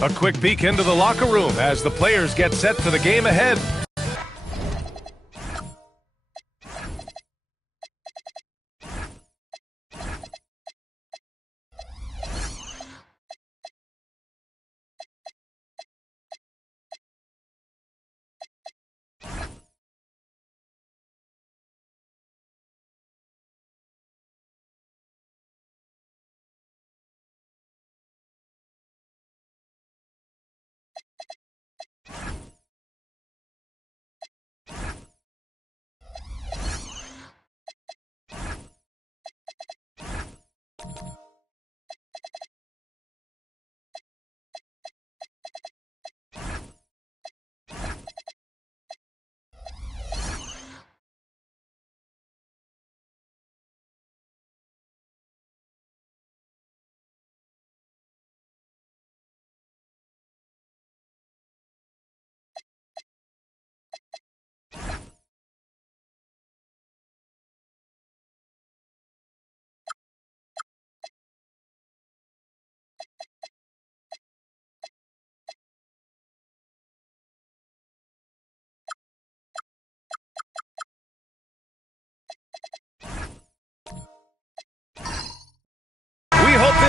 A quick peek into the locker room as the players get set for the game ahead.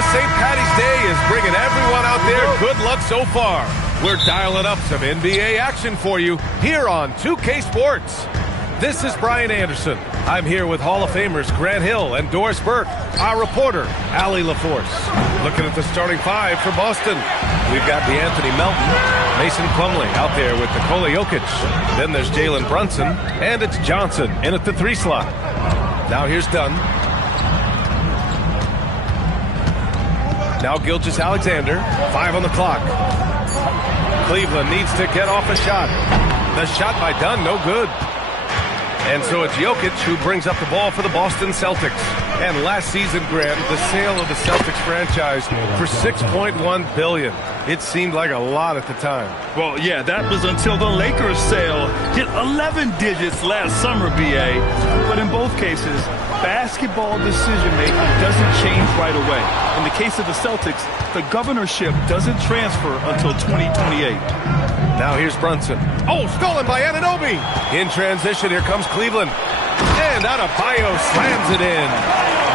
St. Patty's Day is bringing everyone out there good luck so far. We're dialing up some NBA action for you here on 2K Sports. This is Brian Anderson. I'm here with Hall of Famers Grant Hill and Doris Burke, our reporter, Allie LaForce. Looking at the starting five for Boston. We've got DeAnthony Melton, Mason Plumlee out there with Nikola Jokic. Then there's Jalen Brunson, and it's Johnson in at the 3 slot. Now here's Dunn. Now Gilgeous-Alexander, 5 on the clock. Cleveland needs to get off a shot. The shot by Dunn, no good. And so it's Jokic who brings up the ball for the Boston Celtics. And last season, Grant, the sale of the Celtics franchise for $6.1 billion. It seemed like a lot at the time. Well, yeah, that was until the Lakers sale hit 11 digits last summer, B.A. But in both cases, basketball decision-making doesn't change right away. In the case of the Celtics, the governorship doesn't transfer until 2028. Now here's Brunson. Oh, stolen by Anunoby. In transition, here comes Cleveland. And Adebayo slams it in.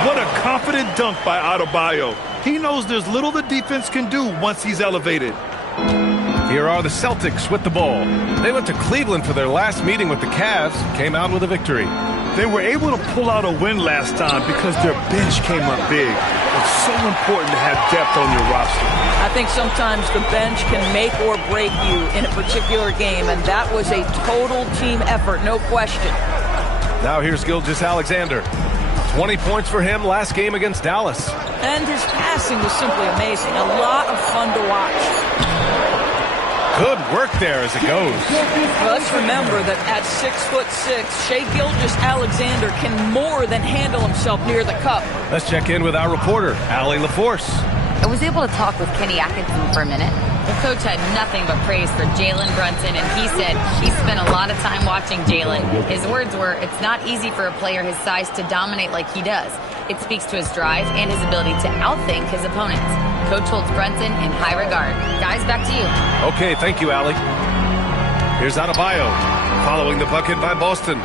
What a confident dunk by Adebayo. He knows there's little the defense can do once he's elevated. Here are the Celtics with the ball. They went to Cleveland for their last meeting with the Cavs, came out with a victory. They were able to pull out a win last time because their bench came up big. It's so important to have depth on your roster. I think sometimes the bench can make or break you in a particular game, and that was a total team effort, no question. Now here's Gilgeous-Alexander. 20 points for him last game against Dallas. And his passing was simply amazing. A lot of fun to watch. Good work there as it goes. Well, let's remember that at 6'6", Shai Gilgeous-Alexander can more than handle himself near the cup. Let's check in with our reporter, Allie LaForce. I was able to talk with Kenny Atkinson for a minute. The coach had nothing but praise for Jalen Brunson, and he said he spent a lot of time watching Jalen. His words were, it's not easy for a player his size to dominate like he does. It speaks to his drive and his ability to outthink his opponents. Coach holds Brunson in high regard. Guys, back to you. Okay, thank you, Allie. Here's Adebayo, following the bucket by Boston.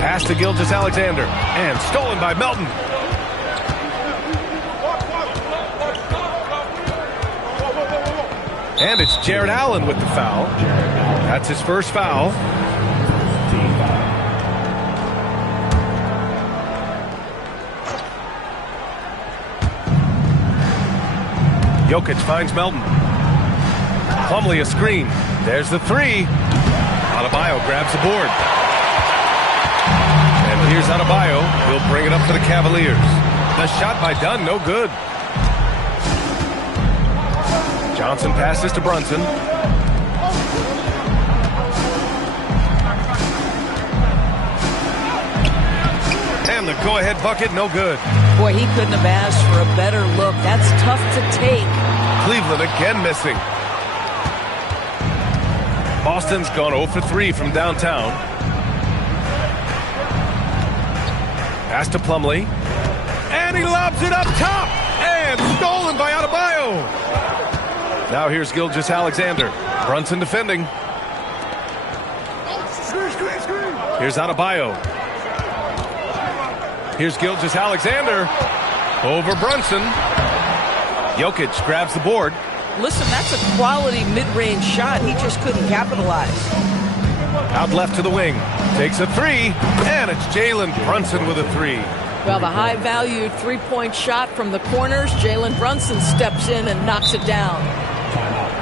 Pass to Gilgeous-Alexander, and stolen by Melton. And it's Jared Allen with the foul. That's his first foul. Jokic finds Melton. Plumlee a screen. There's the 3. Adebayo grabs the board. And here's Adebayo. He'll bring it up for the Cavaliers. The shot by Dunn, no good. Johnson passes to Brunson. And the go-ahead bucket, no good. Boy, he couldn't have asked for a better look. That's tough to take. Cleveland again missing. Boston's gone 0 for 3 from downtown. Pass to Plumlee. And he lobs it up top. And stolen by Adebayo. Now here's Gilgeous-Alexander. Brunson defending. Here's Adebayo. Here's Gilgeous-Alexander. Over Brunson. Jokic grabs the board. Listen, that's a quality mid-range shot. He just couldn't capitalize. Out left to the wing. Takes a three. And it's Jalen Brunson with a three. Well, the high-value three-point shot from the corners. Jalen Brunson steps in and knocks it down.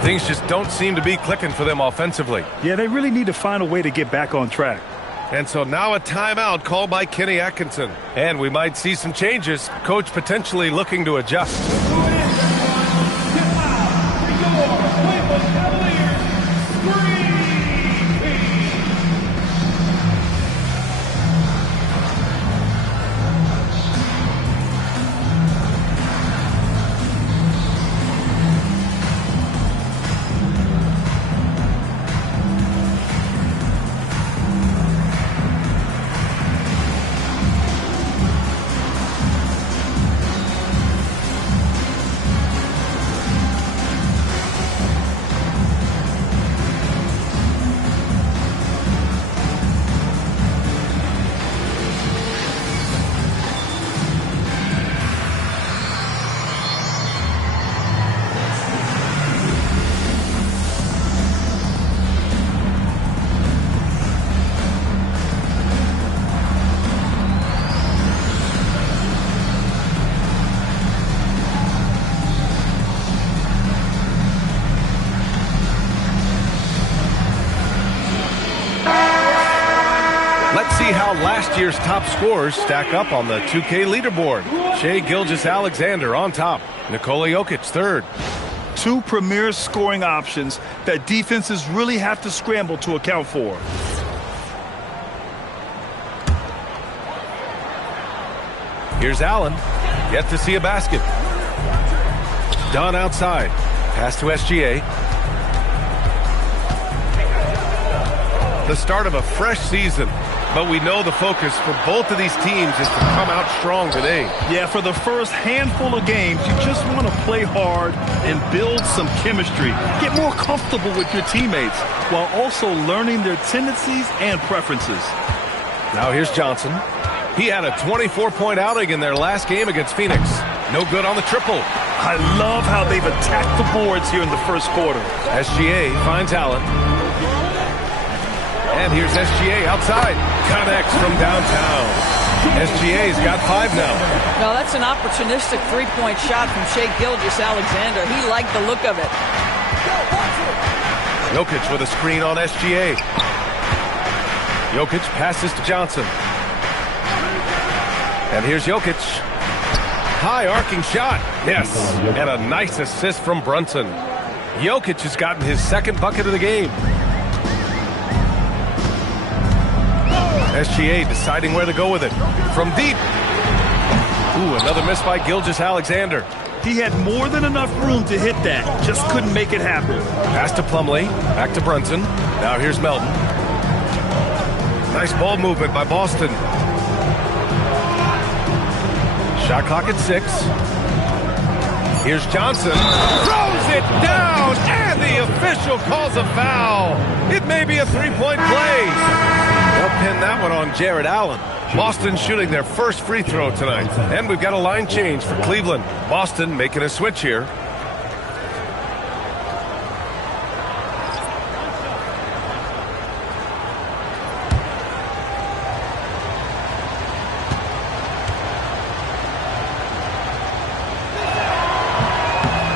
Things just don't seem to be clicking for them offensively. Yeah, they really need to find a way to get back on track. And so now a timeout called by Kenny Atkinson. And we might see some changes. Coach potentially looking to adjust. Let's see how last year's top scorers stack up on the 2K leaderboard. Shai Gilgeous-Alexander on top. Nikola Jokic third. Two premier scoring options that defenses really have to scramble to account for. Here's Allen. Yet to see a basket. Dunn outside. Pass to SGA. The start of a fresh season. But we know the focus for both of these teams is to come out strong today. Yeah, for the first handful of games, you just want to play hard and build some chemistry. Get more comfortable with your teammates while also learning their tendencies and preferences. Now here's Johnson. He had a 24-point outing in their last game against Phoenix. No good on the triple. I love how they've attacked the boards here in the first quarter. SGA finds Allen. And here's SGA outside. Connects from downtown. SGA's got 5 now. Well, that's an opportunistic three-point shot from Shai Gilgeous-Alexander. He liked the look of it. Jokic with a screen on SGA. Jokic passes to Johnson. And here's Jokic. High arcing shot. Yes. And a nice assist from Brunson. Jokic has gotten his second bucket of the game. SGA deciding where to go with it. From deep. Ooh, another miss by Gilgeous-Alexander. He had more than enough room to hit that. Just couldn't make it happen. Pass to Plumlee. Back to Brunson. Now here's Melton. Nice ball movement by Boston. Shot clock at 6. Here's Johnson. Throws it down, and the official calls a foul. It may be a three-point play. They'll pin that one on Jared Allen. Boston shooting their first free throw tonight. And we've got a line change for Cleveland. Boston making a switch here.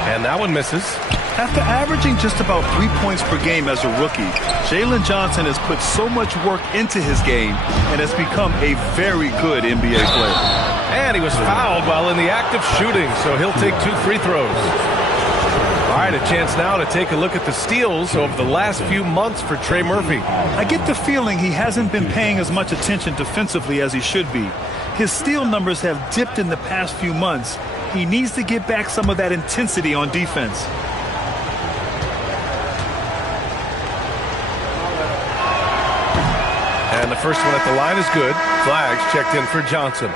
And that one misses. After averaging just about 3 points per game as a rookie, Jalen Johnson has put so much work into his game and has become a very good NBA player. And he was fouled while in the act of shooting, so he'll take 2 free throws. All right, a chance now to take a look at the steals over the last few months for Trey Murphy. I get the feeling he hasn't been paying as much attention defensively as he should be. His steal numbers have dipped in the past few months. He needs to get back some of that intensity on defense. And the first one at the line is good. Flags checked in for Johnson.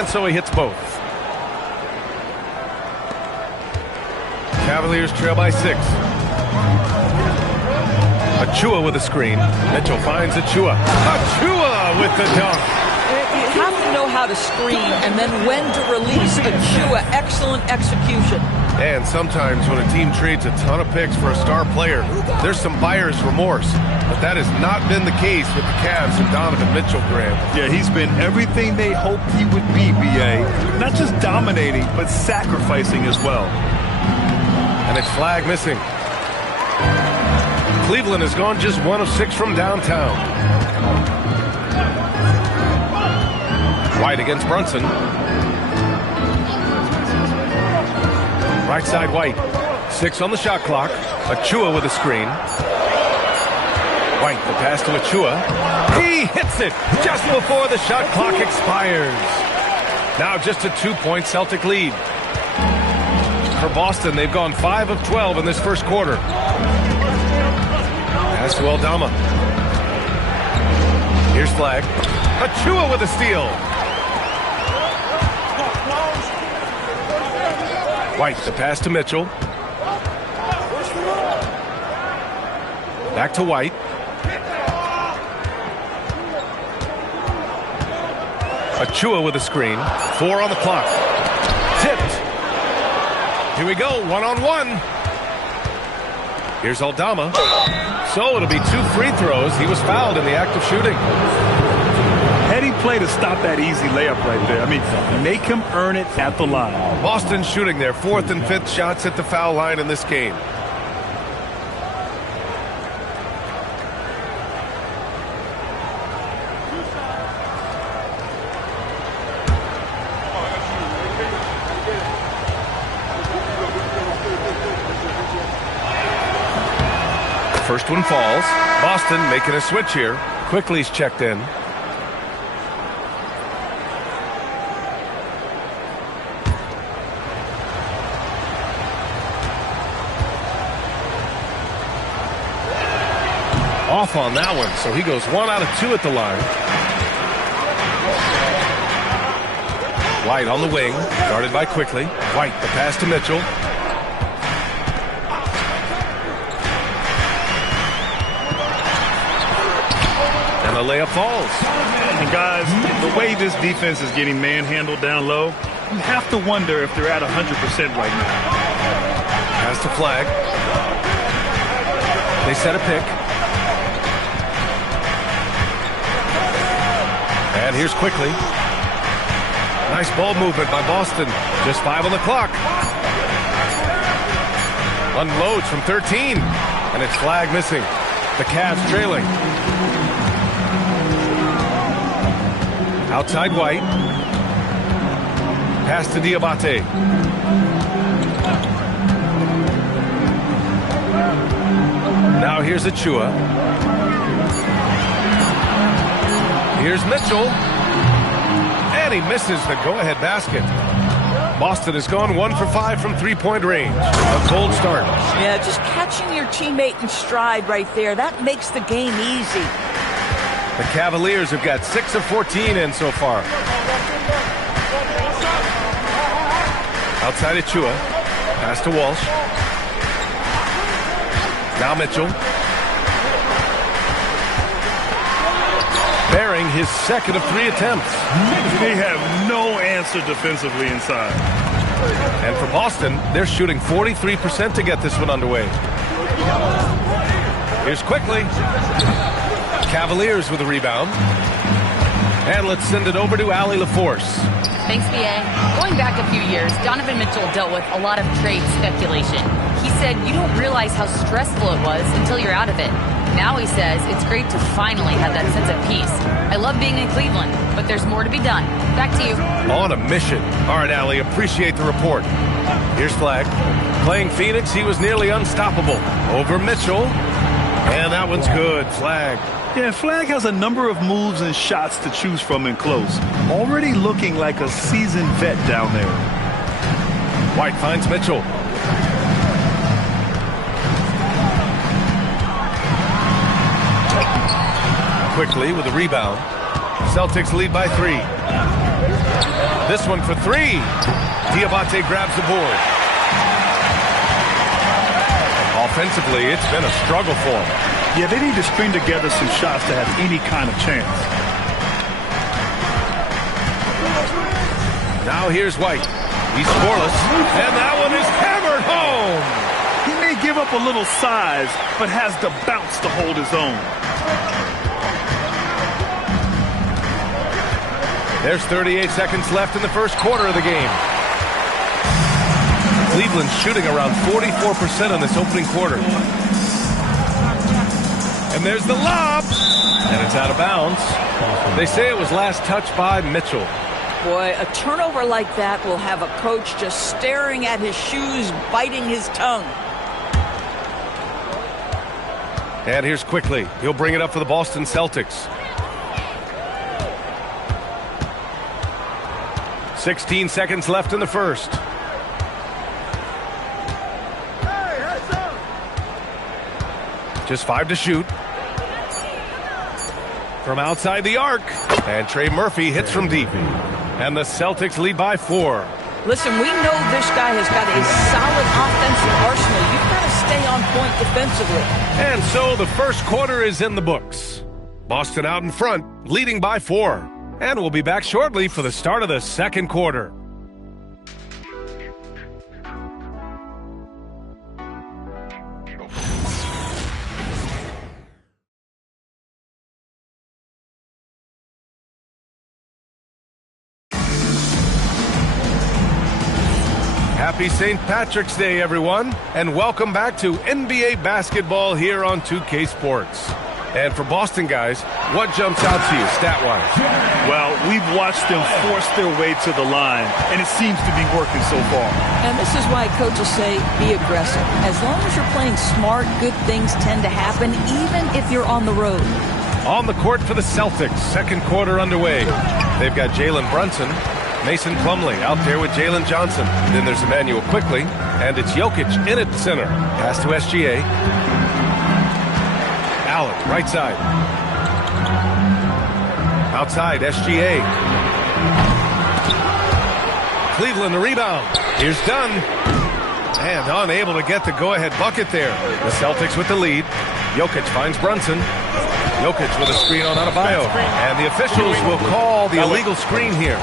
And so he hits both. Cavaliers trail by 6. Achua with a screen. Mitchell finds Achua. Achua with the dunk. You have to know how to screen and then when to release Achua. Excellent execution. And sometimes when a team trades a ton of picks for a star player, there's some buyer's remorse. But that has not been the case with the Cavs and Donovan Mitchell, Graham. Yeah, he's been everything they hoped he would be, B.A. Not just dominating, but sacrificing as well. And it's flag missing. Cleveland has gone just 1 of 6 from downtown. White against Brunson. Right side White. 6 on the shot clock. Achua with a screen. White, the pass to Achua. He hits it just before the shot clock expires. Now just a 2-point Celtic lead. For Boston, they've gone 5 of 12 in this first quarter. Pass to Aldama. Here's Flag. Achua with a steal. White, the pass to Mitchell. Back to White. Achua with a screen. 4 on the clock. Tipped. Here we go, 1-on-1. Here's Aldama. So it'll be 2 free throws. He was fouled in the act of shooting. Heady play to stop that easy layup right there. I mean, make him earn it at the line. Boston shooting their 4th and 5th shots at the foul line in this game. First one falls. Boston making a switch here. Quickly's checked in. Off on that one, so he goes 1 out of 2 at the line. White on the wing, guarded by Quickly. White, the pass to Mitchell. And the layup falls. And guys, the way this defense is getting manhandled down low, you have to wonder if they're at 100% right now. Pass to Flag. They set a pick. And here's Quickly. Nice ball movement by Boston. Just 5 on the clock. Unloads from 13. And it's Flag missing. The Cavs trailing. Outside White. Pass to Diabate. Now here's Achua. Here's Mitchell. And he misses the go-ahead basket. Boston has gone 1 for 5 from 3-point range. A cold start. Yeah, just catching your teammate in stride right there. That makes the game easy. The Cavaliers have got 6 of 14 in so far. Outside Achua. Pass to Walsh. Now Mitchell. Bearing his 2nd of 3 attempts. They have no answer defensively inside. And for Boston, they're shooting 43% to get this one underway. Here's Quickly. Cavaliers with a rebound. And let's send it over to Allie LaForce. Thanks, B.A. Going back a few years, Donovan Mitchell dealt with a lot of trade speculation. He said you don't realize how stressful it was until you're out of it. Now he says it's great to finally have that sense of peace. I love being in Cleveland, but there's more to be done. Back to you. On a mission. All right, Allie, appreciate the report. Here's Flag. Playing Phoenix, he was nearly unstoppable. Over Mitchell. And that one's good. Flag. Yeah, Flag has a number of moves and shots to choose from in close. Already looking like a seasoned vet down there. White finds Mitchell. Quickly with a rebound. Celtics lead by 3. This one for three. Diabate grabs the board. Offensively, it's been a struggle for them. Yeah, they need to string together some shots to have any kind of chance. Now here's White. He's scoreless, and that one is hammered home. He may give up a little size, but has the bounce to hold his own. There's 38 seconds left in the first quarter of the game. Cleveland's shooting around 44% on this opening quarter. And there's the lob, and it's out of bounds. They say it was last touched by Mitchell. Boy, a turnover like that will have a coach just staring at his shoes, biting his tongue. And here's Quickly. He'll bring it up for the Boston Celtics. 16 seconds left in the first. Just 5 to shoot. From outside the arc. And Trey Murphy hits from deep. And the Celtics lead by 4. Listen, we know this guy has got a solid offensive arsenal. You've got to stay on point defensively. And so the first quarter is in the books. Boston out in front, leading by 4. And we'll be back shortly for the start of the second quarter. Happy St. Patrick's Day, everyone, and welcome back to NBA basketball here on 2K Sports. And for Boston guys, what jumps out to you stat-wise? Well, we've watched them force their way to the line, and it seems to be working so far. And this is why coaches say be aggressive. As long as you're playing smart, good things tend to happen, even if you're on the road. On the court for the Celtics, second quarter underway. They've got Jalen Brunson, Mason Plumlee out there with Jalen Johnson. Then there's Emmanuel Quickly, and it's Jokic in at center. Pass to SGA. Allen, right side. Outside, SGA. Cleveland, the rebound. Here's Dunn. And unable to get the go-ahead bucket there. The Celtics with the lead. Jokic finds Brunson. Jokic with a screen on Adebayo. And the officials will call the illegal screen here.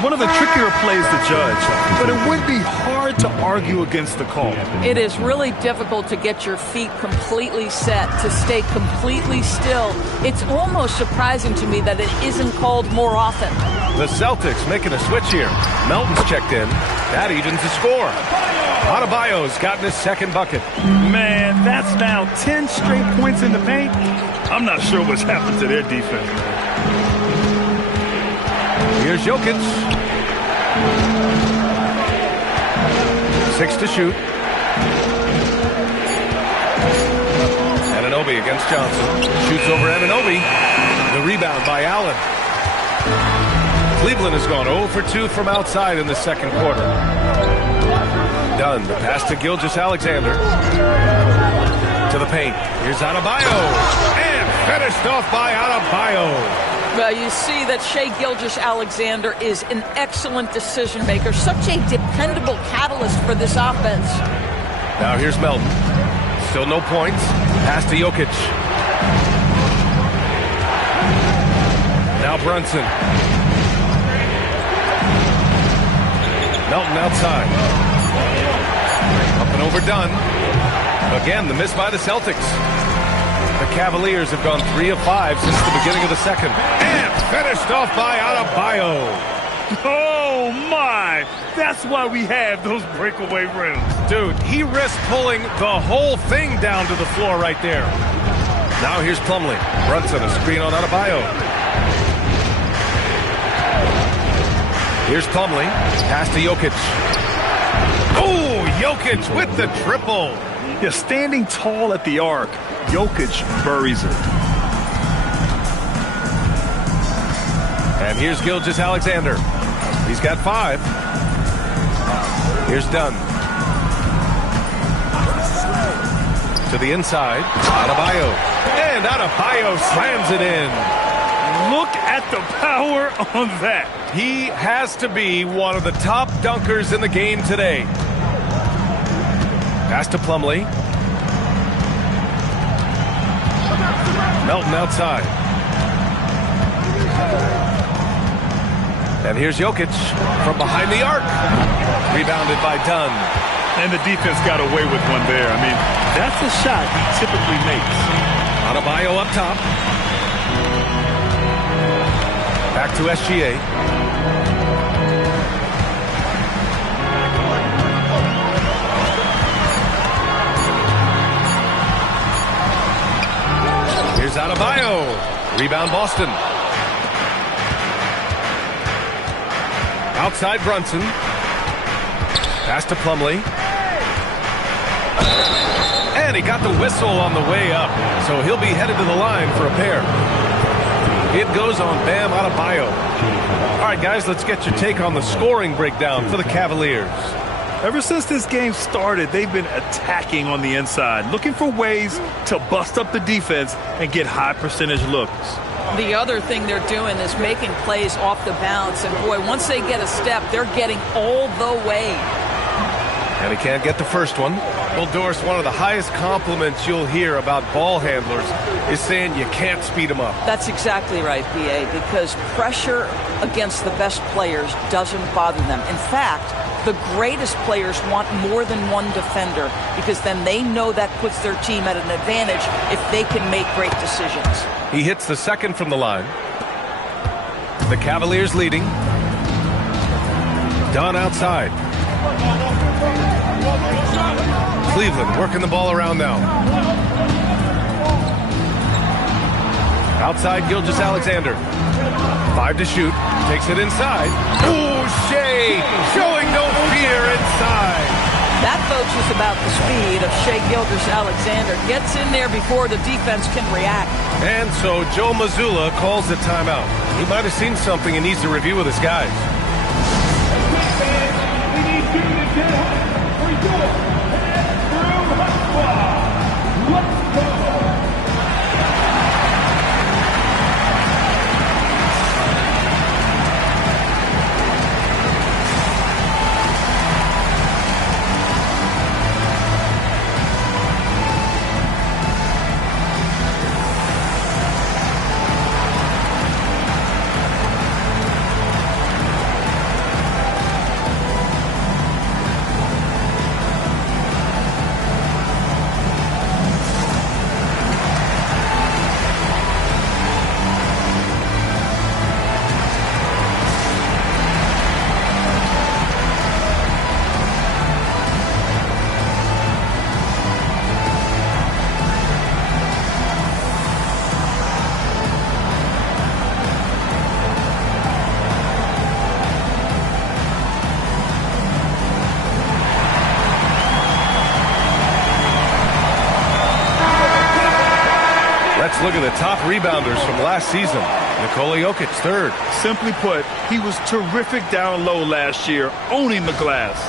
One of the trickier plays to judge, but it would be hard to argue against the call. It is really difficult to get your feet completely set, to stay completely still. It's almost surprising to me that it isn't called more often. The Celtics making a switch here. Melton's checked in. That evens the score. Adebayo's gotten his second bucket. Man, that's now 10 straight points in the paint. I'm not sure what's happened to their defense. Here's Jokic. 6 to shoot. Anunoby against Johnson. Shoots over Anunoby. The rebound by Allen. Cleveland has gone 0 for 2 from outside in the second quarter. Dunn, the pass to Gilgeous-Alexander. To the paint. Here's Adebayo. And finished off by Adebayo. Well, you see that Shai Gilgeous-Alexander is an excellent decision maker, such a dependable catalyst for this offense. Now here's Melton. Still no points. Pass to Jokic. Now Brunson. Melton outside. Up and over Dunn. Again, the miss by the Celtics. The Cavaliers have gone 3 of 5 since the beginning of the second. And finished off by Adebayo. Oh, my! That's why we have those breakaway rims. Dude, he risked pulling the whole thing down to the floor right there. Now here's Plumlee. Brunson, a screen on Adebayo. Here's Plumlee. Pass to Jokic. Oh, Jokic with the triple. Yeah, standing tall at the arc, Jokic buries it. And here's Gilgeous-Alexander. He's got 5. Here's Dunn. To the inside. Adebayo. And Adebayo slams it in. Look at the power on that. He has to be one of the top dunkers in the game today. Pass to Plumlee. Melton outside. And here's Jokic from behind the arc. Rebounded by Dunn. And the defense got away with one there. I mean, that's a shot he typically makes. Adebayo up top. Back to SGA. Here's Adebayo. Rebound Boston. Outside Brunson. Pass to Plumlee. And he got the whistle on the way up. So he'll be headed to the line for a pair. It goes on Bam Adebayo. All right, guys, let's get your take on the scoring breakdown for the Cavaliers. Ever since this game started, they've been attacking on the inside, looking for ways to bust up the defense and get high percentage looks. The other thing they're doing is making plays off the bounce. And, boy, once they get a step, they're getting all the way. And he can't get the first one. Well, Doris, one of the highest compliments you'll hear about ball handlers is saying you can't speed them up. That's exactly right, B.A., because pressure against the best players doesn't bother them. In fact, the greatest players want more than one defender because then they know that puts their team at an advantage if they can make great decisions. He hits the second from the line. The Cavaliers leading. Dunn outside. Cleveland working the ball around now. Outside Gilgeous-Alexander. 5 to shoot. Takes it inside. Ooh, Shea showing no fear inside. That, folks, is about the speed of Shea Gilgeous-Alexander. Gets in there before the defense can react. And so Joe Mazzulla calls the timeout. He might have seen something and needs to review with his guys. Look at the top rebounders from last season. Nikola Jokic, third. Simply put, he was terrific down low last year, owning the glass.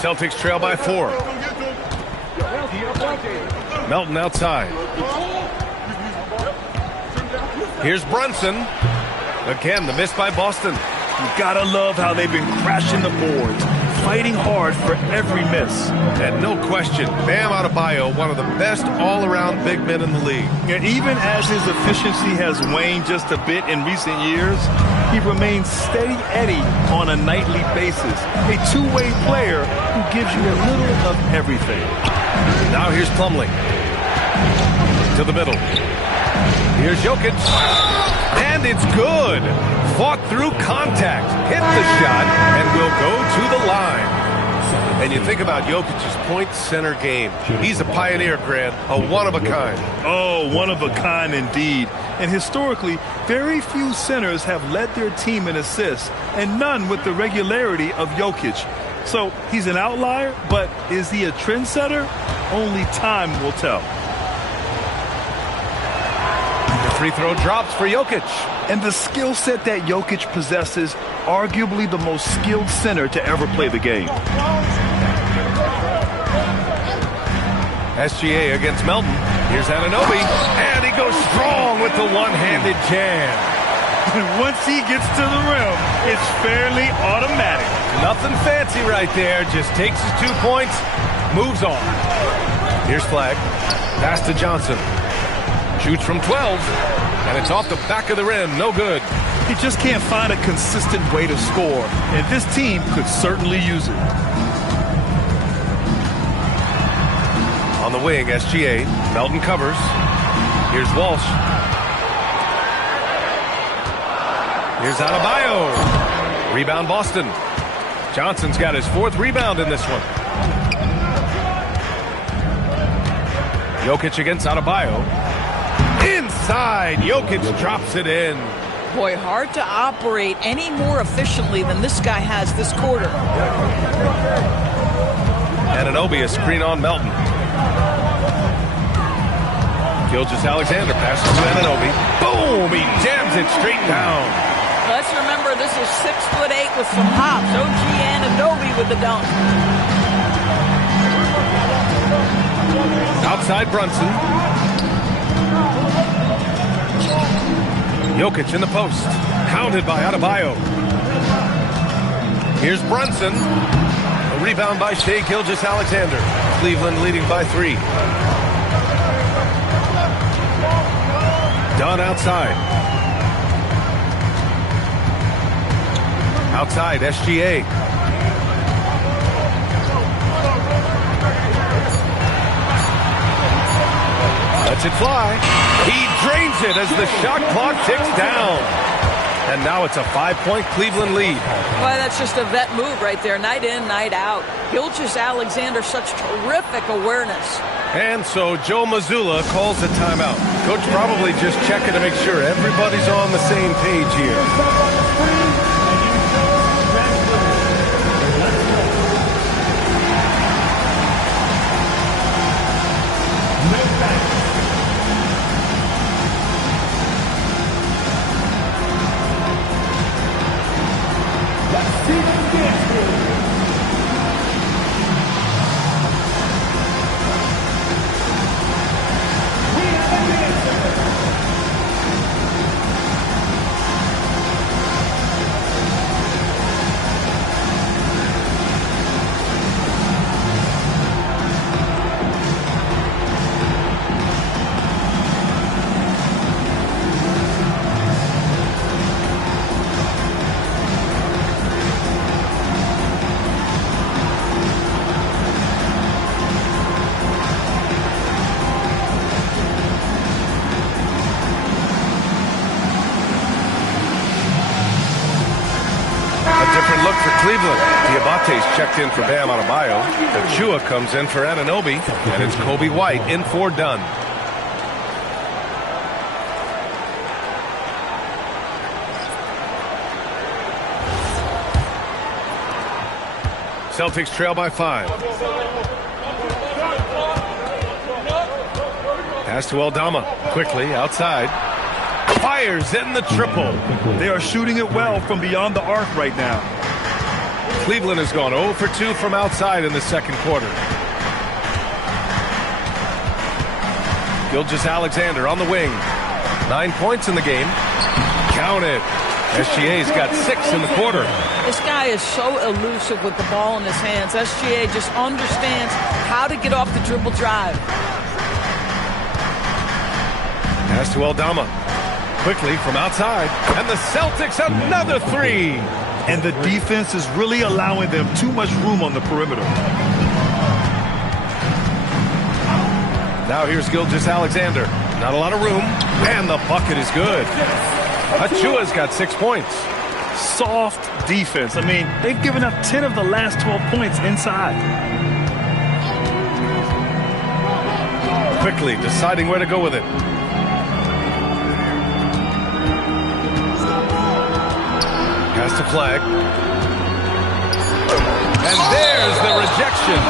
Celtics trail by 4. Melton outside. Here's Brunson. Again, the miss by Boston. You gotta love how they've been crashing the boards, fighting hard for every miss. And no question, Bam Adebayo, one of the best all-around big men in the league. And even as his efficiency has waned just a bit in recent years, he remains steady Eddie on a nightly basis. A two-way player who gives you a little of everything. Now here's Plumlee. To the middle. Here's Jokic. And it's good. Fought through contact, hit the shot, and will go to the line. And you think about Jokic's point center game. He's a pioneer, Grant, a one-of-a-kind. Oh, one-of-a-kind indeed. And historically, very few centers have led their team in assists, and none with the regularity of Jokic. So he's an outlier, but is he a trendsetter? Only time will tell. The free throw drops for Jokic. And the skill set that Jokic possesses, arguably the most skilled center to ever play the game. SGA against Melton. Here's Anunoby, and he goes strong with the one-handed jam. Once he gets to the rim, it's fairly automatic. Nothing fancy right there. Just takes his 2 points, moves on. Here's Flag. Pass to Johnson. Shoots from 12, and it's off the back of the rim. No good. He just can't find a consistent way to score, and this team could certainly use it. On the wing, SGA. Melton covers. Here's Walsh. Here's Adebayo. Rebound Boston. Johnson's got his 4th rebound in this one. Jokic against Adebayo. Inside. Jokic drops it in. Boy, hard to operate any more efficiently than this guy has this quarter. Anunoby, a screen on Melton. Gilgeous-Alexander passes to Anunoby. Boom! He jams it straight down. Let's remember this is 6'8" with some hops. OG Anunoby with the dunk. Outside Brunson. Jokic in the post. Counted by Adebayo. Here's Brunson. A rebound by Shai Gilgeous-Alexander. Cleveland leading by 3. Dunn outside. Outside, SGA. Lets it fly. He drains it as the shot clock ticks down. And now it's a 5-point Cleveland lead. Boy, that's just a vet move right there. Night in, night out. Gilgeous-Alexander, such terrific awareness. And so Joe Mazzulla calls a timeout. Coach probably just checking to make sure everybody's on the same page here. Look for Cleveland. Diabate's checked in for Bam Adebayo. Achua comes in for Anunoby. And it's Kobe White in for Dunn. Celtics trail by 5. Pass to Aldama. Quickly outside. Fires in the triple. They are shooting it well from beyond the arc right now. Cleveland has gone 0 for 2 from outside in the second quarter. Gilgeous-Alexander on the wing. 9 points in the game. Count it. SGA's got 6 in the quarter. This guy is so elusive with the ball in his hands. SGA just understands how to get off the dribble drive. Pass to Aldama. Quickly from outside. And the Celtics another 3. And the defense is really allowing them too much room on the perimeter. Now here's Gilgeous-Alexander. Not a lot of room. And the bucket is good. Achua's got 6 points. Soft defense. I mean, they've given up 10 of the last 12 points inside. Quickly deciding where to go with it. Pass to Flag. And there's the rejection.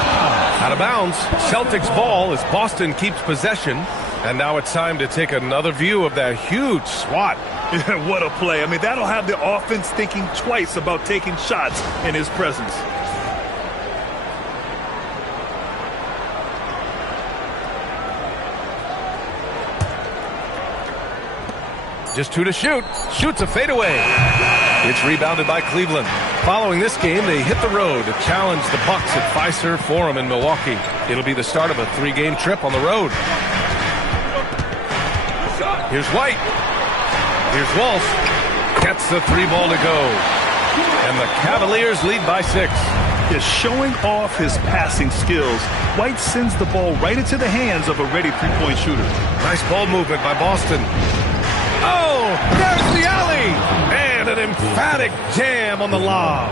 Out of bounds. Celtics ball as Boston keeps possession. And now it's time to take another view of that huge swat. What a play. I mean, that'll have the offense thinking twice about taking shots in his presence. Just 2 to shoot. Shoots a fadeaway. It's rebounded by Cleveland. Following this game, they hit the road to challenge the Bucks at Fiserv Forum in Milwaukee. It'll be the start of a 3-game trip on the road. Here's White. Here's Walsh. Gets the 3-ball to go. And the Cavaliers lead by 6. Is showing off his passing skills. White sends the ball right into the hands of a ready three-point shooter. Nice ball movement by Boston. Oh, there's the alley! And an emphatic jam on the lob.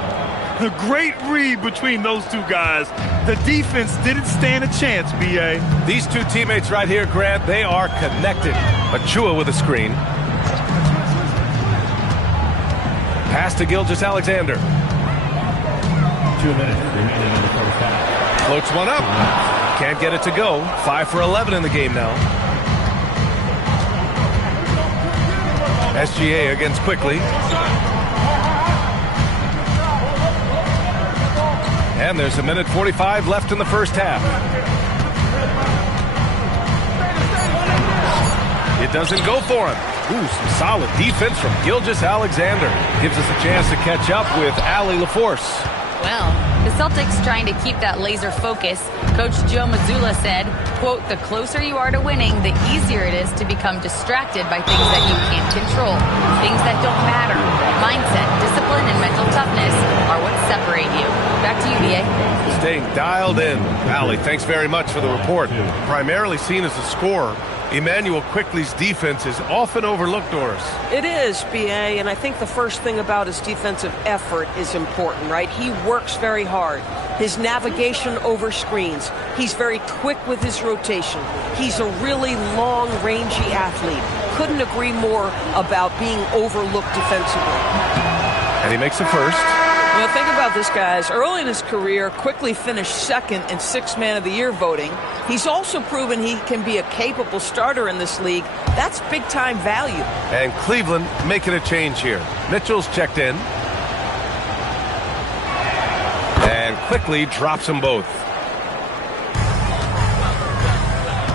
A great read between those two guys. The defense didn't stand a chance, B.A. These two teammates right here, Grant, they are connected. Achua with a screen. Pass to Gilgeous-Alexander. 2 minutes remaining in the first half. Floats one up. Can't get it to go. 5 for 11 in the game now. SGA against Quickly. And there's 1:45 left in the first half. It doesn't go for him. Ooh, some solid defense from Gilgeous-Alexander. Gives us a chance to catch up with Allie LaForce. Well, the Celtics trying to keep that laser focus. Coach Joe Mazzulla said, quote, the closer you are to winning, the easier it is to become distracted by things that you can't control, things that don't matter. Mindset, discipline, and mental toughness are what separate you. Back to you, B.A. Staying dialed in. Allie, thanks very much for the report. Primarily seen as a scorer, Emmanuel Quickley's defense is often overlooked, Doris. It is, B.A., and I think the first thing about his defensive effort is important, right? He works very hard. His navigation over screens. He's very quick with his rotation. He's a really long, rangy athlete. Couldn't agree more about being overlooked defensively. And he makes the first. Well, think about this, guys. Early in his career, Quickly finished second in Sixth Man of the Year voting. He's also proven he can be a capable starter in this league. That's big-time value. And Cleveland making a change here. Mitchell's checked in. And Quickly drops them both.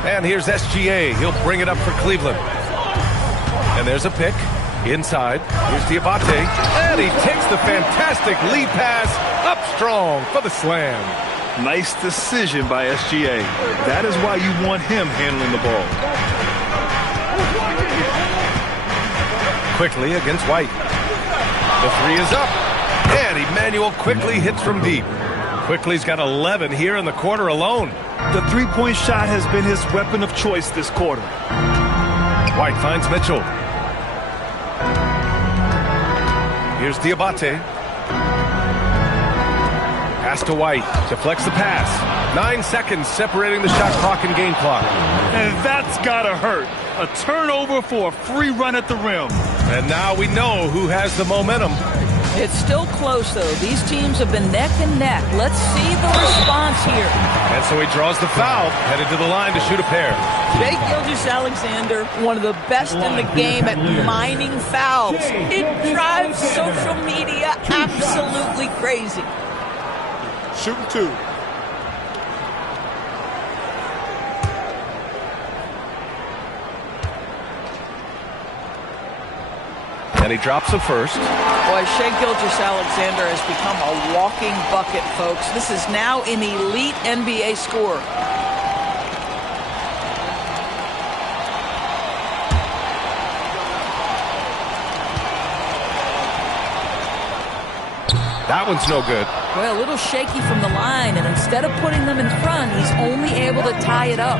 And here's SGA. He'll bring it up for Cleveland. And there's a pick. Inside, here's Diabate, and he takes the fantastic lead pass up strong for the slam. Nice decision by SGA. That is why you want him handling the ball. Quickly against White. The 3 is up, and Emmanuel Quickly hits from deep. Quickly's got 11 here in the quarter alone. The three-point shot has been his weapon of choice this quarter. White finds Mitchell. Here's Diabate. Pass to White. Deflects the pass. 9 seconds separating the shot clock and game clock. And that's gotta hurt. A turnover for a free run at the rim. And now we know who has the momentum. It's still close, though. These teams have been neck and neck. Let's see the response here. And so he draws the foul, headed to the line to shoot a pair. Jake Gilgeous-Alexander, one of the best in the game at mining fouls. It drives social media absolutely crazy. Shooting 2. And he drops the first. Boy, Shai Gilgeous-Alexander has become a walking bucket, folks. This is now an elite NBA scorer. That one's no good. Well, a little shaky from the line, and instead of putting them in front, he's only able to tie it up.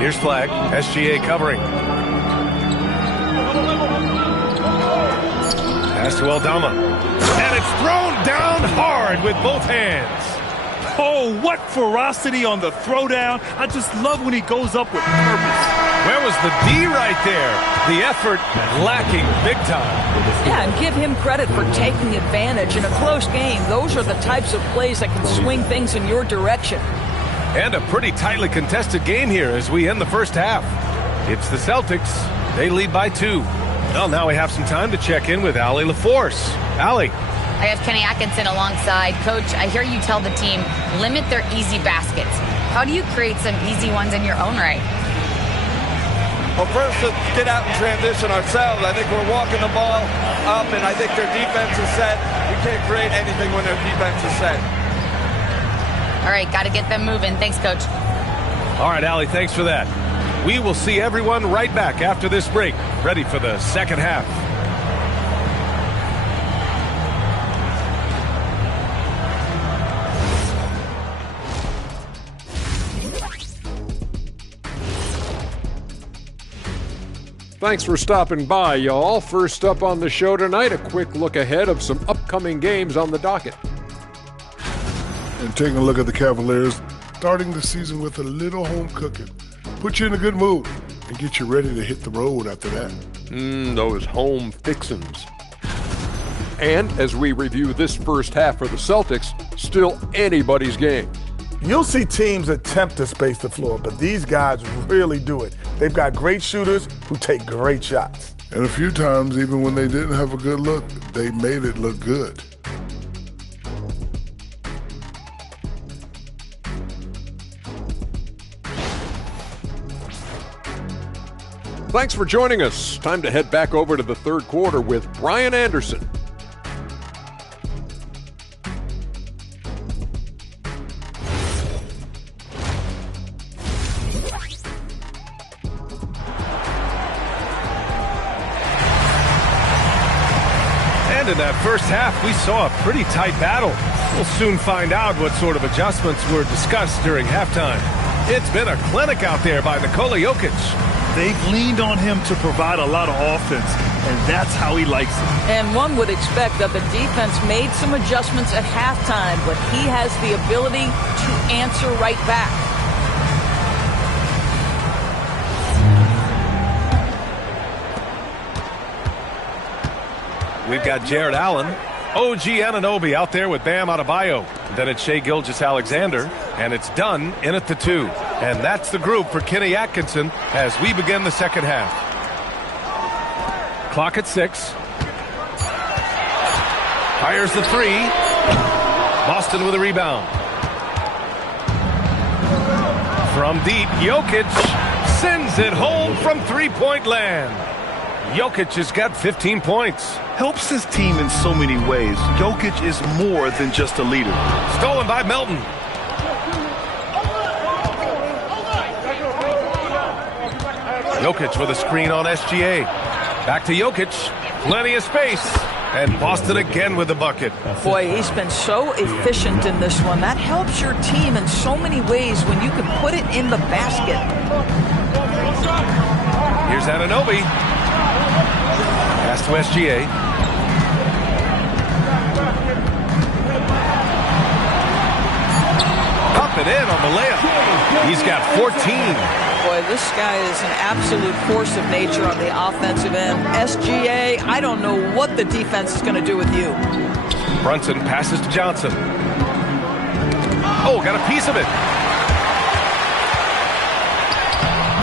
Here's Flag. SGA covering. Pass to Aldama. And it's thrown down hard with both hands. Oh, what ferocity on the throwdown. I just love when he goes up with purpose. Where was the D right there? The effort lacking big time. Yeah, and give him credit for taking advantage in a close game. Those are the types of plays that can swing things in your direction. And a pretty tightly contested game here as we end the first half. It's the Celtics. They lead by 2. Well, now we have some time to check in with Allie LaForce. Allie. I have Kenny Atkinson alongside. Coach, I hear you tell the team, limit their easy baskets. How do you create some easy ones in your own right? Well, first, let's get out and transition ourselves. I think we're walking the ball up, and I think their defense is set. We can't create anything when their defense is set. All right, got to get them moving. Thanks, Coach. All right, Allie, thanks for that. We will see everyone right back after this break, ready for the second half. Thanks for stopping by, y'all. First up on the show tonight, a quick look ahead of some upcoming games on the docket. And taking a look at the Cavaliers, starting the season with a little home cooking. Put you in a good mood and get you ready to hit the road after that. Those home fixins'. And as we review this first half for the Celtics, still anybody's game. You'll see teams attempt to space the floor, but these guys really do it. They've got great shooters who take great shots. And a few times, even when they didn't have a good look, they made it look good. Thanks for joining us. Time to head back over to the third quarter with Brian Anderson. And in that first half, we saw a pretty tight battle. We'll soon find out what sort of adjustments were discussed during halftime. It's been a clinic out there by Nikola Jokic. They've leaned on him to provide a lot of offense, and that's how he likes it. And one would expect that the defense made some adjustments at halftime, but he has the ability to answer right back. We've got Jared Allen, OG Anunoby out there with Bam Adebayo. Then it's Shai Gilgeous-Alexander, and it's Dunn in at the 2. And that's the group for Kenny Atkinson as we begin the second half. Clock at 6. Fires the 3. Boston with a rebound. From deep, Jokic sends it home from three-point land. Jokic has got 15 points. Helps his team in so many ways. Jokic is more than just a leader. Stolen by Melton. Jokic with a screen on SGA. Back to Jokic. Plenty of space. And Boston again with the bucket. Boy, he's been so efficient in this one. That helps your team in so many ways when you can put it in the basket. Here's Anunoby. Pass to SGA. Up and in on the layup. He's got 14. Boy, this guy is an absolute force of nature on the offensive end. SGA, I don't know what the defense is going to do with you. Brunson passes to Johnson. Oh, got a piece of it.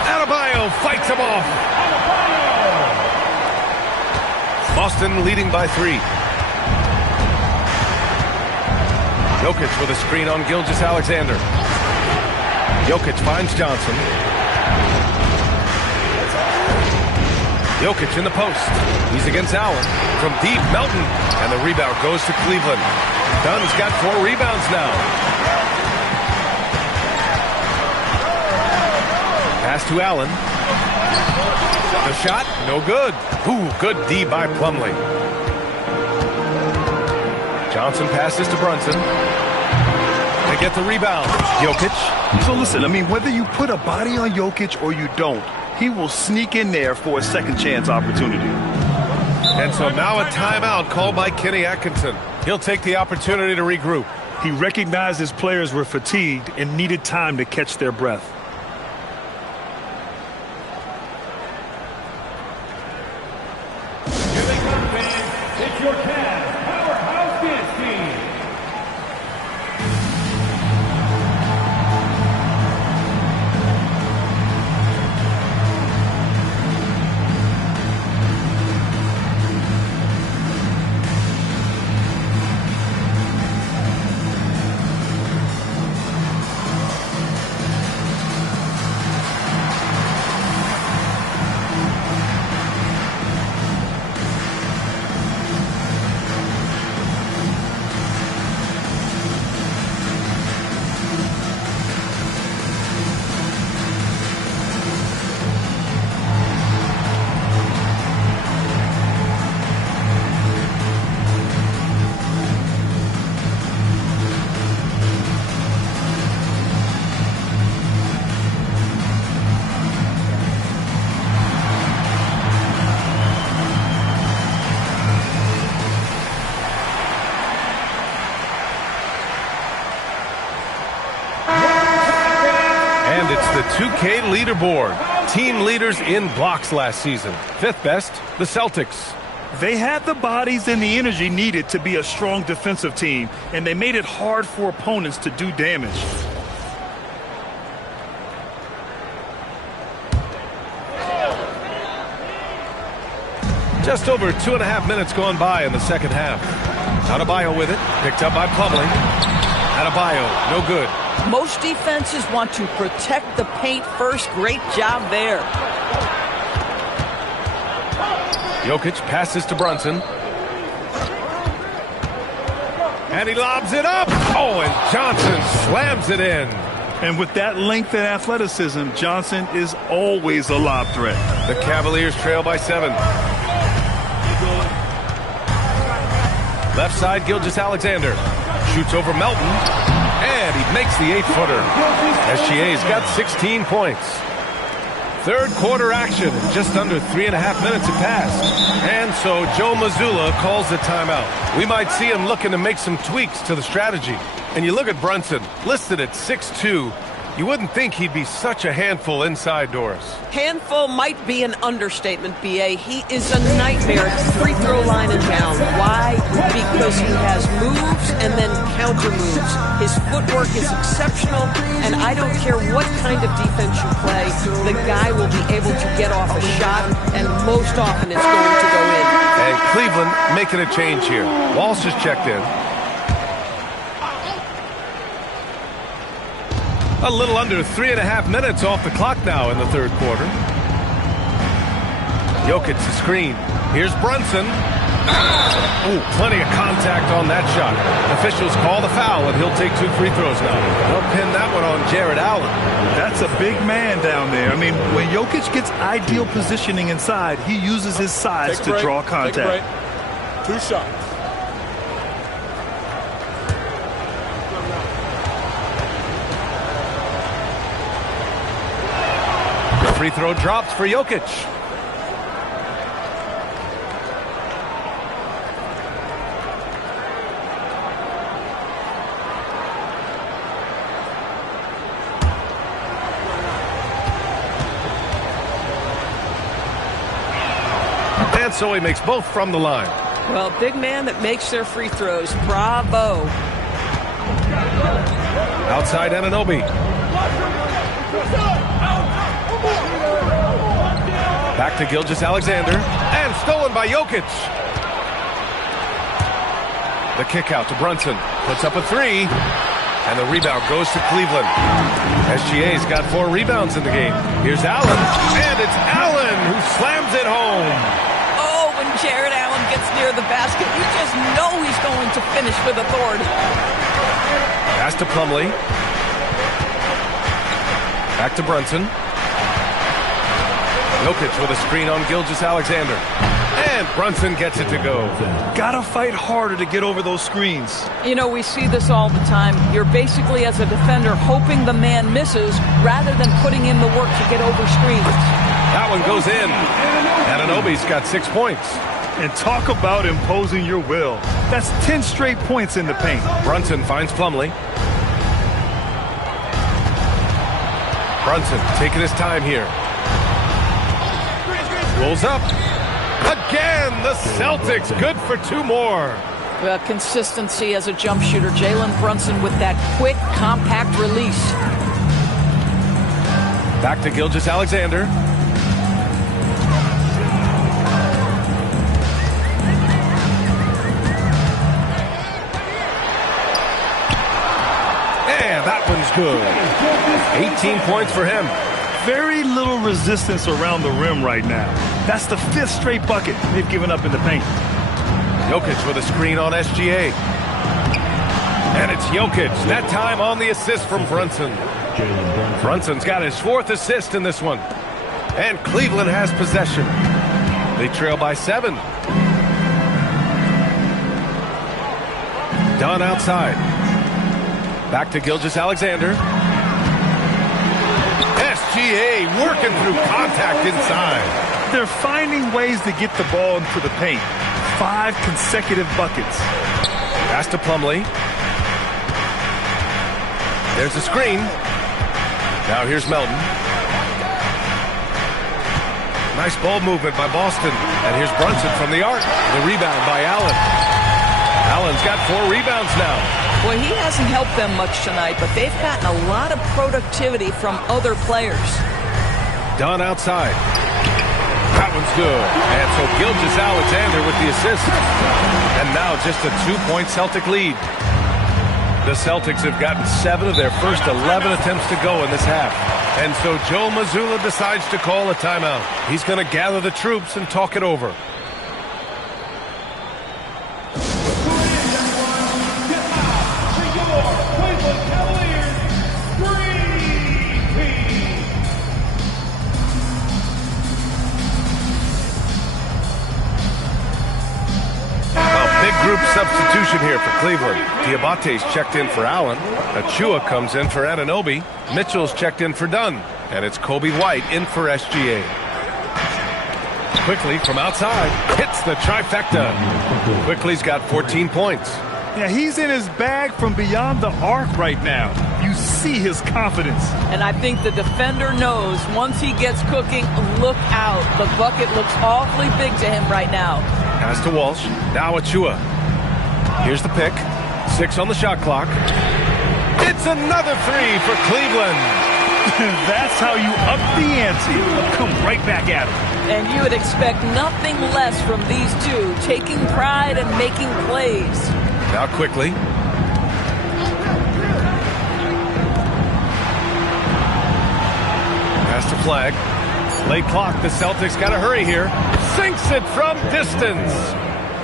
Adebayo fights him off. Boston leading by 3. Jokic with a screen on Gilgeous-Alexander. Jokic finds Johnson. Jokic in the post. He's against Allen. From deep, Melton. And the rebound goes to Cleveland. Dunn's got 4 rebounds now. Pass to Allen. The shot, no good. Ooh, good D by Plumlee. Johnson passes to Brunson. They get the rebound. Jokic. So listen, I mean, whether you put a body on Jokic or you don't, he will sneak in there for a second chance opportunity. And so now a timeout called by Kenny Atkinson. He'll take the opportunity to regroup. He recognized his players were fatigued and needed time to catch their breath. It's your Cavs Powerhouse Dance Team. 2K leaderboard. Team leaders in blocks last season. 5th best, the Celtics. They had the bodies and the energy needed to be a strong defensive team, and they made it hard for opponents to do damage. Just over 2.5 minutes gone by in the second half. Adebayo with it, picked up by Plumlee. Adebayo, no good. Most defenses want to protect the paint first. Great job there. Jokic passes to Brunson. And he lobs it up. Oh, and Johnson slams it in. And with that length and athleticism, Johnson is always a lob threat. The Cavaliers trail by 7. Left side, Gilgeous-Alexander. Shoots over Melton. And he makes the 8-footer. SGA's got 16 points. Third quarter action. Just under 3.5 minutes have passed. And so Joe Mazzulla calls the timeout. We might see him looking to make some tweaks to the strategy. And you look at Brunson, listed at 6'2". You wouldn't think he'd be such a handful inside doors. Handful might be an understatement, B.A. He is a nightmare at the free throw line and down. Why? Because he has moves and then counter moves. His footwork is exceptional, and I don't care what kind of defense you play, the guy will be able to get off a shot, and most often it's going to go in. And Cleveland making a change here. Walsh is checked in. A little under 3.5 minutes off the clock now in the third quarter. Jokic the screen. Here's Brunson. Oh, plenty of contact on that shot. Officials call the foul, and he'll take 2 free throws now. They'll pin that one on Jared Allen. That's a big man down there. I mean, when Jokic gets ideal positioning inside, he uses his size to draw contact. 2 shots. Free throw drops for Jokic. And so he makes both from the line. Well, big man that makes their free throws. Bravo. Outside Anunoby. Back to Gilgeous-Alexander, and stolen by Jokic. The kick out to Brunson, puts up a 3, and the rebound goes to Cleveland. SGA's got 4 rebounds in the game. Here's Allen, and it's Allen who slams it home. Oh, when Jared Allen gets near the basket, you just know he's going to finish with authority. Pass to Plumlee. Back to Brunson. Jokic with a screen on Gilgeous-Alexander. And Brunson gets it to go. Gotta fight harder to get over those screens. You know, we see this all the time. You're basically, as a defender, hoping the man misses rather than putting in the work to get over screens. That one goes in. Anunoby's got 6 points. And talk about imposing your will. That's 10 straight points in the paint. Brunson finds Plumlee. Brunson taking his time here. Pulls up. Again, the Celtics good for 2 more. Well, consistency as a jump shooter. Jalen Brunson with that quick, compact release. Back to Gilgeous-Alexander. And that one's good. 18 points for him. Very little resistance around the rim right now. That's the 5th straight bucket they've given up in the paint. Jokic with a screen on SGA. And it's Jokic, that time on the assist from Brunson. Brunson's got his 4th assist in this one. And Cleveland has possession. They trail by 7. Dunn outside. Back to Gilgeous-Alexander. SGA working through contact inside. They're finding ways to get the ball into the paint. 5 consecutive buckets. Pass to Plumlee. There's a screen. Now here's Melton. Nice ball movement by Boston. And here's Brunson from the arc. The rebound by Allen. Allen's got 4 rebounds now. Well, he hasn't helped them much tonight, but they've gotten a lot of productivity from other players. Dunn outside. That one's good. And so Gilgeous-Alexander with the assist. And now just a 2-point Celtic lead. The Celtics have gotten 7 of their first 11 attempts to go in this half. And so Joe Mazzulla decides to call a timeout. He's going to gather the troops and talk it over. Group substitution here for Cleveland. Diabate's checked in for Allen. Achua comes in for Anunoby. Mitchell's checked in for Dunn. And it's Kobe White in for SGA. Quickly from outside. Hits the trifecta. Quickly's got 14 points. Yeah, he's in his bag from beyond the arc right now. You see his confidence. And I think the defender knows once he gets cooking, look out. The bucket looks awfully big to him right now. Pass to Walsh. Now Achua. Here's the pick. 6 on the shot clock. It's another 3 for Cleveland. That's how you up the ante. Come right back at him. And you would expect nothing less from these two, taking pride and making plays. Now quickly. Pass to Flag. Late clock. The Celtics got to hurry here. Sinks it from distance.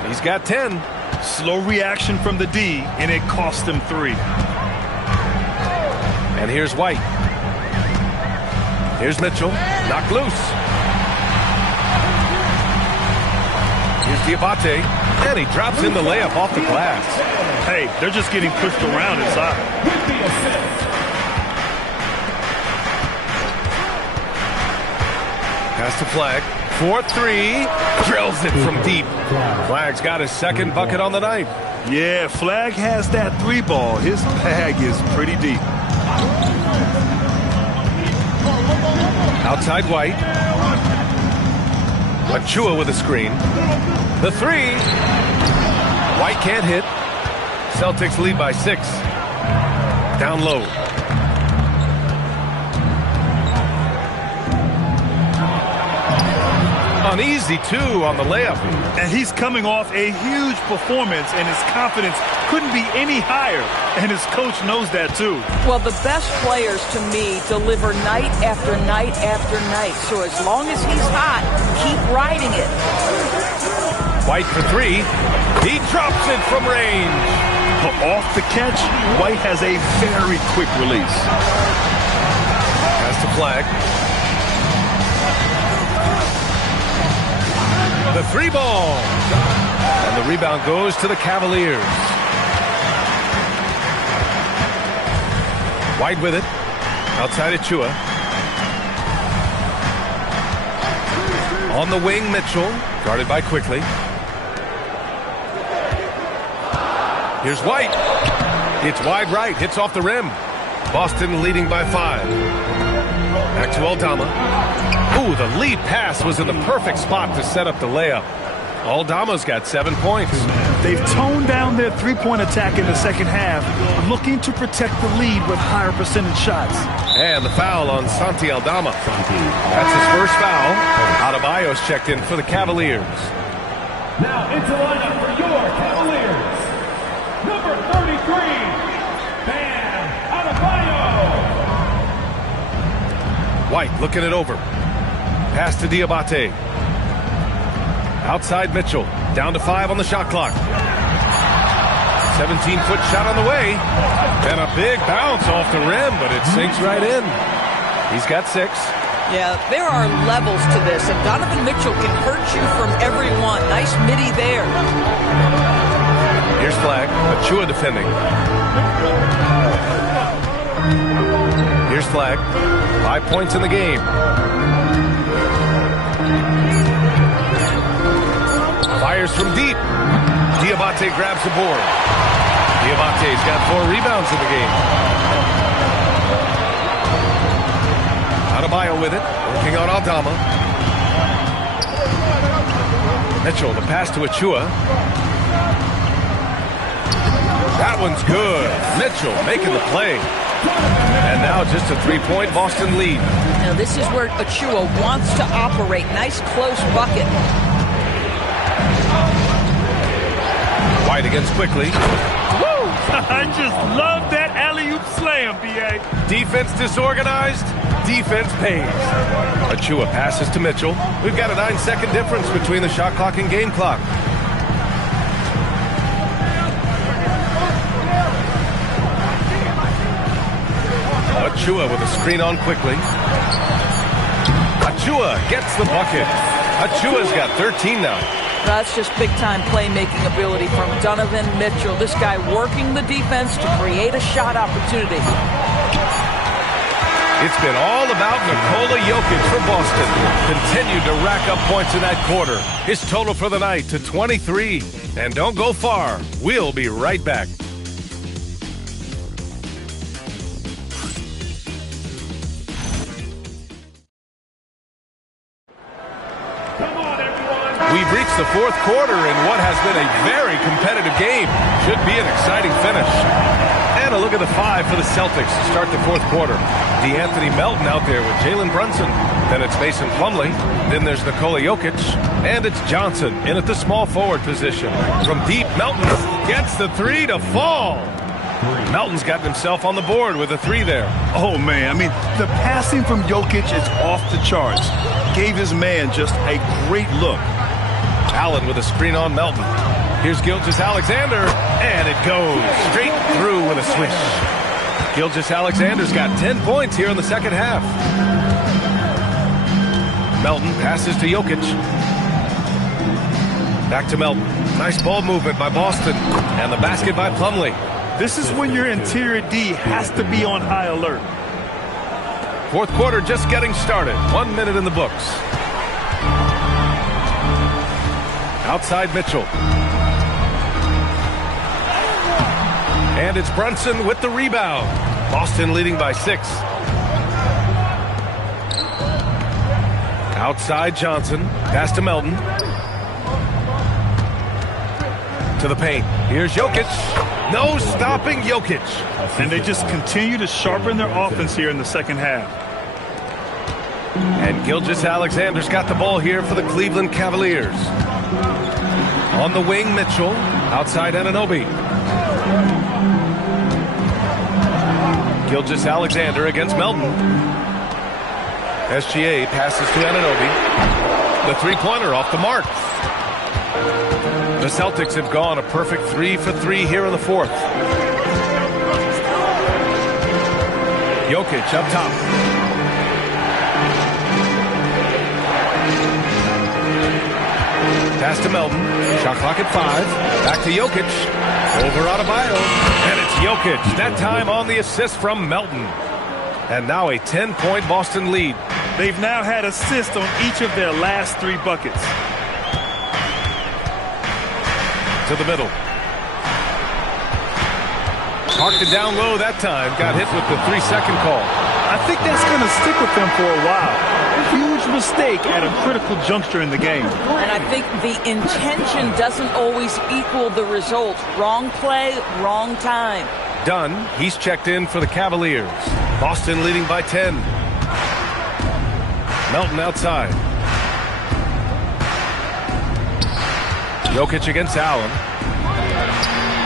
He's got 10. Slow reaction from the D, and it cost him 3. And here's White. Here's Mitchell. Knocked loose. Here's Diabate. And he drops in the layup off the glass. Hey, they're just getting pushed around inside. Pass to Flag. 4-3. Drills it from deep. Flag's got his second bucket on the night. Yeah, Flag has that 3 ball. His bag is pretty deep. Outside White. Achua with a screen. The 3. White can't hit. Celtics lead by 6. Down low. An easy 2 on the layup. And he's coming off a huge performance, and his confidence couldn't be any higher. And his coach knows that, too. Well, the best players, to me, deliver night after night after night. So as long as he's hot, keep riding it. White for 3. He drops it from range. Off the catch, White has a very quick release. Pass to Flag. The 3 ball. And the rebound goes to the Cavaliers. White with it. Outside Achua. On the wing, Mitchell. Guarded by Quickly. Here's White. It's wide right. Hits off the rim. Boston leading by 5. Back to Aldama. Ooh, the lead pass was in the perfect spot to set up the layup. Aldama's got 7 points. They've toned down their 3-point attack in the second half, looking to protect the lead with higher percentage shots. And the foul on Santi Aldama. That's his first foul. Adebayo's checked in for the Cavaliers. Now into lineup for your Cavaliers. Number 33, Bam Adebayo. White looking it over. Pass to Diabate. Outside Mitchell. Down to 5 on the shot clock. 17-foot shot on the way. And a big bounce off the rim, but it sinks right in. He's got 6. Yeah, there are levels to this, and Donovan Mitchell can hurt you from every one. Nice midi there. Here's Flag. Achua defending. Here's Flag. 5 points in the game. Fires from deep. Diabate grabs the board. Diabate's got 4 rebounds in the game. Adebayo with it, working on Aldama. Mitchell, the pass to Achua. That one's good. Mitchell making the play. And now just a three-point Boston lead. Now this is where Achua wants to operate. Nice close bucket. White against Quickly. Woo! I just love that alley-oop slam, B.A. Defense disorganized, defense pays. Achua passes to Mitchell. We've got a 9-second difference between the shot clock and game clock. Achua with a screen on Quickly. Achua gets the bucket. Achua's got 13 now. That's just big-time playmaking ability from Donovan Mitchell. This guy working the defense to create a shot opportunity. It's been all about Nikola Jokic for Boston. Continued to rack up points in that quarter. His total for the night to 23. And don't go far. We'll be right back. We've reached the fourth quarter in what has been a very competitive game. Should be an exciting finish. And a look at the five for the Celtics to start the fourth quarter. DeAnthony Melton out there with Jalen Brunson. Then it's Mason Plumlee. Then there's Nikola Jokic. And it's Johnson in at the small forward position. From deep, Melton gets the three to fall. Melton's gotten himself on the board with a three there. Oh, man. I mean, the passing from Jokic is off the charts. Gave his man just a great look. Allen with a screen on Melton. Here's Gilgeous-Alexander, and it goes straight through with a swish. Gilgeous-Alexander's got 10 points here in the second half. Melton passes to Jokic. Back to Melton. Nice ball movement by Boston, and the basket by Plumlee. This is when your interior D has to be on high alert. Fourth quarter just getting started. 1 minute in the books. Outside Mitchell. And it's Brunson with the rebound. Boston leading by 6. Outside Johnson. Pass to Melton. To the paint. Here's Jokic. No stopping Jokic. And they just continue to sharpen their offense here in the second half. And Gilgeous-Alexander's got the ball here for the Cleveland Cavaliers. On the wing, Mitchell. Outside Anunoby. Gilgeous-Alexander against Melton. SGA passes to Anunoby. The three-pointer off the mark. The Celtics have gone a perfect 3 for 3 here in the fourth. Jokic up top. Pass to Melton. Shot clock at 5. Back to Jokic. Over Adebayo. And it's Jokic. That time on the assist from Melton. And now a 10-point Boston lead. They've now had assists on each of their last 3 buckets. To the middle. Parked it down low that time. Got hit with the 3-second call. I think that's going to stick with them for a while. A huge mistake at a critical juncture in the game. And I think the intention doesn't always equal the result. Wrong play, wrong time. Dunn, he's checked in for the Cavaliers. Boston leading by 10. Melton outside. Jokic against Allen.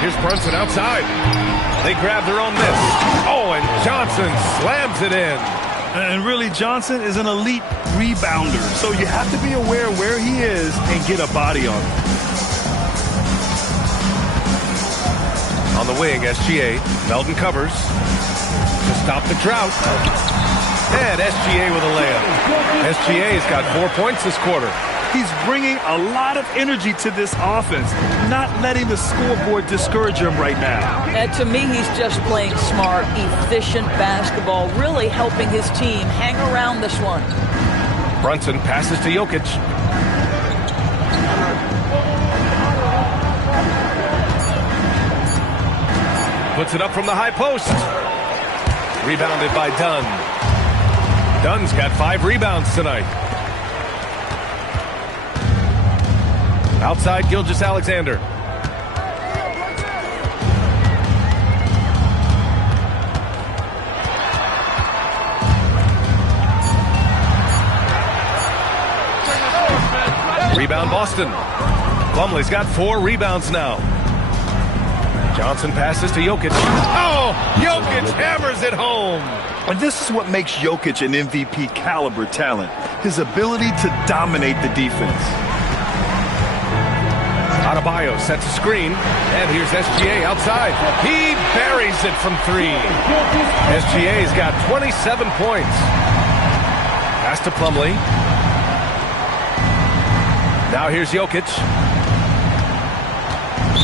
Here's Brunson outside. They grab their own miss. Oh, and Johnson slams it in. And really, Johnson is an elite rebounder, so you have to be aware where he is and get a body on him. On the wing, SGA. Melton covers to stop the drought. And SGA with a layup. SGA's got 4 points this quarter. He's bringing a lot of energy to this offense, not letting the scoreboard discourage him right now. And to me, he's just playing smart, efficient basketball, really helping his team hang around this one. Brunson passes to Jokic. Puts it up from the high post. Rebounded by Dunn. Dunn's got 5 rebounds tonight. Outside Gilgeous-Alexander. Rebound Boston. Plumlee's got 4 rebounds now. Johnson passes to Jokic. Oh, Jokic hammers it home. And this is what makes Jokic an MVP caliber talent. His ability to dominate the defense. Adebayo sets a screen, and here's SGA outside. He buries it from 3. SGA's got 27 points. Pass to Plumlee. Now here's Jokic.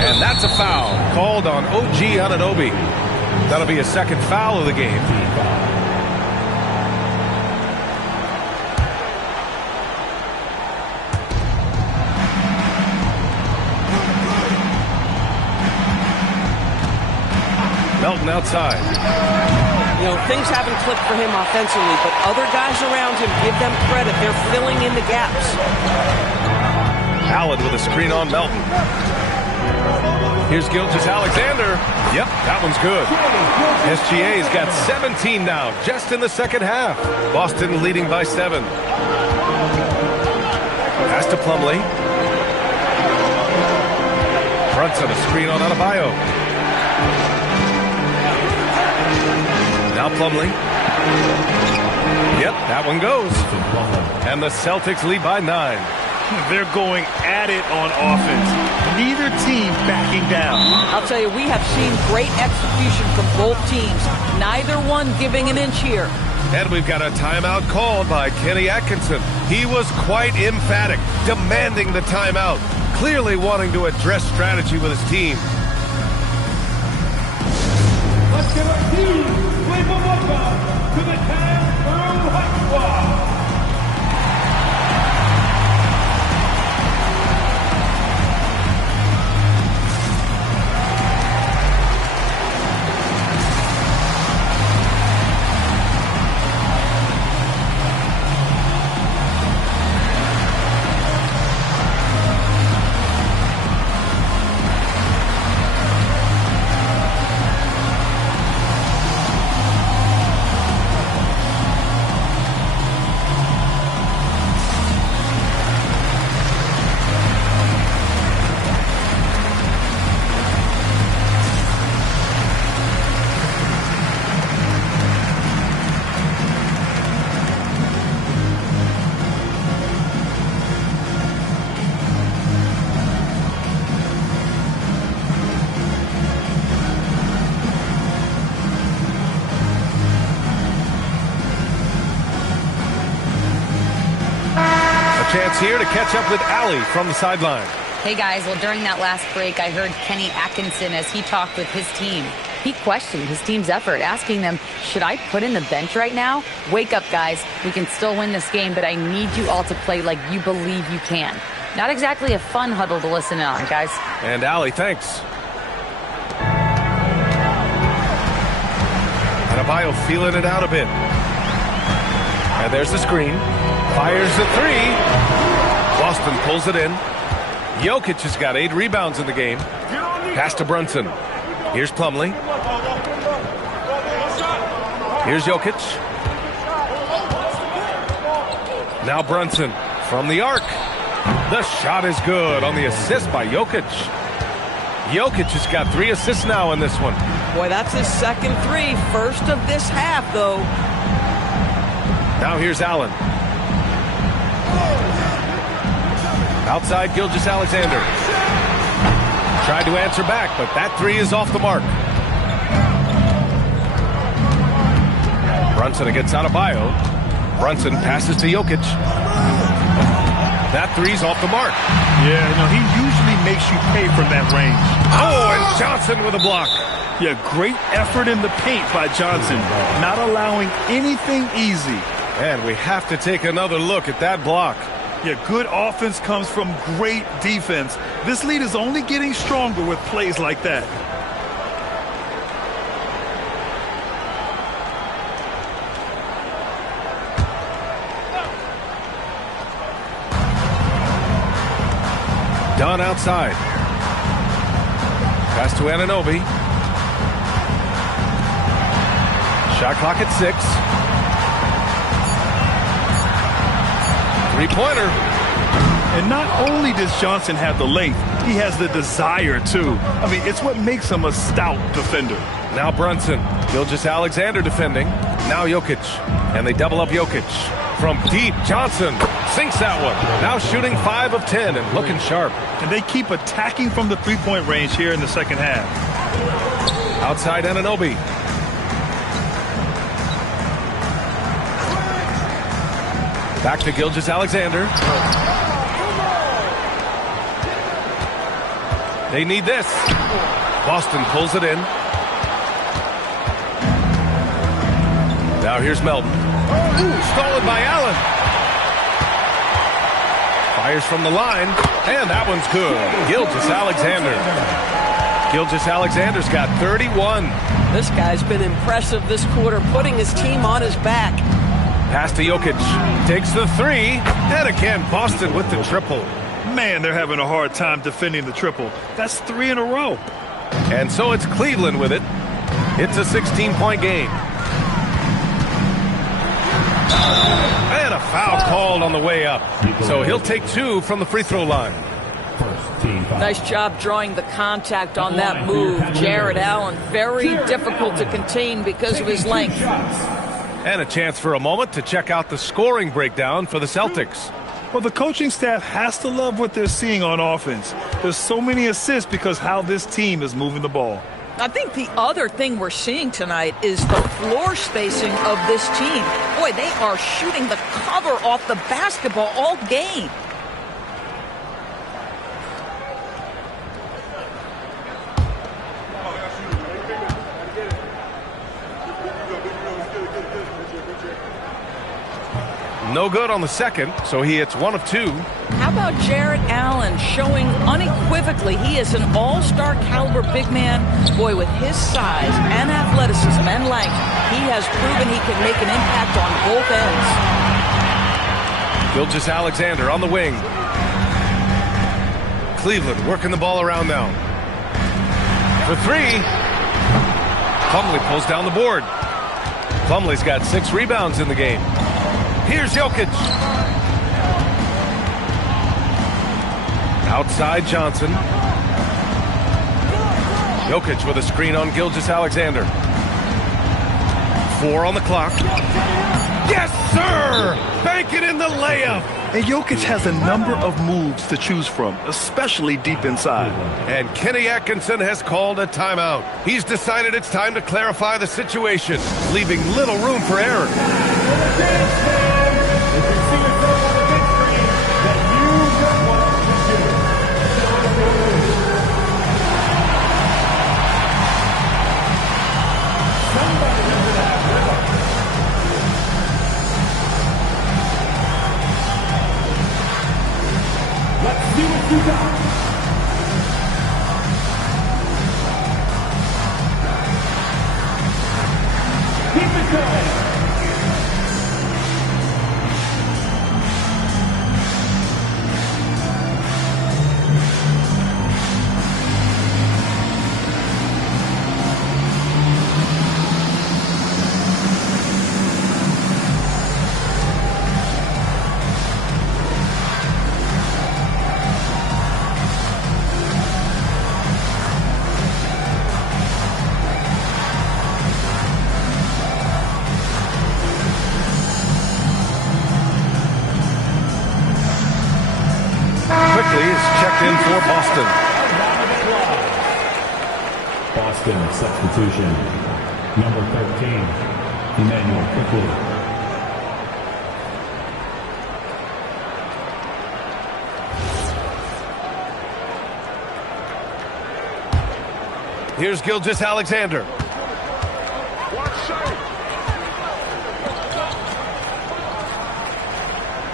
And that's a foul called on OG Anunoby. That'll be a second foul of the game. Melton outside. You know, things haven't clicked for him offensively, but other guys around him, give them credit. They're filling in the gaps. Allen with a screen on Melton. Here's Gilgeous-Alexander. Yep, that one's good. SGA's got 17 now, just in the second half. Boston leading by 7. Pass to Plumlee. Brunson, a screen on Adebayo. Now Plumlee. Yep, that one goes. And the Celtics lead by 9. They're going at it on offense. Neither team backing down. I'll tell you, we have seen great execution from both teams. Neither one giving an inch here. And we've got a timeout called by Kenny Atkinson. He was quite emphatic, demanding the timeout, clearly wanting to address strategy with his team. Let's give a huge wave of welcome to the Canberra Hot Squad. Chance here to catch up with Allie from the sideline. Hey guys, well during that last break I heard Kenny Atkinson as he talked with his team. He questioned his team's effort, asking them, should I put in the bench right now? Wake up guys, we can still win this game, but I need you all to play like you believe you can. Not exactly a fun huddle to listen in on, guys. And Allie, thanks. Adebayo feeling it out a bit. And there's the screen. Fires the 3. Boston pulls it in. Jokic has got 8 rebounds in the game. Pass to Brunson. Here's Plumlee. Here's Jokic. Now Brunson from the arc. The shot is good on the assist by Jokic. Jokic has got 3 assists now in this one. Boy, that's his second 3. First of this half, though. Now here's Allen. Outside Gilgeous-Alexander. Tried to answer back, but that 3 is off the mark. Brunson against Adebayo. Brunson passes to Jokic. That 3's off the mark. Yeah, no, he usually makes you pay from that range. Oh, and Johnson with a block. Yeah, great effort in the paint by Johnson, not allowing anything easy. And we have to take another look at that block. Yeah, good offense comes from great defense. This lead is only getting stronger with plays like that. Done outside. Pass to Anunoby. Shot clock at 6. Three-pointer. And not only does Johnson have the length, he has the desire, too. I mean, it's what makes him a stout defender. Now Brunson. Gilgeous-Alexander defending. Now Jokic. And they double up Jokic. From deep, Johnson sinks that one. Now shooting 5 of 10 and looking sharp. And they keep attacking from the three-point range here in the second half. Outside Anunoby. Back to Gilgeous-Alexander. They need this. Boston pulls it in. Now here's Melton. Ooh, stolen by Allen. Fires from the line, and that one's good. Gilgeous-Alexander. Gilgeous-Alexander's got 31. This guy's been impressive this quarter, putting his team on his back. Pass to Jokic. Takes the 3. And again, Boston with the triple. Man, they're having a hard time defending the triple. That's 3 in a row. And so it's Cleveland with it. It's a 16-point game. And a foul called on the way up. So he'll take 2 from the free throw line. Nice job drawing the contact on that move. Jared Allen, very difficult to contain because of his length. And a chance for a moment to check out the scoring breakdown for the Celtics. Well, the coaching staff has to love what they're seeing on offense. There's so many assists because how this team is moving the ball. I think the other thing we're seeing tonight is the floor spacing of this team. Boy, they are shooting the cover off the basketball all game. No good on the second, so he hits 1 of 2. How about Jared Allen showing unequivocally he is an all-star caliber big man? Boy, with his size and athleticism and length, he has proven he can make an impact on both ends. Gilgeous-Alexander on the wing. Cleveland working the ball around now. For 3. Plumlee pulls down the board. Plumlee's got 6 rebounds in the game. Here's Jokic. Outside Johnson. Jokic with a screen on Gilgeous-Alexander. 4 on the clock. Yes, sir! Bank it in the layup. And Jokic has a number of moves to choose from, especially deep inside. And Kenny Atkinson has called a timeout. He's decided it's time to clarify the situation, leaving little room for error. In for Boston. Boston substitution. Number 13, Emmanuel Quickly. Here's Gilgeous-Alexander.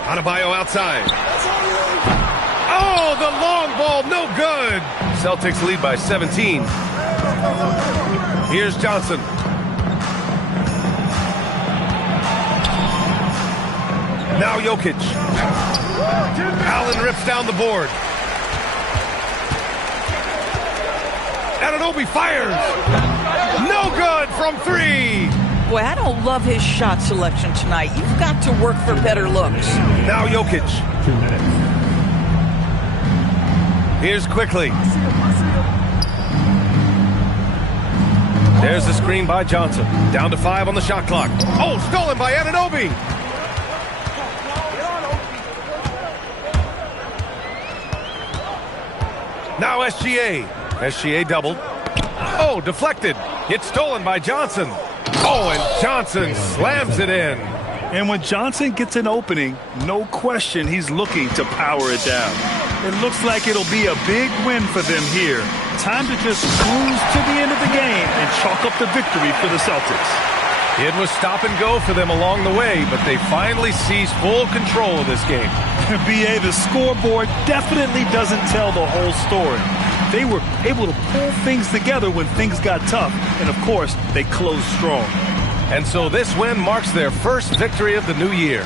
Adebayo outside. Oh, the long ball, no good. Celtics lead by 17. Here's Johnson. Now Jokic. Allen rips down the board. Anunoby fires. No good from 3. Boy, I don't love his shot selection tonight. You've got to work for better looks. Now Jokic. 2 minutes. Here's quickly. There's the screen by Johnson. Down to 5 on the shot clock. Oh, stolen by Anunoby. Now SGA. SGA doubled. Oh, deflected. It's stolen by Johnson. Oh, and Johnson slams it in. And when Johnson gets an opening, no question he's looking to power it down. It looks like it'll be a big win for them here. Time to just cruise to the end of the game and chalk up the victory for the Celtics. It was stop and go for them along the way, but they finally seized full control of this game. BA, the scoreboard definitely doesn't tell the whole story. They were able to pull things together when things got tough, and of course, they closed strong. And so this win marks their first victory of the new year.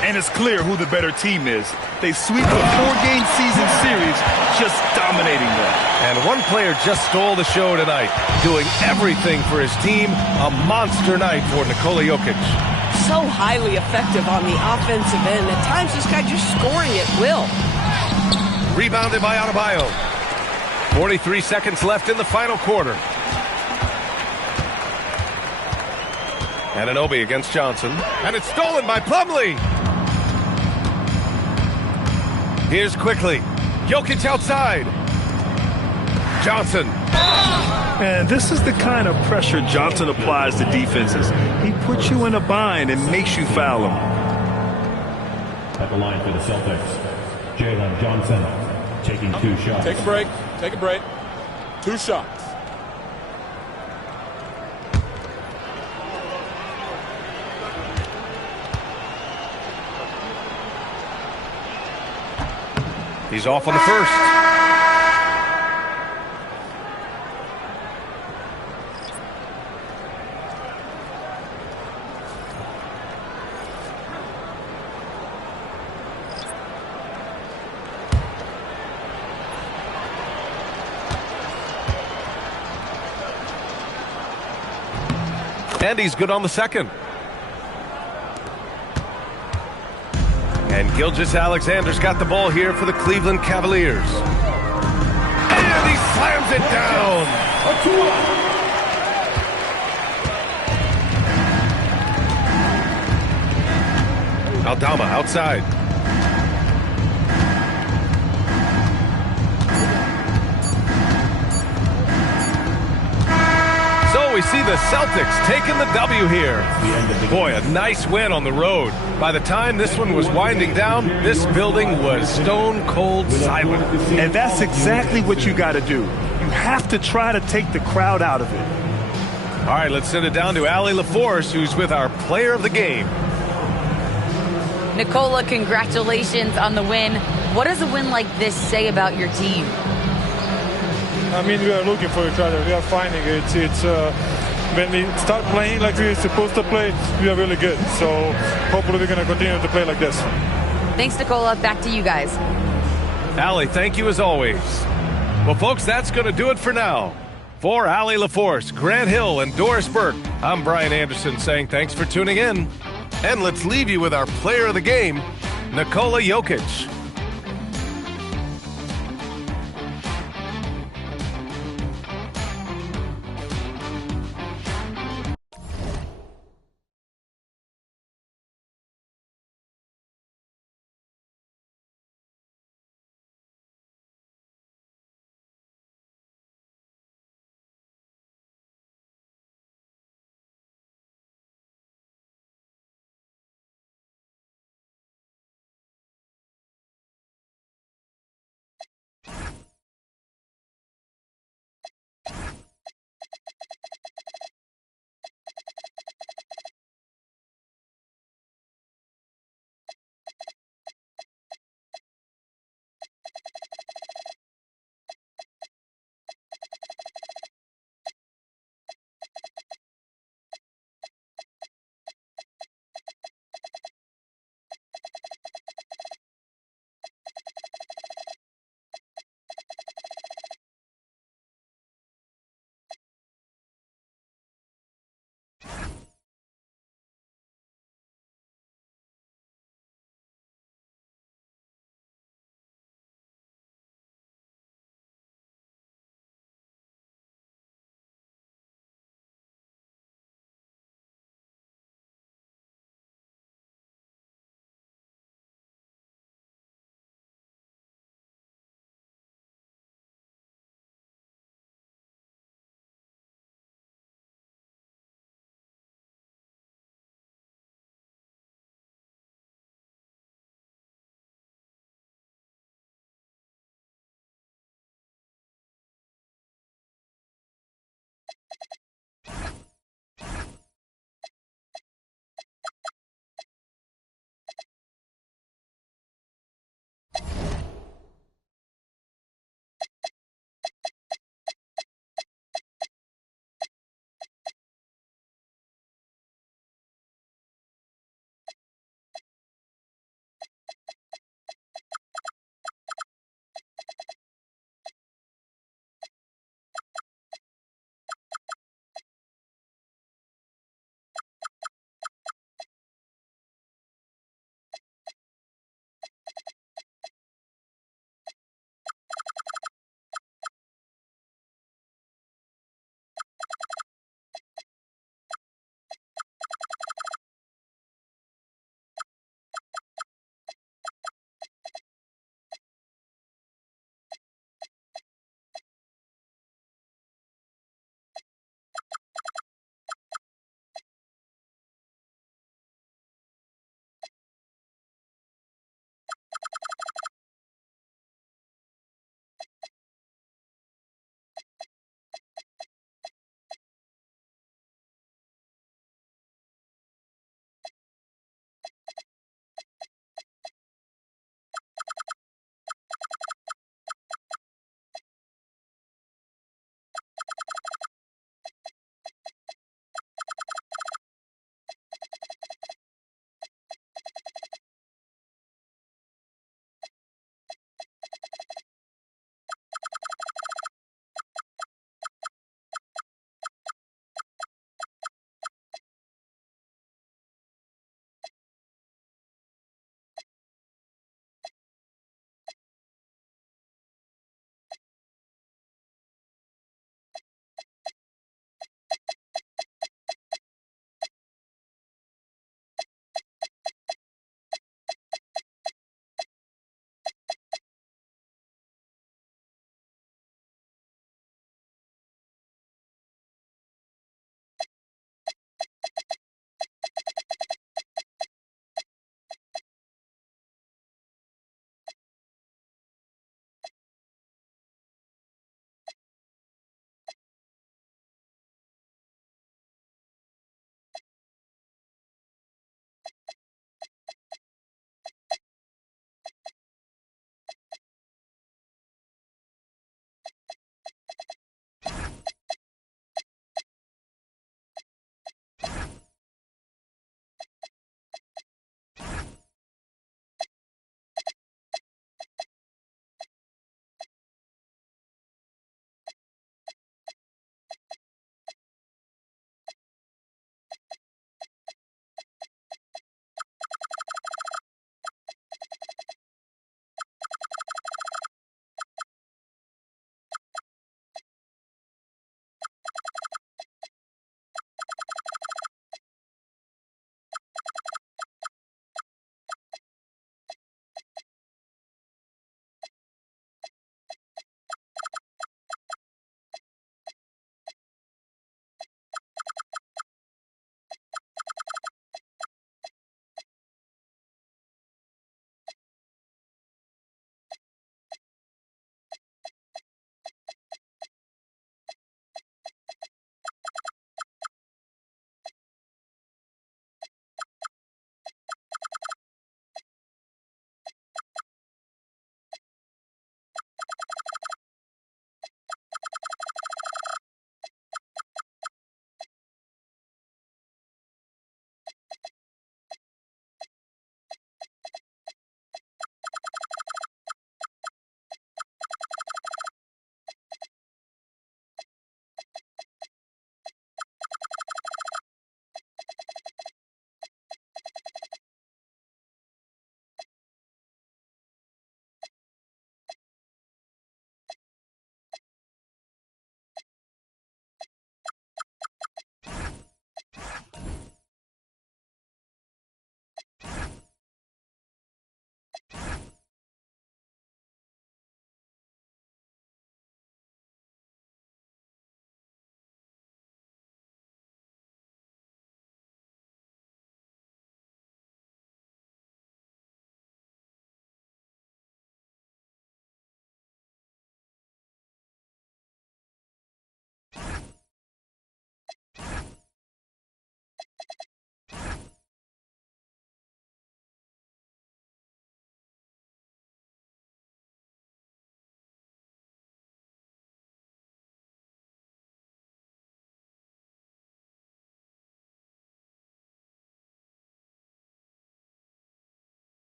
And it's clear who the better team is. They sweep the 4-game season series, just dominating them. And one player just stole the show tonight, doing everything for his team. A monster night for Nikola Jokic. So highly effective on the offensive end. At times, this guy just scoring at will. Rebounded by Adebayo. 43 seconds left in the final quarter. Anunoby against Johnson. And it's stolen by Plumlee. Here's quickly. Jokic outside. Johnson. And this is the kind of pressure Johnson applies to defenses. He puts you in a bind and makes you foul him. At the line for the Celtics, Jalen Johnson taking 2 shots. Take a break. Take a break. 2 shots. He's off on the first. And he's good on the second. And Gilgeous-Alexander's got the ball here for the Cleveland Cavaliers. And he slams it down. Aldama outside. So we see the Celtics taking the W here. Boy, a nice win on the road. By the time this one was winding down, this building was stone cold silent. And that's exactly what you got to do. You have to try to take the crowd out of it. All right, let's send it down to Allie LaForce, who's with our player of the game. Nikola, congratulations on the win. What does a win like this say about your team? I mean, we are looking for each other. We are finding it. It's when we start playing like we're supposed to play, we are really good. So hopefully we're going to continue to play like this. Thanks, Nikola. Back to you guys. Allie, thank you as always. Well, folks, that's going to do it for now. For Allie LaForce, Grant Hill, and Doris Burke, I'm Brian Anderson saying thanks for tuning in. And let's leave you with our player of the game, Nikola Jokic.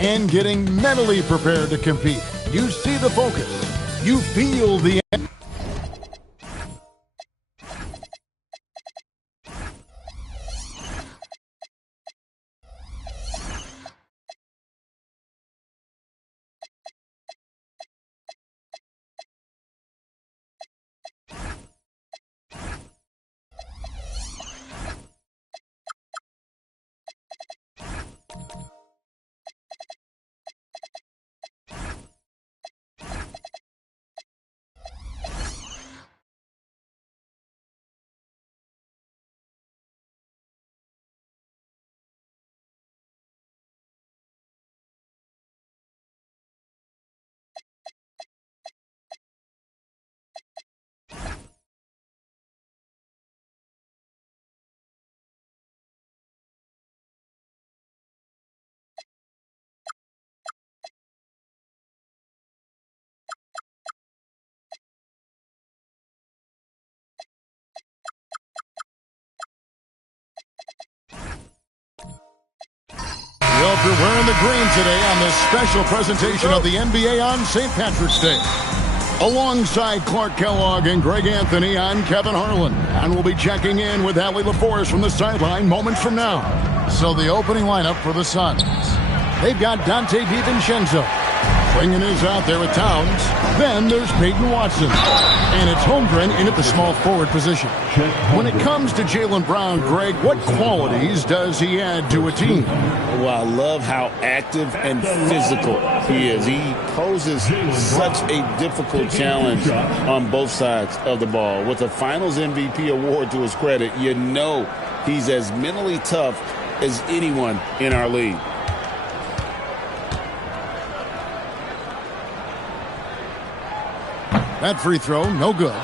and getting mentally prepared to compete. You see the focus. You feel the... We hope you're wearing the green today on this special presentation of the NBA on St. Patrick's Day. Alongside Clark Kellogg and Greg Anthony, I'm Kevin Harlan, and we'll be checking in with Allie LaForce from the sideline moments from now. So the opening lineup for the Suns. They've got Dante DiVincenzo. Swinging is out there with Towns. Then there's Peyton Watson. And it's Holmgren in at the small forward position. When it comes to Jaylen Brown, Greg, what qualities does he add to a team? Well, I love how active and physical he is. He poses such a difficult challenge on both sides of the ball. With a Finals MVP award to his credit, you know he's as mentally tough as anyone in our league. That free throw, no good.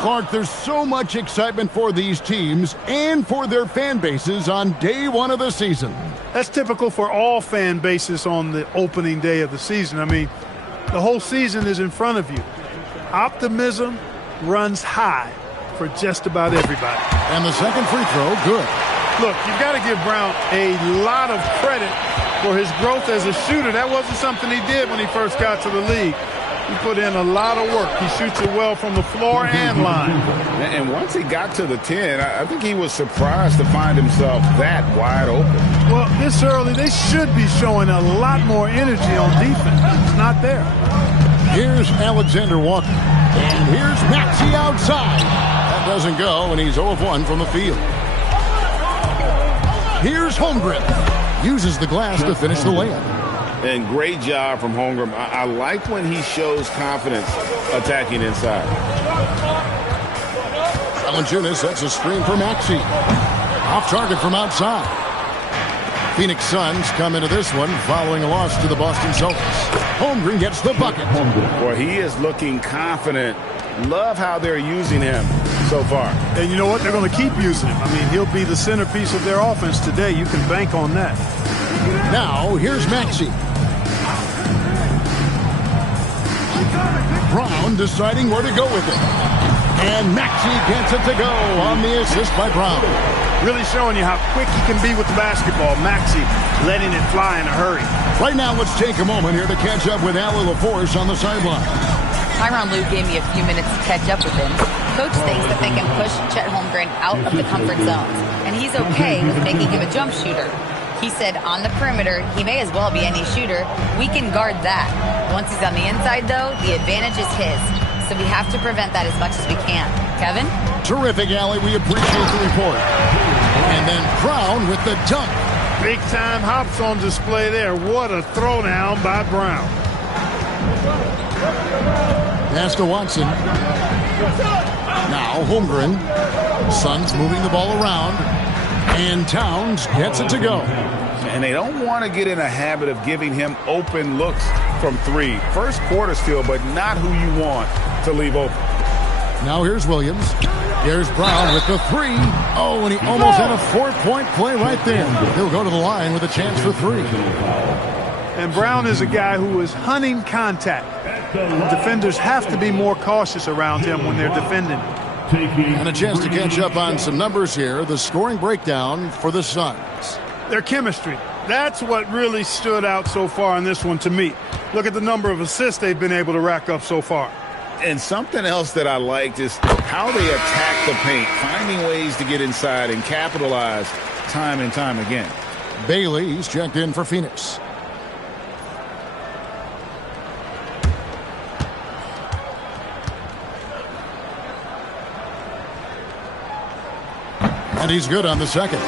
Clark, there's so much excitement for these teams and for their fan bases on day one of the season. That's typical for all fan bases on the opening day of the season. I mean, the whole season is in front of you. Optimism runs high for just about everybody. And the second free throw, good. Look, you've got to give Brown a lot of credit for his growth as a shooter. That wasn't something he did when he first got to the league. He put in a lot of work. He shoots it well from the floor and line. And once he got to the 10, I think he was surprised to find himself that wide open. Well, this early, they should be showing a lot more energy on defense. It's not there. Here's Alexander Walker. And here's Maxey outside. That doesn't go, and he's 0 of 1 from the field. Here's Holmgren. Uses the glass to finish the layup. And great job from Holmgren. I like when he shows confidence attacking inside. Valanciunas sets a screen for Maxey. Off target from outside. Phoenix Suns come into this one following a loss to the Boston Celtics. Holmgren gets the bucket. Well, he is looking confident. Love how they're using him so far. And you know what? They're going to keep using him. I mean, he'll be the centerpiece of their offense today. You can bank on that. Now, here's Maxey. Brown deciding where to go with it. And Maxey gets it to go on the assist by Brown. Really showing you how quick he can be with the basketball. Maxey letting it fly in a hurry. Right now, let's take a moment here to catch up with Allie LaForce on the sideline. Tyronn Lue gave me a few minutes to catch up with him. Coach thinks that they can push Chet Holmgren out of the comfort zones, and he's okay with making him a jump shooter. He said on the perimeter, he may as well be any shooter. We can guard that. Once he's on the inside, though, the advantage is his. So we have to prevent that as much as we can. Kevin? Terrific, Allie. We appreciate the report. And then Brown with the dunk. Big-time hops on display there. What a throwdown by Brown. Pass to Watson. Now Holmgren. Suns moving the ball around. And Towns gets it to go. And they don't want to get in a habit of giving him open looks from three. First quarter still, but not who you want to leave open. Now here's Williams. Here's Brown with the three. Oh, and he almost had a 4-point play right there. He'll go to the line with a chance for three. And Brown is a guy who is hunting contact. Defenders have to be more cautious around him when they're defending. And a chance to catch up on some numbers here. The scoring breakdown for the Suns. Their chemistry That's what really stood out so far in this one to me. Look at the number of assists they've been able to rack up so far. And something else that I liked is how they attack the paint, finding ways to get inside and capitalize time and time again. Bailey, he's checked in for Phoenix. And he's good on the second.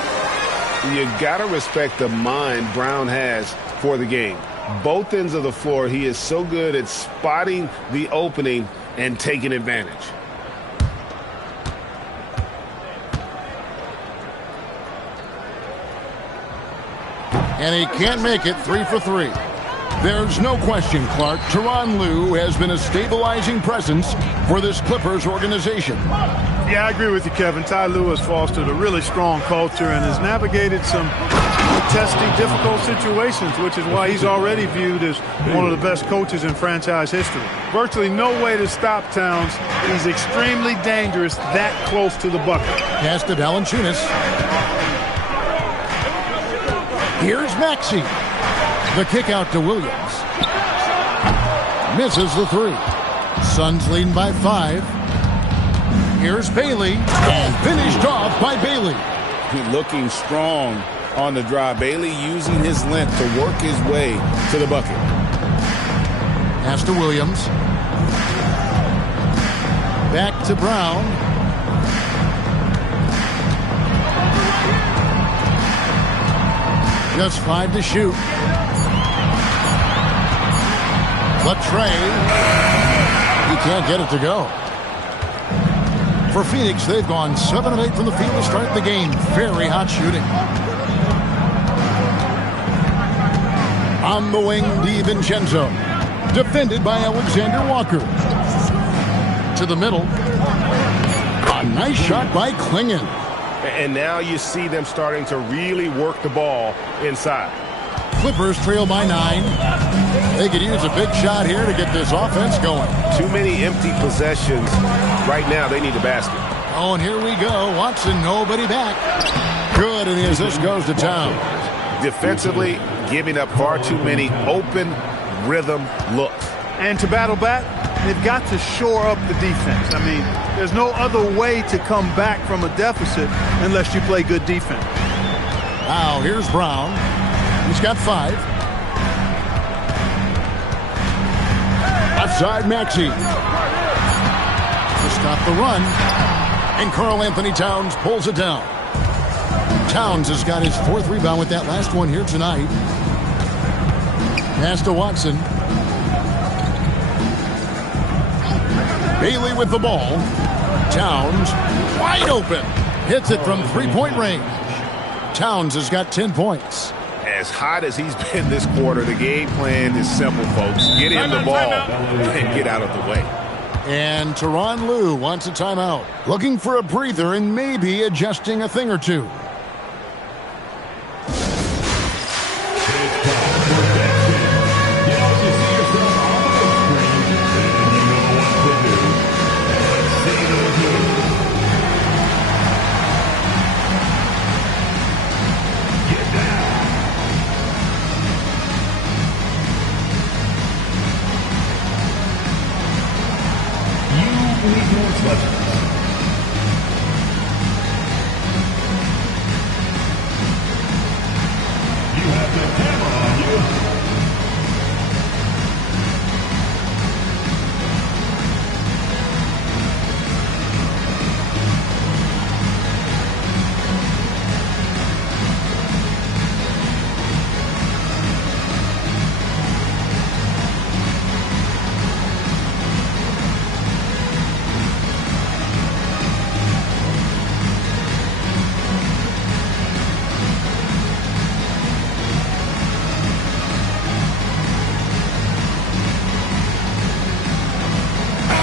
You got to respect the mind Brown has for the game. Both ends of the floor, he is so good at spotting the opening and taking advantage. And he can't make it 3 for 3. There's no question, Clark, Tyronn Lue has been a stabilizing presence for this Clippers organization. Yeah, I agree with you, Kevin. Ty Lue has fostered a really strong culture and has navigated some testy, difficult situations, which is why he's already viewed as one of the best coaches in franchise history. Virtually no way to stop Towns. He's extremely dangerous that close to the bucket. Pass to Valanciunas. Here's Maxey. The kick out to Williams. Misses the 3. Suns leading by 5. Here's Bailey. And finished off by Bailey. Looking strong on the drive. Bailey using his length to work his way to the bucket. Pass to Williams. Back to Brown. Just 5 to shoot. Latrey. He can't get it to go. For Phoenix, they've gone 7 of 8 from the field to start the game. Very hot shooting. On the wing, DiVincenzo. Defended by Alexander Walker. To the middle. A nice shot by Klingon. And now you see them starting to really work the ball inside. Clippers trail by 9. They could use a big shot here to get this offense going. Too many empty possessions. Right now, they need a basket. Oh, and here we go. Watson, nobody back. Good, and the assist goes to Towns. Defensively, giving up far too many open rhythm looks. And to battle back, they've got to shore up the defense. I mean, there's no other way to come back from a deficit unless you play good defense. Now, here's Brown. He's got 5. Outside Maxey. To stop the run. And Karl Anthony Towns pulls it down. Towns has got his 4th rebound with that last one here tonight. Pass to Watson. Bailey with the ball. Towns wide open. Hits it from 3-point range. Towns has got 10 points. As hot as he's been this quarter, the game plan is simple, folks. Get him the ball and get out of the way. And Tyronn Lue wants a timeout. Looking for a breather and maybe adjusting a thing or two.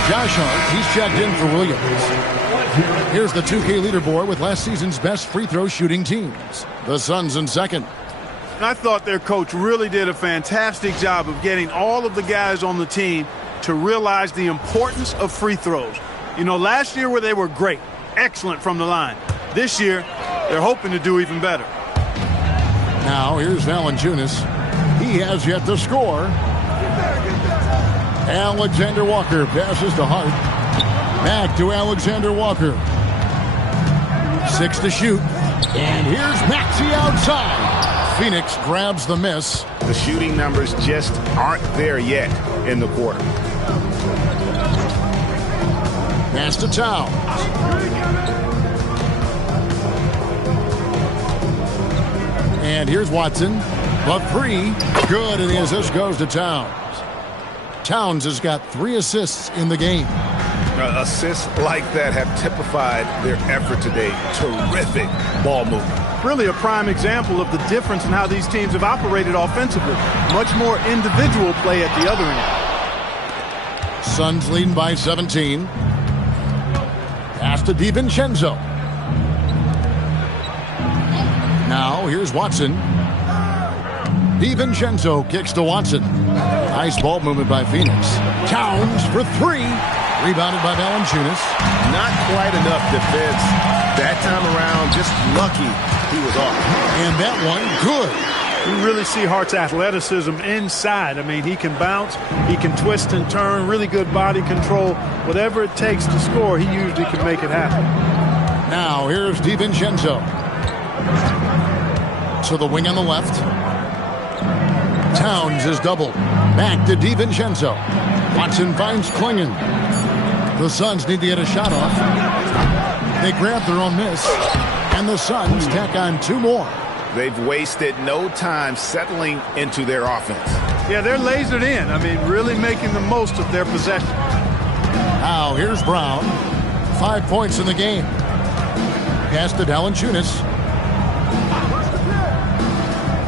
Josh Hart, he's checked in for Williams. Here's the 2K leaderboard with last season's best free throw shooting teams. The Suns in second. I thought their coach really did a fantastic job of getting all of the guys on the team to realize the importance of free throws. You know, last year where they were great, excellent from the line. This year, they're hoping to do even better. Now here's Valanciunas. He has yet to score. Alexander Walker passes to Hart. Back to Alexander Walker. 6 to shoot. And here's Maxey outside. Phoenix grabs the miss. The shooting numbers just aren't there yet in the quarter. Pass to Towns. And here's Watson. But 3. Good, and the assist goes to Towns. Towns has got 3 assists in the game. Assists like that have typified their effort today. Terrific ball movement. Really a prime example of the difference in how these teams have operated offensively. Much more individual play at the other end. Suns leading by 17. Pass to DiVincenzo. Now here's Watson. DiVincenzo kicks to Watson. Nice ball movement by Phoenix. Towns for 3. Rebounded by Valanciunas. Not quite enough defense that time around. Just lucky he was off. And that one, good. You really see Hart's athleticism inside. I mean, he can bounce, he can twist and turn, really good body control. Whatever it takes to score, he usually can make it happen. Now, here's DiVincenzo. To the wing on the left. Towns is doubled. Back to DiVincenzo. Watson finds Klingon. The Suns need to get a shot off. They grab their own miss. And the Suns tack on 2 more. They've wasted no time settling into their offense. Yeah, they're lasered in. I mean, really making the most of their possession. Now, here's Brown. 5 points in the game. Pass to Valanciunas.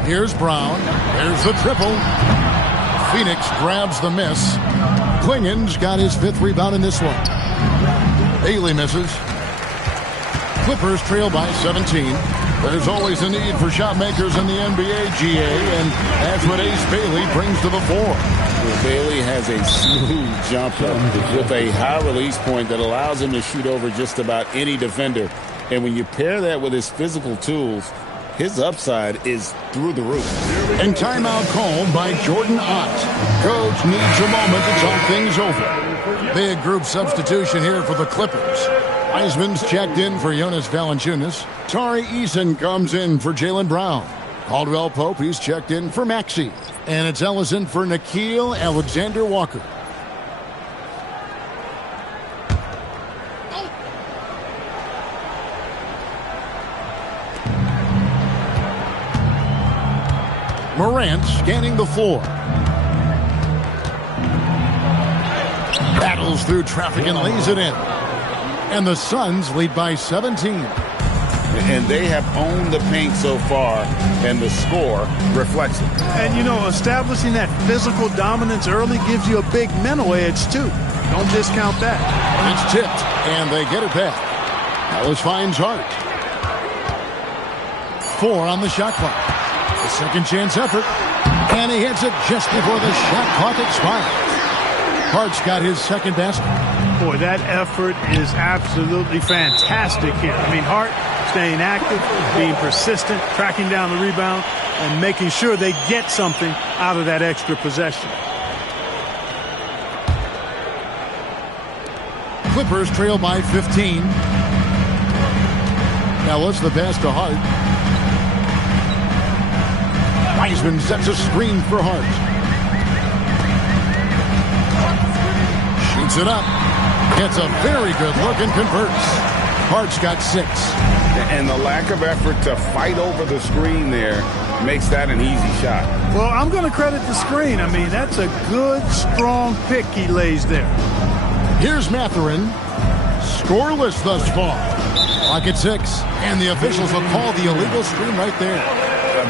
Here's Brown. There's the triple. Phoenix grabs the miss. Klingon's got his 5th rebound in this one. Bailey misses. Clippers trail by 17. There's always a need for shot makers in the NBA, GA, and that's what Ace Bailey brings to the fore. Well, Bailey has a smooth jumper with a high release point that allows him to shoot over just about any defender. And when you pair that with his physical tools, his upside is through the roof. And timeout called by Jordan Ott. Coach needs a moment to talk things over. Big group substitution here for the Clippers. Wiseman's checked in for Jonas Valanciunas. Tari Eason comes in for Jaylen Brown. Caldwell Pope, he's checked in for Maxey. And it's Ellison for Nickeil Alexander-Walker. Morant scanning the floor. Battles through traffic and lays it in. And the Suns lead by 17. And they have owned the paint so far, and the score reflects it. And, you know, establishing that physical dominance early gives you a big mental edge, too. Don't discount that. It's tipped, and they get it back. Ellis finds Hart. 4 on the shot clock. A second chance effort. And he hits it just before the shot clock expires. Hart's got his second basket. Boy, that effort is absolutely fantastic here. I mean, Hart staying active, being persistent, tracking down the rebound, and making sure they get something out of that extra possession. Clippers trail by 15. Ellis the pass to Hart. Wiseman sets a screen for Hart. Shoots it up. Gets a very good look and converts. Hart's got 6. And the lack of effort to fight over the screen there makes that an easy shot. Well, I'm going to credit the screen. I mean, that's a good, strong pick he lays there. Here's Mathurin. Scoreless thus far. Clock at 6. And the officials will call the illegal screen right there.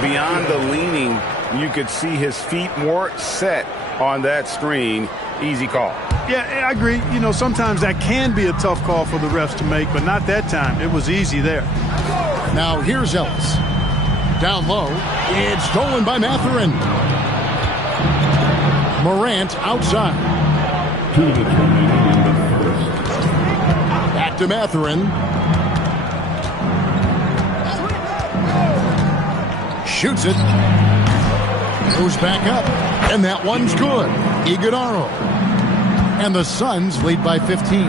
Beyond the leaning, you could see his feet more set on that screen. Easy call. Yeah, I agree. You know, sometimes that can be a tough call for the refs to make, but not that time. It was easy there. Now here's Ellis. Down low. It's stolen by Mathurin. Morant outside. 2 minutes remaining in the first. Back to Mathurin. Shoots it. Goes back up. And that one's good. Iguodaro. And the Suns lead by 15.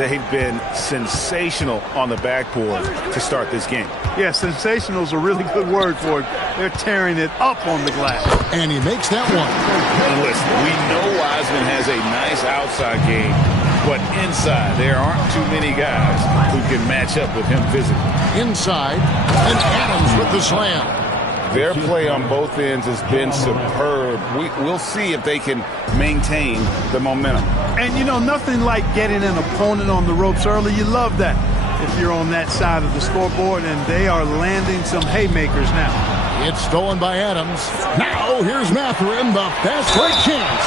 They've been sensational on the backboard to start this game. Yeah, sensational is a really good word for it. They're tearing it up on the glass. And he makes that one. Listen, we know Wiseman has a nice outside game, but inside there aren't too many guys who can match up with him physically. Inside, and Adams with the slam. Their play on both ends has been superb. We'll see if they can maintain the momentum. And, you know, nothing like getting an opponent on the ropes early. You love that if you're on that side of the scoreboard, and they are landing some haymakers now. It's stolen by Adams. Now here's Mathurin, the fast break chance.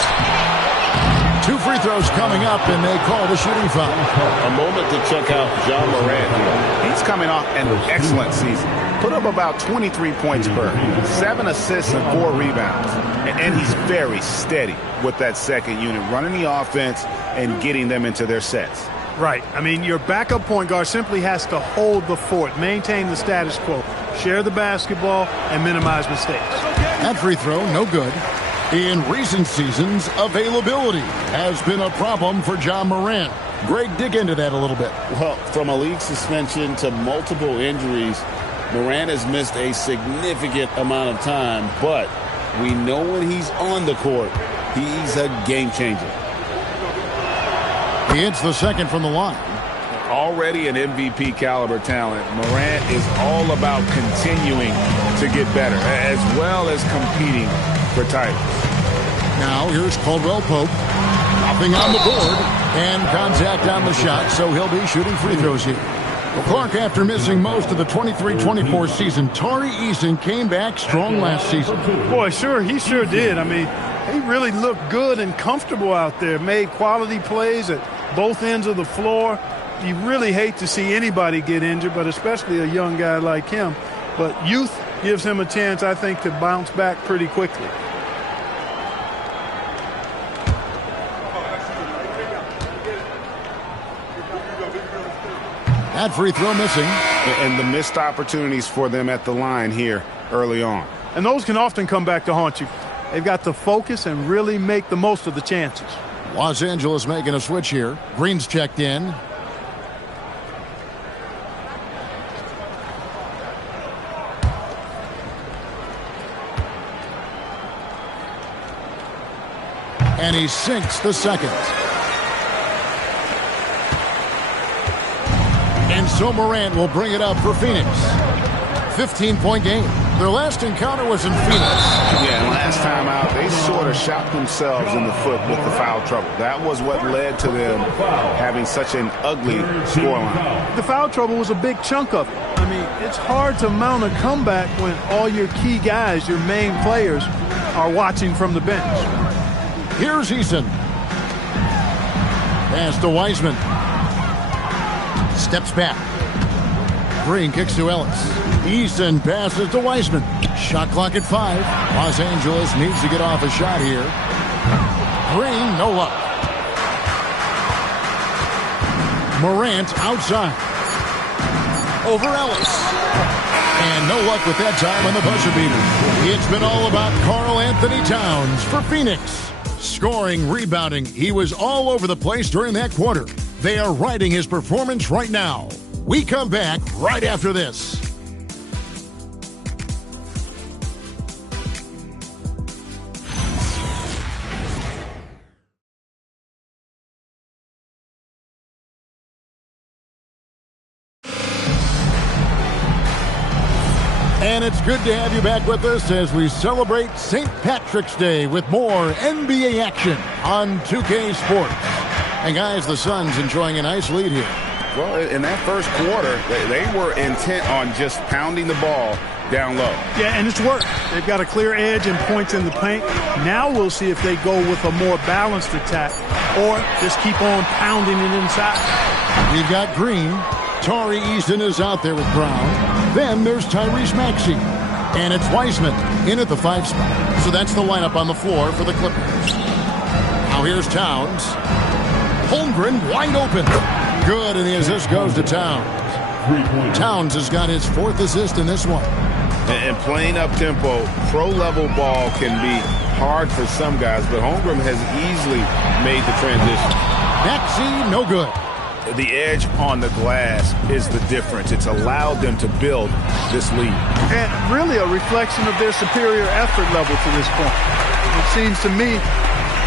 2 free throws coming up, and they call the shooting foul. A moment to check out John Morant here. He's coming off an excellent season. Put up about 23 points per, 7 assists and 4 rebounds. And he's very steady with that second unit, running the offense and getting them into their sets. Right. I mean, your backup point guard simply has to hold the fort, maintain the status quo, share the basketball, and minimize mistakes. That free throw, no good. In recent seasons, availability has been a problem for John Morant. Greg, dig into that a little bit. Well, from a league suspension to multiple injuries, Morant has missed a significant amount of time, but we know when he's on the court, he's a game changer. He hits the second from the line. Already an MVP caliber talent, Morant is all about continuing to get better, as well as competing for titles. Now here's Caldwell Pope. Nothing on the board, and contact on the shot, so he'll be shooting free throws here. Well, Clark, after missing most of the 23-24 season, Tari Eason came back strong last season. Boy, he sure did. I mean, he really looked good and comfortable out there, made quality plays at both ends of the floor. You really hate to see anybody get injured, but especially a young guy like him. But youth gives him a chance, I think, to bounce back pretty quickly. That free throw missing. And the missed opportunities for them at the line here early on. And those can often come back to haunt you. They've got to focus and really make the most of the chances. Los Angeles making a switch here. Green's checked in. And he sinks the second. And so Morant will bring it up for Phoenix. 15-point game. Their last encounter was in Phoenix. Yeah, and last time out, they sort of shot themselves in the foot with the foul trouble. That was what led to them having such an ugly scoreline. The foul trouble was a big chunk of it. I mean, it's hard to mount a comeback when all your key guys, your main players, are watching from the bench. Here's Eason. Pass to Wiseman. Steps back. Green kicks to Ellis. Eason passes to Wiseman. Shot clock at 5. Los Angeles needs to get off a shot here. Green, no luck. Morant outside. Over Ellis. And no luck with that time on the buzzer beater. It's been all about Karl Anthony Towns for Phoenix. Scoring, rebounding, he was all over the place during that quarter. They are riding his performance right now. We come back right after this. And it's good to have you back with us as we celebrate St. Patrick's Day with more NBA action on 2K Sports. And guys, the Suns enjoying a nice lead here. Well, in that first quarter, they were intent on just pounding the ball down low. Yeah, and it's worked. They've got a clear edge and points in the paint. Now we'll see if they go with a more balanced attack or just keep on pounding it inside. We've got Green. Tari Eason is out there with Brown. Then there's Tyrese Maxey. And it's Wiseman in at the 5 spot. So that's the lineup on the floor for the Clippers. Now here's Towns. Holmgren wide open. Good, and the assist goes to Towns. Towns has got his 4th assist in this one. And playing up-tempo, pro-level ball can be hard for some guys, but Holmgren has easily made the transition. Maxey, no good. The edge on the glass is the difference. It's allowed them to build this lead. And really a reflection of their superior effort level to this point. It seems to me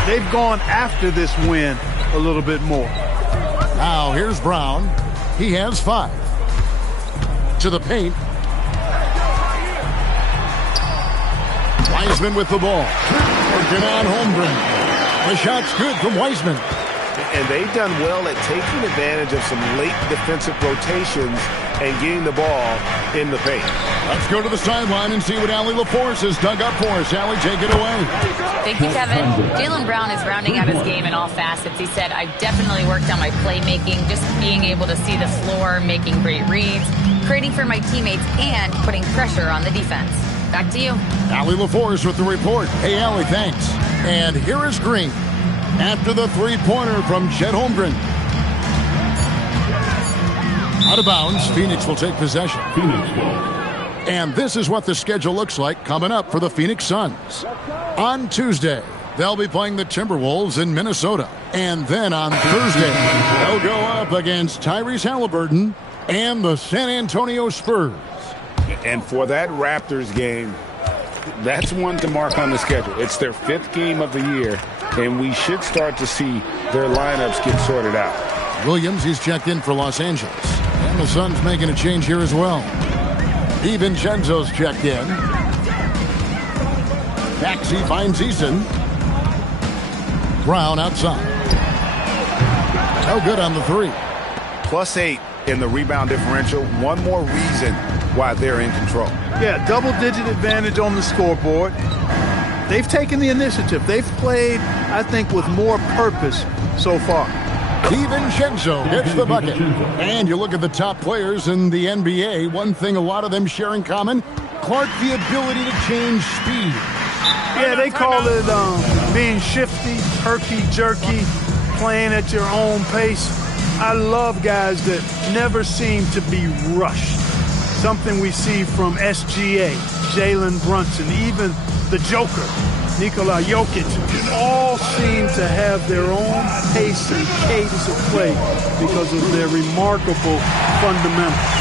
they've gone after this win a little bit more. Now here's Brown. He has 5. To the paint. Wiseman with the ball. Working on Holmgren. The shot's good from Wiseman. And they've done well at taking advantage of some late defensive rotations and getting the ball in the paint. Let's go to the sideline and see what Allie LaForce has dug up for us. Allie, take it away. Thank you, Kevin. Jaylen Brown is rounding out his game in all facets. He said, I've definitely worked on my playmaking, just being able to see the floor, making great reads, creating for my teammates, and putting pressure on the defense. Back to you. Allie LaForce with the report. Hey, Allie, thanks. And here is Green after the three-pointer from Chet Holmgren. Out of bounds, Phoenix will take possession. And this is what the schedule looks like coming up for the Phoenix Suns. On Tuesday, they'll be playing the Timberwolves in Minnesota. And then on Thursday, they'll go up against Tyrese Halliburton and the San Antonio Spurs. And for that Raptors game, that's one to mark on the schedule. It's their 5th game of the year, and we should start to see their lineups get sorted out. Williams, he's checked in for Los Angeles. And the Suns making a change here as well. DiVincenzo's checked in. Maxey finds Eason. Brown outside. No good on the 3. +8 in the rebound differential. One more reason why they're in control. Yeah, double-digit advantage on the scoreboard. They've taken the initiative. They've played, I think, with more purpose so far. DiVincenzo hits the bucket. And you look at the top players in the NBA, one thing a lot of them share in common, Clark, the ability to change speed. Yeah, they call it being shifty, herky-jerky, playing at your own pace. I love guys that never seem to be rushed. Something we see from SGA, Jalen Brunson, even the Joker, Nikola Jokic, all seem to have their own pace and cadence of play because of their remarkable fundamentals.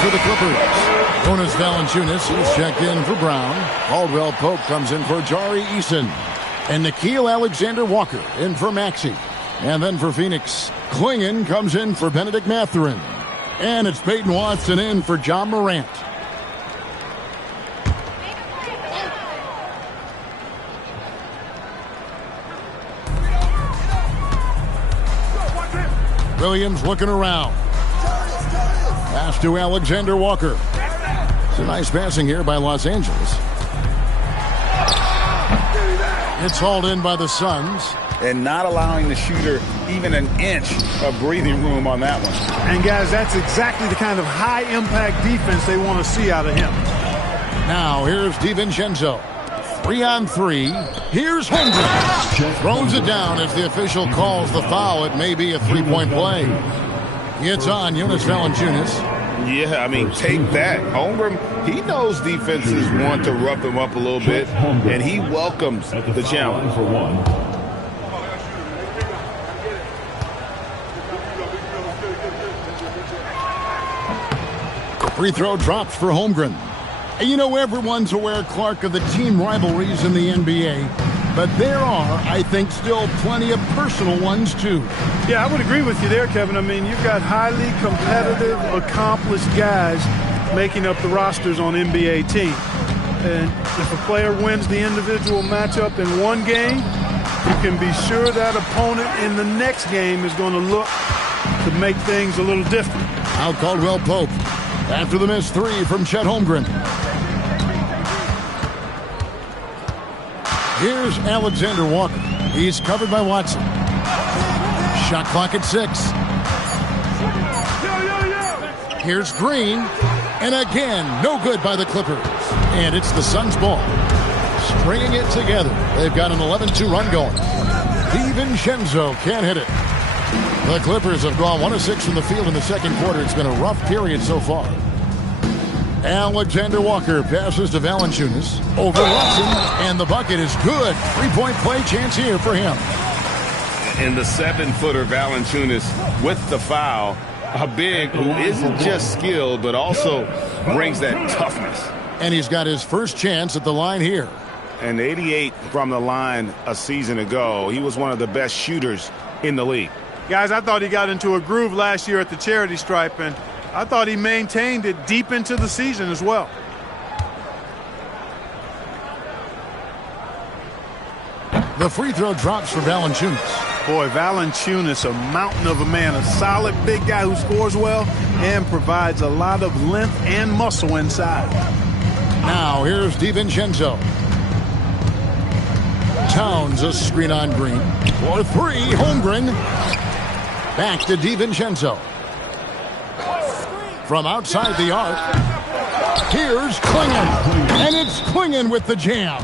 For the Clippers. Jonas Valanciunas is checked in for Brown. Caldwell Pope comes in for Jari Eason. And Nickeil Alexander-Walker in for Maxey. And then for Phoenix, Klingon comes in for Benedict Mathurin. And it's Peyton Watson in for John Morant. Williams looking around. Pass to Alexander Walker. It's a nice passing here by Los Angeles. It's hauled in by the Suns. And not allowing the shooter even an inch of breathing room on that one. And guys, that's exactly the kind of high-impact defense they want to see out of him. Now here's DiVincenzo. 3-on-3. Here's Holmgren. Throws it down as the official calls the foul. It may be a three-point play. It's on Jonas Valanciunas. Yeah, I mean, take that. Holmgren, he knows defenses want to rough him up a little bit, and he welcomes the challenge. Free throw drops for Holmgren. You know, everyone's aware, Clark, of the team rivalries in the NBA, but there are, I think, still plenty of personal ones, too. Yeah, I would agree with you there, Kevin. I mean, you've got highly competitive, accomplished guys making up the rosters on NBA teams. And if a player wins the individual matchup in one game, you can be sure that opponent in the next game is going to look to make things a little different. Now Caldwell Pope after the missed three from Chet Holmgren. Here's Alexander Walker. He's covered by Watson. Shot clock at 6. Here's Green. And again, no good by the Clippers. And it's the Suns' ball. Stringing it together. They've got an 11-2 run going. DiVincenzo can't hit it. The Clippers have gone 1 of 6 from the field in the second quarter. It's been a rough period so far. Alexander Walker passes to Valanciunas. Over Watson. And the bucket is good. 3-point play chance here for him. And the 7-footer Valanciunas with the foul. A big who isn't just skilled, but also brings that toughness. And he's got his first chance at the line here. And 88 from the line a season ago. He was one of the best shooters in the league. Guys, I thought he got into a groove last year at the charity stripe, and I thought he maintained it deep into the season as well. The free throw drops for Valanciunas. Boy, Valanciunas, a mountain of a man, a solid big guy who scores well and provides a lot of length and muscle inside. Now here's DiVincenzo. Towns a screen on Green. For 3, Holmgren. Back to DiVincenzo. From outside the arc. Here's Klingon. And it's Klingon with the jam.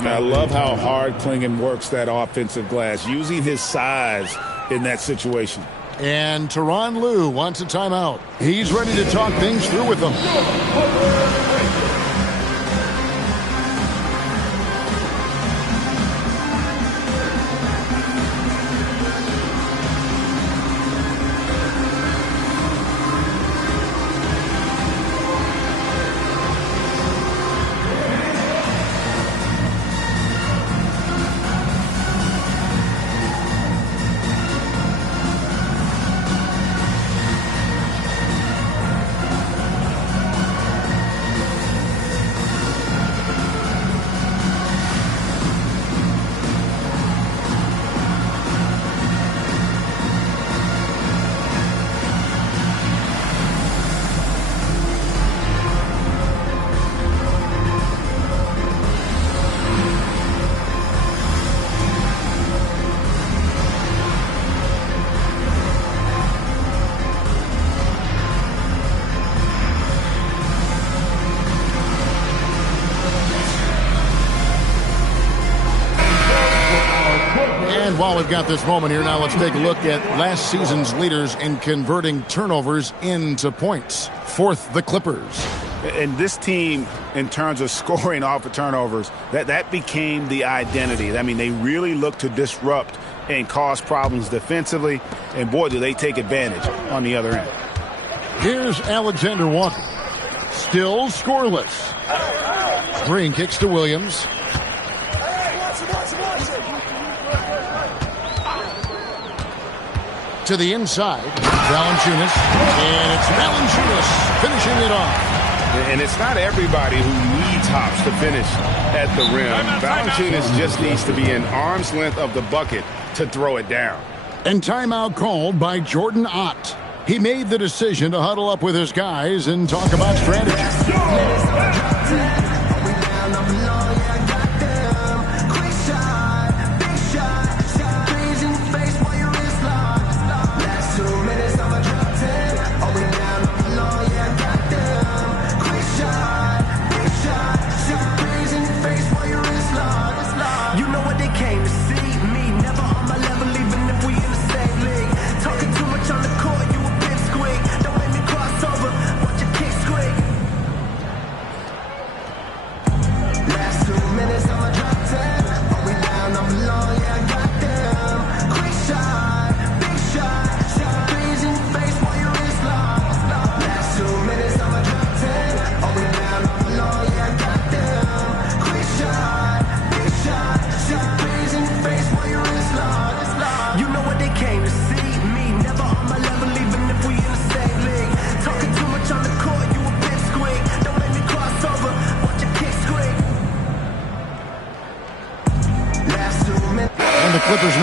I love how hard Klingon works that offensive glass, using his size in that situation. And Tyronn Lue wants a timeout. He's ready to talk things through with them. While we've got this moment here, now let's take a look at last season's leaders in converting turnovers into points. 4th, the Clippers. And this team, in terms of scoring off of turnovers, that became the identity. I mean, they really look to disrupt and cause problems defensively, and boy, do they take advantage on the other end. Here's Alexander Walker. Still scoreless. Green kicks to Williams. To the inside, Valanciunas, and it's Valanciunas finishing it off. And it's not everybody who needs hops to finish at the rim. Valanciunas just needs to be an arm's length of the bucket to throw it down. And timeout called by Jordan Ott. He made the decision to huddle up with his guys and talk about strategy.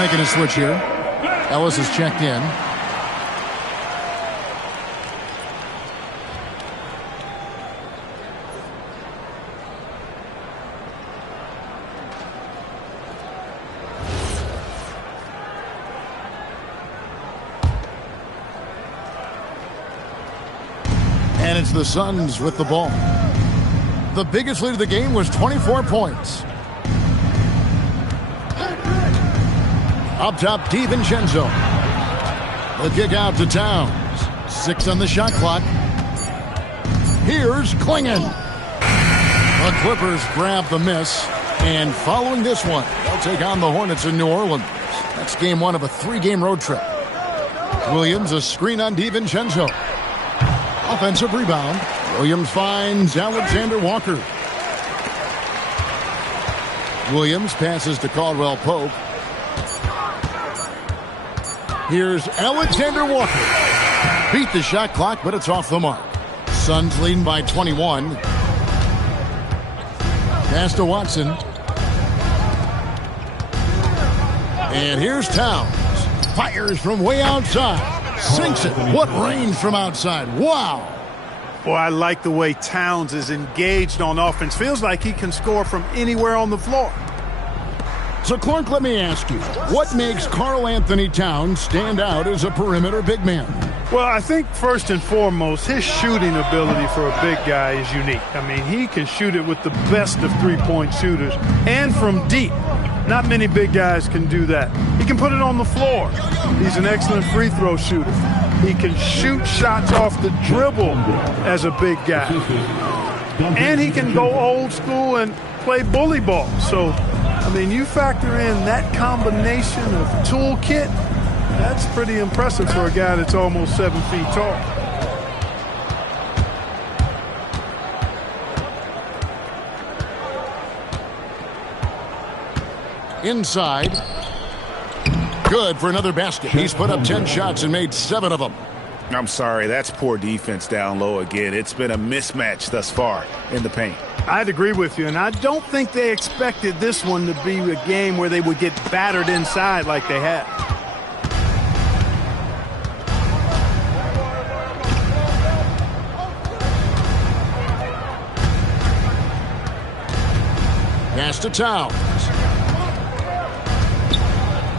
making a switch here. Ellis is checked in. And it's the Suns with the ball. The biggest lead of the game was 24 points. Up top, DiVincenzo. The kick out to Towns. 6 on the shot clock. Here's Klingon. The Clippers grab the miss. And following this one, they'll take on the Hornets in New Orleans. That's game 1 of a 3-game road trip. Williams, a screen on DiVincenzo. Offensive rebound. Williams finds Alexander Walker. Williams passes to Caldwell Pope. Here's Alexander Walker. Beat the shot clock, but it's off the mark. Suns leading by 21. Pass to Watson. And here's Towns. Fires from way outside. Sinks it. What range from outside. Wow. Boy, I like the way Towns is engaged on offense. Feels like he can score from anywhere on the floor. So, Clark, let me ask you, what makes Karl Anthony Towns stand out as a perimeter big man? Well, I think first and foremost, his shooting ability for a big guy is unique. I mean, he can shoot it with the best of three-point shooters and from deep. Not many big guys can do that. He can put it on the floor. He's an excellent free throw shooter. He can shoot shots off the dribble as a big guy. And he can go old school and play bully ball. So, I mean, you factor in that combination of toolkit, that's pretty impressive for a guy that's almost 7 feet tall. Inside. Good for another basket. He's put up 10 shots and made 7 of them. I'm sorry, that's poor defense down low again. It's been a mismatch thus far in the paint. I'd agree with you, and I don't think they expected this one to be a game where they would get battered inside like they had. Pass to Towns.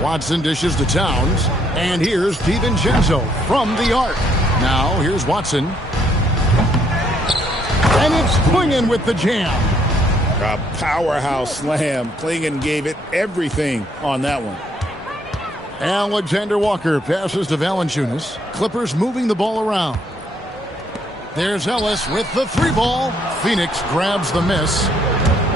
Watson dishes to Towns. And here's DiVincenzo from the arc. Now here's Watson. And it's Klingon with the jam. A powerhouse slam. Klingon gave it everything on that one. Alexander Walker passes to Valanciunas. Clippers moving the ball around. There's Ellis with the 3 ball. Phoenix grabs the miss.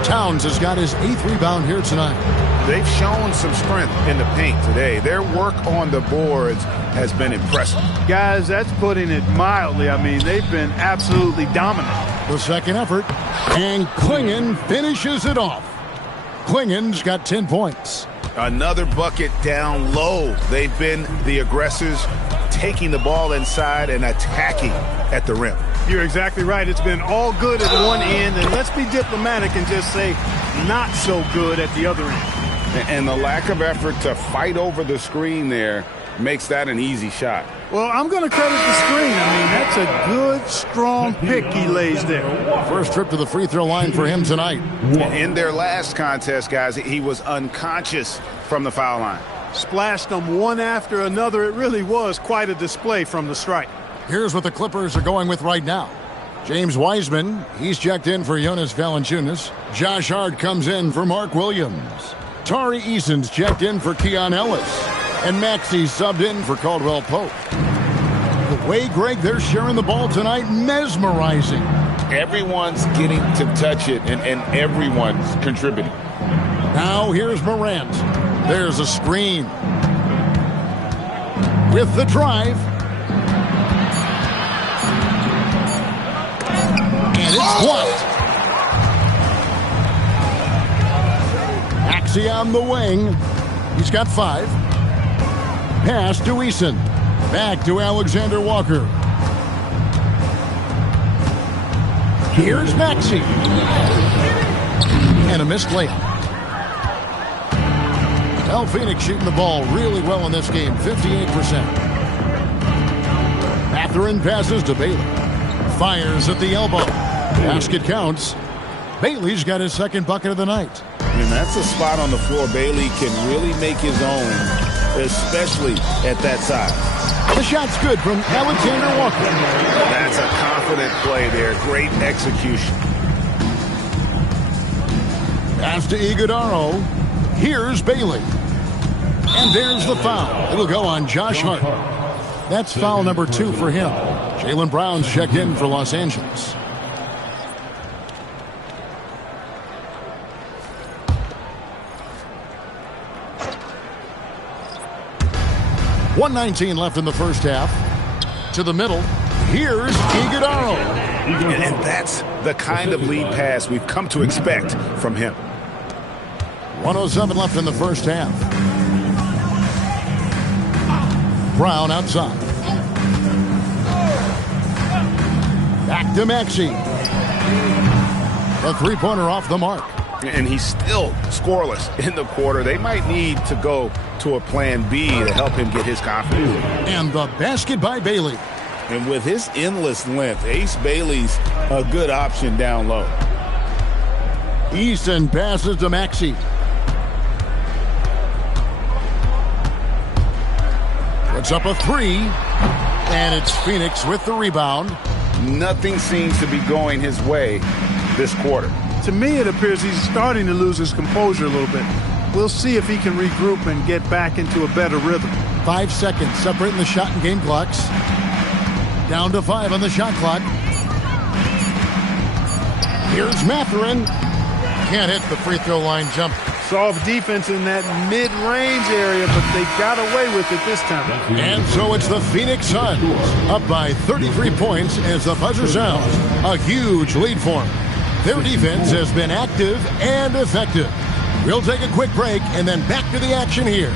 Towns has got his 8th rebound here tonight. They've shown some strength in the paint today. Their work on the boards has been impressive. Guys, that's putting it mildly. I mean, they've been absolutely dominant. The second effort, and Klingon finishes it off. Klingon's got 10 points. Another bucket down low. They've been the aggressors, taking the ball inside and attacking at the rim. You're exactly right. It's been all good at one end, and let's be diplomatic and just say not so good at the other end. And the lack of effort to fight over the screen there makes that an easy shot. Well, I'm going to credit the screen. I mean, that's a good, strong pick he lays there. First trip to the free throw line for him tonight. In their last contest, guys, he was unconscious from the foul line. Splashed them one after another. It really was quite a display from the stripe. Here's what the Clippers are going with right now. James Wiseman, he's checked in for Jonas Valanciunas. Josh Hart comes in for Mark Williams. Tari Eason's checked in for Keon Ellis. And Maxey subbed in for Caldwell Pope. The way, Greg, they're sharing the ball tonight, mesmerizing. Everyone's getting to touch it, and everyone's contributing. Now here's Morant. There's a screen. With the drive. And it's blocked. Maxey on the wing. He's got 5. Pass to Eason. Back to Alexander Walker. Here's Maxey. And a missed layup. Well, Phoenix shooting the ball really well in this game, 58%. Mathurin passes to Bailey. Fires at the elbow. Basket counts. Bailey's got his second bucket of the night. And that's a spot on the floor Bailey can really make his own, especially at that size. The shot's good from Alexander Walker. That's a confident play there. Great execution. Pass to Iguodaro. Here's Bailey. And there's the foul. It'll go on Josh Hart. That's foul number 2 for him. Jaylen Brown's checked in for Los Angeles. .119 left in the first half. To the middle. Here's Iguodaro. And that's the kind of lead pass we've come to expect from him. 107 left in the first half. Brown outside. Back to Maxey. The three-pointer off the mark. And he's still scoreless in the quarter. They might need to go to a plan B to help him get his confidence. And the basket by Bailey. And with his endless length, Ace Bailey's a good option down low. Easton passes to Maxey. Puts up a 3. And it's Phoenix with the rebound. Nothing seems to be going his way this quarter. To me, it appears he's starting to lose his composure a little bit. We'll see if he can regroup and get back into a better rhythm. 5 seconds separating the shot and game clocks. Down to 5 on the shot clock. Here's Mathurin. Can't hit the free throw line jump. Soft defense in that mid-range area, but they got away with it this time. And so it's the Phoenix Suns up by 33 points as the buzzer sounds. A huge lead for them. Their defense has been active and effective. We'll take a quick break and then back to the action here.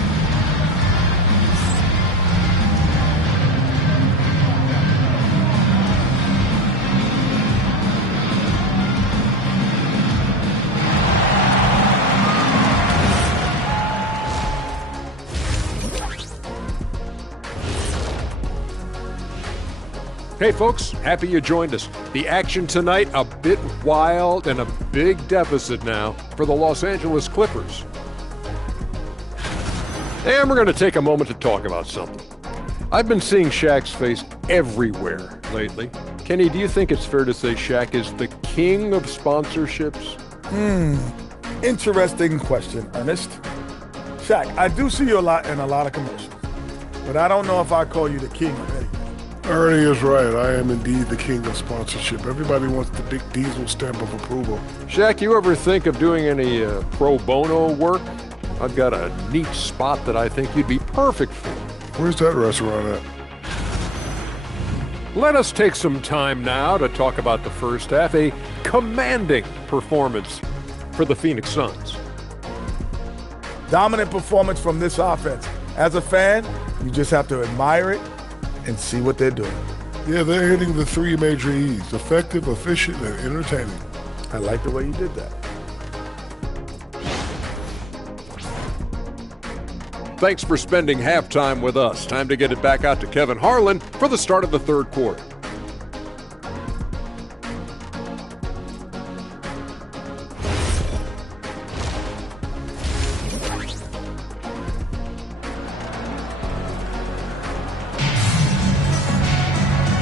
Hey folks, happy you joined us. The action tonight, a bit wild and a big deficit now for the Los Angeles Clippers. And we're going to take a moment to talk about something. I've been seeing Shaq's face everywhere lately. Kenny, do you think it's fair to say Shaq is the king of sponsorships? Interesting question, Ernest. Shaq, I do see you a lot in a lot of commercials, but I don't know if I call you the king of anything. Ernie is right. I am indeed the king of sponsorship. Everybody wants the big Diesel stamp of approval. Shaq, you ever think of doing any pro bono work? I've got a neat spot that I think you'd be perfect for. Where's that restaurant at? Let us take some time now to talk about the first half, a commanding performance for the Phoenix Suns. Dominant performance from this offense. As a fan, you just have to admire it and see what they're doing. Yeah, they're hitting the 3 major E's: effective, efficient, and entertaining. I like the way you did that. Thanks for spending halftime with us. Time to get it back out to Kevin Harlan for the start of the third quarter.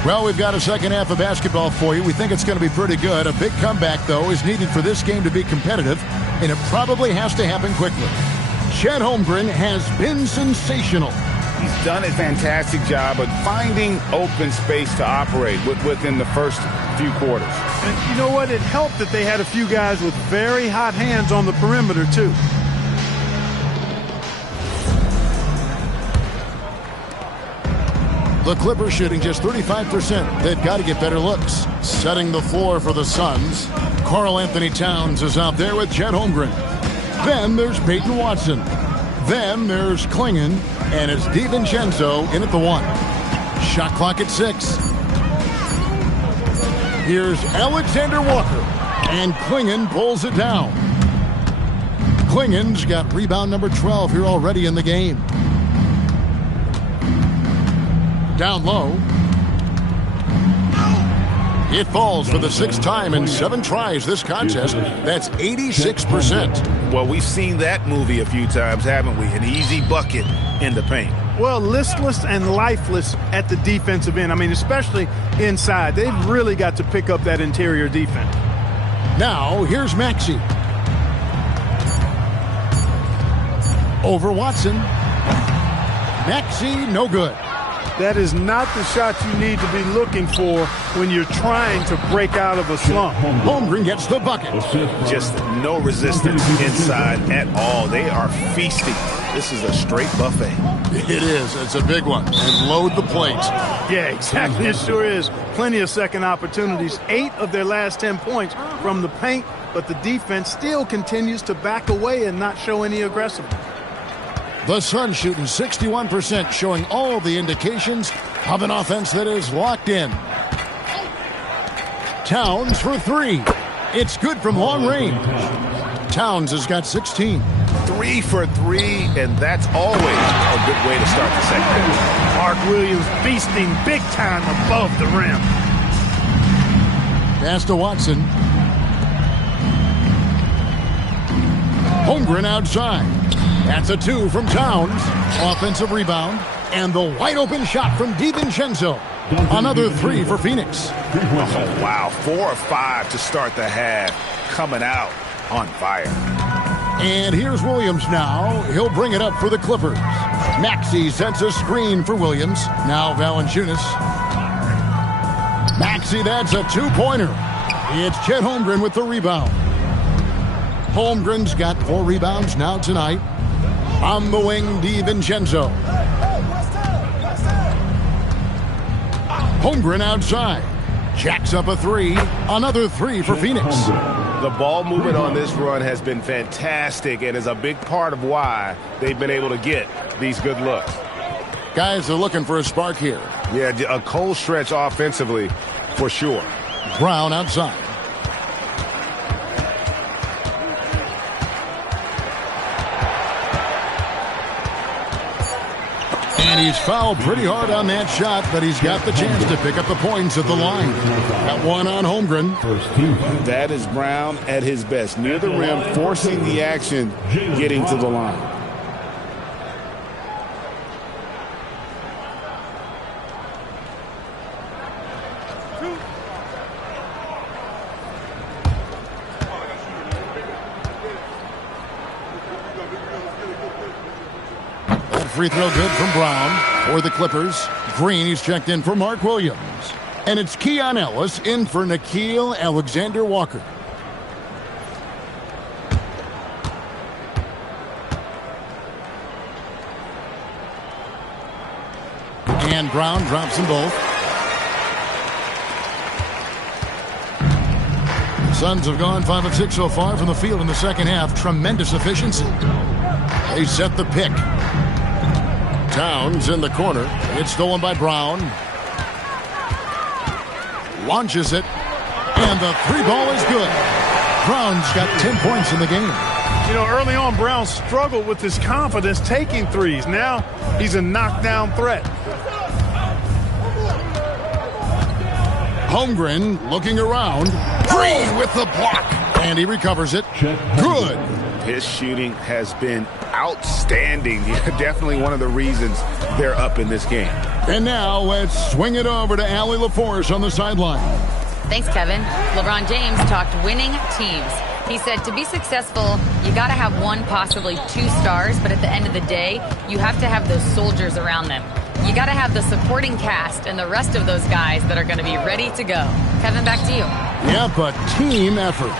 Well, we've got a second half of basketball for you. We think it's going to be pretty good. A big comeback, though, is needed for this game to be competitive, and it probably has to happen quickly. Chet Holmgren has been sensational. He's done a fantastic job of finding open space to operate within the first few quarters. And you know what? It helped that they had a few guys with very hot hands on the perimeter, too. The Clippers shooting just 35%. They've got to get better looks. Setting the floor for the Suns. Karl Anthony Towns is out there with Chet Holmgren. Then there's Peyton Watson. Then there's Klingon. And it's DiVincenzo in at the 1. Shot clock at 6. Here's Alexander Walker. And Klingon pulls it down. Klingen's got rebound number 12 here already in the game. Down low. It falls for the 6th time in 7 tries this contest. That's 86%. Well, we've seen that movie a few times, haven't we? An easy bucket in the paint. Well, listless and lifeless at the defensive end. I mean, especially inside. They've really got to pick up that interior defense. Now, here's Maxey. Over Watson. Maxey, no good. That is not the shot you need to be looking for when you're trying to break out of a slump. Holmgren gets the bucket. Just no resistance inside at all. They are feasting. This is a straight buffet. It is. It's a big one. And load the plate. Yeah, exactly. It sure is. Plenty of second opportunities. 8 of their last 10 points from the paint, but the defense still continues to back away and not show any aggressiveness. The Suns shooting 61%, showing all the indications of an offense that is locked in. Towns for 3. It's good from long range. Towns has got 16. 3 for 3, and that's always a good way to start the second half. Mark Williams feasting big time above the rim. Pass to Watson. Holmgren outside. That's a 2 from Towns. Offensive rebound. And the wide open shot from DiVincenzo. Another 3 for Phoenix. Oh, wow. 4 or 5 to start the half. Coming out on fire. And here's Williams now. He'll bring it up for the Clippers. Maxey sets a screen for Williams. Now Valanciunas. Maxey, that's a 2-pointer. It's Chet Holmgren with the rebound. Holmgren's got 4 rebounds now tonight. On the wing, DiVincenzo. Holmgren outside. Jacks up a 3. Another 3 for Phoenix. The ball movement on this run has been fantastic and is a big part of why they've been able to get these good looks. Guys are looking for a spark here. Yeah, a cold stretch offensively for sure. Brown outside. And he's fouled pretty hard on that shot, but he's got the chance to pick up the points at the line. That one on Holmgren. That is Brown at his best. Near the rim, forcing the action, getting to the line. Free throw good from Brown for the Clippers. Green, he's checked in for Mark Williams. And it's Keon Ellis in for Nickeil Alexander-Walker. And Brown drops them both. The Suns have gone 5 of 6 so far from the field in the second half. Tremendous efficiency. They set the pick. Towns in the corner. It's stolen by Brown. Launches it. And the 3-ball is good. Brown's got 10 points in the game. You know, early on, Brown struggled with his confidence taking threes. Now he's a knockdown threat. Holmgren looking around. Green with the block. And he recovers it. Good. His shooting has been outstanding. Definitely one of the reasons they're up in this game. And now let's swing it over to Allie LaForce on the sideline. Thanks, Kevin. LeBron James talked winning teams. He said to be successful, you got to have 1, possibly 2 stars, but at the end of the day, you have to have those soldiers around them. You got to have the supporting cast and the rest of those guys that are going to be ready to go. Kevin, back to you. Yep, a team effort.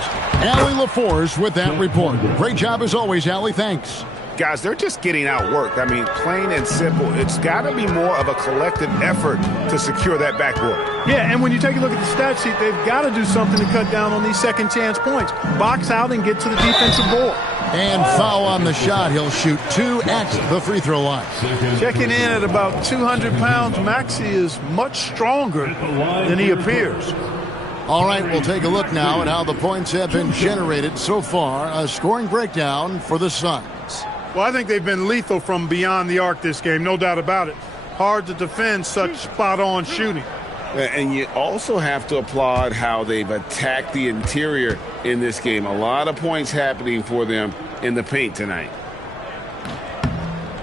Allie LaForce with that report. Great job as always, Allie. Thanks. Guys, they're just getting outworked. I mean, plain and simple. It's got to be more of a collective effort to secure that backboard. Yeah, and when you take a look at the stat sheet, they've got to do something to cut down on these second chance points. Box out and get to the defensive board. And foul on the shot. He'll shoot 2 at the free throw line. Checking in at about 200 pounds, Maxey is much stronger than he appears. All right, we'll take a look now at how the points have been generated so far. A scoring breakdown for the Suns. Well, I think they've been lethal from beyond the arc this game, no doubt about it. Hard to defend such spot-on shooting. And you also have to applaud how they've attacked the interior in this game. A lot of points happening for them in the paint tonight.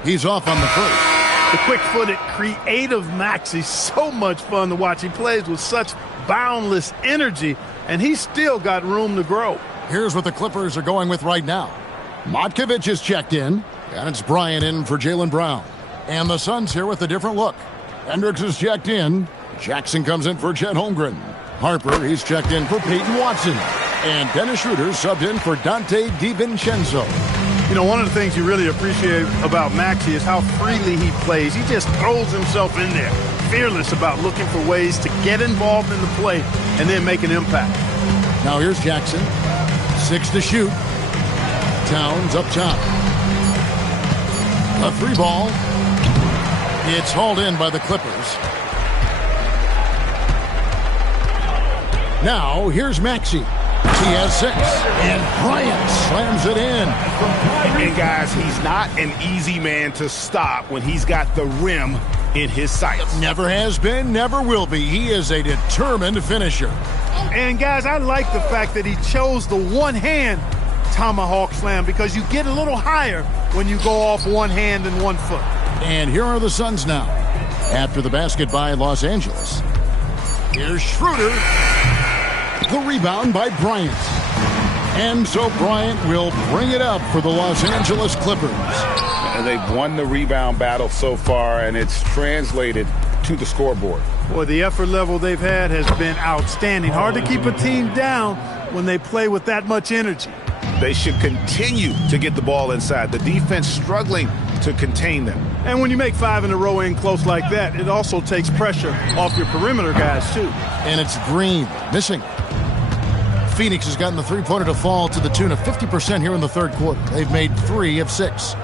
He's off on the first. The quick-footed, creative Maxey, so much fun to watch. He plays with such boundless energy, and he's still got room to grow. Here's what the Clippers are going with right now. Matkovic is checked in, and it's Bryant in for Jaylen Brown. And the Suns here with a different look. Hendricks is checked in. Jackson comes in for Chet Holmgren. Harper, he's checked in for Peyton Watson. And Dennis Schroeder subbed in for Dante DiVincenzo. You know, one of the things you really appreciate about Maxey is how freely he plays. He just throws himself in there, fearless about looking for ways to get involved in the play and then make an impact. Now here's Jackson. 6 to shoot. Towns up top. A 3 ball. It's hauled in by the Clippers. Now here's Maxey. He has 6. And Bryant slams it in. And guys, he's not an easy man to stop when he's got the rim in his sights. Never has been, never will be. He is a determined finisher. And guys, I like the fact that he chose the one-hand tomahawk slam because you get a little higher when you go off one hand and 1 foot. And here are the Suns now. After the basket by Los Angeles. Here's Schroeder. The rebound by Bryant. And so Bryant will bring it up for the Los Angeles Clippers. And they've won the rebound battle so far, and it's translated to the scoreboard. Boy, the effort level they've had has been outstanding. Hard to keep a team down when they play with that much energy. They should continue to get the ball inside. The defense struggling to contain them. And when you make 5 in a row in close like that, it also takes pressure off your perimeter guys, too. And it's Green missing. Phoenix has gotten the three-pointer to fall to the tune of 50% here in the third quarter. They've made 3 of 6.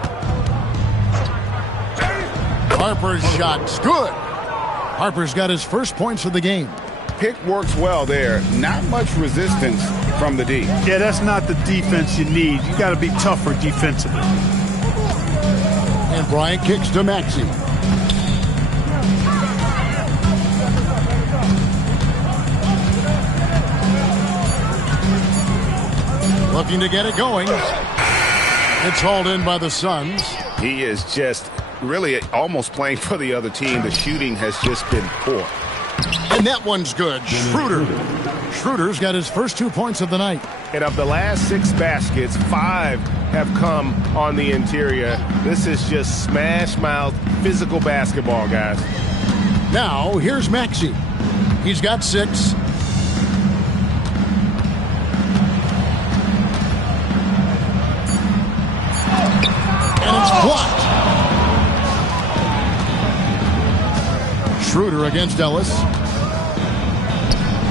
Harper's shot's good. Harper's got his first points of the game. Pick works well there. Not much resistance from the D. Yeah, that's not the defense you need. You got to be tougher defensively. And Bryant kicks to Maxey. Looking to get it going. It's hauled in by the Suns. He is just really almost playing for the other team. The shooting has just been poor. And that one's good. Schroeder. Schroeder's got his first 2 points of the night. And of the last 6 baskets, 5 have come on the interior. This is just smash-mouth physical basketball, guys. Now, here's Maxey. He's got 6. And it's blocked. Schroeder against Ellis.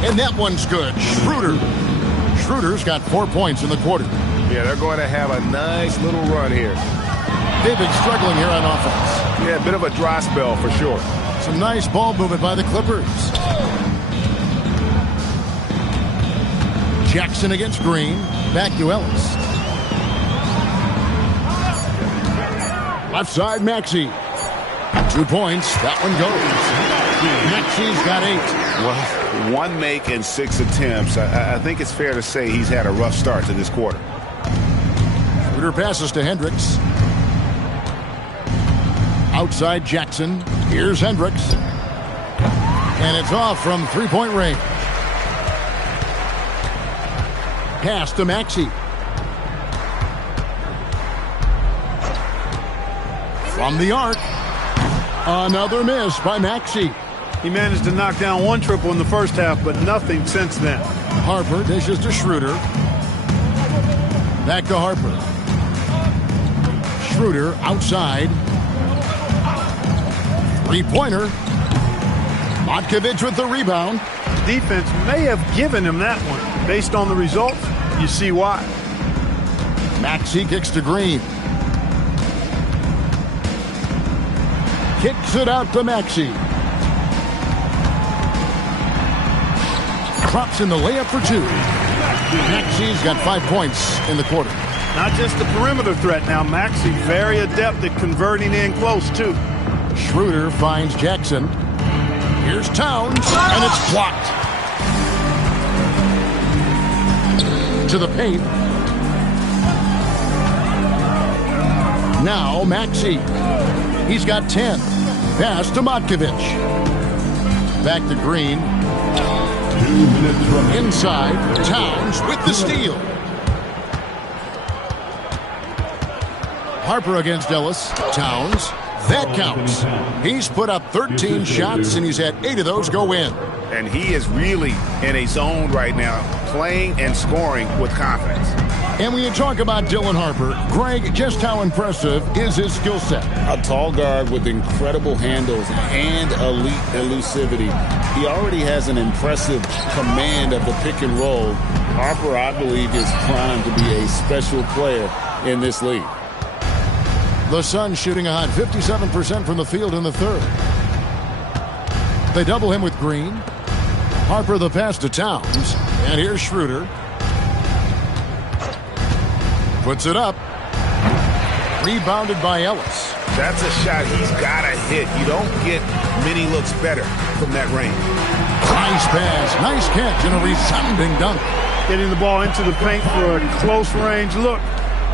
And that one's good. Schroeder. Schroeder's got 4 points in the quarter. Yeah, they're going to have a nice little run here. They've been struggling here on offense. Yeah, a bit of a dry spell for sure. Some nice ball movement by the Clippers. Jackson against Green. Back to Ellis. Left side, Maxey. 2 points. That one goes. Maxey's got 8. Well, 1 make and 6 attempts. I think it's fair to say he's had a rough start to this quarter. Schroeder passes to Hendricks. Outside Jackson. Here's Hendricks. And it's off from three-point range. Pass to Maxey. From the arc. Another miss by Maxey. He managed to knock down 1 triple in the first half, but nothing since then. Harper dishes to Schroeder. Back to Harper. Schroeder outside. Three-pointer. Matkovic with the rebound. Defense may have given him that one. Based on the results, you see why. Maxey kicks to Green. Kicks it out to Maxey. drops in the layup for 2. Maxi's got 5 points in the quarter. Not just the perimeter threat now. Maxey very adept at converting in close, too. Schroeder finds Jackson. Here's Towns, and it's blocked. To the paint. Now Maxey. He's got 10. Pass to Matkovic. Back to Green. 2 minutes from inside. Towns with the steal. Harper against Ellis. Towns. That counts. He's put up 13 shots, and he's had 8 of those go in. And he is really in a zone right now, playing and scoring with confidence. And when you talk about Dylan Harper, Greg, just how impressive is his skill set? A tall guard with incredible handles and elite elusivity. He already has an impressive command of the pick and roll. Harper, I believe, is primed to be a special player in this league. The Suns shooting a hot 57% from the field in the third. They double him with Green. Harper the pass to Towns. And here's Schroeder. Puts it up. Rebounded by Ellis. That's a shot he's got to hit. You don't get many looks better from that range. Nice pass. Nice catch and a resounding dunk. Getting the ball into the paint for a close range look.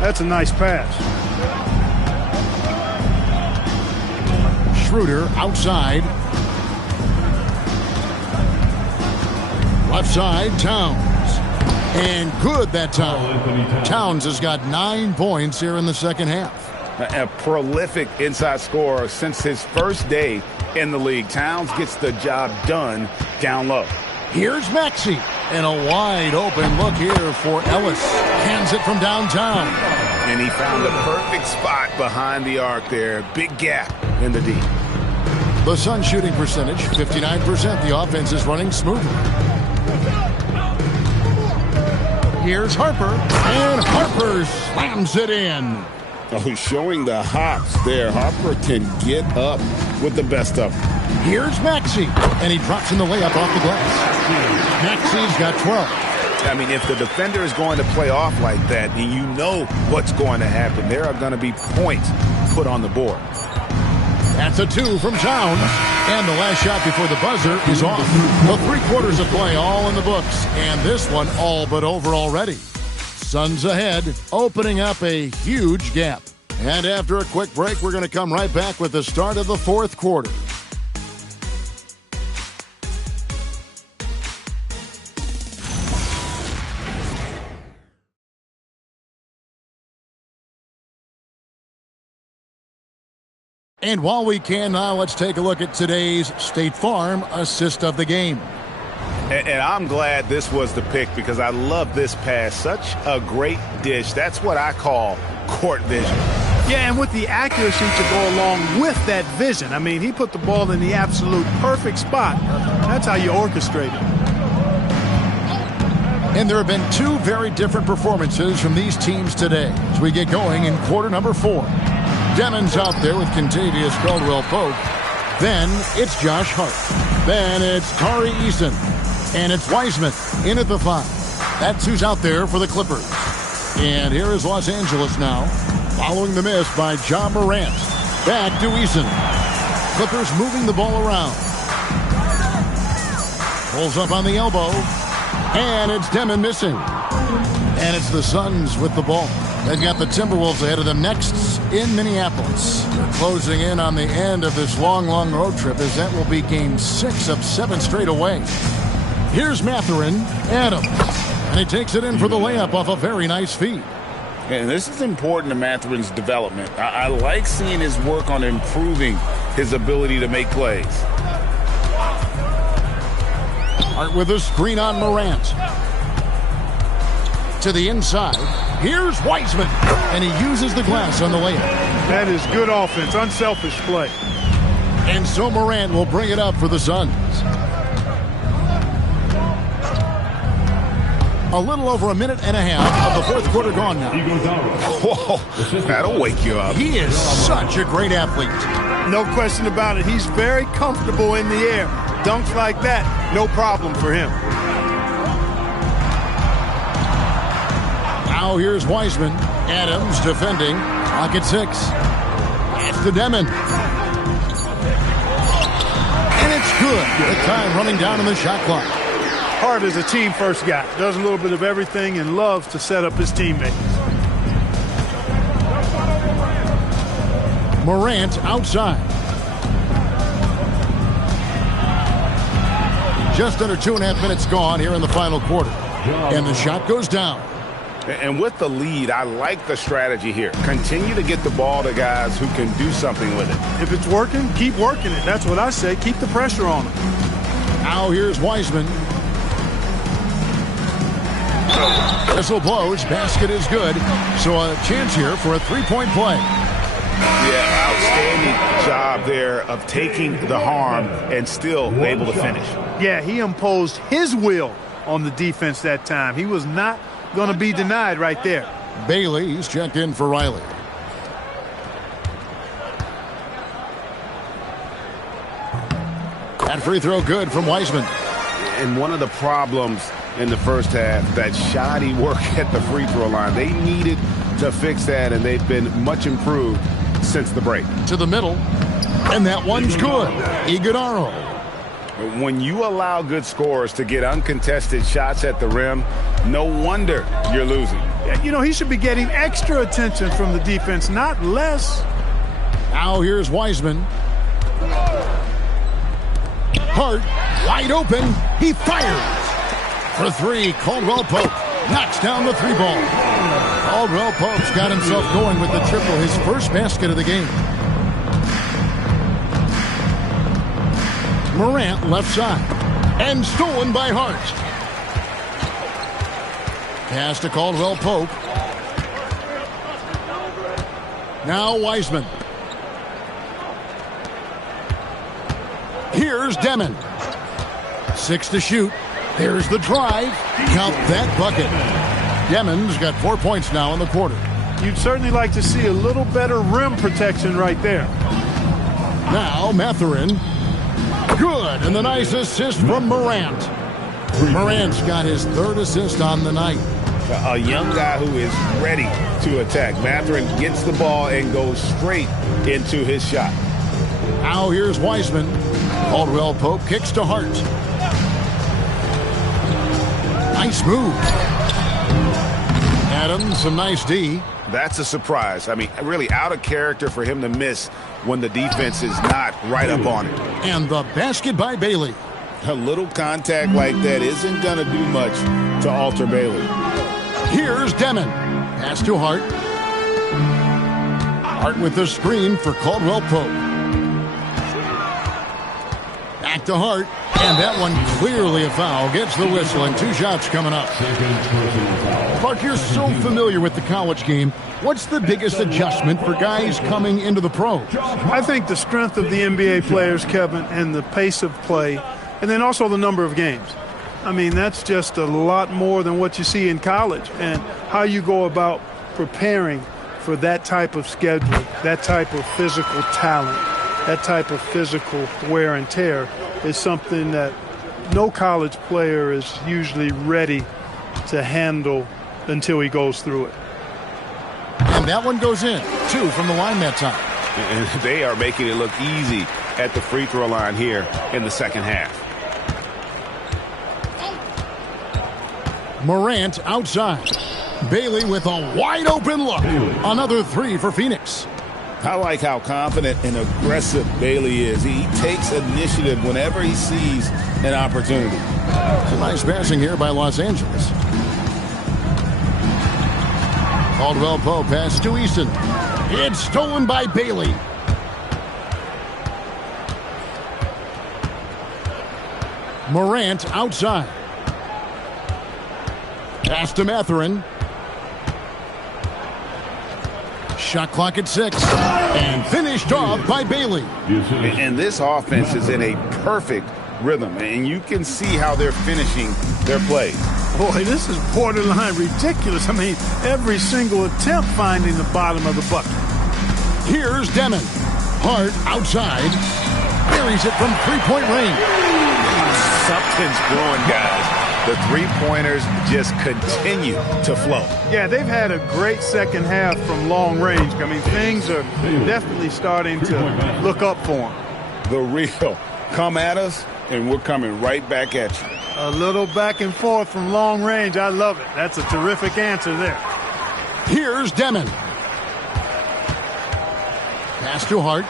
That's a nice pass. Schroeder outside. Left side, Towns. And good that time. Towns has got 9 points here in the second half. A prolific inside scorer since his first day in the league. Towns gets the job done down low. Here's Maxey. And a wide open look here for Ellis. Hands it from downtown. And he found the perfect spot behind the arc there. Big gap in the D. The Suns shooting percentage, 59%. The offense is running smoothly. Here's Harper, and Harper slams it in. Oh, showing the hops there. Harper can get up with the best of them. Here's Maxey, and he drops in the layup off the glass. Maxey's got 12. I mean, if the defender is going to play off like that, and you know what's going to happen, there are going to be points put on the board. That's a 2 from Towns. And the last shot before the buzzer is off. The 3 quarters of play all in the books. And this one all but over already. Suns ahead, opening up a huge gap. And after a quick break, we're going to come right back with the start of the 4th quarter. And while we can now, let's take a look at today's State Farm assist of the game. And I'm glad this was the pick because I love this pass. Such a great dish. That's what I call court vision. Yeah, and with the accuracy to go along with that vision. I mean, he put the ball in the absolute perfect spot. That's how you orchestrate it. And there have been 2 very different performances from these teams today as we get going in quarter number 4. Demon's out there with Contavious Caldwell-Pope. Then it's Josh Hart. Then it's Tari Eason. And it's Wiseman in at the 5. That's who's out there for the Clippers. And here is Los Angeles now, following the miss by Ja Morant. Back to Eason. Clippers moving the ball around. Pulls up on the elbow. And it's Demon missing. And it's the Suns with the ball. They've got the Timberwolves ahead of them next in Minneapolis. They're closing in on the end of this long, long road trip as that will be game 6 of 7 straight away. Here's Mathurin, Adams. And he takes it in for the layup off a very nice feed. And this is important to Mathurin's development. I like seeing his work on improving his ability to make plays. Hart with a screen on Morant. To the inside. Here's Wiseman. And he uses the glass on the layup. That is good offense, unselfish play. And so Morant will bring it up for the Suns. A little over a minute and a half of the 4th quarter gone now. Whoa, that'll wake you up. He is such a great athlete. No question about it. He's very comfortable in the air. Dunks like that, no problem for him. Now here's Wiseman. Adams defending. Clock at 6. It's to Demon. And it's good. The time running down on the shot clock. Hart is a team-first guy. Does a little bit of everything and loves to set up his teammates. Morant outside. Just under 2.5 minutes gone here in the final quarter. And the shot goes down. And with the lead, I like the strategy here. Continue to get the ball to guys who can do something with it. If it's working, keep working it. That's what I say. Keep the pressure on them. Now here's Wiseman. Whistle blows. Basket is good. So a chance here for a three-point play. Yeah, outstanding job there of taking the harm and still able to finish. Yeah, he imposed his will on the defense that time. He was not going to be denied right there. Bailey's checked in for Riley. That free throw good from Wiseman. And one of the problems in the first half, that shoddy work at the free throw line. They needed to fix that, and they've been much improved since the break. To the middle, and that one's good. Iguodaro. When you allow good scorers to get uncontested shots at the rim, no wonder you're losing. You know, he should be getting extra attention from the defense, not less. Now here's Wiseman. Hart, wide open. He fires. For three, Caldwell Pope knocks down the three ball. Caldwell Pope's got himself going with the triple, his first basket of the game. Morant left side. And stolen by Hart. Pass to Caldwell Pope. Now Wiseman. Here's Demon. 6 to shoot. There's the drive. Count that bucket. Demon's got 4 points now in the quarter. You'd certainly like to see a little better rim protection right there. Now Mathurin. Good, and the nice assist from Morant. Morant's got his third assist on the night. A young guy who is ready to attack. Mathurin gets the ball and goes straight into his shot. Now here's Wiseman. Caldwell Pope kicks to Hart. Nice move. Adams, a nice D. That's a surprise. I mean, really out of character for him to miss when the defense is not right up on it. And the basket by Bailey. A little contact like that isn't going to do much to alter Bailey. Here's Demon. Pass to Hart. Hart with the screen for Caldwell Pope. Back to Hart. And that one clearly a foul. Gets the whistle and 2 shots coming up. Clark, you're so familiar with the college game. What's the biggest adjustment for guys coming into the pros? I think the strength of the NBA players, Kevin, and the pace of play, and then also the number of games. I mean, that's just a lot more than what you see in college, and how you go about preparing for that type of schedule, that type of physical talent, that type of physical wear and tear is something that no college player is usually ready to handle until he goes through it. And that one goes in. 2 from the line that time. And they are making it look easy at the free throw line here in the second half. Morant outside. Bailey with a wide open look. Another 3 for Phoenix. I like how confident and aggressive Bailey is. He takes initiative whenever he sees an opportunity. Nice passing here by Los Angeles. Caldwell Pope pass to Easton. It's stolen by Bailey. Morant outside. Pass to Mathurin. Shot clock at 6. And finished off by Bailey. And this offense is in a perfect rhythm. And you can see how they're finishing their play. Boy, this is borderline ridiculous. I mean, every single attempt finding the bottom of the bucket. Here's Demon. Hart outside. Buries it from 3-point range. Something's brewing, guys. The three-pointers just continue to flow. Yeah, they've had a great second half from long range. I mean, things are definitely starting to look up for them. The real. Come at us, and we're coming right back at you. A little back and forth from long range. I love it. That's a terrific answer there. Here's Demon. Pass to Hart.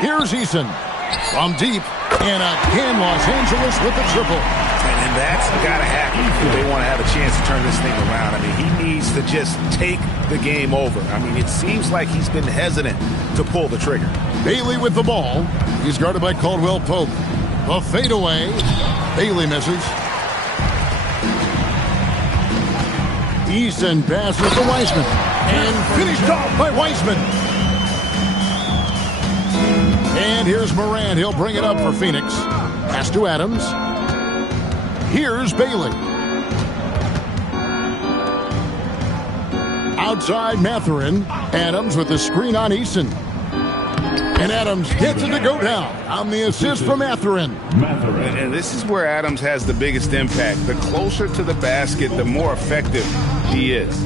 Here's Eason. From deep. And again, Los Angeles with the triple. And that's got to happen if they want to have a chance to turn this thing around. I mean, he needs to just take the game over. I mean, it seems like he's been hesitant to pull the trigger. Bailey with the ball. He's guarded by Caldwell Pope. A fadeaway. Bailey misses. Easton passes to Wiseman. And finished off by Wiseman. And here's Morant. He'll bring it up for Phoenix. Pass to Adams. Here's Bailey. Outside Mathurin. Adams with the screen on Eason. And Adams gets it to go down on the assist from Mathurin. And this is where Adams has the biggest impact. The closer to the basket, the more effective he is.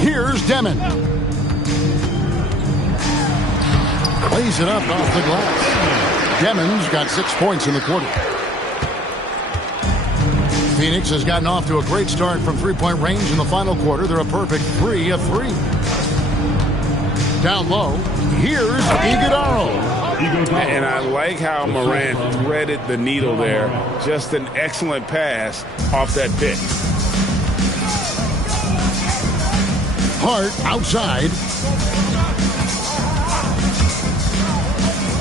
Here's Demon. Plays it up off the glass. Demon's got 6 points in the quarter. Phoenix has gotten off to a great start from three-point range in the final quarter. They're a perfect 3 of 3. Down low, here's Iguodala. And I like how Morant threaded the needle there. Just an excellent pass off that pick. Hart outside.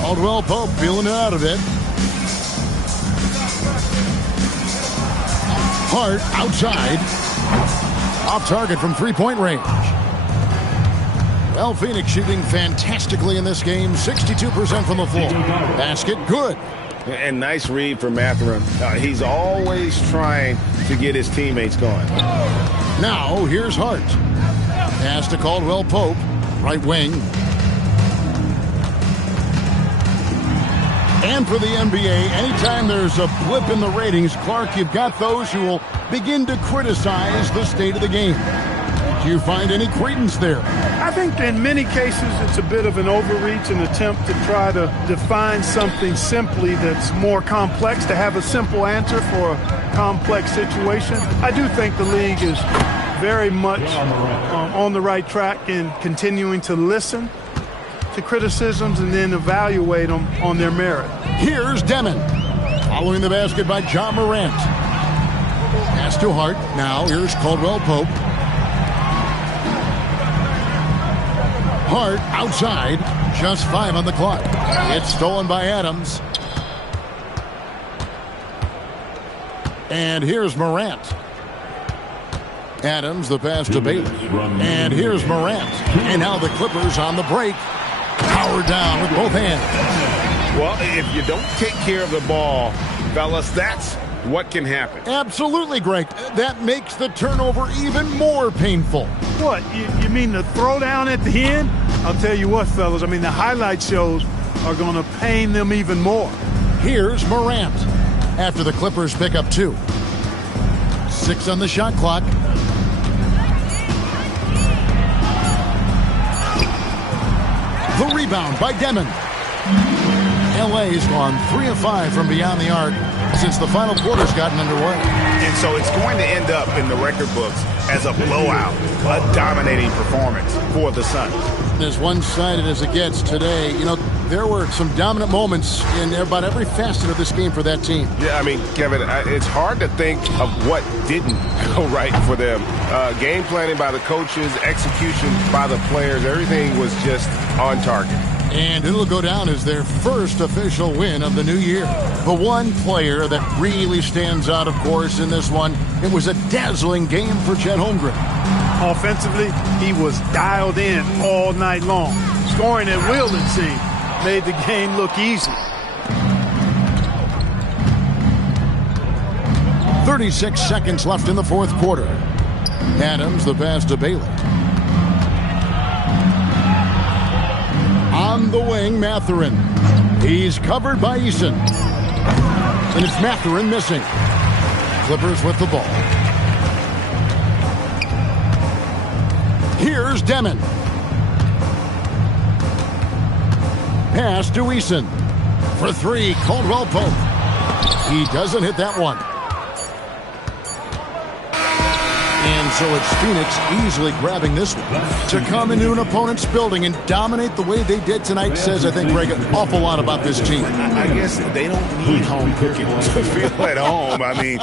Caldwell Pope feeling it out a bit. Hart outside. Off target from three-point range. Well, Phoenix shooting fantastically in this game. 62% from the floor. Basket good. And nice read for Mathurin. He's always trying to get his teammates going. Now, here's Hart. Pass to Caldwell Pope. Right wing. And for the NBA, anytime there's a blip in the ratings, Clark, you've got those who will begin to criticize the state of the game. Do you find any credence there? I think in many cases it's a bit of an overreach, an attempt to try to define something simply that's more complex, to have a simple answer for a complex situation. I do think the league is very much on the right track in continuing to listen to criticisms and then evaluate them on their merit. Here's Demon. Following the basket by John Morant. Pass to Hart. Now here's Caldwell Pope. Hart outside. Just 5 on the clock. It's stolen by Adams. And here's Morant. Adams, the pass to Bailey. And here's Morant. And now the Clippers on the break. Power down with both hands. Well, if you don't take care of the ball, fellas, that's what can happen. Absolutely, Greg. That makes the turnover even more painful. What, you mean the throwdown at the end? I'll tell you what, fellas, I mean the highlight shows are going to pain them even more. Here's Morant after the Clippers pick up 2. 6 on the shot clock. The rebound by Demon. LA's gone 3 of 5 from beyond the arc since the final quarter's gotten underway. And so it's going to end up in the record books as a blowout, a dominating performance for the Suns. As one-sided as it gets today, you know, there were some dominant moments in about every facet of this game for that team. Yeah, I mean, Kevin, it's hard to think of what didn't go right for them. Game planning by the coaches, execution by the players, everything was just on target. And it'll go down as their first official win of the new year. The one player that really stands out, of course, in this one, it was a dazzling game for Chet Holmgren. Offensively, he was dialed in all night long. Scoring at will, it seemed, made the game look easy. 36 seconds left in the fourth quarter. Adams, the pass to Bailey. On On the wing, Matherin. He's covered by Eason. And it's Matherin missing. Clippers with the ball. Here's Demon. Pass to Eason. For three, Caldwell Pope. He doesn't hit that one. And so it's Phoenix easily grabbing this one. To come into an opponent's building and dominate the way they did tonight says, I think, Greg, an awful lot about this team. I guess they don't need home cooking to feel at home. I mean,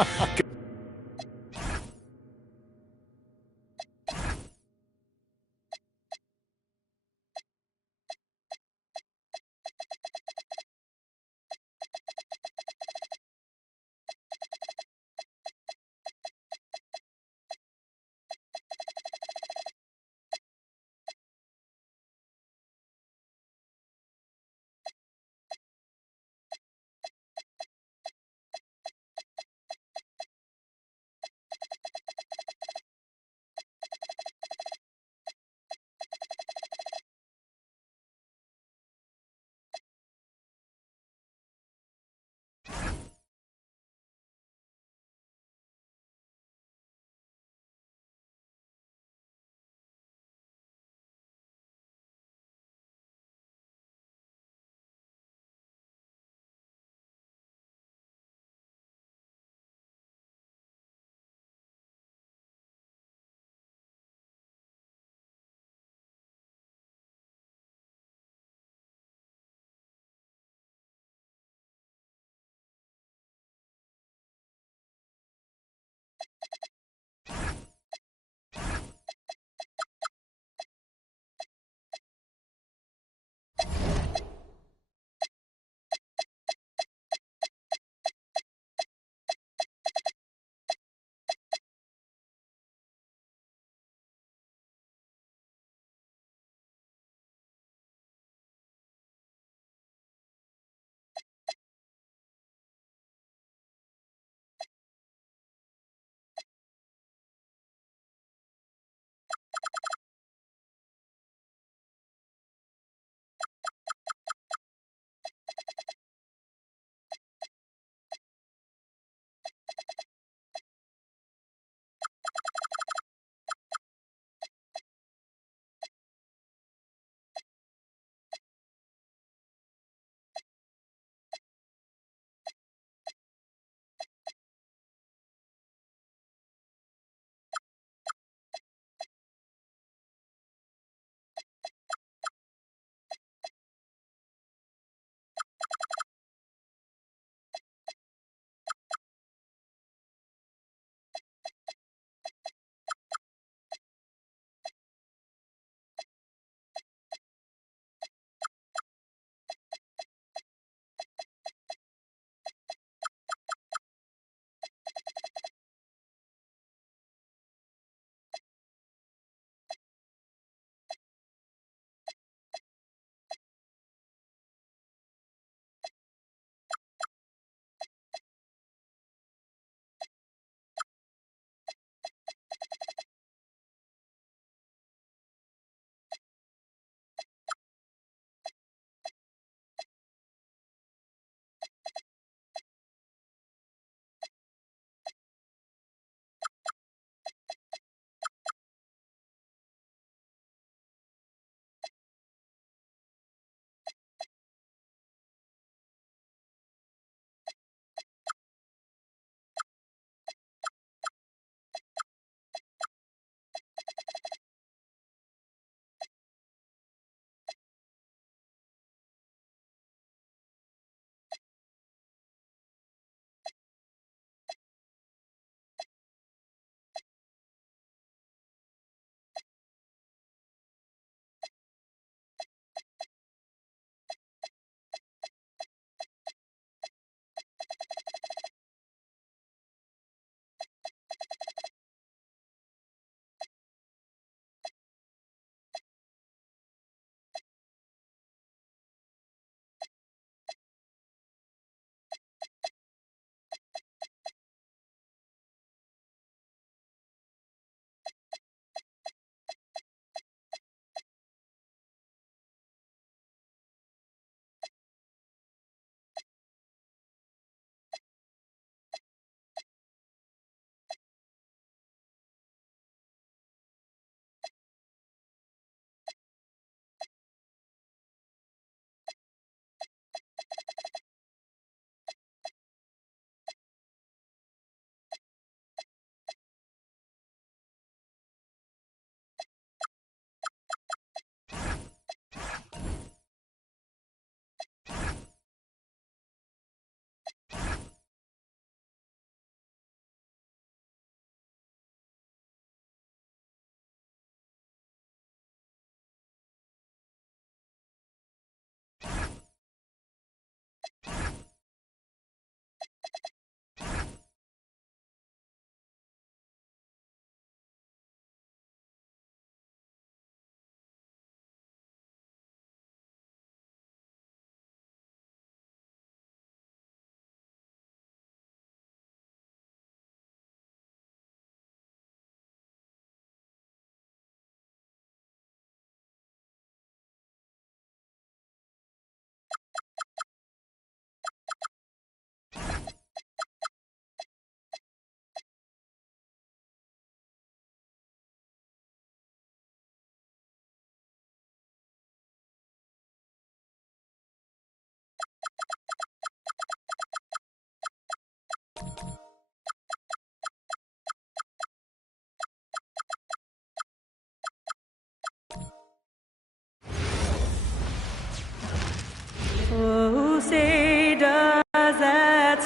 Who say does that?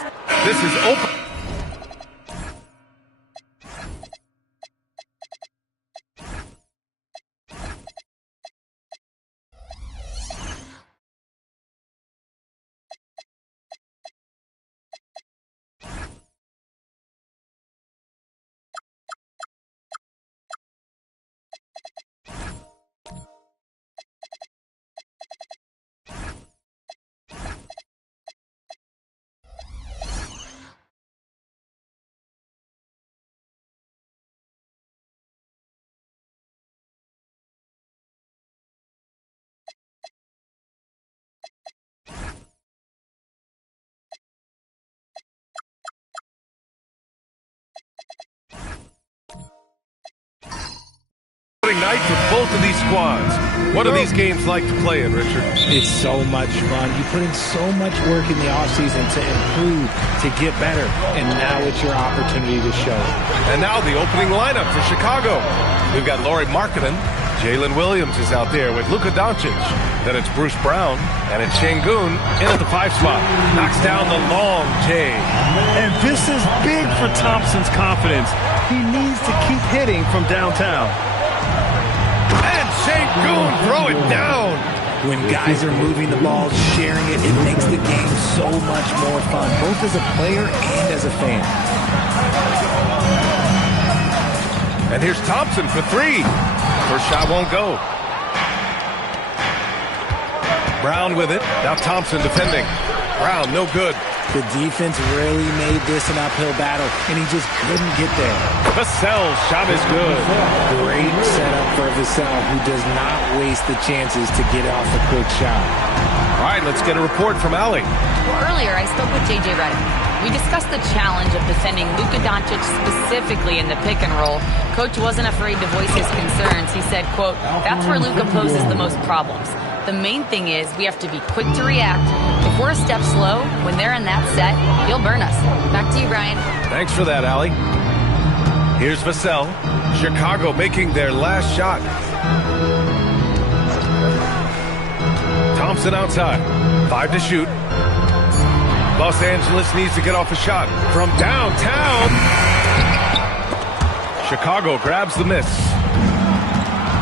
This is open. Night for both of these squads. What are these games like to play in, Richard? It's so much fun. You put in so much work in the offseason to improve, to get better, and now it's your opportunity to show it. And now the opening lineup for Chicago. We've got Lauri Markkanen. Jalen Williams is out there with Luka Doncic. Then it's Bruce Brown, and it's Şengün in at the 5 spot. Knocks down the long J. And this is big for Thompson's confidence. He needs to keep hitting from downtown. And Şengün throw it down. When guys are moving the ball, sharing it, it makes the game so much more fun, both as a player and as a fan. And here's Thompson for 3. First shot won't go. Brown with it. Now Thompson defending. Brown, no good. The defense really made this an uphill battle, and he just couldn't get there. Vassell's shot is good. Great setup for Vassell, who does not waste the chances to get off a quick shot. All right, let's get a report from Allie. Well, earlier, I spoke with J.J. Redick. We discussed the challenge of defending Luka Doncic specifically in the pick and roll. Coach wasn't afraid to voice his concerns. He said, quote, "That's where Luka poses the most problems. The main thing is we have to be quick to react. If we're a step slow, when they're in that set, he'll burn us." Back to you, Brian. Thanks for that, Allie. Here's Vassell. Chicago making their last shot. Thompson outside. 5 to shoot. Los Angeles needs to get off a shot from downtown. Chicago grabs the miss.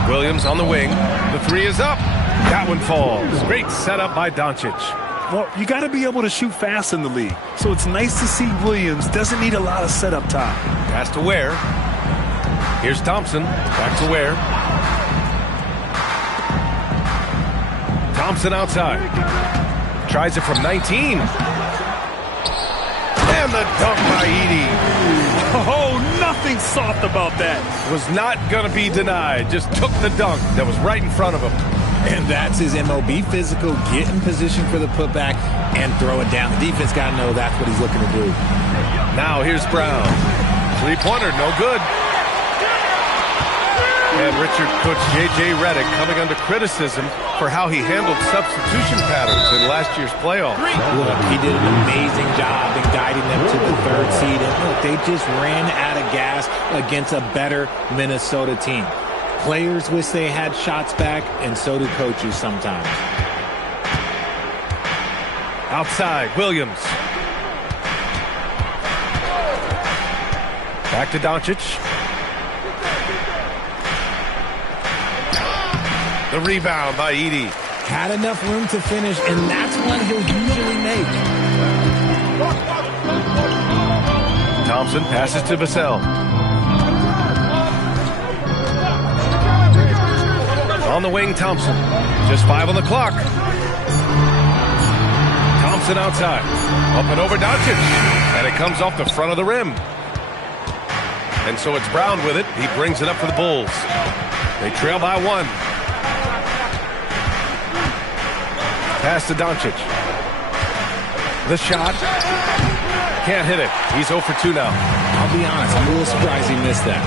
Williams on the wing. The 3 is up. That one falls. Great setup by Doncic. Well, you got to be able to shoot fast in the league. So it's nice to see Williams doesn't need a lot of setup time. Pass to Ware. Here's Thompson. Back to Ware. Thompson outside. Tries it from 19. And the dunk by Edey. Oh, nothing soft about that. Was not going to be denied. Just took the dunk that was right in front of him. And that's his MO. Be physical, get in position for the putback, and throw it down. The defense got to know that's what he's looking to do. Now here's Brown. 3-pointer, no good. And Richard, Coach J.J. Redick coming under criticism for how he handled substitution patterns in last year's playoffs. Look, he did an amazing job in guiding them to the 3rd seed. And look, they just ran out of gas against a better Minnesota team. Players wish they had shots back, and so do coaches sometimes. Outside, Williams. Back to Doncic. The rebound by Edey. Had enough room to finish, and that's one he'll usually make. Thompson passes to Vassell. On the wing, Thompson. Just 5 on the clock. Thompson outside. Up and over Doncic. And it comes off the front of the rim. And so it's Brown with it. He brings it up for the Bulls. They trail by 1. Pass to Doncic. The shot. Can't hit it. He's 0 for 2 now. I'll be honest, I'm a little surprised he missed that.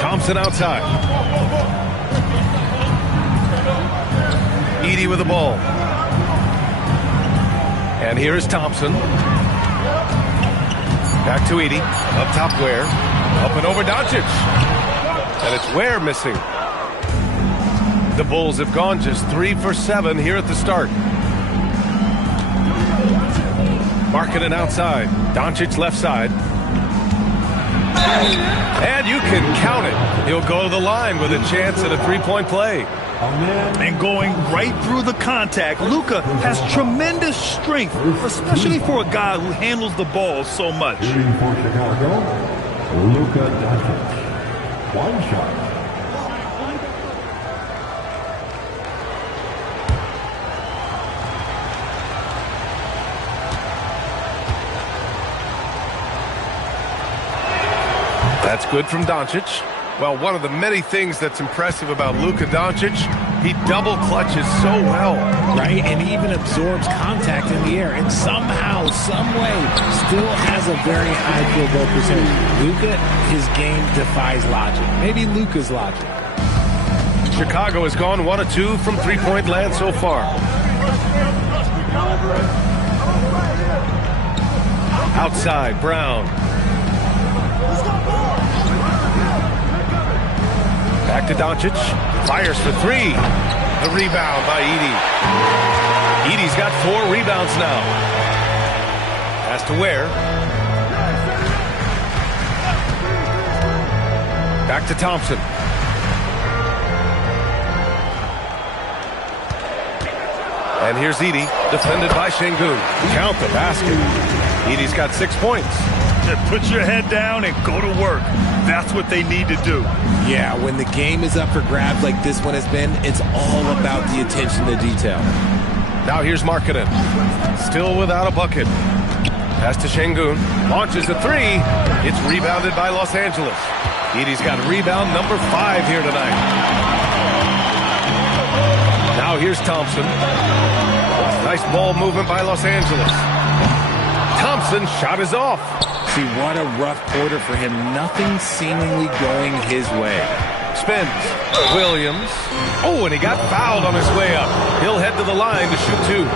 Thompson outside. Edey with the ball. And here is Thompson. Back to Edey. Up top Ware. Up and over Doncic. And it's Ware missing. The Bulls have gone just 3 for 7 here at the start. Markkanen outside. Doncic left side. And you can count it. He'll go to the line with a chance at a three-point play. And going right through the contact, Luka has tremendous strength, especially for a guy who handles the ball so much. Shooting for Chicago, Luka Doncic. One shot. That's good from Doncic. Well, one of the many things that's impressive about Luka Doncic, he double clutches so well. Right, and he even absorbs contact in the air, and somehow, some way, still has a very high field goal percentage. Luka, his game defies logic. Maybe Luka's logic. Chicago has gone 1 of 2 from three-point land so far. Outside, Brown. Back to Doncic. Fires for 3. The rebound by Edey. Edey's got 4 rebounds now. Pass to Ware. Back to Thompson. And here's Edey, defended by Şengün. Count the basket. Edey's got 6 points. Put your head down and go to work. That's what they need to do. Yeah, when the game is up for grabs like this one has been, it's all about the attention to detail. Now here's Markkanen. Still without a bucket. Pass to Şengün. Launches a 3. It's rebounded by Los Angeles. Edey's got rebound number 5 here tonight. Now here's Thompson. Nice ball movement by Los Angeles. Thompson shot is off. See, what a rough quarter for him. Nothing seemingly going his way. Spins. Williams. Oh, and he got fouled on his way up. He'll head to the line to shoot 2.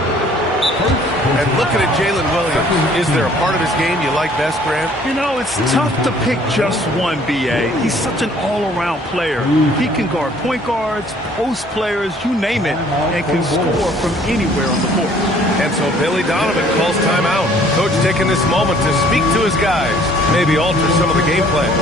And looking at Jalen Williams, is there a part of his game you like best, Grant? You know, it's tough to pick just one, B.A. He's such an all-around player. He can guard point guards, post players, you name it, and can score from anywhere on the court. And so Billy Donovan calls timeout. Coach taking this moment to speak to his guys, maybe alter some of the game plan.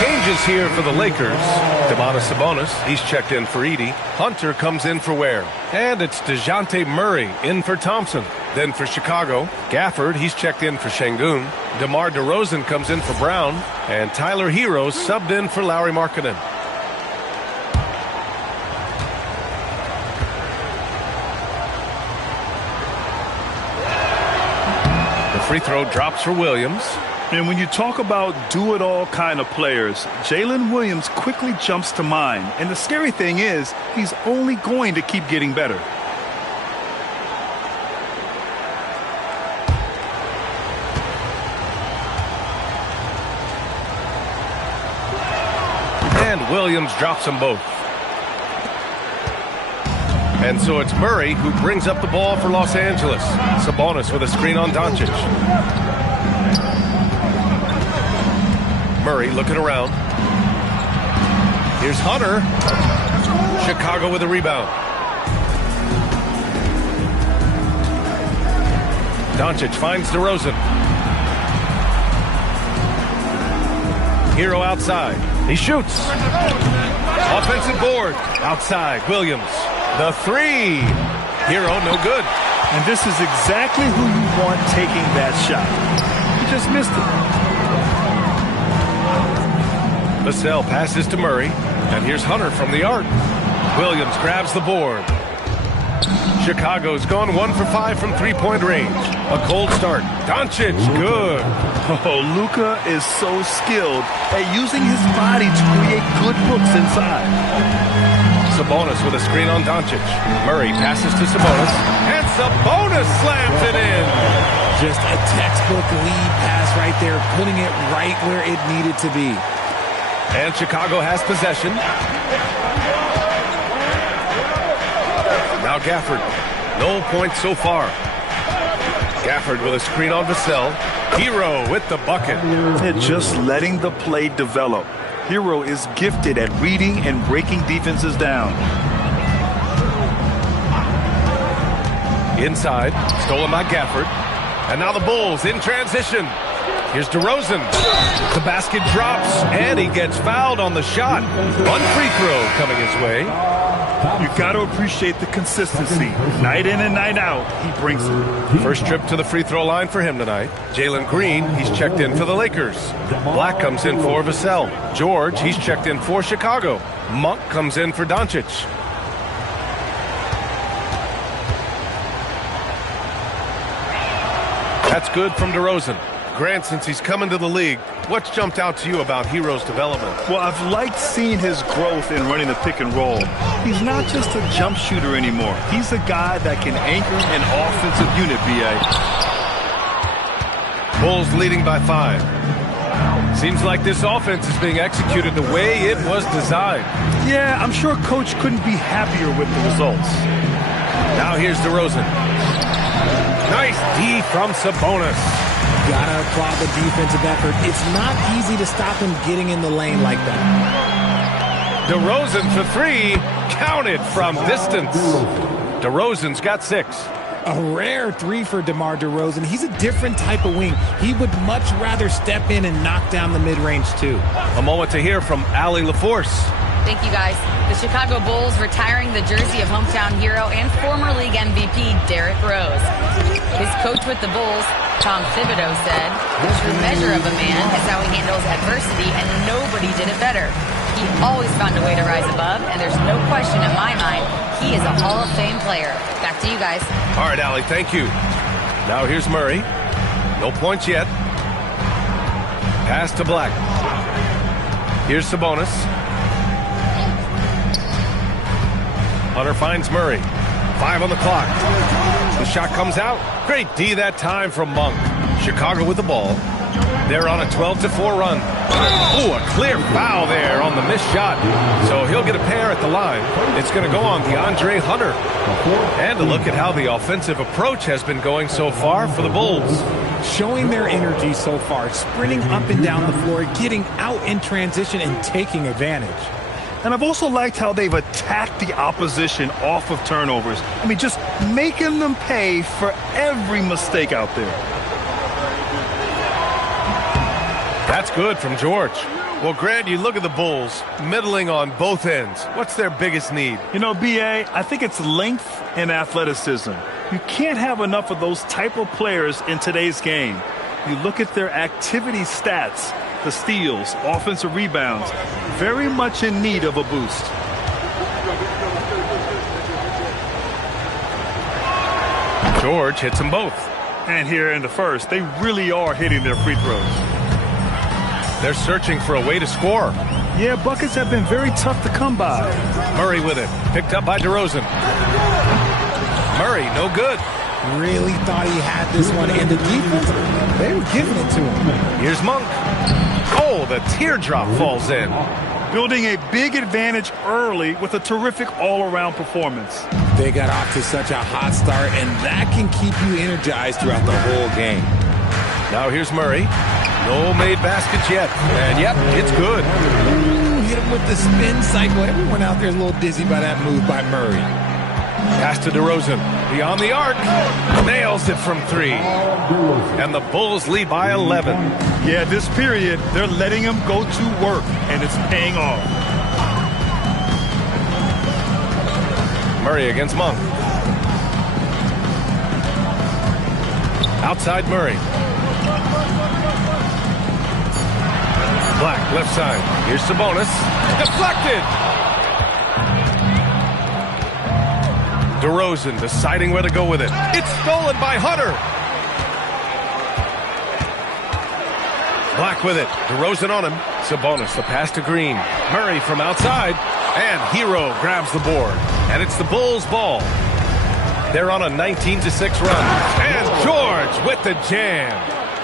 Changes here for the Lakers. Sabonis, he's checked in for Edey. Hunter comes in for Ware. And it's DeJounte Murray in for Thompson. Then for Chicago, Gafford, he's checked in for Şengün. DeMar DeRozan comes in for Brown. And Tyler Hero subbed in for Lauri Markkanen. The free throw drops for Williams. And when you talk about do-it-all kind of players, Jalen Williams quickly jumps to mind. And the scary thing is, he's only going to keep getting better. And Williams drops them both. And so it's Murray who brings up the ball for Los Angeles. Sabonis with a screen on Doncic. Murray looking around. Here's Hunter. Chicago with a rebound. Doncic finds DeRozan. Hero outside. He shoots. Offensive board. Outside. Williams. The three. Hero, no good. And this is exactly who you want taking that shot. He just missed it. Vassell passes to Murray. And here's Hunter from the arc. Williams grabs the board. Chicago's gone 1 for 5 from three-point range. A cold start. Doncic, good. Oh, Luka is so skilled at using his body to create good looks inside. Sabonis with a screen on Doncic. Murray passes to Sabonis. And Sabonis slams it in. Just a textbook lead pass right there, putting it right where it needed to be. And Chicago has possession. Now Gafford. No points so far. Gafford with a screen on Vassell. Hero with the bucket. And just letting the play develop. Hero is gifted at reading and breaking defenses down. Inside. Stolen by Gafford. And now the Bulls in transition. Here's DeRozan. The basket drops, and he gets fouled on the shot. One free throw coming his way. You got to appreciate the consistency. Night in and night out, he brings it. First trip to the free throw line for him tonight. Jalen Green, he's checked in for the Lakers. Black comes in for Vassell. George, he's checked in for Chicago. Monk comes in for Doncic. That's good from DeRozan. Grant, since he's come into the league, what's jumped out to you about Hero's development? Well, I've liked seeing his growth in running the pick and roll. He's not just a jump shooter anymore. He's a guy that can anchor an offensive unit, B.A. Bulls leading by 5. Seems like this offense is being executed the way it was designed. Yeah, I'm sure Coach couldn't be happier with the results. Now here's DeRozan. Nice D from Sabonis. Gotta applaud the defensive effort. It's not easy to stop him getting in the lane like that. DeRozan for 3, counted from distance. DeRozan's got 6. A rare 3 for DeMar DeRozan. He's a different type of wing. He would much rather step in and knock down the mid-range too. A moment to hear from Allie LaForce. Thank you, guys. The Chicago Bulls retiring the jersey of hometown hero and former league MVP Derrick Rose. His coach with the Bulls, Tom Thibodeau, said, "The true measure of a man is how he handles adversity, and nobody did it better. He always found a way to rise above, and there's no question in my mind he is a Hall of Fame player." Back to you guys. All right, Allie, thank you. Now here's Murray. No points yet. Pass to Black. Here's Sabonis. Hunter finds Murray. 5 on the clock. The shot comes out. Great D that time from Monk. Chicago with the ball. They're on a 12-4 run. Ooh, a clear foul there on the missed shot. So he'll get a pair at the line. It's going to go on DeAndre Hunter. And a look at how the offensive approach has been going so far for the Bulls. Showing their energy so far, sprinting up and down the floor, getting out in transition and taking advantage. And I've also liked how they've attacked the opposition off of turnovers. I mean, just making them pay for every mistake out there. That's good from George. Well, Grant, you look at the Bulls, middling on both ends. What's their biggest need? You know, B.A., I think it's length and athleticism. You can't have enough of those type of players in today's game. You look at their activity stats, the steals, offensive rebounds, very much in need of a boost. George hits them both. And here in the first, they really are hitting their free throws. They're searching for a way to score. Yeah, buckets have been very tough to come by. Murray with it, picked up by DeRozan. Murray, no good. Really thought he had this one, and the defense, they were giving it to him. Here's Monk. Oh, the teardrop falls in. Building a big advantage early with a terrific all-around performance. They got off to such a hot start, and that can keep you energized throughout the whole game. Now here's Murray. No made baskets yet. And yep, it's good. Ooh, hit him with the spin cycle. Everyone out there is a little dizzy by that move by Murray. Pass to DeRozan. Beyond the arc. Nails it from 3. And the Bulls lead by 11. Yeah, this period, they're letting him go to work, and it's paying off. Murray against Monk. Outside Murray. Black, left side. Here's Sabonis. Deflected! DeRozan deciding where to go with it. It's stolen by Hunter. Black with it. DeRozan on him. Sabonis, the pass to Green. Murray from outside. And Hero grabs the board. And it's the Bulls' ball. They're on a 19-6 run. And George with the jam.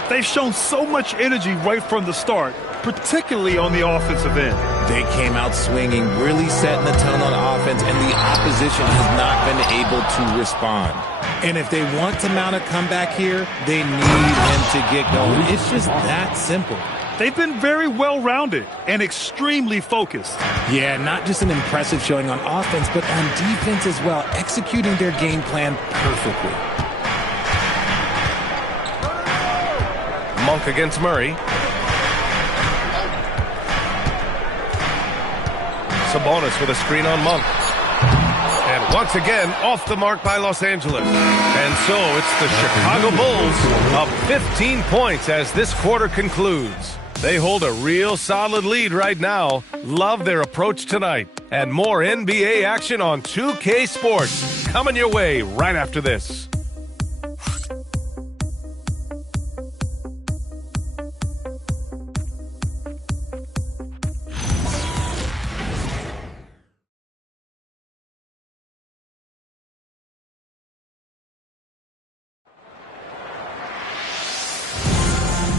They've shown so much energy right from the start, particularly on the offensive end. They came out swinging, really setting the tone on offense, and the opposition has not been able to respond. And if they want to mount a comeback here, they need him to get going. It's just that simple. They've been very well-rounded and extremely focused. Yeah, not just an impressive showing on offense, but on defense as well, executing their game plan perfectly. Monk against Murray. Sabonis with a screen on Monk. And once again, off the mark by Los Angeles. And so it's the Chicago Bulls up 15 points as this quarter concludes. They hold a real solid lead right now. Love their approach tonight. And more NBA action on 2K Sports coming your way right after this.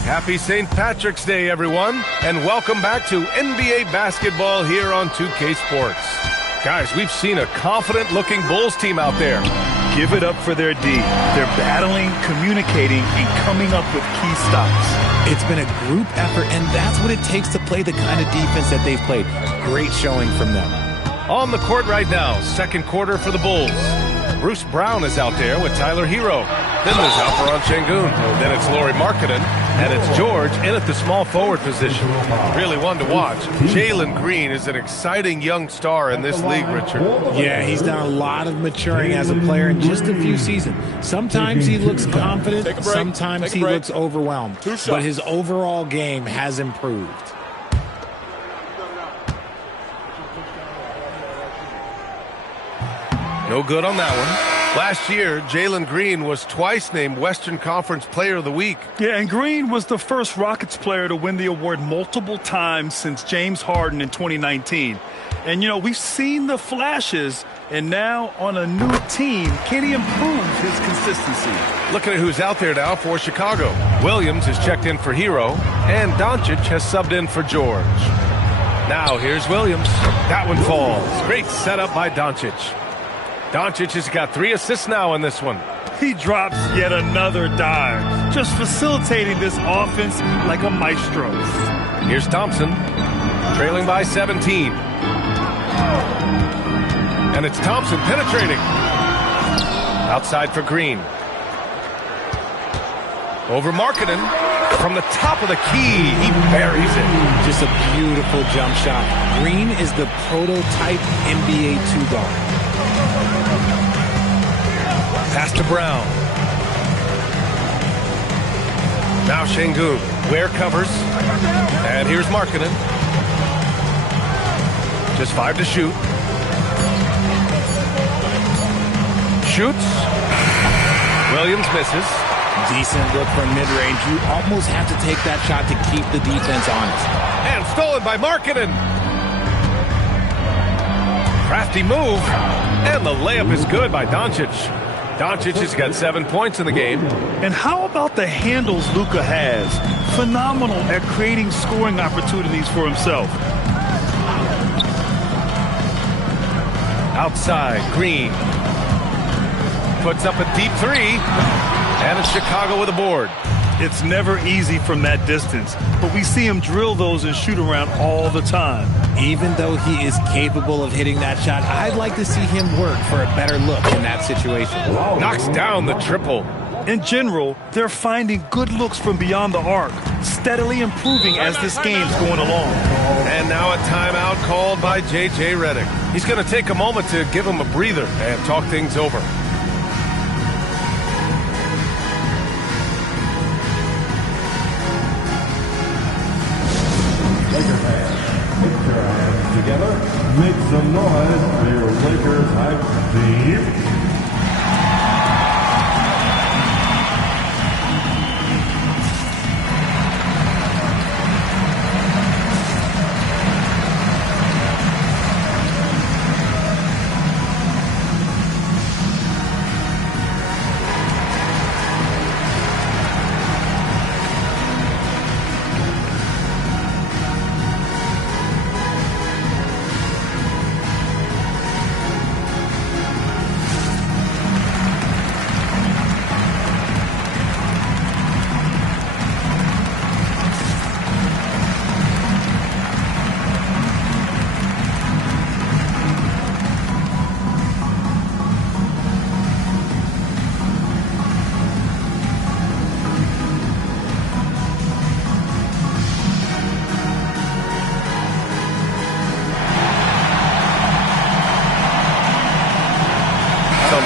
Happy St. Patrick's Day, everyone, and welcome back to NBA basketball here on 2K Sports. Guys, we've seen a confident-looking Bulls team out there. Give it up for their D. They're battling, communicating, and coming up with key stops. It's been a group effort, and that's what it takes to play the kind of defense that they've played. Great showing from them. On the court right now, second quarter for the Bulls. Bruce Brown is out there with Tyler Hero. Then there's Alperon Şengün. Then it's Lauri Markkanen. And it's George in at the small forward position. Really one to watch. Jalen Green is an exciting young star in this league, Richard. Yeah, he's done a lot of maturing as a player in just a few seasons. Sometimes he looks confident, sometimes he looks overwhelmed. But his overall game has improved. No good on that one. Last year, Jalen Green was twice named Western Conference Player of the Week. Yeah, and Green was the first Rockets player to win the award multiple times since James Harden in 2019. And, you know, we've seen the flashes, and now on a new team, can he improve his consistency? Looking at who's out there now for Chicago. Williams has checked in for Hero, and Doncic has subbed in for George. Now here's Williams. That one falls. Great setup by Doncic. Doncic has got 3 assists now in this one. He drops yet another dime, just facilitating this offense like a maestro. Here's Thompson, trailing by 17. And it's Thompson penetrating. Outside for Green. Over Markkanen. From the top of the key, he buries it. Just a beautiful jump shot. Green is the prototype NBA 2-guard. Pass to Brown. Now Şengün. Ware covers. And here's Markkanen. Just 5 to shoot. Shoots. Williams misses. Decent look from mid-range. You almost have to take that shot to keep the defense honest. And stolen by Markkanen. Crafty move. And the layup is good by Doncic. Doncic has got 7 points in the game. And how about the handles Luka has? Phenomenal at creating scoring opportunities for himself. Outside, Green. Puts up a deep 3. And it's Chicago with a board. It's never easy from that distance, but we see him drill those and shoot around all the time. Even though he is capable of hitting that shot, I'd like to see him work for a better look in that situation. Knocks down the triple. In general, they're finding good looks from beyond the arc, steadily improving as this game's going along. And now a timeout called by J.J. Redick. He's going to take a moment to give him a breather and talk things over. Laker fans, put your hands together. Make some noise for your Lakers hype team.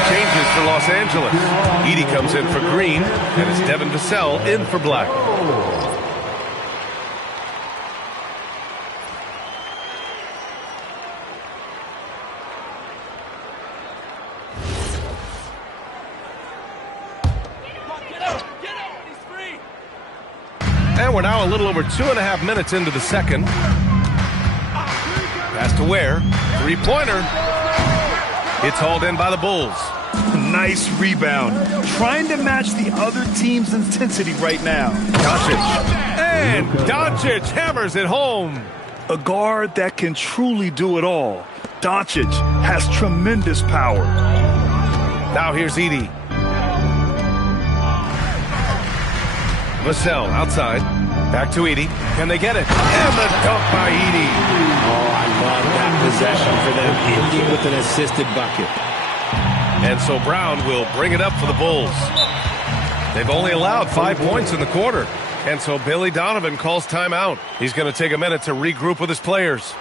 Changes for Los Angeles. Edey comes in for Green, and it's Devin Vassell in for Black. And we're now a little over 2.5 minutes into the second. Pass to Ware. Three-pointer. It's hauled in by the Bulls. Nice rebound. Trying to match the other team's intensity right now. Doncic. And Doncic hammers it home. A guard that can truly do it all. Doncic has tremendous power. Now here's Edey. Vassell outside. Back to Edey. Can they get it? And the dunk by Edey. Oh, I love that possession for them, ending with an assisted bucket. And so Brown will bring it up for the Bulls. They've only allowed 5 points in the quarter. And so Billy Donovan calls timeout. He's going to take a minute to regroup with his players.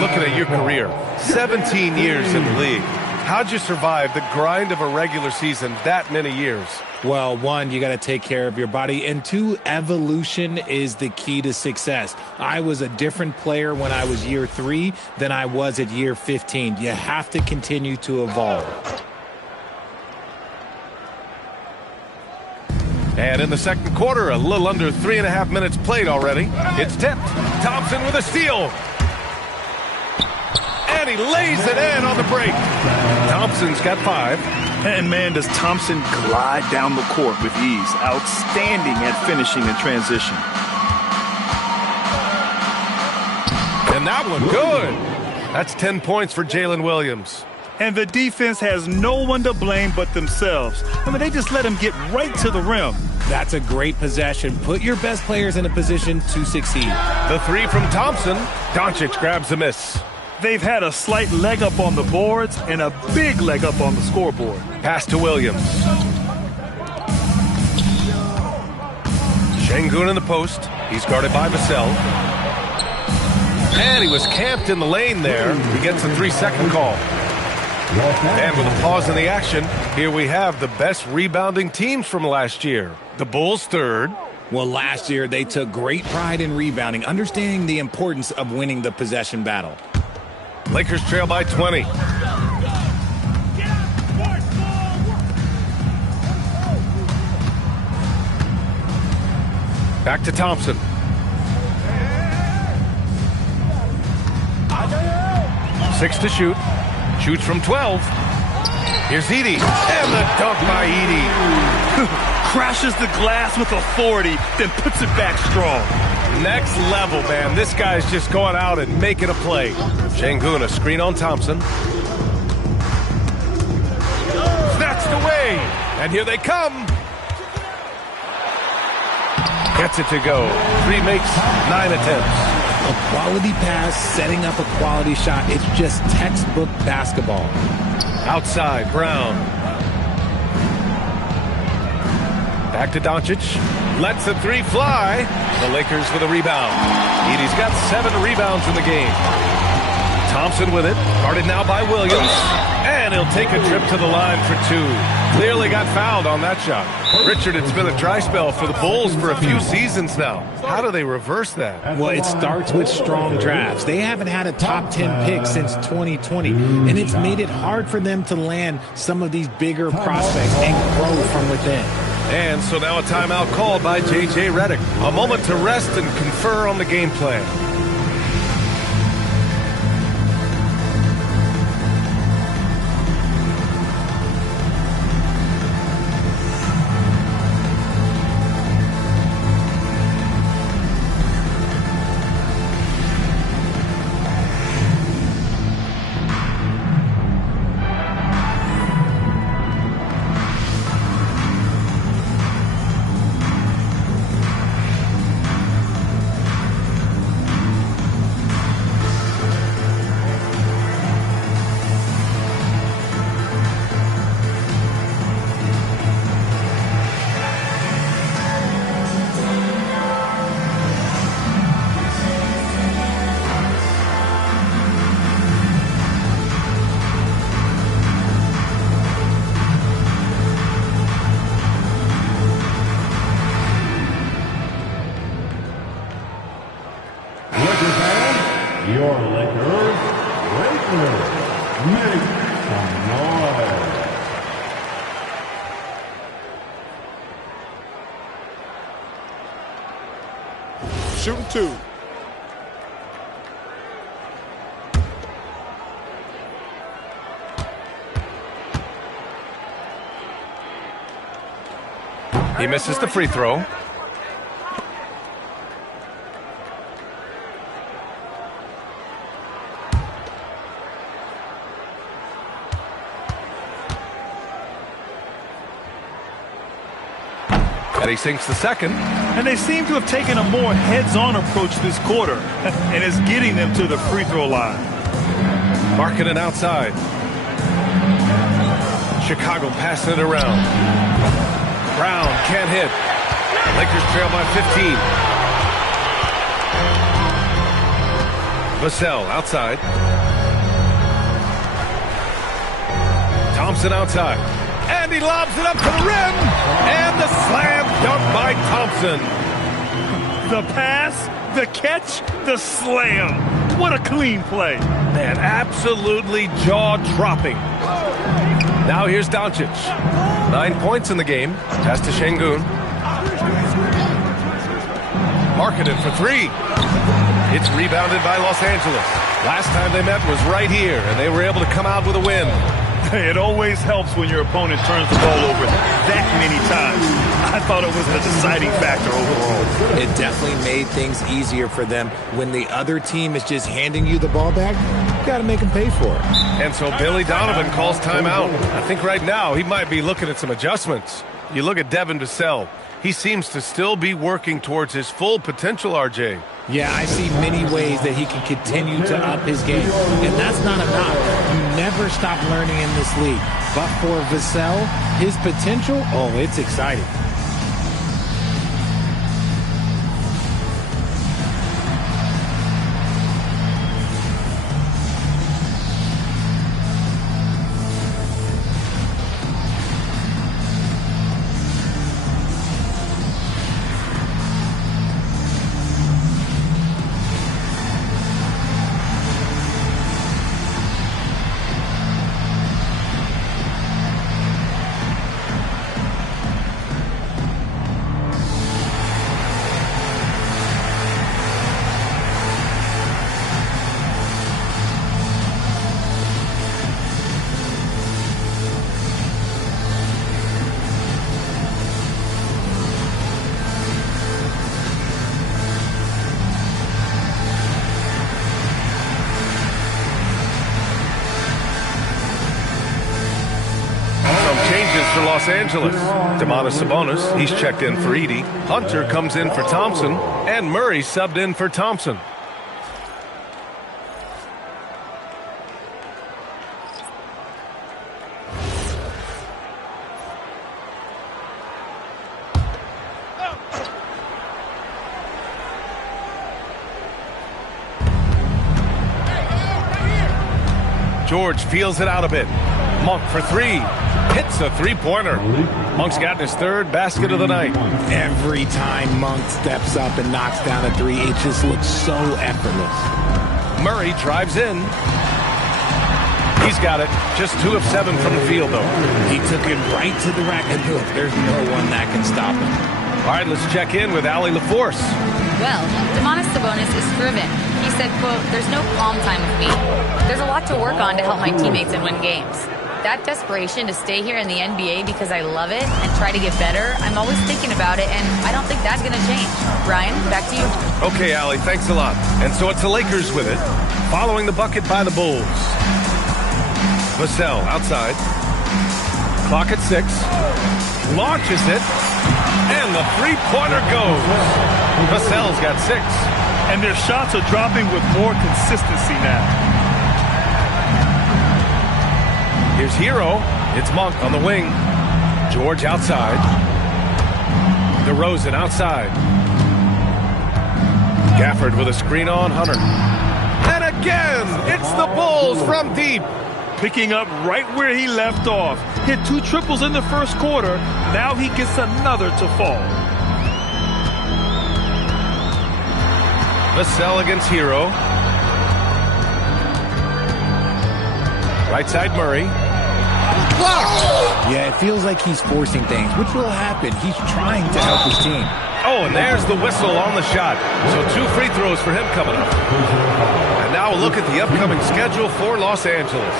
Looking at your career, 17 years in the league. How'd you survive the grind of a regular season that many years? Well, one, you got to take care of your body, and two, evolution is the key to success. I was a different player when I was year 3 than I was at year 15. You have to continue to evolve. And in the second quarter, a little under 3.5 minutes played already. It's tipped. Thompson with a steal. And he lays it in on the break. Thompson's got 5. And man, does Thompson glide down the court with ease. Outstanding at finishing in transition. And that one good. That's 10 points for Jalen Williams. And the defense has no one to blame but themselves. I mean, they just let him get right to the rim. That's a great possession. Put your best players in a position to succeed. The 3 from Thompson. Doncic grabs the miss. They've had a slight leg up on the boards and a big leg up on the scoreboard. Pass to Williams. Şengün in the post. He's guarded by Vassell. And he was camped in the lane there. He gets a 3-second call. And with a pause in the action, here we have the best rebounding teams from last year. The Bulls third. Well, last year they took great pride in rebounding, understanding the importance of winning the possession battle. Lakers trail by 20. Back to Thompson. Six to shoot. Shoots from 12. Here's Edey. And the dunk by Edey. Crashes the glass with authority, then puts it back strong. Next level, man. This guy's just going out and making a play. Şengün, a screen on Thompson. Snatched away. And here they come. Gets it to go. 3 makes, 9 attempts. A quality pass, setting up a quality shot. It's just textbook basketball. Outside, Brown. Back to Doncic. Lets the 3 fly. The Lakers with a rebound. Edey's got 7 rebounds in the game. Thompson with it. Guarded now by Williams. And he'll take a trip to the line for 2. Clearly got fouled on that shot. Richard, it's been a dry spell for the Bulls for a few seasons now. How do they reverse that? Well, it starts with strong drafts. They haven't had a top 10 pick since 2020, and it's made it hard for them to land some of these bigger prospects and grow from within. And so now a timeout called by J.J. Redick. A moment to rest and confer on the game plan. Your Lakers, make some noise. Shooting 2. He misses the free throw. And he sinks the second. And they seem to have taken a more heads-on approach this quarter, and it's getting them to the free throw line. Marking it outside. Chicago passing it around. Brown can't hit. Lakers trail by 15. Vassell outside. Thompson outside. And he lobs it up to the rim. And the slam dunk by Thompson. The pass, the catch, the slam. What a clean play. Man, absolutely jaw-dropping. Now here's Doncic. 9 points in the game. Pass to Şengün. Marketed for 3. It's rebounded by Los Angeles. Last time they met was right here, and they were able to come out with a win. It always helps when your opponent turns the ball over that many times. I thought it was the deciding factor overall. It definitely made things easier for them. When the other team is just handing you the ball back, you got to make them pay for it. And so Billy Donovan calls timeout. I think right now he might be looking at some adjustments. You look at Devin Vassell. He seems to still be working towards his full potential, RJ. Yeah, I see many ways that he can continue to up his game. And that's not enough. You never stop learning in this league. But for Vassell, his potential, oh, it's exciting. for Los Angeles. Domantas Sabonis, he's checked in for Edey. Hunter comes in for Thompson. And Murray subbed in for Thompson. George feels it out a bit. Monk for three. Hits a three-pointer. Monk's gotten his third basket of the night. Every time Monk steps up and knocks down a three, it just looks so effortless. Murray drives in. He's got it. Just 2 of 7 from the field, though. He took it right to the rack and hook. There's no one that can stop him. All right, let's check in with Allie LaForce. Well, Domantas Sabonis is driven. He said, quote, "There's no calm time with me. There's a lot to work on to help my teammates and win games. That desperation to stay here in the NBA because I love it and try to get better, I'm always thinking about it, and I don't think that's going to change." Ryan, back to you. Okay, Allie, thanks a lot. And so it's the Lakers with it, following the bucket by the Bulls. Vassell outside. Clock at 6. Launches it. And the three-pointer goes. Vassell's got 6. And their shots are dropping with more consistency now. Here's Hero. It's Monk on the wing. George outside. DeRozan outside. Gafford with a screen on Hunter. And again, it's the Bulls from deep. Picking up right where he left off. Hit 2 triples in the first quarter. Now he gets another to fall. Vassell against Hero. Right side Murray. Blocked! Yeah, it feels like he's forcing things, which will happen. He's trying to help his team. Oh, and there's the whistle on the shot. So 2 free throws for him coming up. And now a look at the upcoming schedule for Los Angeles.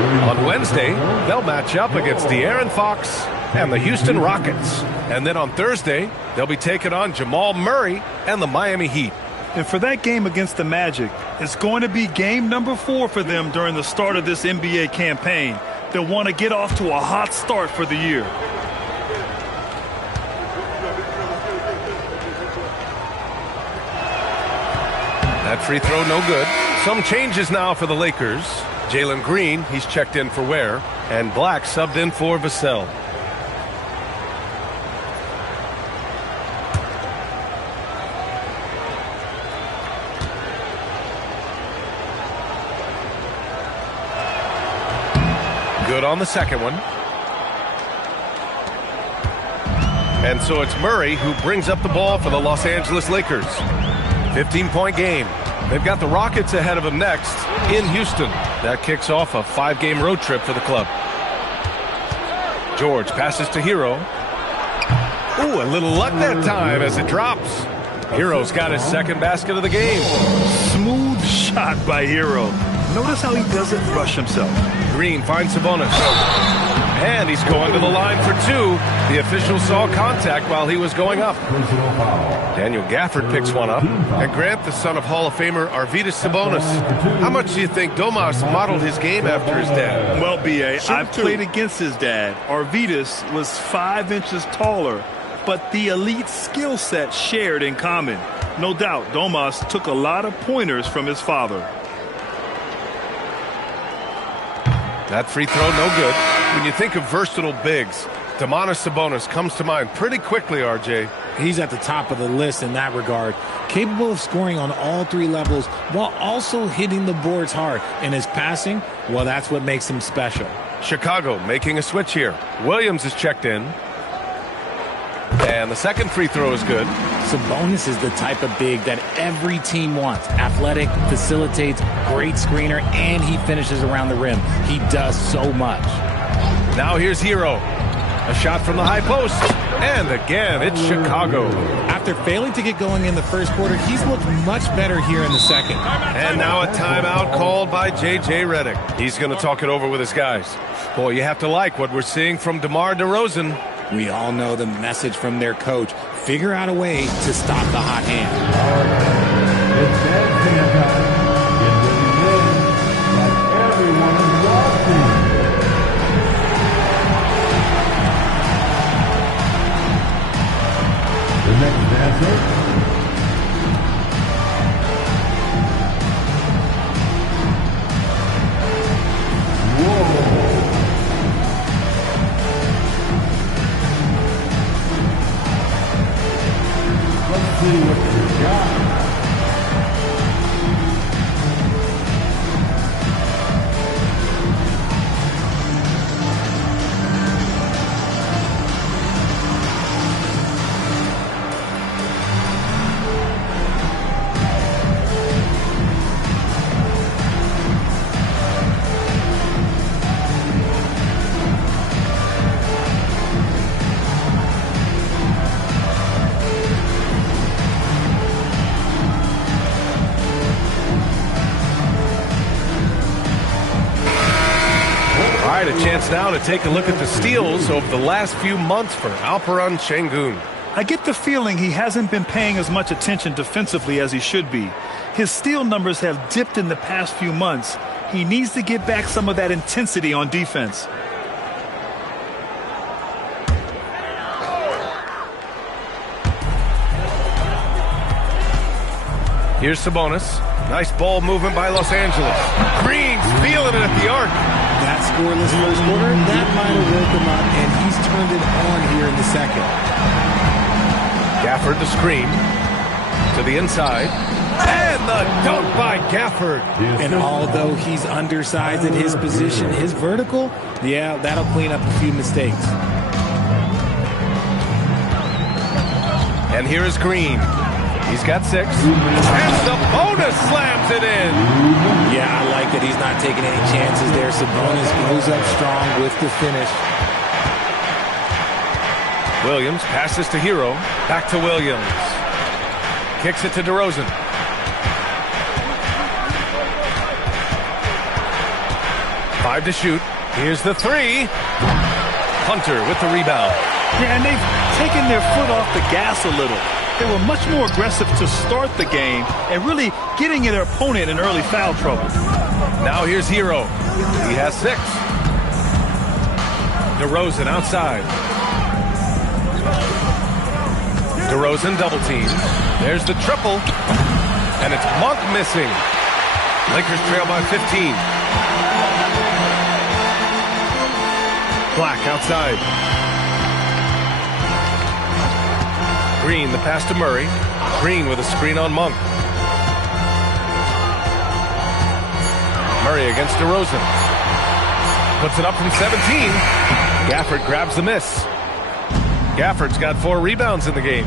On Wednesday, they'll match up against De'Aaron Fox and the Houston Rockets. And then on Thursday, they'll be taking on Jamal Murray and the Miami Heat. And for that game against the Magic, it's going to be game number 4 for them during the start of this NBA campaign. They'll want to get off to a hot start for the year. That free throw no good. Some changes now for the Lakers. Jalen Green, he's checked in for Ware, and Black subbed in for Vassell. Good on the second one. And so it's Murray who brings up the ball for the Los Angeles Lakers. 15-point game. They've got the Rockets ahead of them next in Houston. That kicks off a 5-game road trip for the club. George passes to Hero. Ooh, a little luck that time as it drops. Hero's got his second basket of the game. Smooth shot by Hero. Notice how he doesn't rush himself. Green finds Sabonis. And he's going to the line for 2. The official saw contact while he was going up. Daniel Gafford picks one up. And Grant, the son of Hall of Famer Arvydas Sabonis. How much do you think Domas modeled his game after his dad? Well, B.A., I've played against his dad. Arvydas was 5 inches taller, but the elite skill set shared in common. No doubt, Domas took a lot of pointers from his father. That free throw, no good. When you think of versatile bigs, Domantas Sabonis comes to mind pretty quickly, RJ. He's at the top of the list in that regard. Capable of scoring on all 3 levels while also hitting the boards hard. And his passing, well, that's what makes him special. Chicago making a switch here. Williams is checked in. And the second free throw is good. Sabonis is the type of big that every team wants. Athletic, facilitates, great screener, and he finishes around the rim. He does so much. Now here's Hero. A shot from the high post. And again, it's Chicago. After failing to get going in the first quarter, he's looked much better here in the second. And now a timeout called by J.J. Redick. He's going to talk it over with his guys. Boy, you have to like what we're seeing from DeMar DeRozan. We all know the message from their coach. Figure out a way to stop the hot hand. It's that fan time. Get ready to win like everyone is watching. The next dancer, let's see what you got. All right, a chance now to take a look at the steals over the last few months for Alperen Şengün. I get the feeling he hasn't been paying as much attention defensively as he should be. His steal numbers have dipped in the past few months. He needs to get back some of that intensity on defense. Here's Sabonis. Nice ball movement by Los Angeles. Green's feeling it at the arc. That scoreless first quarter, that might have woke him up, and he's turned it on here in the second. Gafford the screen to the inside. And the dunk by Gafford. And although he's undersized in his position, his vertical, yeah, that'll clean up a few mistakes. And here is Green. He's got 6. And Sabonis slams it in. Yeah, I like that he's not taking any chances there. Sabonis goes up strong with the finish. Williams passes to Hero. Back to Williams. Kicks it to DeRozan. Five to shoot. Here's the 3. Hunter with the rebound. Yeah, and they've taken their foot off the gas a little. They were much more aggressive to start the game and really getting their opponent in early foul trouble. Now here's Hero. He has 6. DeRozan outside. DeRozan double team. There's the triple. And it's Monk missing. Lakers trail by 15. Black outside. Green, the pass to Murray. Green with a screen on Monk. Murray against DeRozan. Puts it up from 17. Gafford grabs the miss. Gafford's got 4 rebounds in the game.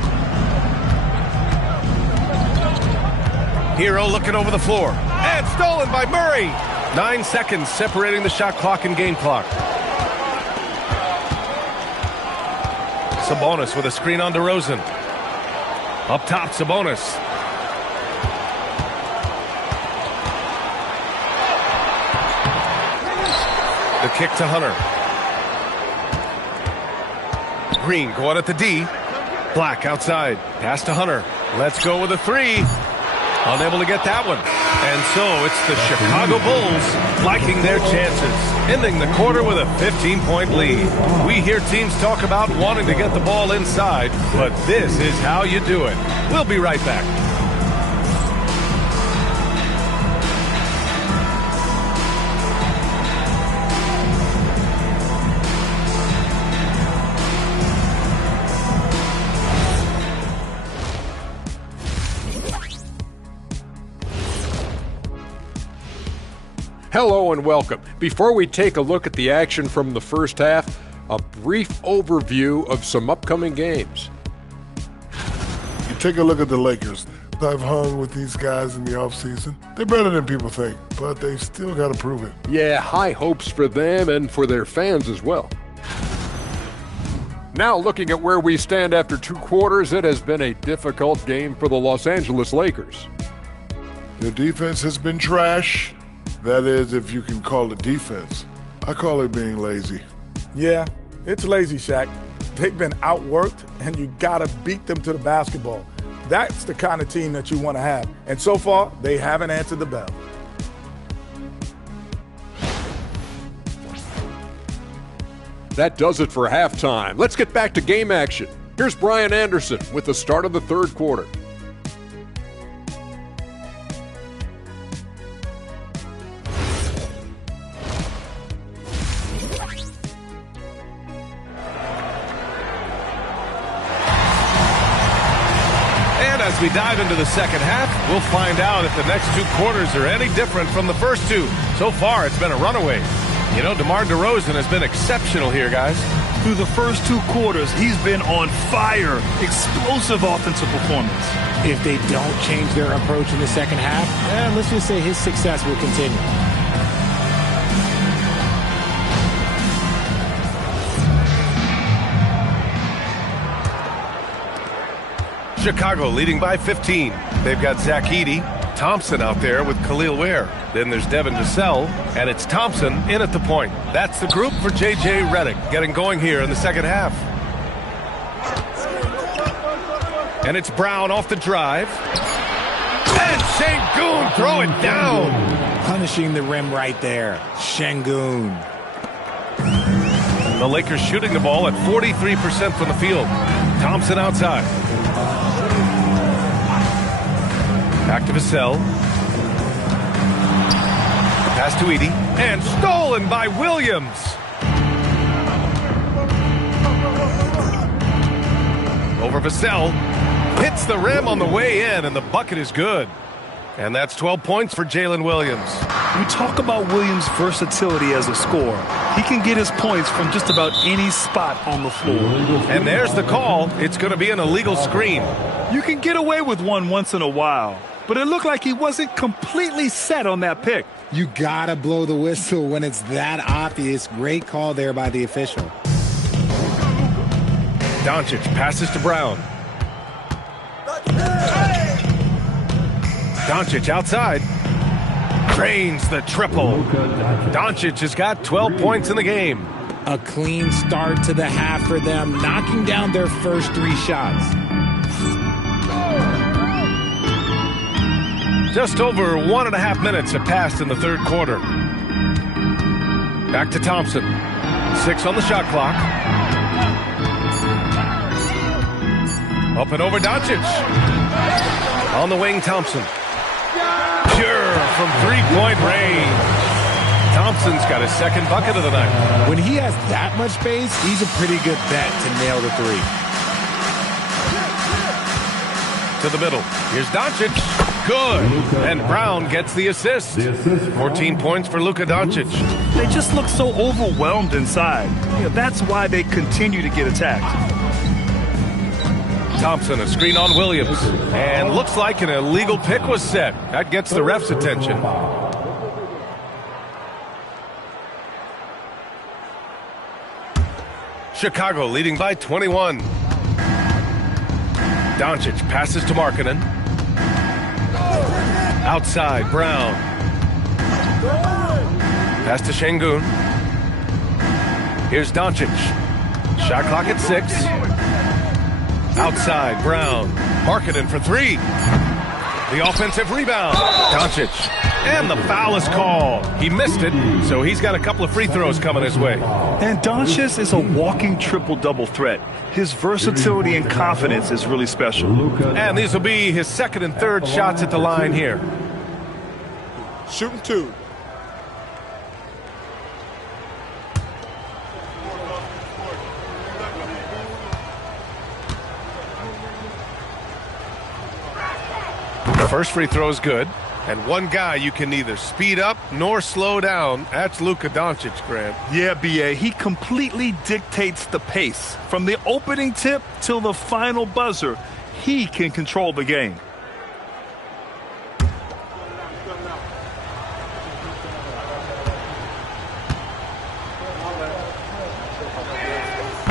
Hero looking over the floor. And stolen by Murray. 9 seconds separating the shot clock and game clock. Sabonis with a screen on DeRozan. Up top, Sabonis. The kick to Hunter. Green going at the D. Black outside. Pass to Hunter. Let's go with a 3. Unable to get that one. And so it's the Chicago Bulls liking their chances, ending the quarter with a 15-point lead. We hear teams talk about wanting to get the ball inside, but this is how you do it. We'll be right back. Hello and welcome. Before we take a look at the action from the first half, a brief overview of some upcoming games. You take a look at the Lakers. I've hung with these guys in the offseason. They're better than people think, but they've still got to prove it. Yeah, high hopes for them and for their fans as well. Now looking at where we stand after 2 quarters, it has been a difficult game for the Los Angeles Lakers. Their defense has been trash. That is, if you can call it defense. I call it being lazy. Yeah, it's lazy, Shaq. They've been outworked, and you got to beat them to the basketball. That's the kind of team that you want to have. And so far, they haven't answered the bell. That does it for halftime. Let's get back to game action. Here's Brian Anderson with the start of the third quarter. As we dive into the second half, we'll find out if the next two quarters are any different from the first two. So far, it's been a runaway. You know, DeMar DeRozan has been exceptional here, guys. Through the first two quarters, he's been on fire. Explosive offensive performance. If they don't change their approach in the second half, let's just say his success will continue. Chicago leading by 15. They've got Zach Edey, Thompson out there with Khalil Ware. Then there's Devin Vassell, and it's Thompson in at the point. That's the group for J.J. Redick getting going here in the second half. And it's Brown off the drive. And Şengün throw it down. Punishing the rim right there. Şengün. The Lakers shooting the ball at 43% from the field. Thompson outside. Back to Vassell. Pass to Edey. And stolen by Williams. Over Vassell. Hits the rim on the way in, and the bucket is good. And that's 12 points for Jalen Williams. We talk about Williams' versatility as a scorer. He can get his points from just about any spot on the floor. And there's the call. It's going to be an illegal screen. You can get away with one once in a while, but it looked like he wasn't completely set on that pick. You gotta blow the whistle when it's that obvious. Great call there by the official. Doncic passes to Brown. Doncic outside. Drains the triple. Doncic has got 12 points in the game. A clean start to the half for them, knocking down their first three shots. Just over 1.5 minutes have passed in the third quarter. Back to Thompson. 6 on the shot clock. Up and over Doncic. On the wing, Thompson. Pure from three-point range. Thompson's got his second bucket of the night. When he has that much space, he's a pretty good bet to nail the three. To the middle. Here's Doncic. Good. And Brown gets the assist. 14 points for Luka Doncic. They just look so overwhelmed inside. That's why they continue to get attacked. Thompson, a screen on Williams. And looks like an illegal pick was set. That gets the ref's attention. Chicago leading by 21. Doncic passes to Markkanen. Outside, Brown. Pass to Şengün. Here's Doncic. Shot clock at 6. Outside, Brown. Markkanen for 3. The offensive rebound. Doncic. And the foul is called. He missed it, so he's got a couple of free throws coming his way. And Doncic is a walking triple-double threat. His versatility and confidence is really special. And these will be his second and third shots at the line here. Shooting 2. The first free throw is good. And one guy you can neither speed up nor slow down. That's Luka Doncic, Grant. Yeah, B.A. He completely dictates the pace. From the opening tip till the final buzzer, he can control the game.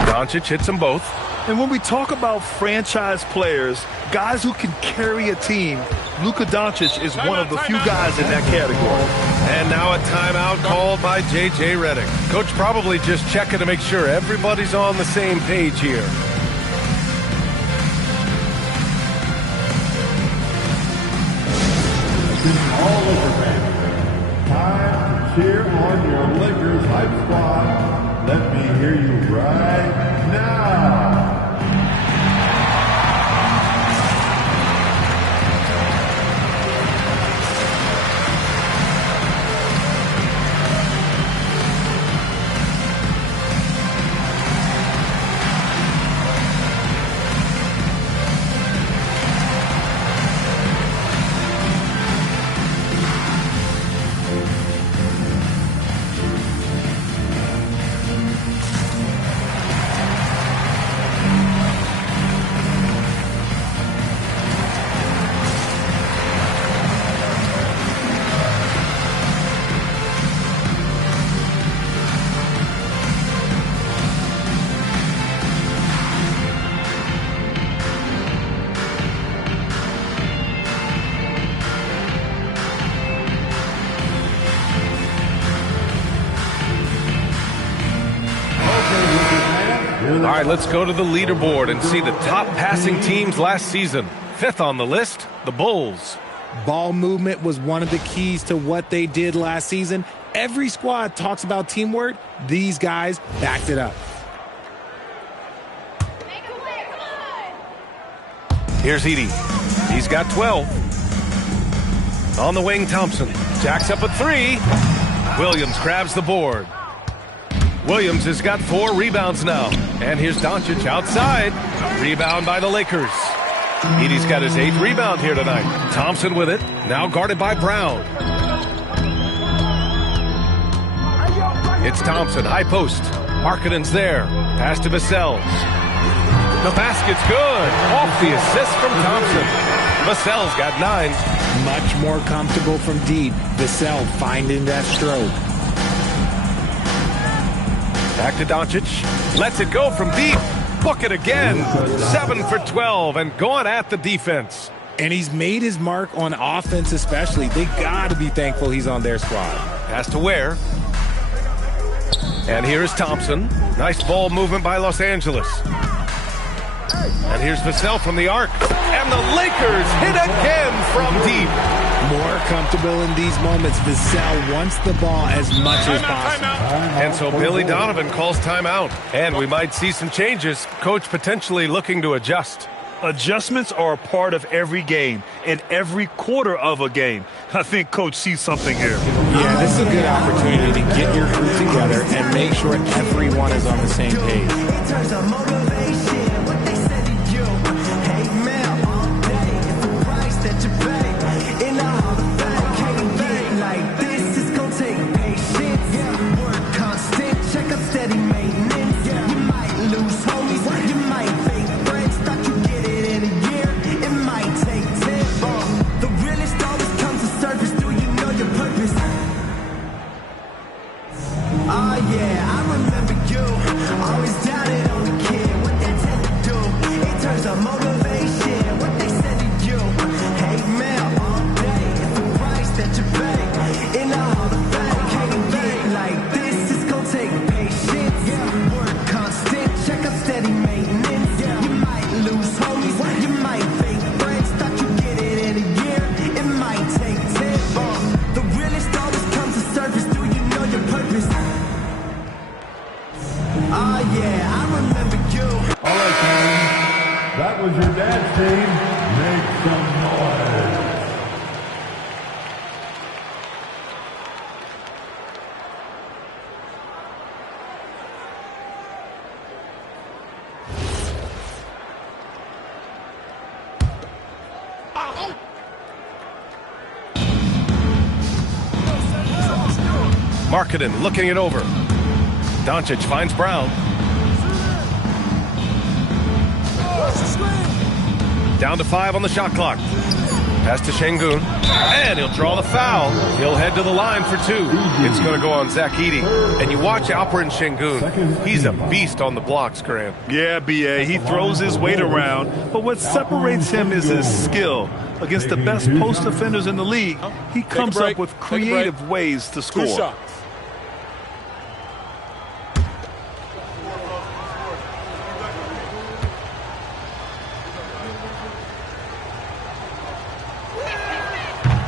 Doncic hits them both. And when we talk about franchise players, guys who can carry a team, Luka Doncic is one of the few guys in that category. And now a timeout called by J.J. Redick. Coach probably just checking to make sure everybody's on the same page here. All Laker fans, time to cheer on your Lakers hype squad. Let me hear you right now. right, let's go to the leaderboard and see the top passing teams last season. 5th on the list, the Bulls. Ball movement was one of the keys to what they did last season. Every squad talks about teamwork. These guys backed it up. Here's Edey. He's got 12. On the wing, Thompson. Jacks up a 3. Williams grabs the board. Williams has got 4 rebounds now. And here's Doncic outside. Rebound by the Lakers. Edey's got his 8th rebound here tonight. Thompson with it. Now guarded by Brown. It's Thompson, high post. Markkanen's there. Pass to Vassell. The basket's good. Off the assist from Thompson. Vassell's got 9. Much more comfortable from deep. Vassell finding that stroke. Back to Doncic. Lets it go from deep. Book it again. 7 for 12 and going at the defense. And he's made his mark on offense especially. They got to be thankful he's on their squad. Pass to Ware. And here's Thompson. Nice ball movement by Los Angeles. And here's Vassell from the arc. And the Lakers hit again from deep. More comfortable in these moments. Vassell wants the ball as much as possible. And so Billy Donovan calls timeout. And we might see some changes. Coach potentially looking to adjust. Adjustments are a part of every game and every quarter of a game. I think Coach sees something here. Yeah, this is a good opportunity to get your crew together and make sure everyone is on the same page. In terms of motivation, what they said to you, hey man, all day, it's the price that you pay. In the Hall of Fame, can't get like this, it's gonna take patience. Work constant, check up steady maintenance. You might lose homies, you might fake friends, thought you get it in a year, it might take 10. The realest always comes to surface, do you know your purpose? Oh yeah, I remember you, always doubted on the kid, what they tell you do, in terms of motivation, what they said to you, hey man, all day, it's the price that you pay, in the Hall of Fame, can't get like this, it's gonna take patience, work constant, check up steady maintenance, you might lose homies, you might fake friends, thought you get it in a year, it might take 10, the realest always comes to surface, do you know your purpose? Oh yeah, I remember you. All right, Karen. That was your dance team. Make some noise. Markkanen looking it over. Doncic finds Brown. Down to 5 on the shot clock. Pass to Şengün. And he'll draw the foul. He'll head to the line for 2. It's going to go on Zach Edey. And you watch Alperen Şengün. He's a beast on the blocks, Grant. Yeah, B.A., he throws his weight around, but what separates him is his skill. Against the best post defenders in the league, he comes up with creative ways to score. 2 shots.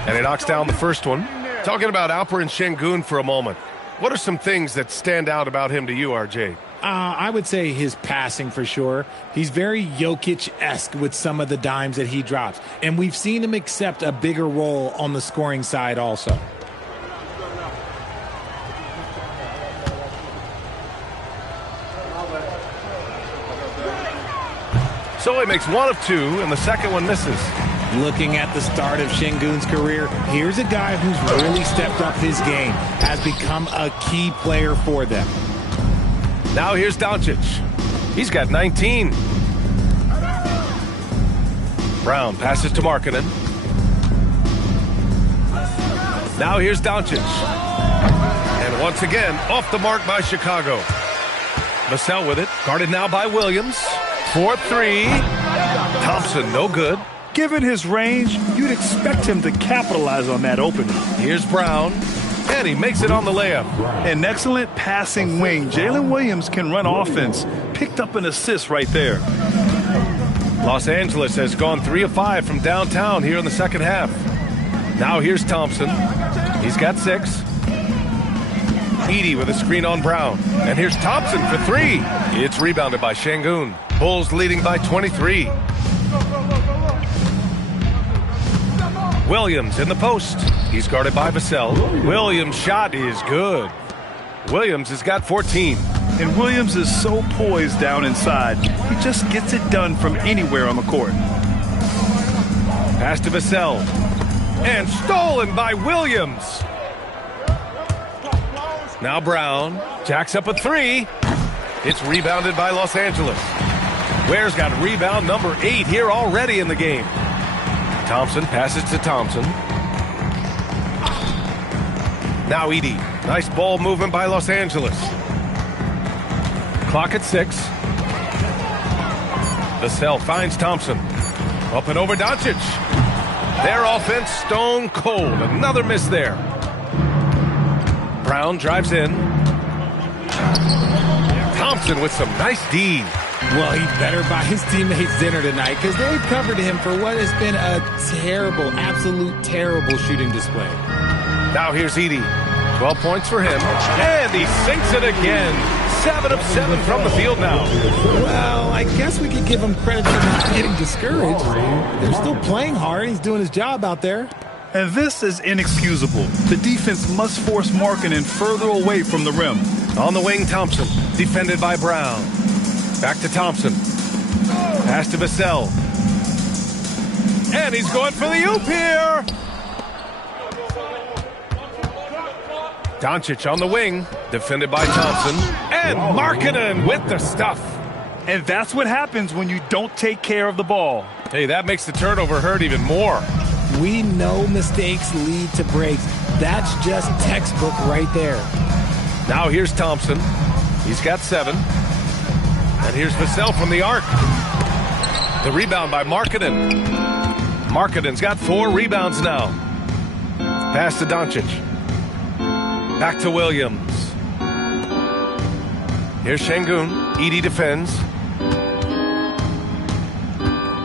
And he knocks down the first one. Talking about Alperen Şengün for a moment. What are some things that stand out about him to you, RJ? I would say his passing for sure. He's very Jokic-esque with some of the dimes that he drops. And we've seen him accept a bigger role on the scoring side also. So he makes 1 of 2, and the second one misses. Looking at the start of Şengün's career, here's a guy who's really stepped up his game, has become a key player for them. Now here's Doncic. He's got 19. Brown passes to Markkanen. Now here's Doncic. And once again, off the mark by Chicago. Vassell with it, guarded now by Williams. 4-3. Thompson, no good. Given his range, you'd expect him to capitalize on that opening. Here's Brown, and he makes it on the layup. An excellent passing wing. Jalen Williams can run offense, picked up an assist right there. Los Angeles has gone 3 of 5 from downtown here in the second half. Now here's Thompson. He's got 6. Edey with a screen on Brown. And here's Thompson for 3. It's rebounded by Şengün. Bulls leading by 23. Williams in the post. He's guarded by Vassell. Williams' shot is good. Williams has got 14. And Williams is so poised down inside. He just gets it done from anywhere on the court. Pass to Vassell. And stolen by Williams. Now Brown jacks up a 3. It's rebounded by Los Angeles. Ware's got rebound number 8 here already in the game. Thompson passes to Thompson. Now Edey. Nice ball movement by Los Angeles. Clock at 6. Vassell finds Thompson. Up and over Doncic. Their offense stone cold. Another miss there. Brown drives in. Thompson with some nice D. Well, he better buy his teammates dinner tonight because they've covered him for what has been a terrible, absolute terrible shooting display. Now here's Edey. 12 points for him. And he sinks it again. 7 of 7 from the field now. Well, I guess we could give him credit for not getting discouraged. They're still playing hard. He's doing his job out there. And this is inexcusable. The defense must force Markkanen further away from the rim. On the wing, Thompson. Defended by Brown. Back to Thompson. Pass to Vassell. And he's going for the oop here. Doncic on the wing. Defended by Thompson. And Markkanen with the stuff. And that's what happens when you don't take care of the ball. Hey, that makes the turnover hurt even more. We know mistakes lead to breaks. That's just textbook right there. Now here's Thompson. He's got 7. And here's Vassell from the arc. The rebound by Markkanen. Markkanen's got 4 rebounds now. Pass to Doncic. Back to Williams. Here's Şengün. Edey defends.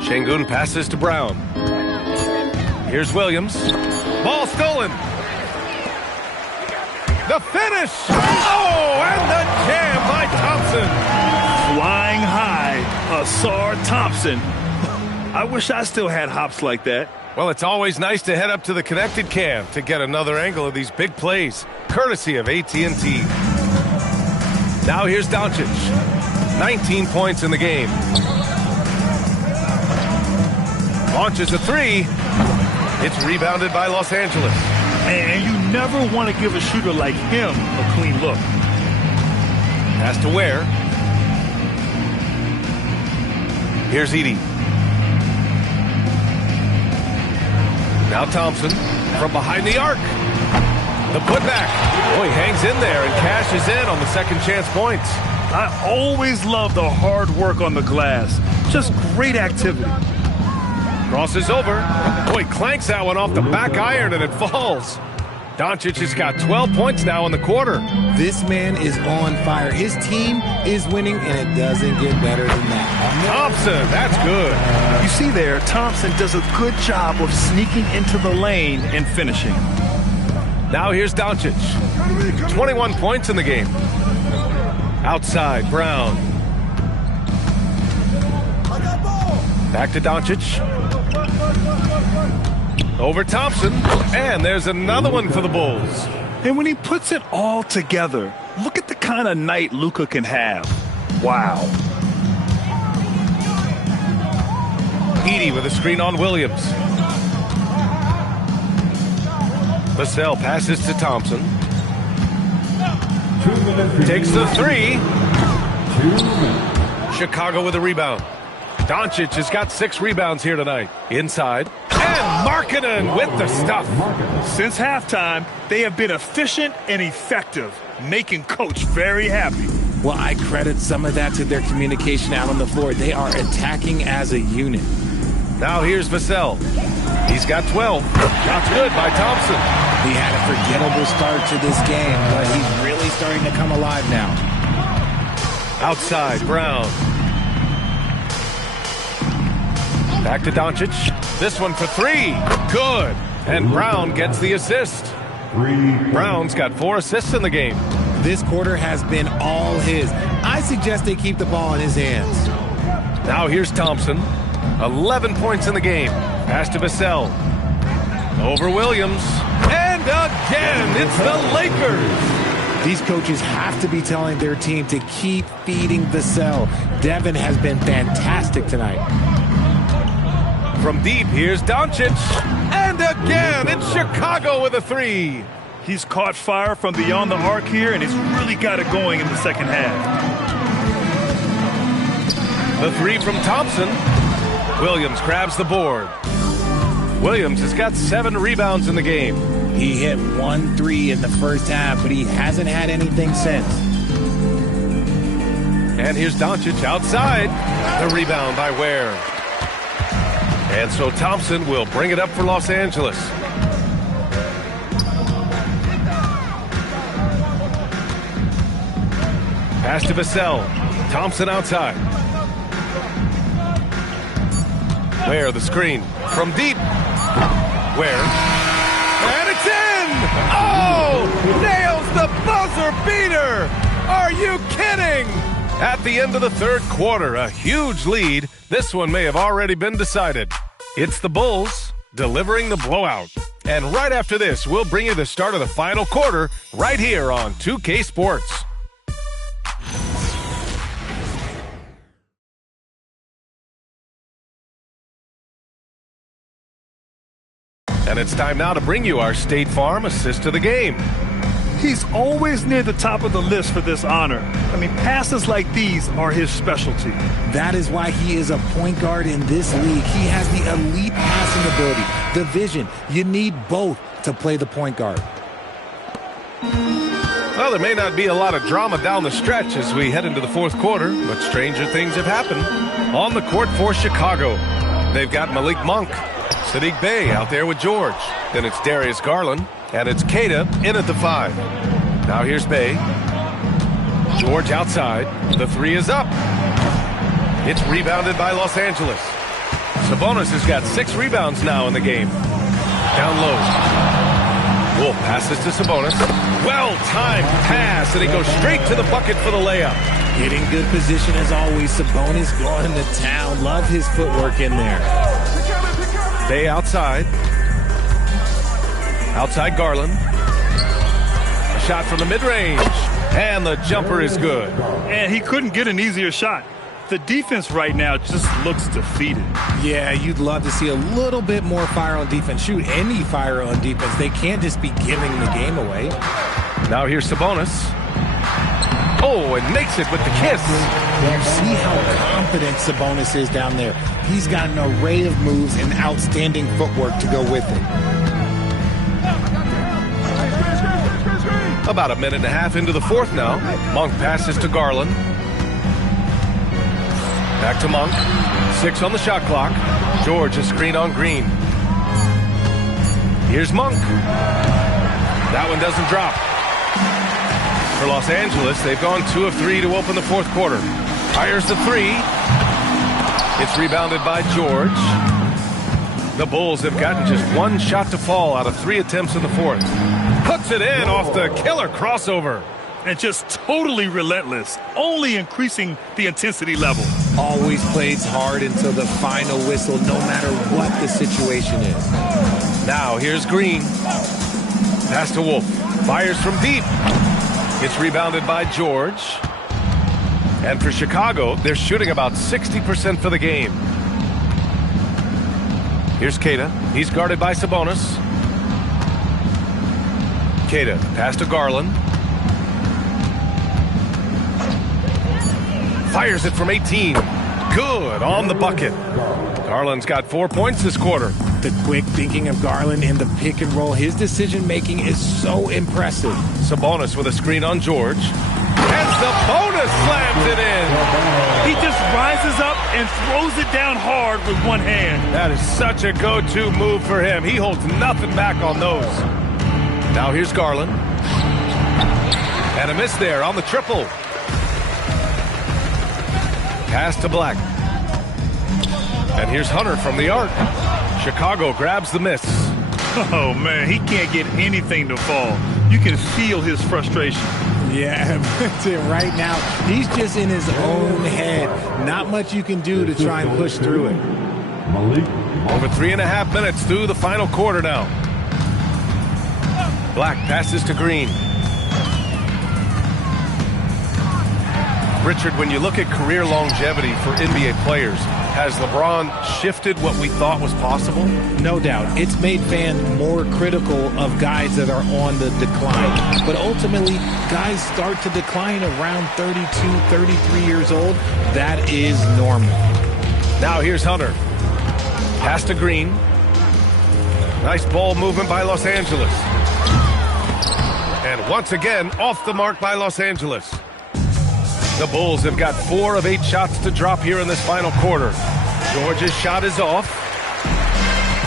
Şengün passes to Brown. Here's Williams. Ball stolen. The finish. Oh, and the jam by Thompson. Flying high, Asar Thompson. I wish I still had hops like that. Well, it's always nice to head up to the connected cam to get another angle of these big plays, courtesy of AT&T. Now here's Doncic. 19 points in the game. Launches a 3. It's rebounded by Los Angeles. And you never want to give a shooter like him a clean look. Pass to Ware. Here's Edey. Now Thompson from behind the arc. The putback. Oh, he hangs in there and cashes in on the second chance points. I always love the hard work on the glass. Just great activity. Crosses over. Oh, he clanks that one off the back iron and it falls. Doncic has got 12 points now in the quarter. This man is on fire. His team is winning, and it doesn't get better than that. Thompson, that's good. You see there, Thompson does a good job of sneaking into the lane and finishing. Now here's Doncic. 21 points in the game. Outside, Brown. Back to Doncic. Over Thompson. And there's another one for the Bulls. And when he puts it all together, look at the kind of night Luka can have. Wow. Edey with a screen on Williams. Vassell passes to Thompson. Takes the 3. Chicago with a rebound. Doncic has got 6 rebounds here tonight. Inside. And Markkanen with the stuff. Since halftime, they have been efficient and effective, making Coach very happy. Well, I credit some of that to their communication out on the floor. They are attacking as a unit. Now here's Vassell. He's got 12. Shots good by Thompson. He had a forgettable start to this game, but he's really starting to come alive now. Outside, Brown. Back to Doncic. This one for three. Good. And Brown gets the assist. Brown's got 4 assists in the game. This quarter has been all his. I suggest they keep the ball in his hands. Now here's Thompson. 11 points in the game. Pass to Vassell. Over Williams. And again, it's the Lakers. These coaches have to be telling their team to keep feeding Vassell. Devin has been fantastic tonight. From deep, here's Doncic. And again, it's Chicago with a 3. He's caught fire from beyond the arc here, and he's really got it going in the second half. The 3 from Thompson. Williams grabs the board. Williams has got 7 rebounds in the game. He hit 1 3 in the first half, but he hasn't had anything since. And here's Doncic outside. The rebound by Ware. And so Thompson will bring it up for Los Angeles. Pass to Vassell. Thompson outside. Ware the screen. From deep. Ware. And it's in! Oh! Nails the buzzer beater! Are you kidding? At the end of the third quarter, a huge lead. This one may have already been decided. It's the Bulls delivering the blowout. And right after this, we'll bring you the start of the final quarter right here on 2K Sports. And it's time now to bring you our State Farm assist of the game. He's always near the top of the list for this honor. I mean, passes like these are his specialty. That is why he is a point guard in this league. He has the elite passing ability, the vision. You need both to play the point guard. Well, there may not be a lot of drama down the stretch as we head into the fourth quarter, but stranger things have happened. On the court for Chicago, they've got Malik Monk. Sadiq Bey out there with George. Then it's Darius Garland. And it's Keita in at the 5. Now here's Bey. George outside. The 3 is up. It's rebounded by Los Angeles. Sabonis has got 6 rebounds now in the game. Down low. Wolf passes to Sabonis. Well-timed pass, and he goes straight to the bucket for the layup. Getting good position as always. Sabonis going to town. Love his footwork in there. Bey outside. Outside Garland. A shot from the mid-range. And the jumper is good. And he couldn't get an easier shot. The defense right now just looks defeated. Yeah, you'd love to see a little bit more fire on defense. Shoot, any fire on defense. They can't just be giving the game away. Now here's Sabonis. Oh, and makes it with the kiss. You see how confident Sabonis is down there. He's got an array of moves and outstanding footwork to go with it. About a minute and a half into the fourth now. Monk passes to Garland. Back to Monk. 6 on the shot clock. George a screen on Green. Here's Monk. That one doesn't drop. For Los Angeles, they've gone 2 of 3 to open the fourth quarter. Fires the 3. It's rebounded by George. The Bulls have gotten just 1 shot to fall out of 3 attempts in the fourth. Puts it in off the killer crossover. And just totally relentless, only increasing the intensity level. Always plays hard until the final whistle, no matter what the situation is. Now here's Green. Pass to Wolf. Fires from deep. It's rebounded by George. And for Chicago, they're shooting about 60% for the game. Here's Keita. He's guarded by Sabonis. Keita, pass to Garland. Fires it from 18. Good on the bucket. Garland's got 4 points this quarter. The quick thinking of Garland in the pick and roll. His decision-making is so impressive. Sabonis with a screen on George. And Sabonis slams it in. He just rises up and throws it down hard with one hand. That is such a go-to move for him. He holds nothing back on those. Now here's Garland. And a miss there on the triple. Pass to Black. And here's Hunter from the arc. Chicago grabs the miss. Oh, man, he can't get anything to fall. You can feel his frustration. Yeah, right now, he's just in his own head. Not much you can do to try and push through it. Over 3.5 minutes through the final quarter now. Black passes to Green. Richard, when you look at career longevity for NBA players, has LeBron shifted what we thought was possible? No doubt. It's made fans more critical of guys that are on the decline. But ultimately, guys start to decline around 32, 33 years old. That is normal. Now here's Hunter. Pass to Green. Nice ball movement by Los Angeles. And once again, off the mark by Los Angeles. The Bulls have got 4 of 8 shots to drop here in this final quarter. George's shot is off.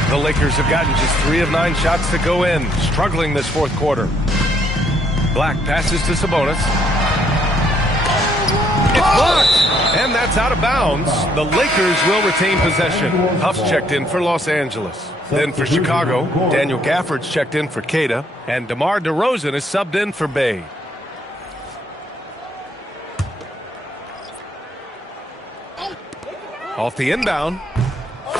The Lakers have gotten just 3 of 9 shots to go in, struggling this fourth quarter. Black passes to Sabonis. It's blocked, and that's out of bounds. The Lakers will retain possession. Huff's checked in for Los Angeles. Then for Chicago, Daniel Gafford's checked in for Queta, and DeMar DeRozan is subbed in for Bay. Off the inbound.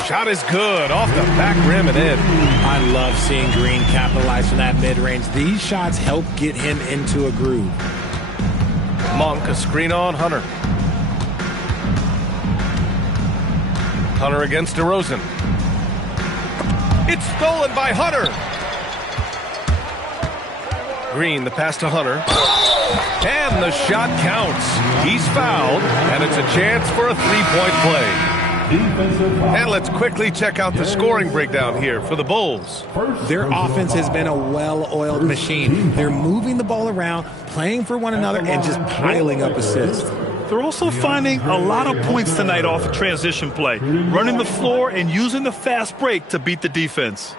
Shot is good. Off the back rim and in. I love seeing Green capitalize from that mid-range. These shots help get him into a groove. Monk, a screen on Hunter. Hunter against DeRozan. It's stolen by Hunter. Green, the pass to Hunter. And the shot counts. He's fouled, and it's a chance for a three-point play. And let's quickly check out the scoring breakdown here for the Bulls. Their offense has been a well-oiled machine. They're moving the ball around, playing for one another, and just piling up assists. They're also finding a lot of points tonight off of transition play, running the floor and using the fast break to beat the defense.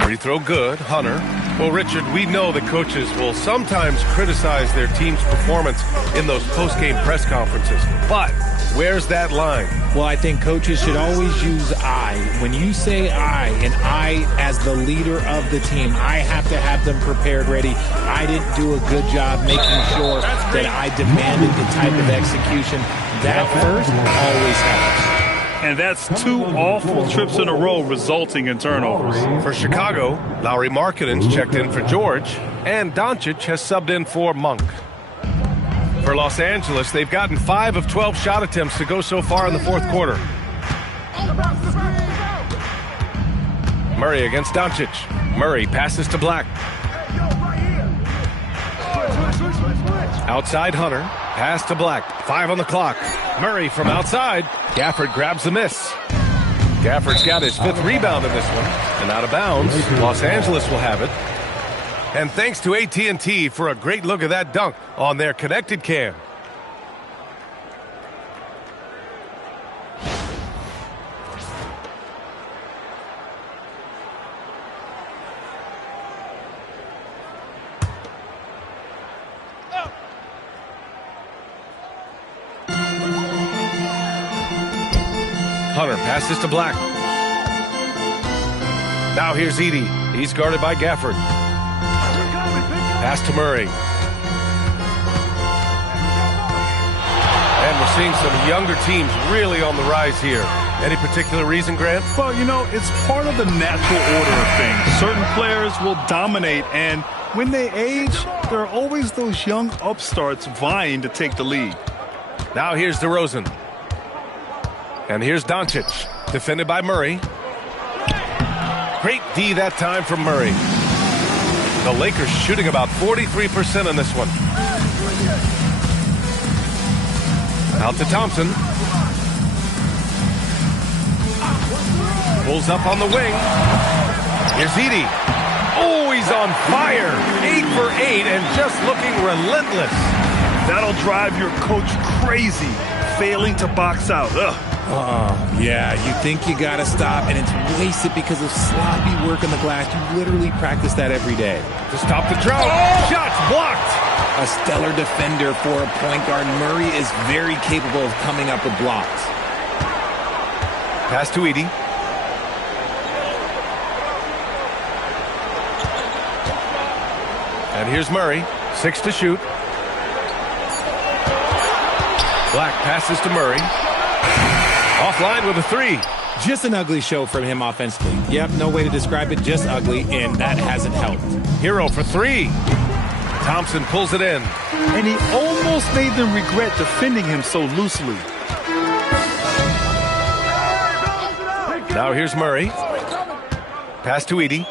Free throw good, Hunter. Well, Richard, we know that coaches will sometimes criticize their team's performance in those post-game press conferences. But where's that line? Well, I think coaches should always use I. When you say I, and I as the leader of the team, I have to have them prepared, ready. I didn't do a good job making sure that I demanded the type of execution. That first always helps. And that's 2 awful trips in a row resulting in turnovers. For Chicago, Lauri Markkanen's checked in for George, and Doncic has subbed in for Monk. For Los Angeles, they've gotten 5 of 12 shot attempts to go so far in the fourth quarter. Murray against Doncic. Murray passes to Black. Outside Hunter. Pass to Black. 5 on the clock. Murray from outside. Gafford grabs the miss. Gafford's got his 5th rebound in this one. And out of bounds. Los Angeles will have it. And thanks to AT&T for a great look at that dunk on their connected cam. Hunter passes to Black. Now here's Edey. He's guarded by Gafford. Pass to Murray. And we're seeing some younger teams really on the rise here. Any particular reason, Grant? Well, you know, it's part of the natural order of things. Certain players will dominate, and when they age, there are always those young upstarts vying to take the lead. Now here's DeRozan. And here's Doncic, defended by Murray. Great D that time from Murray. The Lakers shooting about 43% in this one. Out to Thompson. Pulls up on the wing. Here's Edey. Oh, he's on fire. 8 for 8 and just looking relentless. That'll drive your coach crazy, failing to box out. Ugh. Yeah, you think you got to stop, and it's wasted because of sloppy work on the glass. You literally practice that every day. To stop the drought. Shots blocked. A stellar defender for a point guard. Murray is very capable of coming up with blocks. Pass to Edey. And here's Murray. 6 to shoot. Black passes to Murray. Offline with a 3. Just an ugly show from him offensively. Yep, no way to describe it, just ugly, and that hasn't helped. Hero for 3. Thompson pulls it in. And he almost made them regret defending him so loosely. Now here's Murray. Pass to Edey.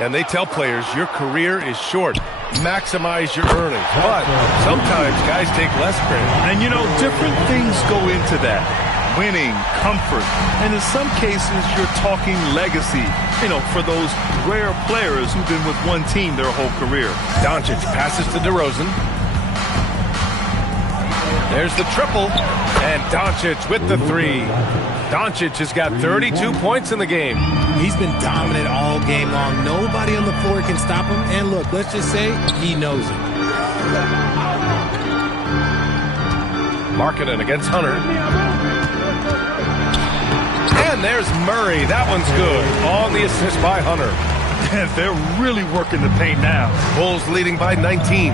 And they tell players your career is short. Maximize your earnings. But sometimes guys take less credit. And, you know, different things go into that. Winning, comfort, and in some cases, you're talking legacy, you know, for those rare players who've been with one team their whole career. Doncic passes to DeRozan. There's the triple, and Doncic with the 3. Doncic has got 32 points in the game. He's been dominant all game long. Nobody on the floor can stop him. And look, let's just say he knows it. Markkanen against Hunter. And there's Murray. That one's good. On the assist by Hunter. And they're really working the paint now. Bulls leading by 19.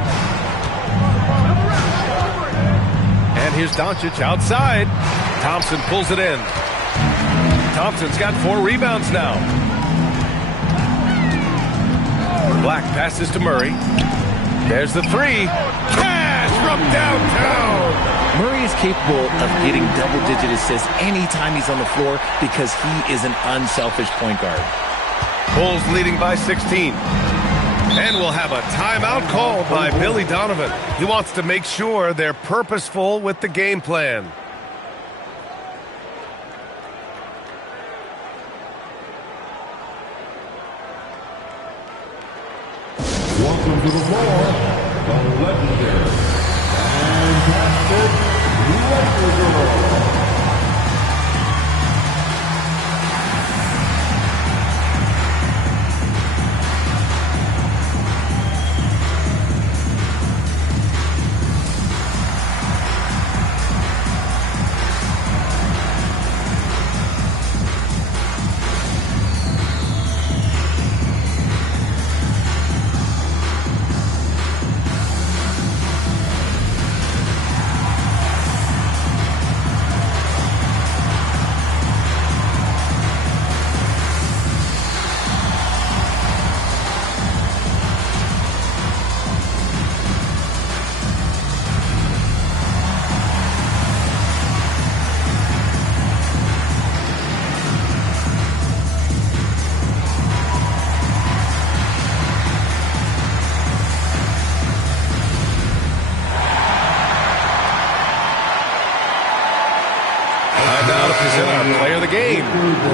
And here's Doncic outside. Thompson pulls it in. Thompson's got 4 rebounds now. Black passes to Murray. There's the 3. Cash from downtown. Murray is capable of getting double-digit assists anytime he's on the floor because he is an unselfish point guard. Bulls leading by 16. And we'll have a timeout called by Billy Donovan. He wants to make sure they're purposeful with the game plan. Welcome to the floor, the legendary, fantastic Laker Girl.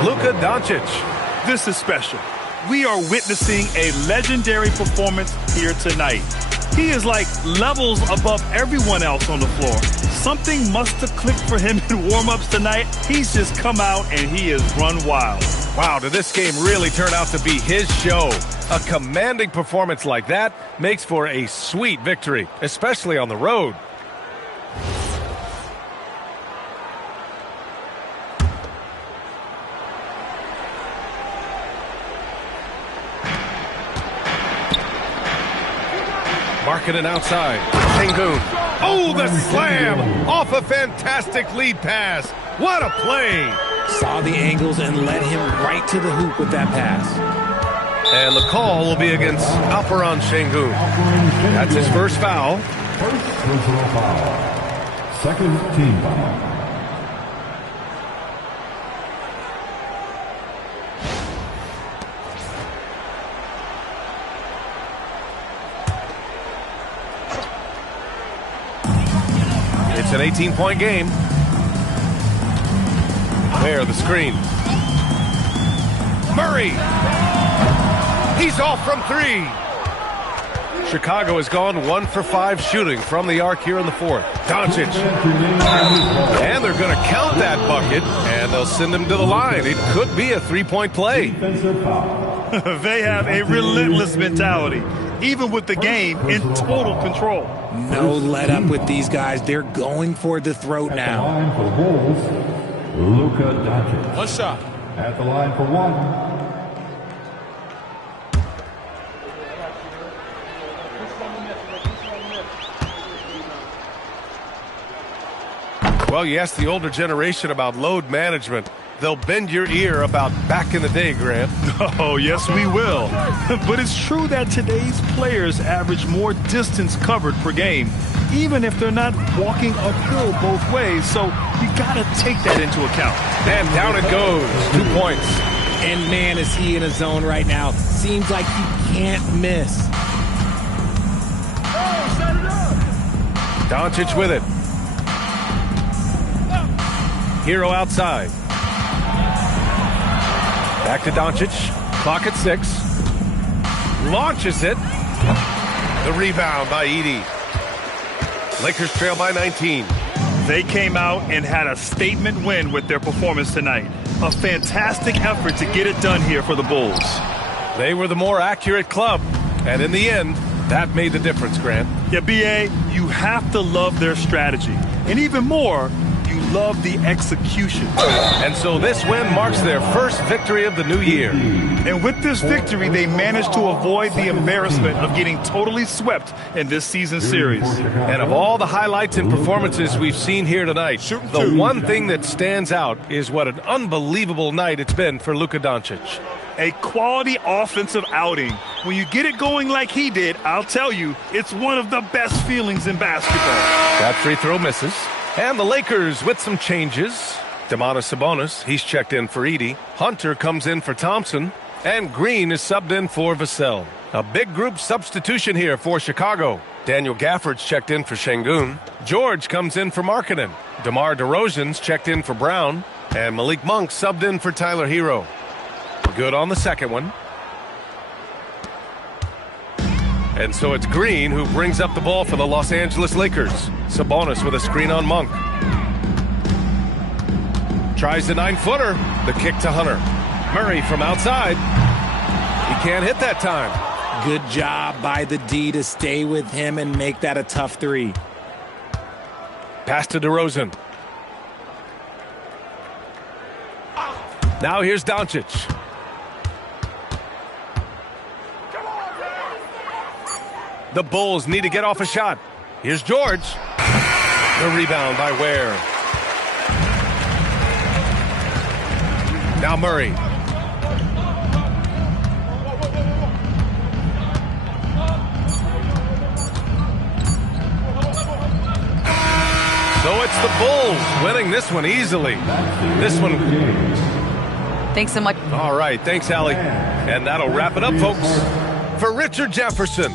Luka Doncic. This is special. We are witnessing a legendary performance here tonight. He is like levels above everyone else on the floor. Something must have clicked for him in warm-ups tonight. He's just come out and he has run wild. Wow, did this game really turn out to be his show? A commanding performance like that makes for a sweet victory, especially on the road. Markkanen outside. Sengun. Oh, the slam! Off a fantastic lead pass. What a play! Saw the angles and led him right to the hoop with that pass. And the call will be against Alperen Sengun. That's his first foul. First personal foul. Second team foul. It's an 18-point game. There, the screen. Murray. He's off from 3. Chicago has gone 1 for 5 shooting from the arc here in the fourth. Doncic. And they're going to count that bucket, and they'll send him to the line. It could be a three-point play. They have a relentless mentality, even with the game in total control. No let up with these guys. They're going for the throat now. At the line for the Bulls, Luka Doncic. One shot. At the line for one. Well, you ask the older generation about load management, they'll bend your ear about back in the day, Grant. Oh, yes, we will. But it's true that today's players average more distance covered per game, even if they're not walking uphill both ways. So you got to take that into account. And down it goes. 2 points. And, man, is he in a zone right now. Seems like he can't miss. Doncic with it. Hero outside. Back to Doncic. Clock at 6. Launches it. The rebound by Edey. Lakers trail by 19. They came out and had a statement win with their performance tonight. A fantastic effort to get it done here for the Bulls. They were the more accurate club, and in the end, that made the difference, Grant. Yeah, B.A., you have to love their strategy. And even more, you love the execution. And so this win marks their first victory of the new year. And with this victory, they managed to avoid the embarrassment of getting totally swept in this season's series. And of all the highlights and performances we've seen here tonight, the one thing that stands out is what an unbelievable night it's been for Luka Doncic. A quality offensive outing. When you get it going like he did, I'll tell you, it's one of the best feelings in basketball. That free throw misses. And the Lakers with some changes. Domantas Sabonis, he's checked in for Edey. Hunter comes in for Thompson. And Green is subbed in for Vassell. A big group substitution here for Chicago. Daniel Gafford's checked in for Şengün. George comes in for Markkanen. DeMar DeRozan's checked in for Brown. And Malik Monk subbed in for Tyler Hero. Good on the second one. And so it's Green who brings up the ball for the Los Angeles Lakers. Sabonis with a screen on Monk. Tries the 9-footer. The kick to Hunter. Murray from outside. He can't hit that time. Good job by the D to stay with him and make that a tough three. Pass to DeRozan. Now here's Doncic. The Bulls need to get off a shot. Here's George. The rebound by Ware. Now Murray. So it's the Bulls winning this one easily. This one. Thanks so much. All right. Thanks, Allie. And that'll wrap it up, folks. For Richard Jefferson.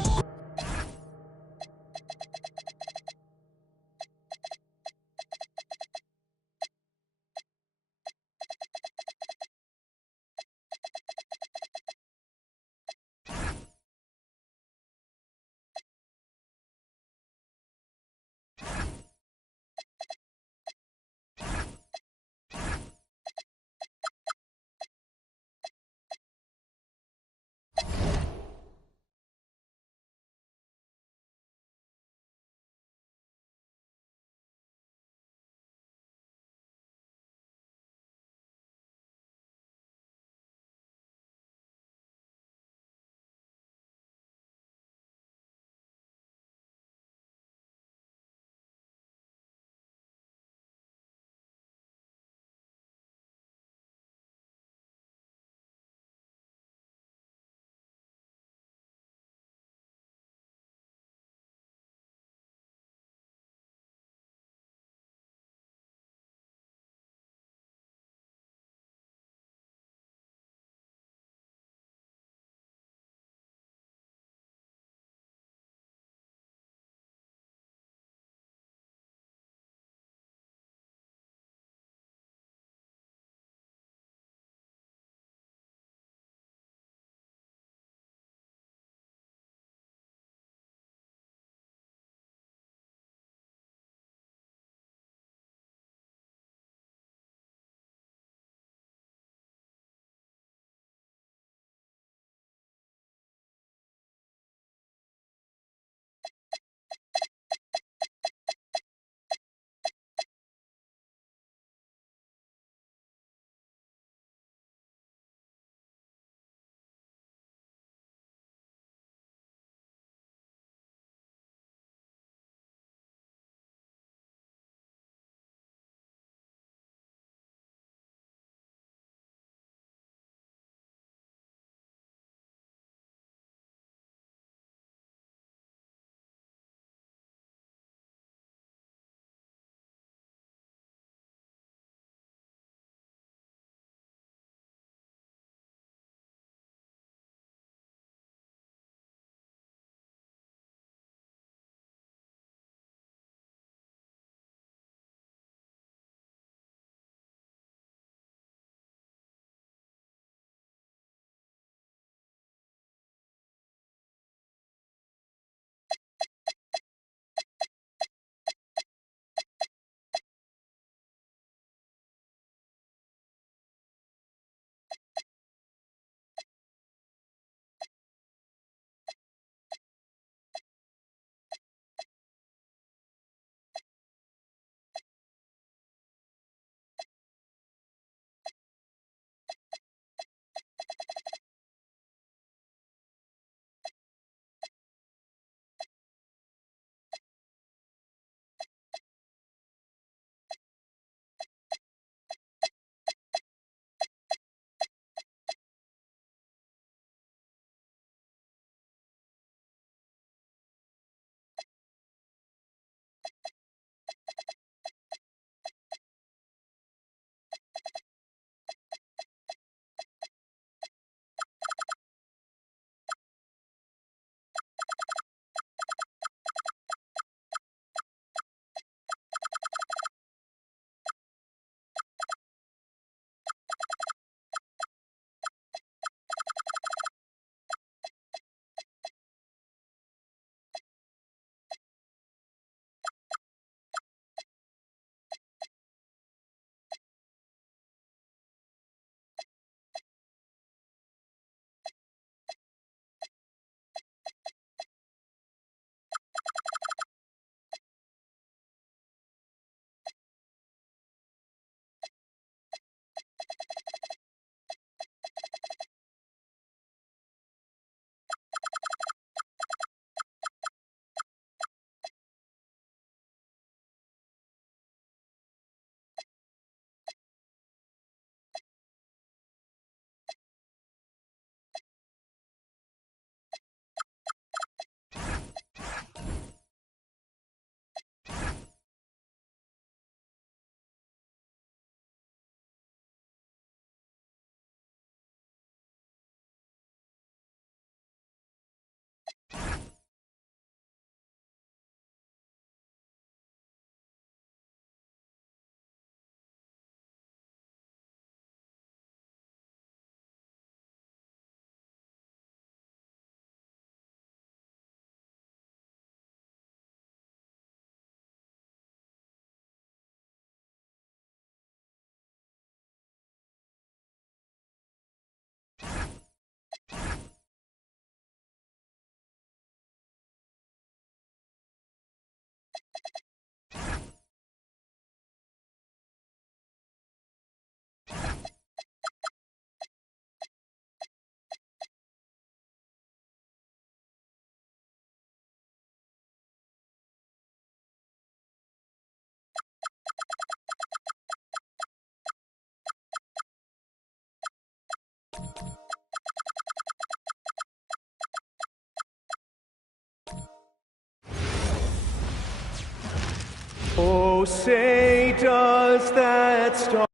Oh, say does that star...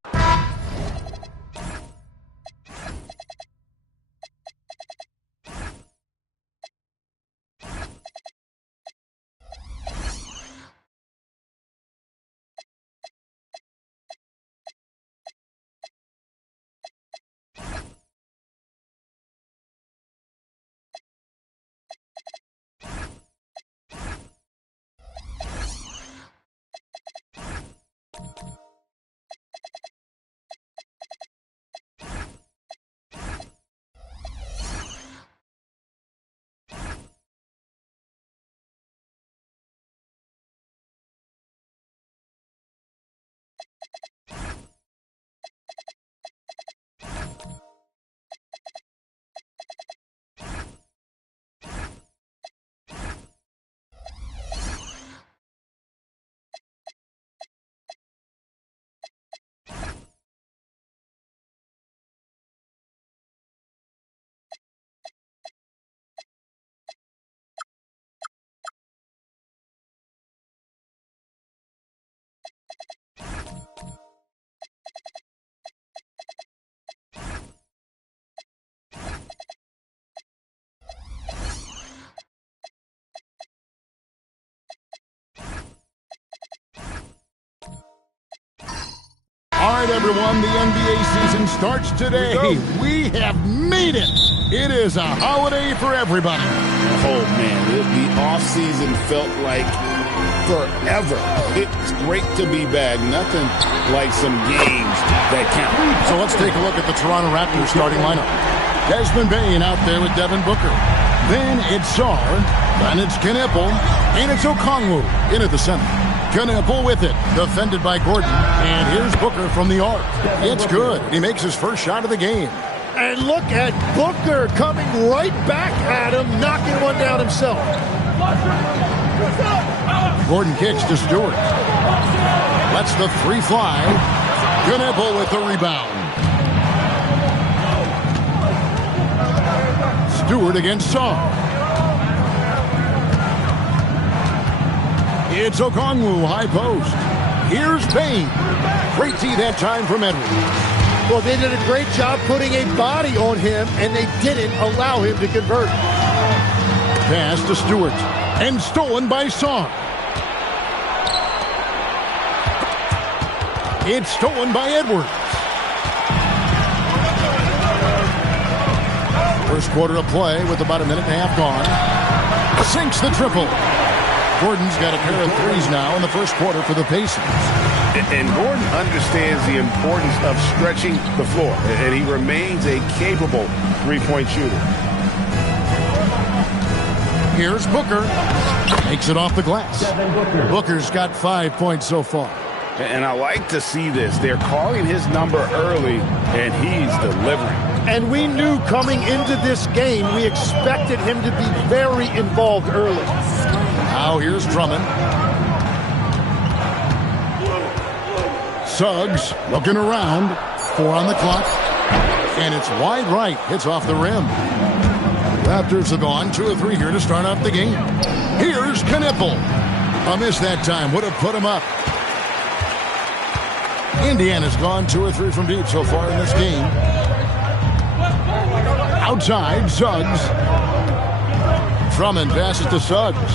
All right, everyone, the NBA season starts today. We have made it. It is a holiday for everybody. Oh, man, the offseason felt like forever. It's great to be back. Nothing like some games that count. So let's take a look at the Toronto Raptors starting lineup. Desmond Bain out there with Devin Booker. Then it's Sarr. Then it's Knipple. And it's Okongwu in at the center. Knipple with it, defended by Gordon. And here's Booker from the arc. It's good. He makes his first shot of the game. And look at Booker coming right back at him, knocking one down himself. Gordon kicks to Stewart. Lets the three fly. Knipple with the rebound. Stewart against Sarr. It's Okongwu, high post. Here's Payne. Great tee that time from Edwards. Well, they did a great job putting a body on him, and they didn't allow him to convert. Pass to Stewart. And stolen by Sarr. It's stolen by Edwards. First quarter of play with about a minute and a half gone. Sinks the triple. Gordon's got a pair of threes now in the first quarter for the Pacers. And Gordon understands the importance of stretching the floor, and he remains a capable three-point shooter. Here's Booker. Makes it off the glass. Booker's got 5 points so far. And I like to see this. They're calling his number early, and he's delivering. And we knew coming into this game, we expected him to be very involved early. Now here's Drummond. Suggs looking around. 4 on the clock. And it's wide right. Hits off the rim. Raptors have gone 2 or 3 here to start off the game. Here's Knipple. A miss that time. Would have put him up. Indiana's gone 2 or 3 from deep so far in this game. Outside, Suggs. Drummond passes to Suggs.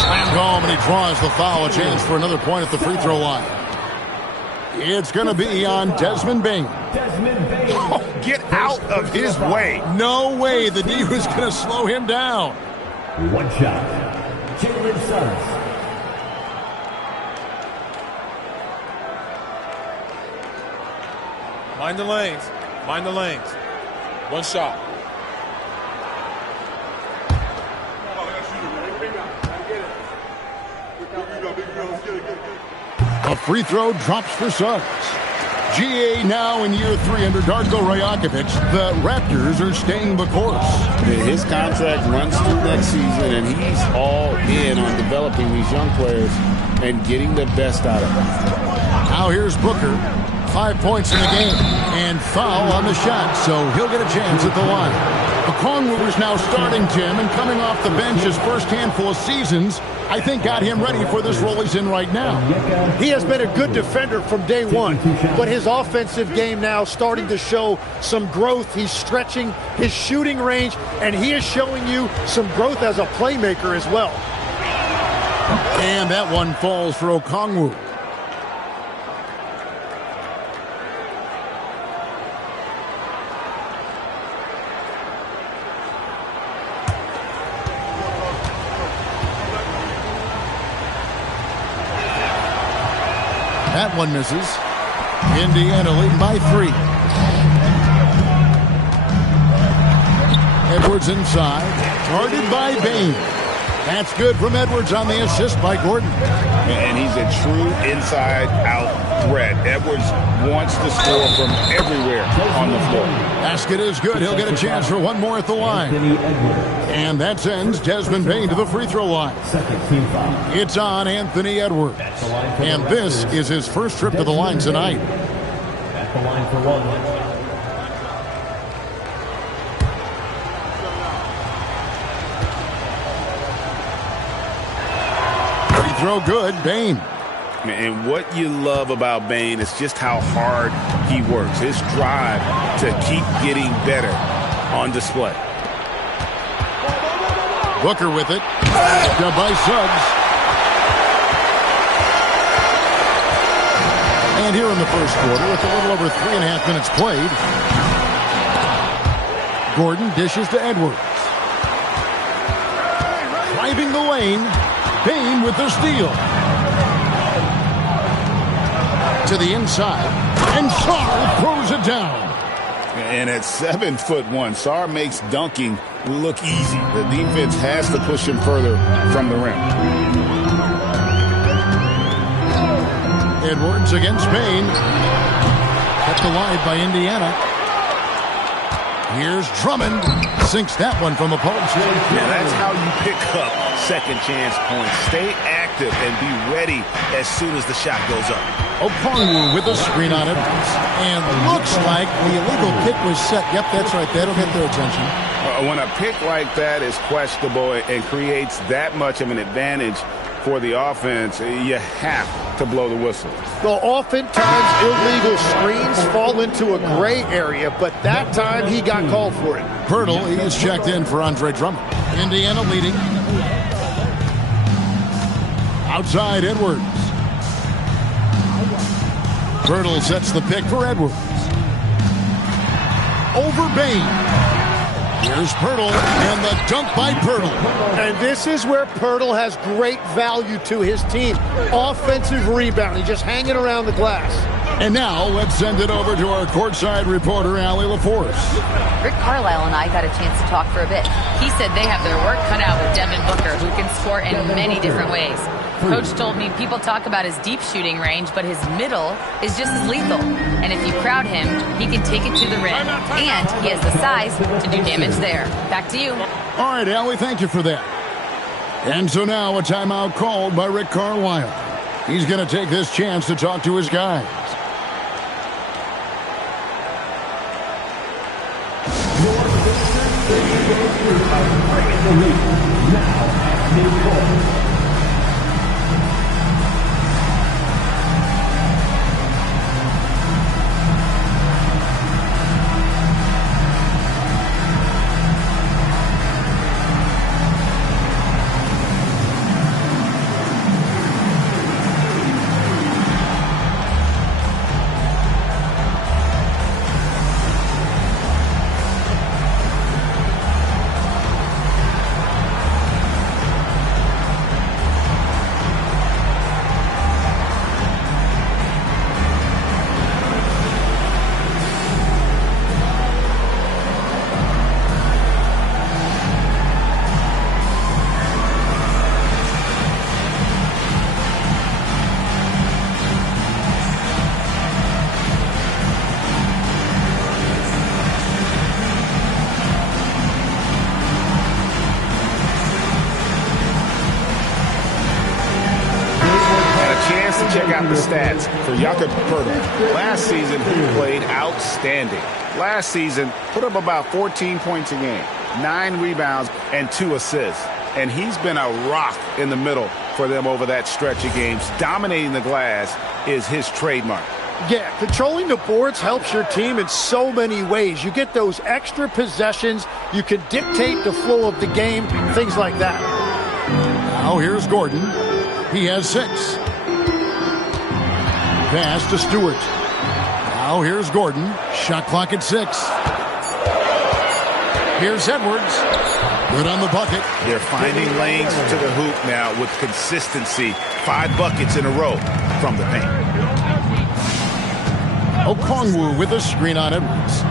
Slammed home, and he draws the foul. A chance for another point at the free throw line. It's going to be on Desmond Bain. Oh, get out of his way. No way the D was going to slow him down. One shot. Jalen Suggs. Mind the lanes. Mind the lanes. One shot. A free throw drops for Suggs. GA now in year 3 under Darko Rajakovic. The Raptors are staying the course. His contract runs through next season, and he's all in on developing these young players and getting the best out of them. Now here's Booker. 5 points in the game. And foul on the shot, so he'll get a chance at the line. Okongwu is now starting, Tim, and coming off the bench his first handful of seasons, I think got him ready for this role he's in right now. He has been a good defender from day one, but his offensive game now starting to show some growth. He's stretching his shooting range, and he is showing you some growth as a playmaker as well. And that one falls for Okongwu. That one misses. Indiana leading by 3. Edwards inside. Guarded by Bain. That's good from Edwards on the assist by Gordon. And he's a true inside-out threat. Edwards wants to score from everywhere on the floor. Basket is good. He'll get a chance for one more at the line. And that sends Desmond Bain to the free throw line. It's on Anthony Edwards. And this is his first trip to the line tonight. At the line for one. Throw good, Bain. And what you love about Bain is just how hard he works. His drive to keep getting better on display. Booker with it. Up by Suggs. And here in the first quarter, with a little over 3.5 minutes played, Gordon dishes to Edwards. Driving the lane. Bain with the steal. To the inside. And Sarr throws it down. And at 7'1", Sarr makes dunking look easy. The defense has to push him further from the rim. Edwards against Bain. Kept alive by Indiana. Here's Drummond. Sinks that one from the post. Yeah, that's how you pick up second chance points. Stay active and be ready as soon as the shot goes up. Okongwu with the screen on it. And looks like the illegal kick was set. Yep, that's right. That'll get their attention. When a pick like that is questionable and creates that much of an advantage for the offense, you have to blow the whistle. Well, oftentimes illegal screens fall into a gray area, but that time he got called for it. Pirtle, he is checked in for Andre Drummond. Indiana leading. Outside Edwards. Pirtle sets the pick for Edwards. Over Bain. Here's Pirtle, and the dunk by Pirtle. And this is where Pirtle has great value to his team. Offensive rebounding, just hanging around the glass. And now, let's send it over to our courtside reporter, Allie LaForce. Rick Carlisle and I got a chance to talk for a bit. He said they have their work cut out with Devin Booker, who can score in many different ways. Coach told me people talk about his deep shooting range, but his middle is just as lethal. And if you crowd him, he can take it to the rim. And he has the size to do damage there. Back to you. All right, Allie, thank you for that. And so now a timeout called by Rick Carlisle. He's going to take this chance to talk to his guys. check out the stats for Jakob Poeltl. Last season, he played outstanding. Last season, put up about 14 points a game, 9 rebounds, and 2 assists. And he's been a rock in the middle for them over that stretch of games. Dominating the glass is his trademark. Yeah, controlling the boards helps your team in so many ways. You get those extra possessions. You can dictate the flow of the game, things like that. Now here's Gordon. He has 6. Pass to Stewart. Now here's Gordon. Shot clock at 6. Here's Edwards. Good on the bucket. They're finding lanes to the hoop now with consistency. 5 buckets in a row from the paint. Okongwu with a screen on Edwards.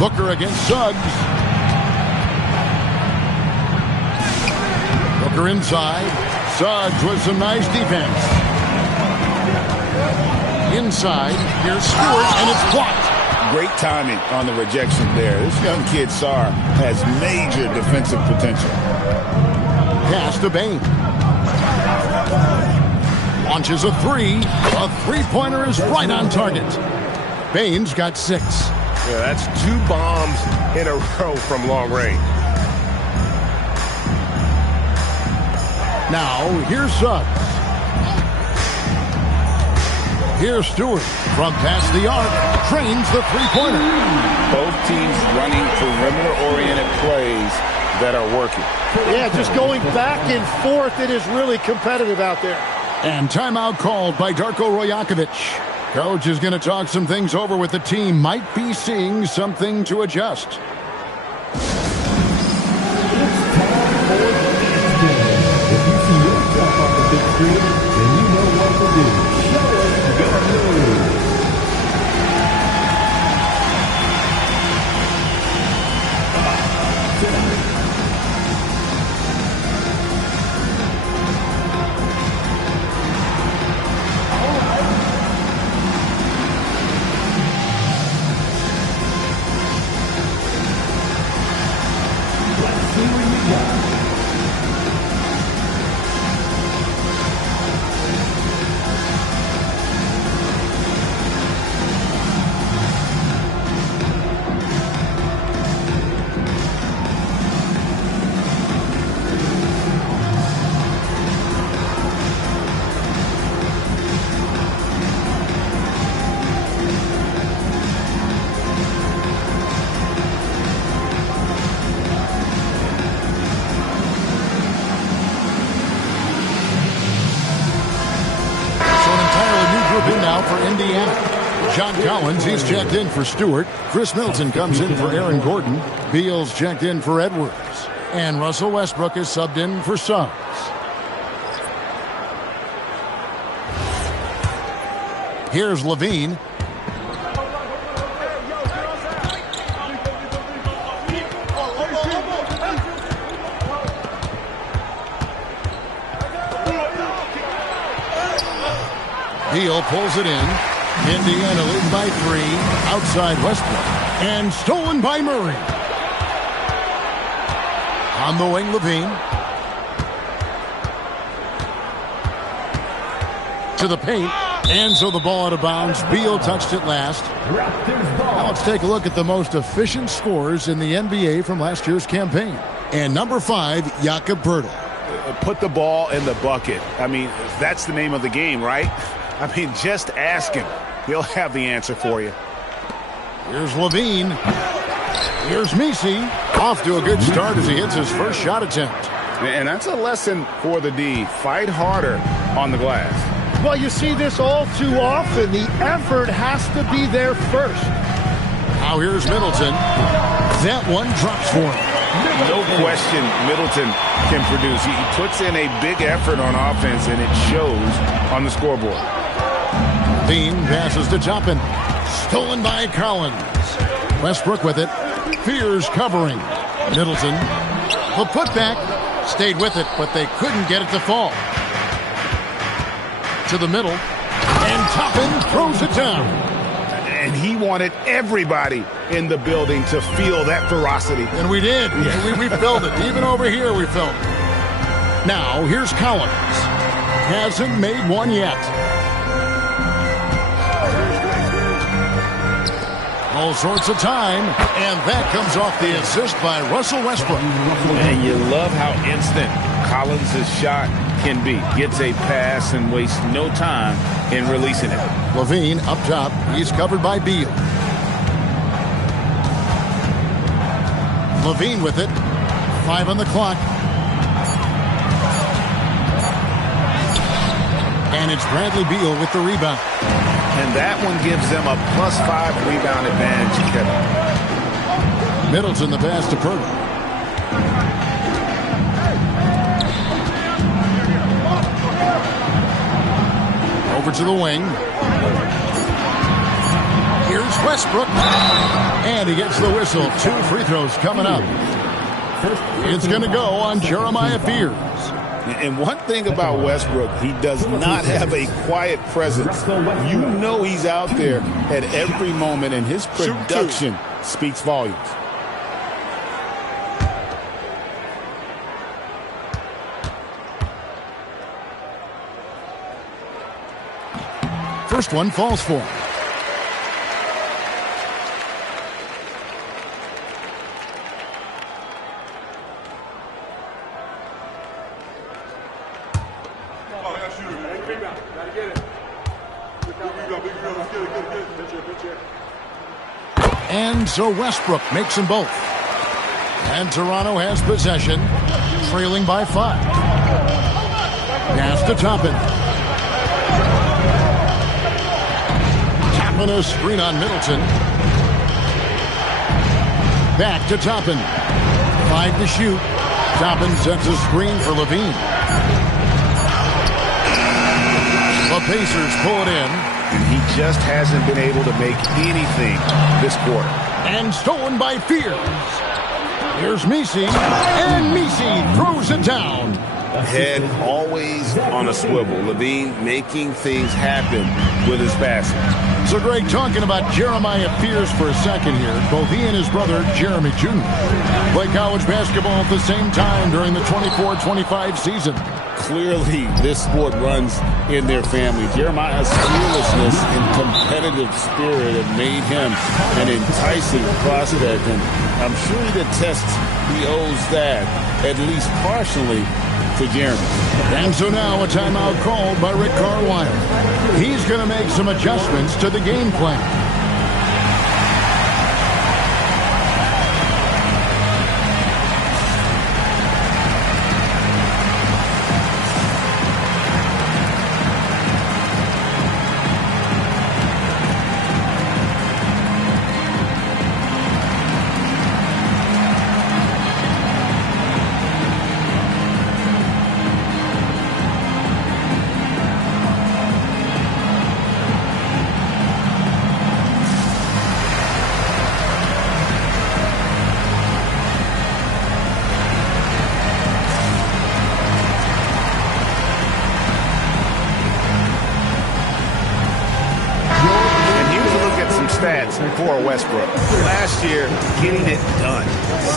Booker against Suggs. Booker inside. Suggs with some nice defense. Inside. Here's Stewart, and it's blocked. Great timing on the rejection there. This young kid, Sarr, has major defensive potential. Pass to Bain. Launches a 3. A three-pointer is right on target. Bain's got 6. Yeah, that's 2 bombs in a row from long range. Now, here's Suggs. Here's Stewart from past the arc. Trains the three-pointer. Both teams running perimeter-oriented plays that are working. Yeah, just going back and forth. It is really competitive out there. And timeout called by Darko Rojakovic. Coach is going to talk some things over with the team. Might be seeing something to adjust. It's time for the next game. If you see yourself on the big screen, then you know what to do. Show us your moves. John Collins, he's checked in for Stewart. Chris Middleton comes in for Aaron Gordon. Beal's checked in for Edwards. And Russell Westbrook is subbed in for Suggs. Here's Levine. Beal pulls it in. Indiana leading by 3. Outside Westbrook. And stolen by Murray. On the wing, Levine. To the paint. And so the ball out of bounds. Beal touched it last. Now let's take a look at the most efficient scorers in the NBA from last year's campaign. And number 5, Jakob Poeltl. Put the ball in the bucket. I mean, that's the name of the game, right? I mean, just ask him. He'll have the answer for you. Here's Levine. Here's Messi. Off to a good start as he hits his first shot attempt. And that's a lesson for the D. Fight harder on the glass. Well, you see this all too often. The effort has to be there first. Now here's Middleton. That one drops for him. No question Middleton can produce. He puts in a big effort on offense, and it shows on the scoreboard. Bean passes to Toppin. Stolen by Collins. Westbrook with it. Fears covering. Middleton. The putback. Stayed with it, but they couldn't get it to fall. To the middle. And Toppin throws it down. And he wanted everybody in the building to feel that ferocity. And we did. Yeah. We felt it. Even over here, we felt it. Now, here's Collins. Hasn't made one yet. All sorts of time, and that comes off the assist by Russell Westbrook. And you love how instant Collins' shot can be. Gets a pass and wastes no time in releasing it. Levine up top. He's covered by Beal. Levine with it. 5 on the clock. And it's Bradley Beal with the rebound. And that one gives them a +5 rebound advantage, Kevin. Middleton the pass to Purdy. Over to the wing. Here's Westbrook. And he gets the whistle. 2 free throws coming up. It's going to go on Jeremiah Fears. And one thing about Westbrook, he does not have a quiet presence. You know he's out there at every moment, and his production speaks volumes. First one falls for him. And so Westbrook makes them both. And Toronto has possession, trailing by 5. Pass to Toppin. Toppin a screen on Middleton. Back to Toppin. 5 to shoot. Toppin sets a screen for Levine. The Pacers pull it in. And he just hasn't been able to make anything this quarter. And stolen by Fears. Here's Messi. And Messi throws it down. Head always on a swivel. Levine making things happen with his passing. So, Greg, talking about Jeremiah Fears for a second here. Both he and his brother, Jeremy Jr., play college basketball at the same time during the 24-25 season. Clearly, this sport runs in their family. Jeremiah's fearlessness and competitive spirit have made him an enticing prospect, and I'm sure he attests he owes that, at least partially, to Jeremy. And so now a timeout called by Rick Carlisle. He's going to make some adjustments to the game plan. For Westbrook. Last year, getting it done.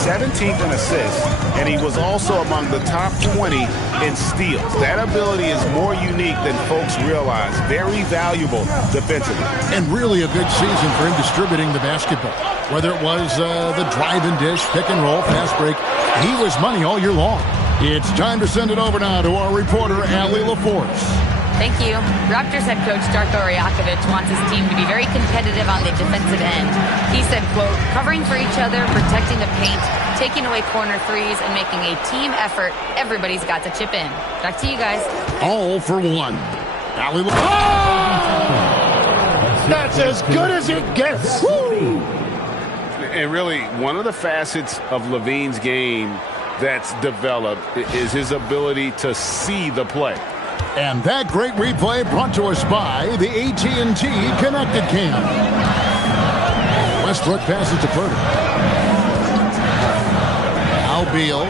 17th in assists, and he was also among the top 20 in steals. That ability is more unique than folks realize. Very valuable defensively. And really a good season for him distributing the basketball. Whether it was the drive and dish, pick and roll, fast break, he was money all year long. It's time to send it over now to our reporter, Allie LaForce. Thank you. Raptors head coach Darko Rajakovic wants his team to be very competitive on the defensive end. He said, quote, covering for each other, protecting the paint, taking away corner threes, and making a team effort. Everybody's got to chip in. Back to you guys. All for one. Allie LaForce. Oh! That's as good as it gets. Woo! And really, one of the facets of Levine's game that's developed is his ability to see the play. And that great replay brought to us by the AT&T Connected Cam. Westbrook passes to Purdy. Now Beal.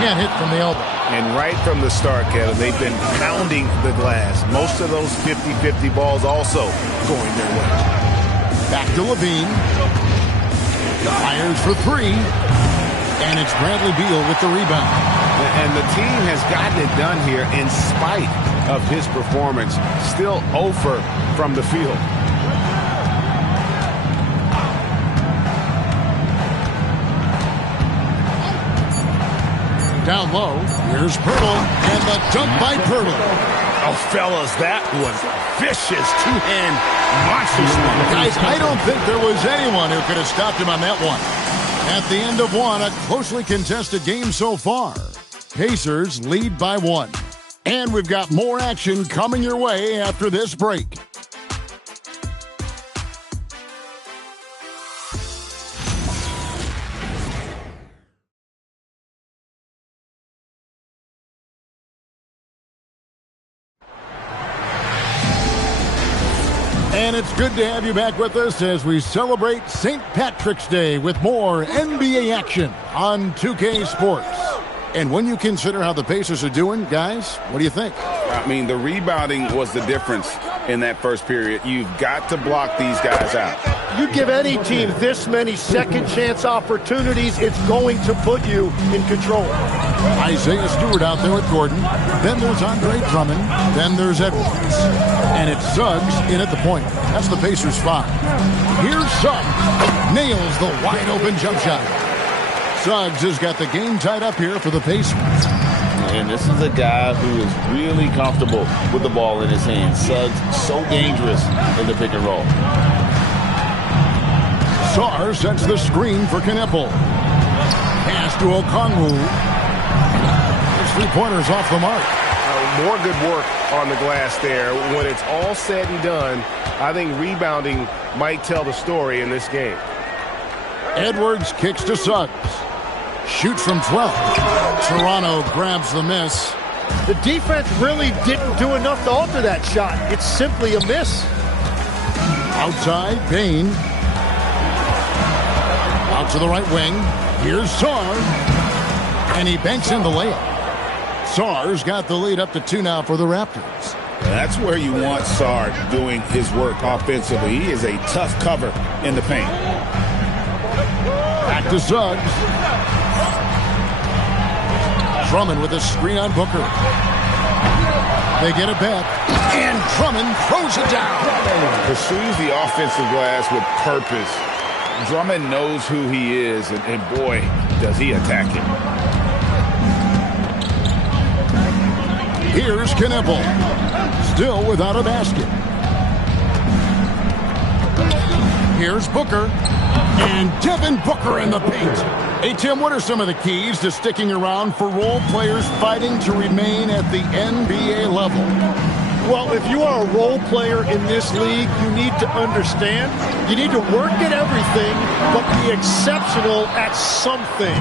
Can't hit from the elbow. And right from the start, Kevin, they've been pounding the glass. Most of those 50-50 balls also going their way. Back to Levine. Fires for three. And it's Bradley Beal with the rebound. And the team has gotten it done here in spite of his performance. Still 0 from the field. Down low, here's Pirtle, and the dunk by Pirtle. Oh, fellas, that was vicious two-hand monster swing. Guys, I don't think there was anyone who could have stopped him on that one. At the end of one, a closely contested game so far. Pacers lead by 1. And we've got more action coming your way after this break. And it's good to have you back with us as we celebrate St. Patrick's Day with more NBA action on 2K Sports. And when you consider how the Pacers are doing, guys, what do you think? I mean, the rebounding was the difference in that first period. You've got to block these guys out. You give any team this many second chance opportunities, it's going to put you in control. Isaiah Stewart out there with Gordon. Then there's Andre Drummond. Then there's Edwards. And it's Suggs in at the point. That's the Pacers' 5. Here's Suggs. Nails the wide open jump shot. Suggs has got the game tied up here for the Pacers. And this is a guy who is really comfortable with the ball in his hands. Suggs so dangerous in the pick and roll. Sarr sets the screen for Knipple. Pass to Okongwu. His three-pointers off the mark. More good work on the glass there. When it's all said and done, I think rebounding might tell the story in this game. Edwards kicks to Suggs. Shoots from 12. Toronto grabs the miss. The defense really didn't do enough to alter that shot. It's simply a miss. Outside, Bain. Out to the right wing. Here's Sarr. And he banks in the layup. Sarr's got the lead up to 2 now for the Raptors. That's where you want Sarr doing his work offensively. He is a tough cover in the paint. Back to Suggs. Drummond with a screen on Booker. They get it back. And Drummond throws it down. Pursues the offensive glass with purpose. Drummond knows who he is, and boy, does he attack him. Here's Knipple. Still without a basket. Here's Booker. And Devin Booker in the paint. Hey, Tim, what are some of the keys to sticking around for role players fighting to remain at the NBA level? Well, if you are a role player in this league, you need to understand you need to work at everything, but be exceptional at something.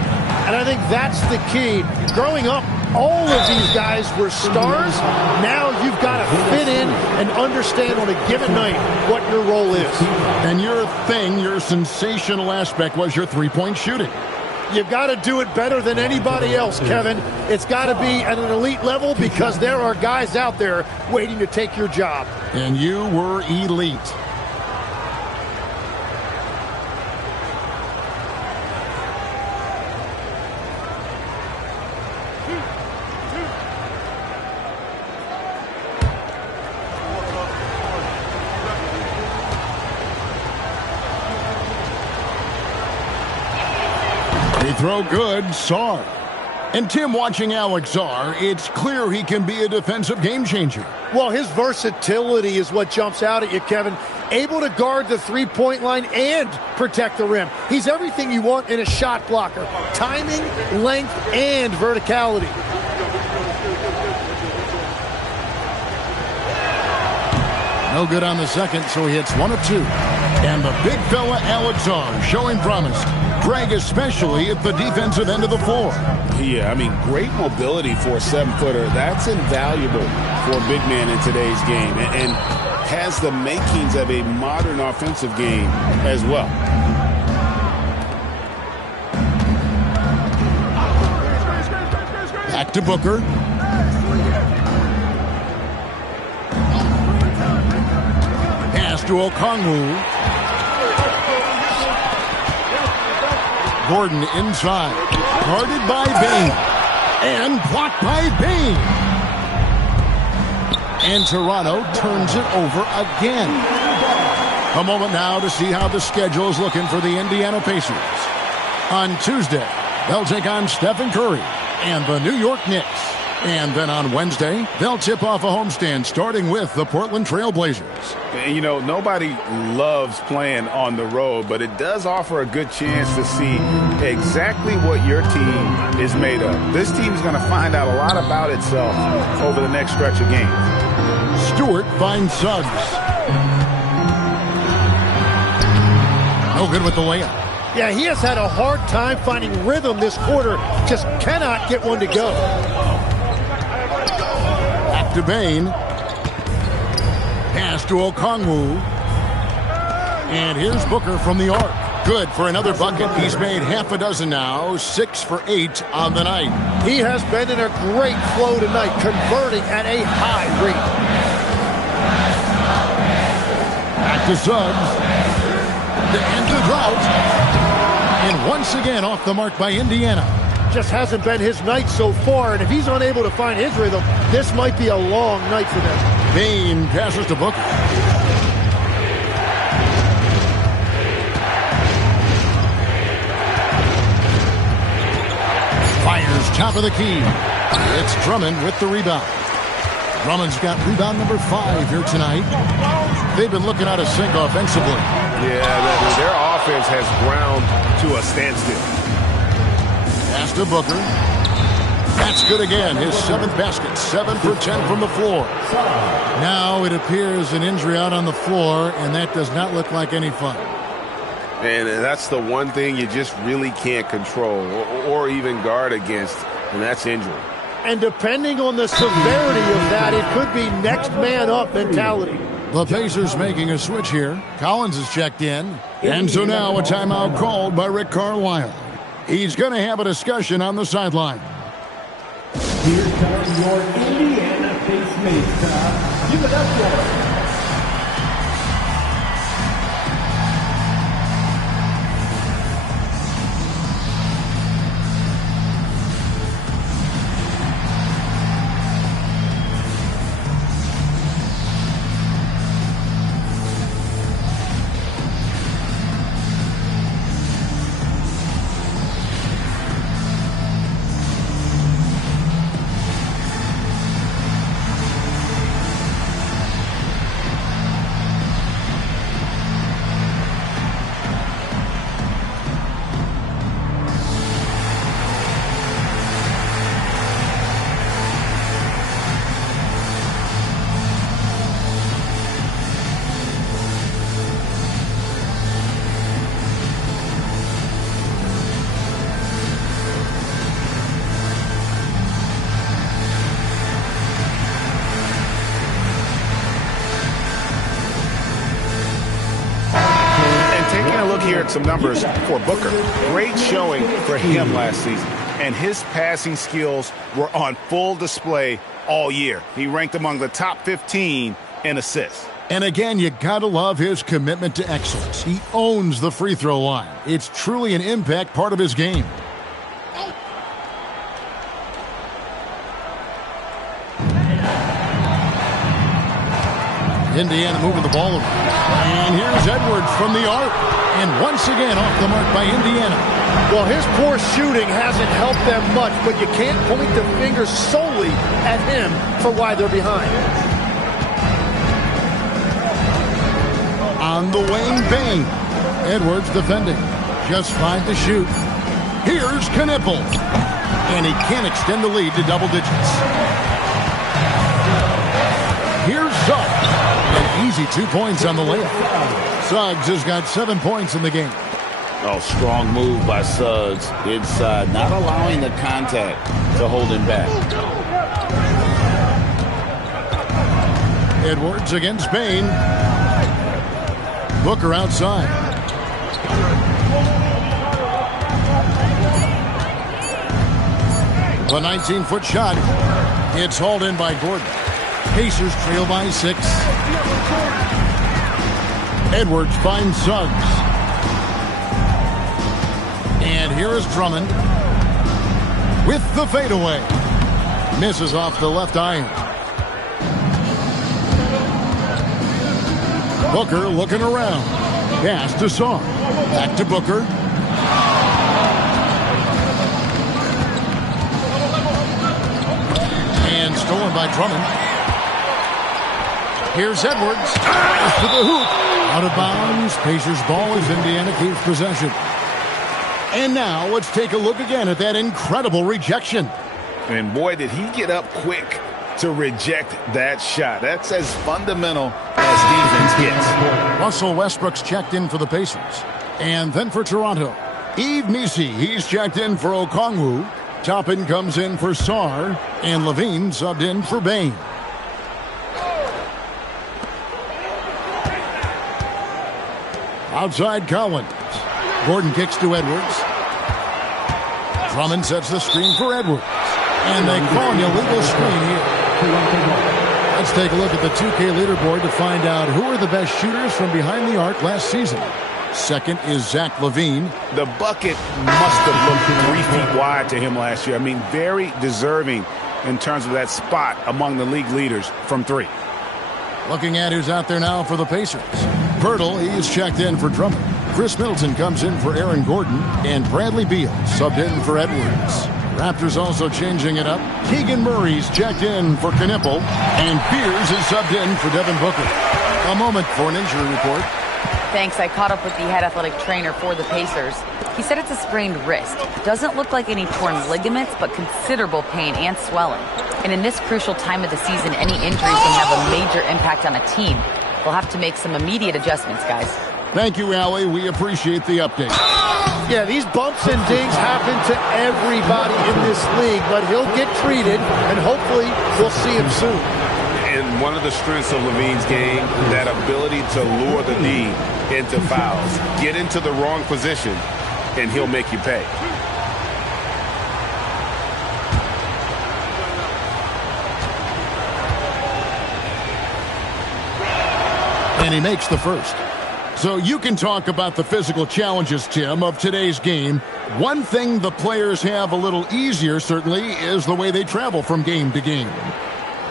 And I think that's the key. Growing up, all of these guys were stars. Now you've got to fit in and understand on a given night what your role is. And your thing, your sensational aspect was your three-point shooting. You've got to do it better than anybody else, Kevin. It's got to be at an elite level because there are guys out there waiting to take your job. And you were elite. Throw good, Sarr. And Tim, watching Alex Sarr, it's clear he can be a defensive game changer. Well, his versatility is what jumps out at you, Kevin. Able to guard the three-point line and protect the rim. He's everything you want in a shot blocker. Timing, length, and verticality. No good on the second, so he hits 1 of 2. And the big fella, Alex Sarr, showing promise. Greg, especially at the defensive end of the floor. Yeah, I mean, great mobility for a 7-footer. That's invaluable for a big man in today's game, and has the makings of a modern offensive game as well. Back to Booker. Pass to Okongwu. Gordon inside. Guarded by Bain. And blocked by Bain. And Toronto turns it over again. A moment now to see how the schedule is looking for the Indiana Pacers. On Tuesday, they'll take on Stephen Curry and the New York Knicks. And then on Wednesday, they'll tip off a homestand starting with the Portland Trail Blazers. And, you know, nobody loves playing on the road, but it does offer a good chance to see exactly what your team is made of. This team is going to find out a lot about itself over the next stretch of games. Stewart finds Suggs. No good with the layup. Yeah, he has had a hard time finding rhythm this quarter. Just cannot get one to go. Back to Bain. Pass to Okongwu. And here's Booker from the arc. Good for another bucket. He's made half a dozen now, 6 for 8 on the night. He has been in a great flow tonight, converting at a high rate. Back to Suggs. To end the drought. And once again off the mark by Indiana. Just hasn't been his night so far, and if he's unable to find his rhythm, this might be a long night for them. Bain passes to Booker. Fires top of the key. It's Drummond with the rebound. Drummond's got rebound number 5 here tonight. They've been looking out of sync offensively. Yeah, their offense has ground to a standstill. Pass to Booker. That's good again. His 7th basket. 7 for 10 from the floor. Now it appears an injury out on the floor, and that does not look like any fun. And that's the one thing you just really can't control or even guard against, and that's injury. And depending on the severity of that, it could be next man up mentality. The Pacers making a switch here. Collins has checked in. And so now a timeout called by Rick Carlisle. He's going to have a discussion on the sideline. Here comes your Indiana Pacemates. Give it up for him. Some numbers for Booker. Great showing for him last season. And his passing skills were on full display all year. He ranked among the top 15 in assists. And again, you gotta love his commitment to excellence. He owns the free throw line. It's truly an impact part of his game. Indiana moving the ball around. And here's Edwards from the arc. And once again off the mark by Indiana. Well, his poor shooting hasn't helped them much, but you can't point the finger solely at him for why they're behind. On the wing, Bain. Edwards defending. Just 5 to shoot. Here's Knippel. And he can't extend the lead to double digits. Here's Suggs. An easy 2 points on the layup. Suggs has got 7 points in the game. Oh, strong move by Suggs inside, not allowing the contact to hold him back. Edwards against Bain. Booker outside. The 19-foot shot. It's hauled in by Gordon. Pacers trail by 6. Edwards finds Suggs. And here is Drummond with the fadeaway. Misses off the left iron. Booker looking around. Pass to Song. Back to Booker. And stolen by Drummond. Here's Edwards. To the hoop. Out of bounds. Pacers ball as Indiana keeps possession. And now let's take a look again at that incredible rejection. And boy, did he get up quick to reject that shot. That's as fundamental as defense gets. Russell Westbrook's checked in for the Pacers. And then for Toronto, Yves Missi. He's checked in for Okongwu. Toppin comes in for Sarr. And Levine subbed in for Bain. Outside Collins. Gordon kicks to Edwards. Drummond sets the screen for Edwards. And they call an illegal screen here. Let's take a look at the 2K leaderboard to find out who are the best shooters from behind the arc last season. Second is Zach LaVine. The bucket must have looked 3 feet wide to him last year. I mean, very deserving in terms of that spot among the league leaders from 3. Looking at who's out there now for the Pacers. Pirtle, he's checked in for Drummond. Chris Middleton comes in for Aaron Gordon. And Bradley Beal subbed in for Edwards. Raptors also changing it up. Keegan Murray's checked in for Knipple. And Beers is subbed in for Devin Booker. A moment for an injury report. Thanks. I caught up with the head athletic trainer for the Pacers. He said it's a sprained wrist. Doesn't look like any torn ligaments, but considerable pain and swelling. And in this crucial time of the season, any injury can have a major impact on a team. We'll have to make some immediate adjustments, guys. Thank you, Allie. We appreciate the update. Yeah, these bumps and dings happen to everybody in this league, but he'll get treated, and hopefully we'll see him soon. And one of the strengths of Levine's game, that ability to lure the D into fouls. Get into the wrong position, and he'll make you pay. And he makes the first. So you can talk about the physical challenges, Tim, of today's game. One thing the players have a little easier, certainly, is the way they travel from game to game.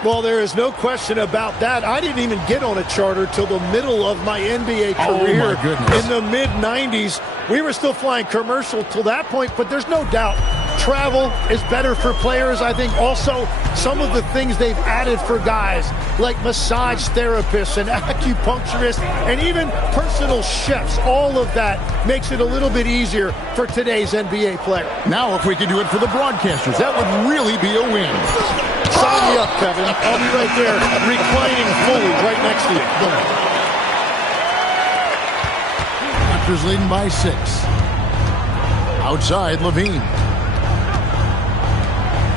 Well, there is no question about that. I didn't even get on a charter till the middle of my NBA career. Oh, my goodness. In the mid-'90s. We were still flying commercial till that point, but there's no doubt travel is better for players. I think also some of the things they've added for guys, like massage therapists and acupuncturists and even personal chefs, all of that makes it a little bit easier for today's NBA player. Now, if we could do it for the broadcasters, that would really be a win. Sign me up, Kevin. I'll be right there, reclining fully right next to you. Raptors leading by 6. Outside, Levine.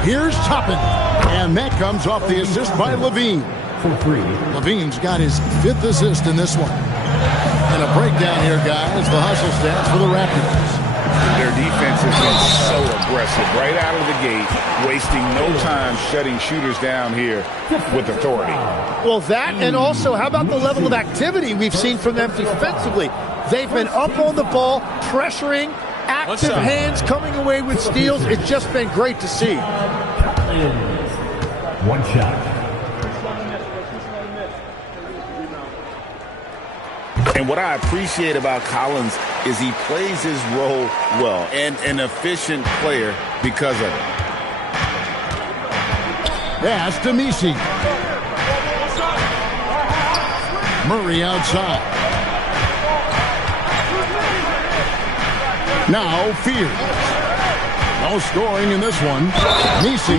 Here's Toppin. And that comes off the assist by Levine. Levine's got his 5th assist in this one. And a breakdown here, guys. The hustle stats for the Raptors. Their defense has been so aggressive right out of the gate, wasting no time shutting shooters down here with authority. Well, that and also, how about the level of activity we've seen from them defensively? They've been up on the ball, pressuring, active hands coming away with steals. It's just been great to see. One shot. And what I appreciate about Collins is he plays his role well and an efficient player because of it. Pass to Missi. Murray outside. Now Fears. No scoring in this one. Missi,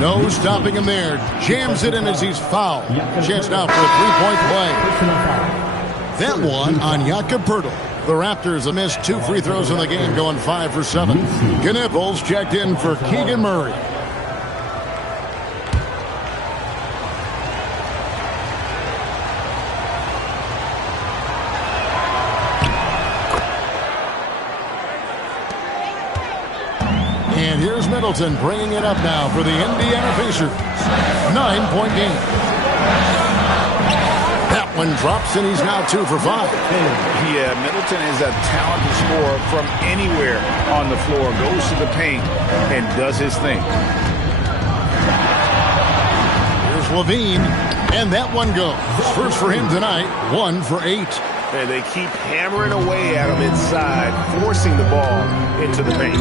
no stopping him there. Jams it in as he's fouled. Chance now for a three-point play. That one on Jakob Poeltl. The Raptors have missed 2 free throws in the game, going 5 for 7. Knipples checked in for Keegan Murray. And here's Middleton bringing it up now for the Indiana Pacers. 9-point game. That one drops, and he's now 2 for 5. Yeah, Middleton is a talented scorer from anywhere on the floor. Goes to the paint and does his thing. Here's Levine, and that one goes. First for him tonight, 1 for 8. And they keep hammering away at him inside, forcing the ball into the paint.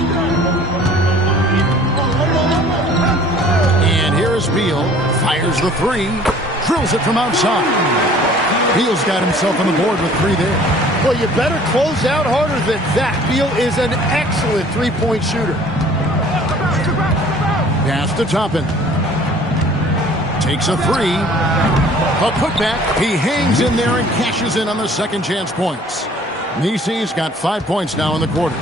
And here is Beal. Fires the 3. Drills it from outside. Beal's got himself on the board with 3 there. Well, you better close out harder than that. Beal is an excellent three-point shooter. Pass to Toppin. Takes a 3. A putback. He hangs in there and cashes in on the second chance points. Nisi's got 5 points now in the quarter.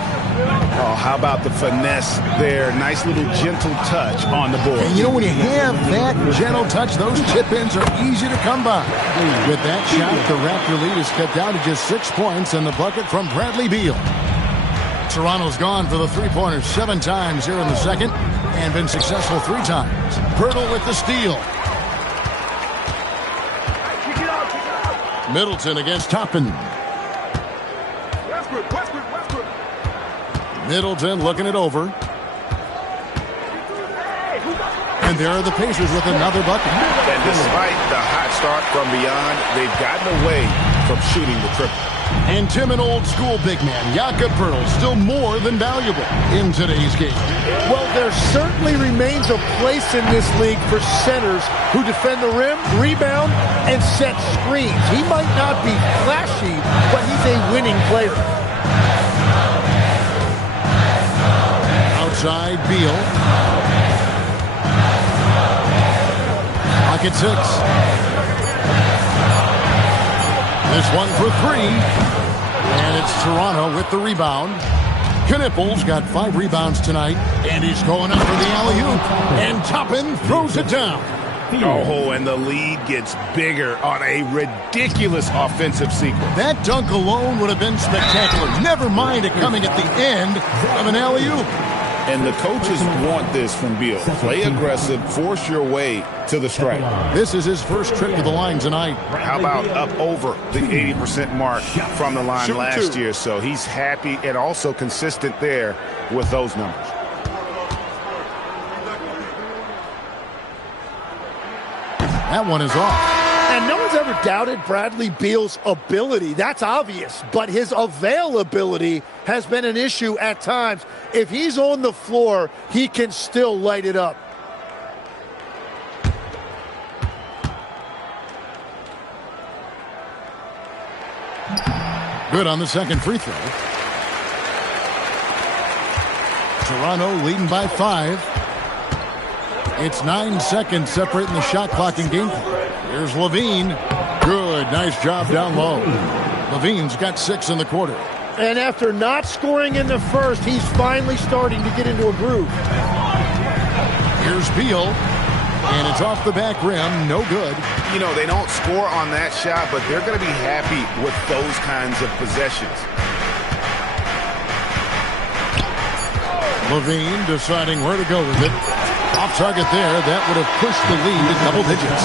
Oh, how about the finesse there? Nice little gentle touch on the board. And you know, when you have that gentle touch, those chip-ins are easy to come by. With that shot, the Raptor lead is cut down to just 6 points and the bucket from Bradley Beal. Toronto's gone for the three-pointers 7 times here in the second and been successful 3 times. Pirtle with the steal. Middleton against Toppin. Middleton looking it over. And there are the Pacers with another bucket. And despite the hot start from beyond, they've gotten away from shooting the triple. And timid old school big man Jakob Poeltl still more than valuable in today's game. Well, there certainly remains a place in this league for centers who defend the rim, rebound, and set screens. He might not be flashy, but he's a winning player. Outside Beal. Pocket 6. This one for 3. And it's Toronto with the rebound. Knippel's got 5 rebounds tonight. And he's going up for the alley-oop. And Toppin throws it down. Oh, and the lead gets bigger on a ridiculous offensive sequence. That dunk alone would have been spectacular. Never mind it coming at the end of an alley-oop. And the coaches want this from Beal. Play aggressive, force your way to the stripe. This is his first trip to the line tonight. How about up over the 80% mark from the line last year? So he's happy and also consistent there with those numbers. That one is off. And no one's ever doubted Bradley Beal's ability. That's obvious. But his availability has been an issue at times. If he's on the floor, he can still light it up. Good on the second free throw. Toronto leading by 5. It's 9 seconds separating the shot clock and game clock. Here's Levine. Good, nice job down low. Levine's got 6 in the quarter. And after not scoring in the first, he's finally starting to get into a groove. Here's Beal. And it's off the back rim, no good. You know, they don't score on that shot, but they're going to be happy with those kinds of possessions. Levine deciding where to go with it. Off target there, that would have pushed the lead to double digits.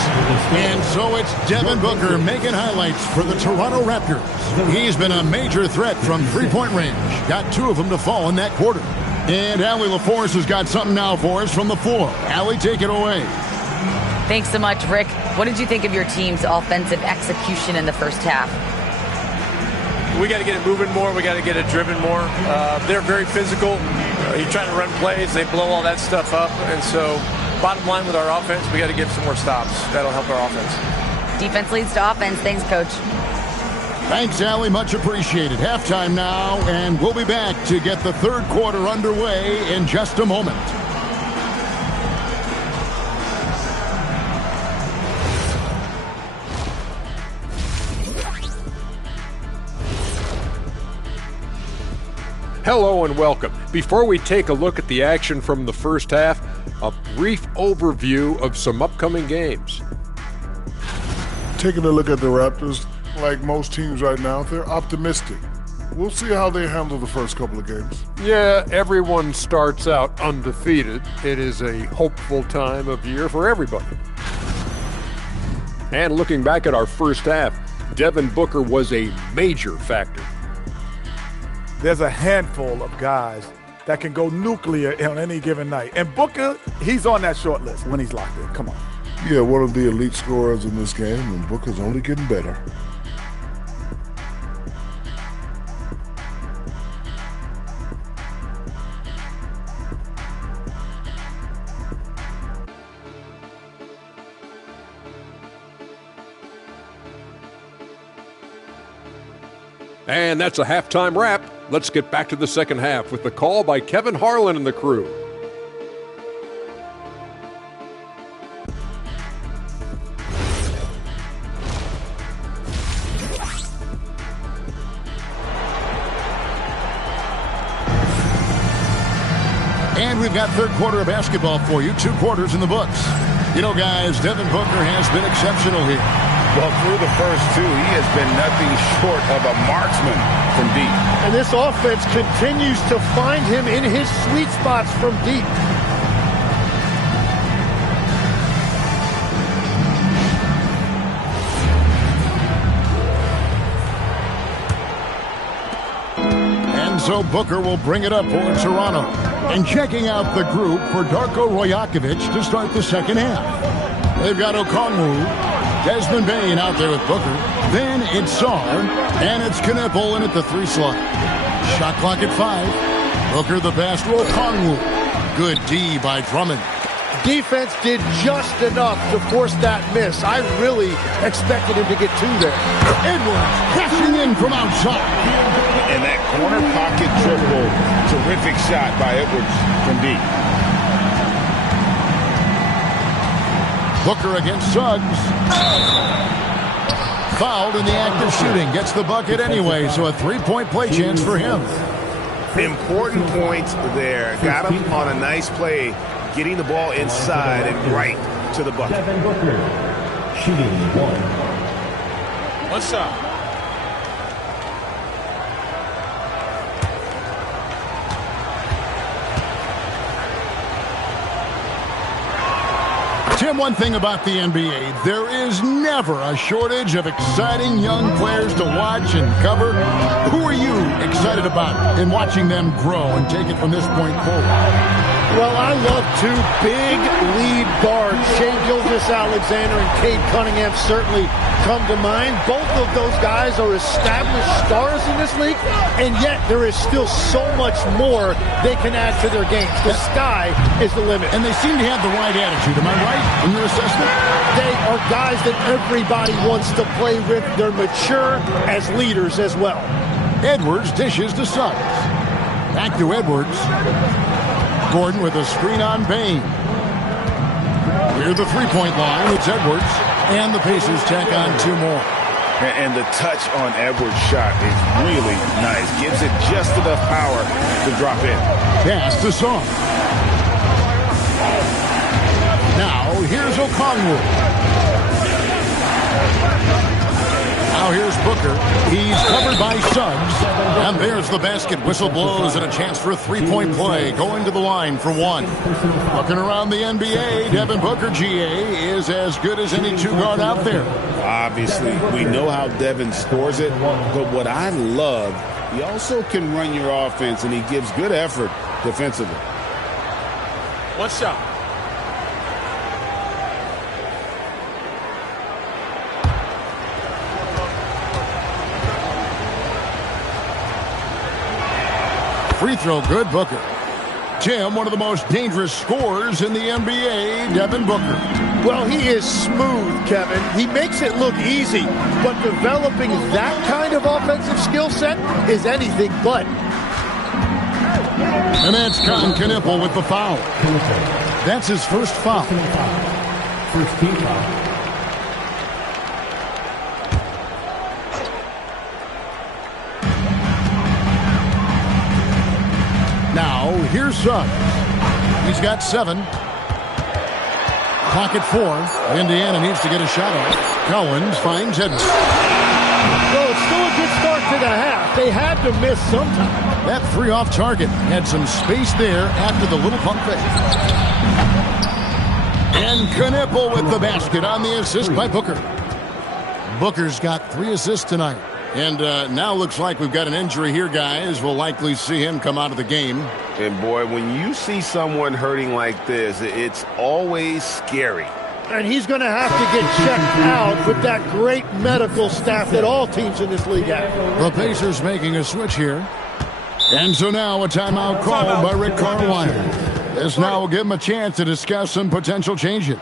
And so it's Devin Booker making highlights for the Toronto Raptors. He's been a major threat from three-point range. Got 2 of them to fall in that quarter. And Allie LaForce has got something now for us from the floor. Allie, take it away. Thanks so much, Rick. What did you think of your team's offensive execution in the first half? We got to get it moving more. We got to get it driven more. They're very physical. You're trying to run plays. They blow all that stuff up. And so, bottom line with our offense, we got to get some more stops. That'll help our offense. Defense leads to offense. Thanks, Coach. Thanks, Allie. Much appreciated. Halftime now, and we'll be back to get the third quarter underway in just a moment. Hello and welcome. Before we take a look at the action from the first half, a brief overview of some upcoming games. Taking a look at the Raptors, like most teams right now, they're optimistic. We'll see how they handle the first couple of games. Yeah, everyone starts out undefeated. It is a hopeful time of year for everybody. And looking back at our first half, Devin Booker was a major factor. There's a handful of guys that can go nuclear on any given night. And Booker, he's on that short list when he's locked in. Come on. Yeah, one of the elite scorers in this game, and Booker's only getting better. And that's a halftime wrap. Let's get back to the second half with the call by Kevin Harlan and the crew. And we've got third quarter of basketball for you. 2 quarters in the books. You know, guys, Devin Booker has been exceptional here. Well, through the first 2, he has been nothing short of a marksman from deep. And this offense continues to find him in his sweet spots from deep. And so Booker will bring it up for Toronto. And checking out the group for Darko Rajakovic to start the second half. They've got Okongwu, Desmond Bain out there with Booker. Then it's Sarr, and it's Knipple in at the 3 slot. Shot clock at 5. Booker the pass to Okongwu. Good D by Drummond. Defense did just enough to force that miss. I really expected him to get 2 there. Edwards cashing in from outside. And that corner pocket triple, terrific shot by Edwards from deep. Booker against Suggs. Fouled in the act of shooting. Gets the bucket anyway, so a 3-point play chance for him. Important points there. Got him on a nice play, getting the ball inside and right to the bucket. Devin Booker, shooting 1. One shot. Tim, one thing about the NBA, there is never a shortage of exciting young players to watch and cover. Who are you excited about in watching them grow and take it from this point forward? Well, I love 2 big lead guards. Shai Gilgeous-Alexander and Cade Cunningham certainly come to mind. Both of those guys are established stars in this league, and yet there is still so much more they can add to their games. The sky is the limit. And they seem to have the right attitude. Am I right in your assessment? They are guys that everybody wants to play with. They're mature as leaders as well. Edwards dishes to Suggs. Back to Edwards. Gordon with a screen on Bain. Near the 3-point line, it's Edwards. And the Pacers tack on 2 more. And the touch on Edwards' shot is really nice. Gives it just enough power to drop in. Pass to Sarr. Now, here's Okongwu. Now here's Booker. He's covered by Suggs. And there's the basket. Whistle blows and a chance for a 3-point play. Going to the line for 1. Looking around the NBA, Devin Booker, GA, is as good as any 2-guard out there. Obviously, we know how Devin scores it. But what I love, he also can run your offense, and he gives good effort defensively. One shot. Free throw good, Booker. Tim, one of the most dangerous scorers in the NBA, Devin Booker. Well, he is smooth, Kevin. He makes it look easy, but developing that kind of offensive skill set is anything but. And that's Con Knipple with the foul. That's his first foul. First team foul. Now, here's Suggs. He's got 7. Clock at 4. Indiana needs to get a shot off. Collins finds Edwards. Well, it's still a good start to the half. They had to miss sometime. That three off target had some space there after the little pump fake. And Knippel with the basket on the assist by Booker. Booker's got 3 assists tonight. And now looks like we've got an injury here, guys. We'll likely see him come out of the game. And, boy, when you see someone hurting like this, it's always scary. And he's going to have to get checked out with that great medical staff that all teams in this league have. The Pacers making a switch here. And so now a timeout called by Rick Carlisle. This now will give him a chance to discuss some potential changes.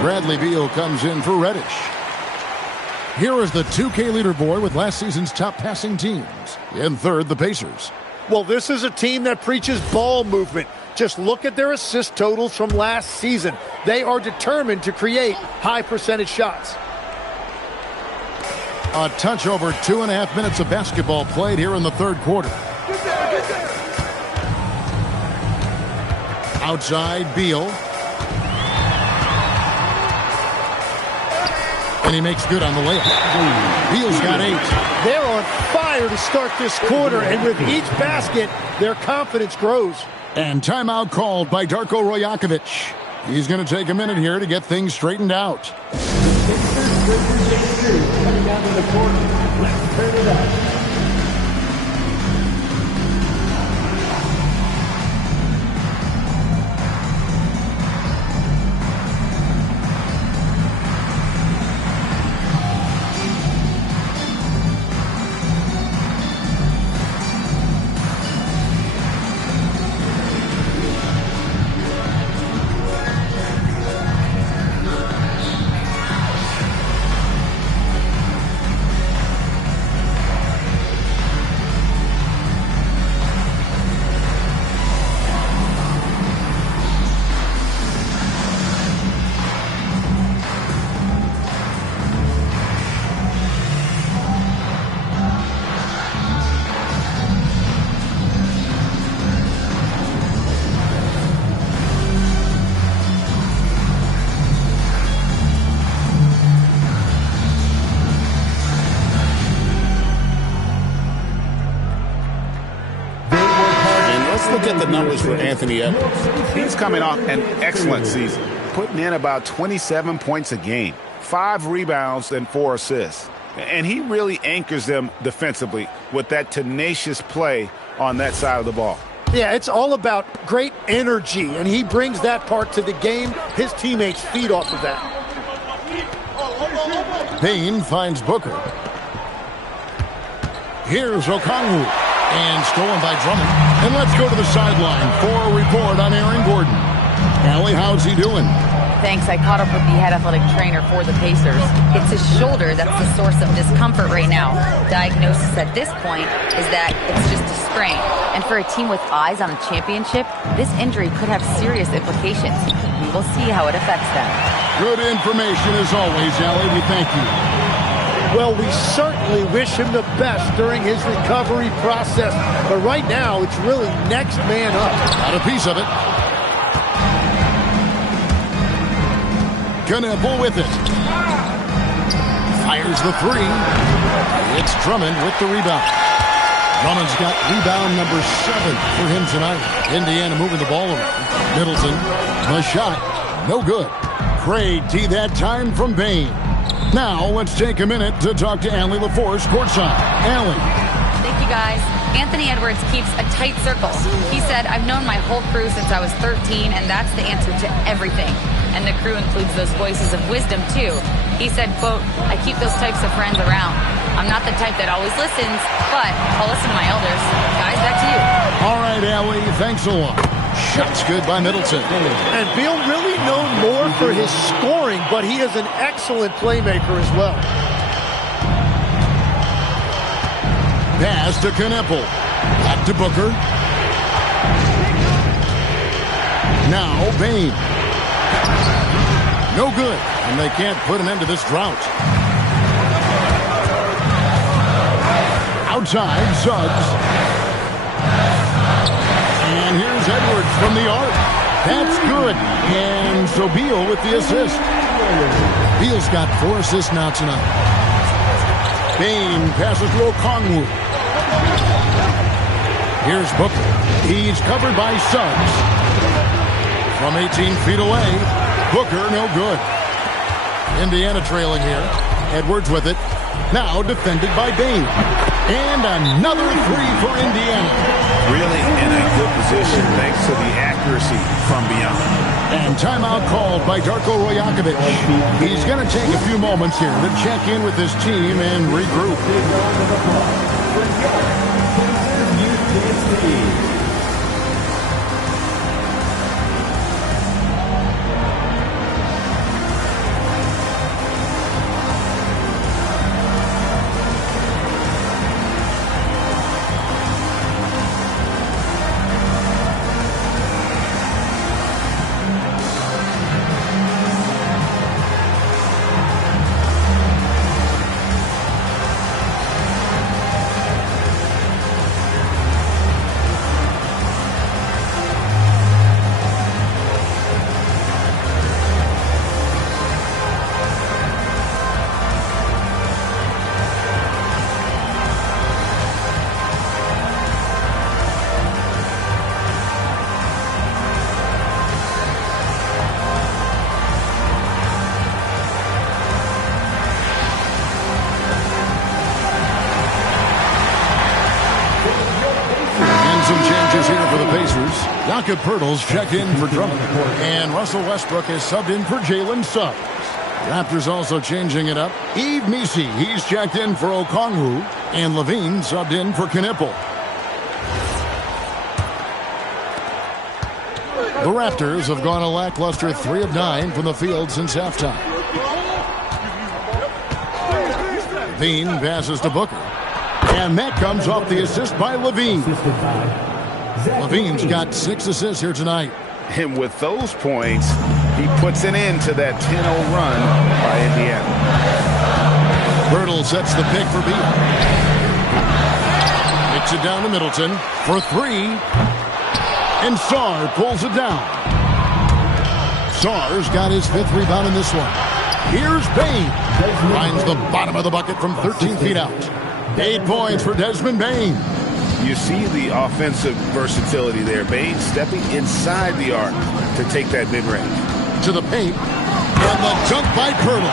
Bradley Beal comes in for Reddish. Here is the 2K leaderboard with last season's top passing teams. In third, the Pacers. Well, this is a team that preaches ball movement. Just look at their assist totals from last season. They are determined to create high percentage shots. A touch over 2.5 minutes of basketball played here in the third quarter. Outside, Beal. And he makes good on the layup. Beal's got 8. They're on fire to start this quarter, and with each basket, their confidence grows. And timeout called by Darko Rojakovic. He's going to take a minute here to get things straightened out. Coming down to the court. Let's turn it up. Look at the numbers for Anthony Edwards. He's coming off an excellent season, putting in about 27 points a game, 5 rebounds and 4 assists. And he really anchors them defensively with that tenacious play on that side of the ball. Yeah, it's all about great energy, and he brings that part to the game. His teammates feed off of that. Payne finds Booker. Here's Okongwu. And stolen by Drummond. And let's go to the sideline for a report on Aaron Gordon. Allie, how's he doing? Thanks. I caught up with the head athletic trainer for the Pacers. It's his shoulder that's the source of discomfort right now. Diagnosis at this point is that it's just a sprain. And for a team with eyes on a championship, this injury could have serious implications. We will see how it affects them. Good information as always, Allie. We thank you. Well, we certainly wish him the best during his recovery process. But right now, it's really next man up. Got a piece of it. Knippel with it. Fires the three. It's Drummond with the rebound. Drummond's got rebound number 7 for him tonight. Indiana moving the ball around. Middleton, the shot, no good. Craig tee that time from Bain. Now let's take a minute to talk to Allie LaForce courtside. Allie. Thank you, guys. Anthony Edwards keeps a tight circle. He said, I've known my whole crew since I was 13, and that's the answer to everything. And the crew includes those voices of wisdom, too. He said, quote, I keep those types of friends around. I'm not the type that always listens, but I'll listen to my elders. Guys, back to you. All right, Allie, thanks a lot. Shots good by Middleton. And Beal really known more for his scoring, but he is an excellent playmaker as well. Pass to Kneppel. Back to Booker. Now Bain. No good, and they can't put an end to this drought. Outside, Suggs. And here's Edwards from the arc. That's good. And so Beal with the assist. Beal's got 4 assists now tonight. Bain passes to Okongwu. Here's Booker. He's covered by Suggs. From 18 feet away, Booker no good. Indiana trailing here. Edwards with it. Now defended by Bain. And another 3 for Indiana. Really in a good position thanks to the accuracy from beyond. And timeout called by Darko Rajakovic. He's going to take a few moments here to check in with his team and regroup. Jakob Poeltl's checked in for Drummond. And Russell Westbrook is subbed in for Jalen Suggs. Raptors also changing it up. Yves Missi, he's checked in for Okongwu. And Levine subbed in for Kneppel. The Raptors have gone a lackluster 3 of 9 from the field since halftime. Levine passes to Booker. And that comes off the assist by Levine. Levine's got 6 assists here tonight. And with those points, he puts an end to that 10-0 run by Indiana. Poeltl sets the pick for Beal. Kicks it down to Middleton for 3. And Sarr pulls it down. Sarr's got his 5th rebound in this one. Here's Bain. Finds the bottom of the bucket from 13 feet out. 8 points for Desmond Bain. You see the offensive versatility there. Bain stepping inside the arc to take that mid-range. To the paint. And the dunk by Poeltl.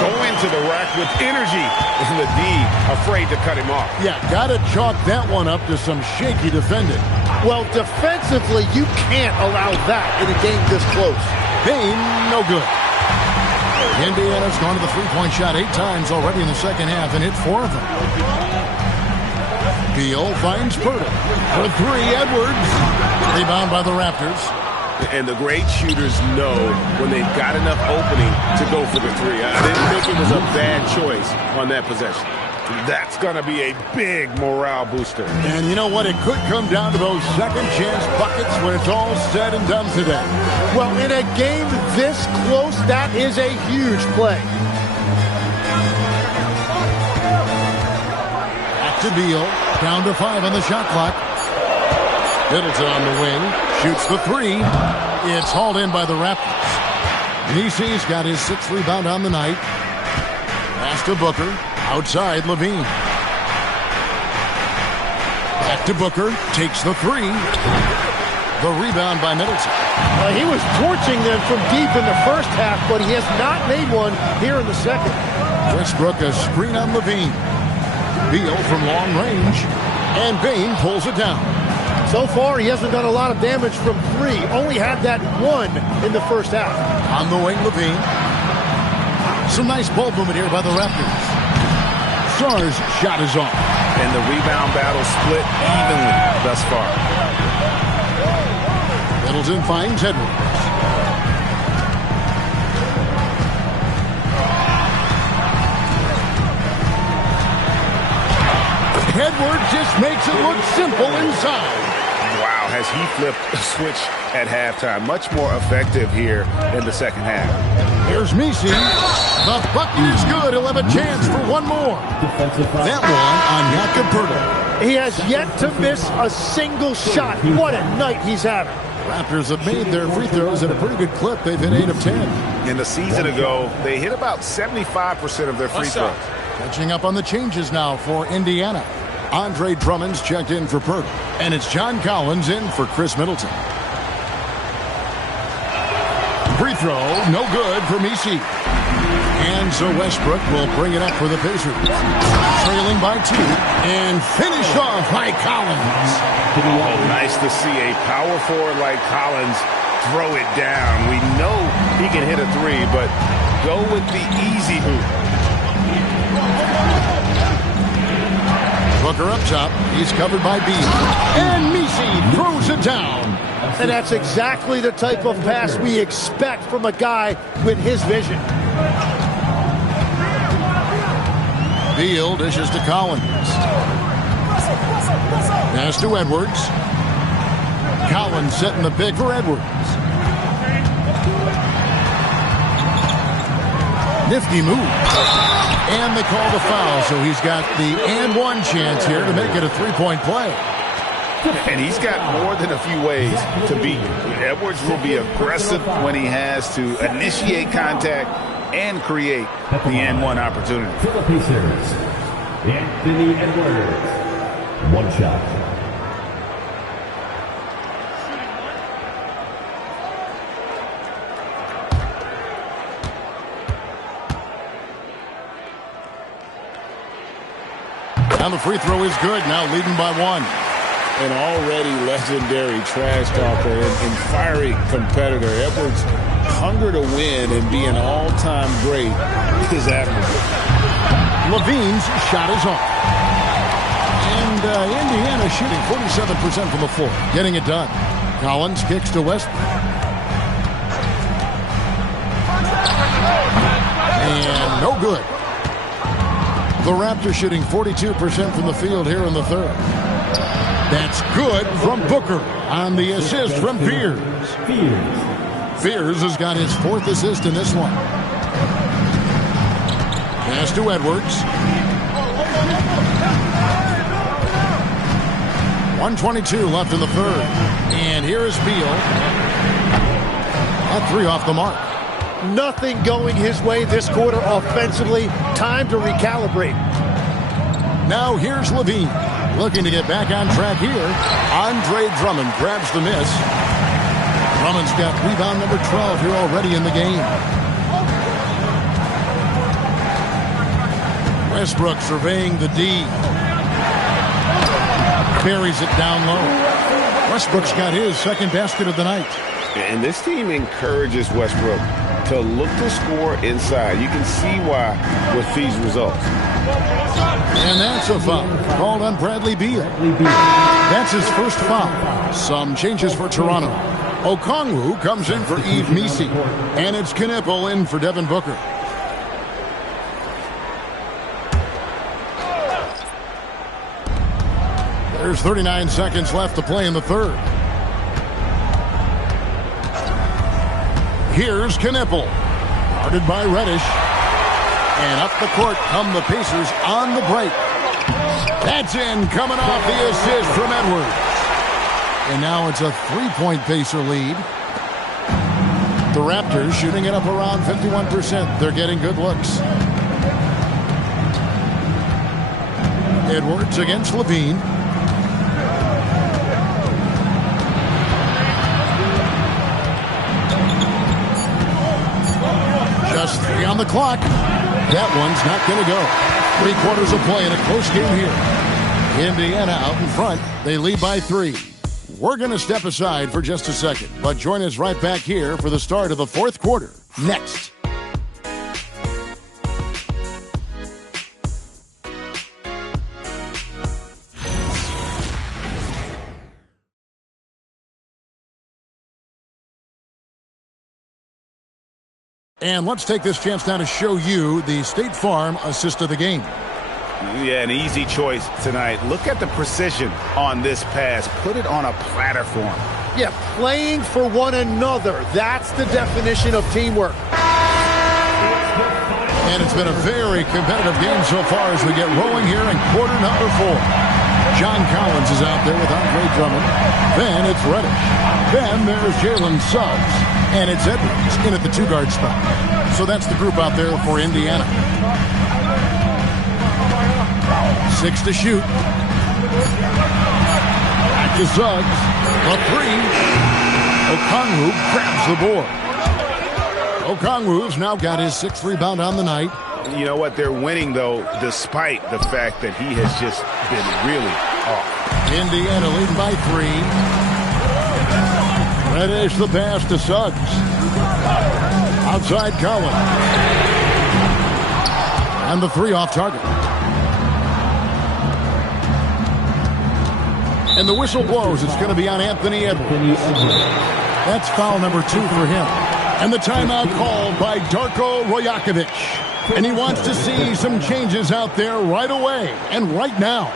Going to the rack with energy. And the D afraid to cut him off. Yeah, got to chalk that one up to some shaky defending. Well, defensively, you can't allow that in a game this close. Bain, no good. Indiana's gone to the three-point shot 8 times already in the second half and hit 4 of them. Beal finds Poeltl for 3. Edwards. Rebound by the Raptors. And the great shooters know when they've got enough opening to go for the 3. I didn't think it was a bad choice on that possession. That's going to be a big morale booster. And you know what? It could come down to those second chance buckets when it's all said and done today. Well, in a game this close, that is a huge play. To Beal, down to 5 on the shot clock. Middleton on the wing, shoots the 3. It's hauled in by the Raptors. Nisi's got his 6th rebound on the night. Pass to Booker. Outside Levine. Back to Booker. Takes the three. The rebound by Middleton. He was torching them from deep in the first half, but he has not made one here in the second. Westbrook a screen on Levine. Beal from long range. And Bain pulls it down. So far, he hasn't done a lot of damage from three. Only had that one in the first half. On the wing, Levine. Some nice ball movement here by the Raptors. Sarr's shot is off. And the rebound battle split evenly thus far. Middleton finds Edwards. Edwards just makes it look simple inside. Wow, has he flipped a switch at halftime? Much more effective here in the second half. Here's Misi. The bucket is good. He'll have a chance for one more. That one on Jakob Poeltl. He has yet to miss a single shot. What a night he's having. Raptors have made their free throws at a pretty good clip. They've hit 8 of 10. In the season ago, they hit about 75% of their free throws. Catching up on the changes now for Indiana. Andre Drummond's checked in for Poeltl. And it's John Collins in for Chris Middleton. Free throw, no good for Misi. And so Westbrook will bring it up for the Pacers. Trailing by 2 and finished off by Collins. Oh, nice to see a power forward like Collins throw it down. We know he can hit a three, but go with the easy hoop. Booker up top. He's covered by Beal. And Misi throws it down. And that's exactly the type of pass we expect from a guy with his vision. Beal dishes to Collins. Pass to Edwards. Collins setting the pick for Edwards. Nifty move. And they call the foul, so he's got the and one chance here to make it a three-point play. And he's got more than a few ways to beat you. Edwards will be aggressive when he has to initiate contact and create the and one opportunity. For the Pacers, Anthony Edwards. One shot. And the free throw is good, now leading by 1. An already legendary trash talker and fiery competitor. Edwards' hunger to win and be an all-time great is admirable. Levine's shot is off. And Indiana shooting 47% from the floor, getting it done. Collins kicks to Westbrook. And no good. The Raptors shooting 42% from the field here in the third. That's good from Booker on the assist from Fears. Fears has got his 4th assist in this one. Pass to Edwards. 1:22 left in the third. And here is Beal. That 3 off the mark. Nothing going his way this quarter offensively. Time to recalibrate. Now here's Levine. Looking to get back on track here. Andre Drummond grabs the miss. Drummond's got rebound number 12 here already in the game. Westbrook surveying the D. Buries it down low. Westbrook's got his 2nd basket of the night. And this team encourages Westbrook to look to score inside. You can see why with these results. And that's a foul called on Bradley Beal. That's his first foul. Some changes for Toronto. Okongwu comes in for Yves Misi. And it's Knipple in for Devin Booker. There's 39 seconds left to play in the third. Here's Knipple. Guarded by Reddish. And up the court come the Pacers on the break. That's in, coming off the assist from Edwards. And now it's a 3-point Pacer lead. The Raptors shooting it up around 51%. They're getting good looks. Edwards against Levine. Just 3 on the clock. That one's not going to go. 3 quarters of play in a close game here. Indiana out in front. They lead by 3. We're going to step aside for just a second, but join us right back here for the start of the 4th quarter. Next. And let's take this chance now to show you the State Farm assist of the game. Yeah, an easy choice tonight. Look at the precision on this pass. Put it on a platter for him. Yeah, playing for one another. That's the definition of teamwork. And it's been a very competitive game so far as we get rolling here in quarter number 4. John Collins is out there with Andre Drummond. Then it's Reddish. Then there's Jalen Suggs. And it's Edwards in at the 2-guard spot. So that's the group out there for Indiana. 6 to shoot. Back to Suggs. A 3. Okongwu grabs the board. Okongwu's now got his 6th rebound on the night. You know what? They're winning, though, despite the fact that he has just been really off. Indiana leading by 3. Reddish the pass to Suggs. Outside Collins. And the 3 off target. And the whistle blows. It's going to be on Anthony Edwards. That's foul number 2 for him. And the timeout called by Darko Rojakovic. And he wants to see some changes out there right away and right now.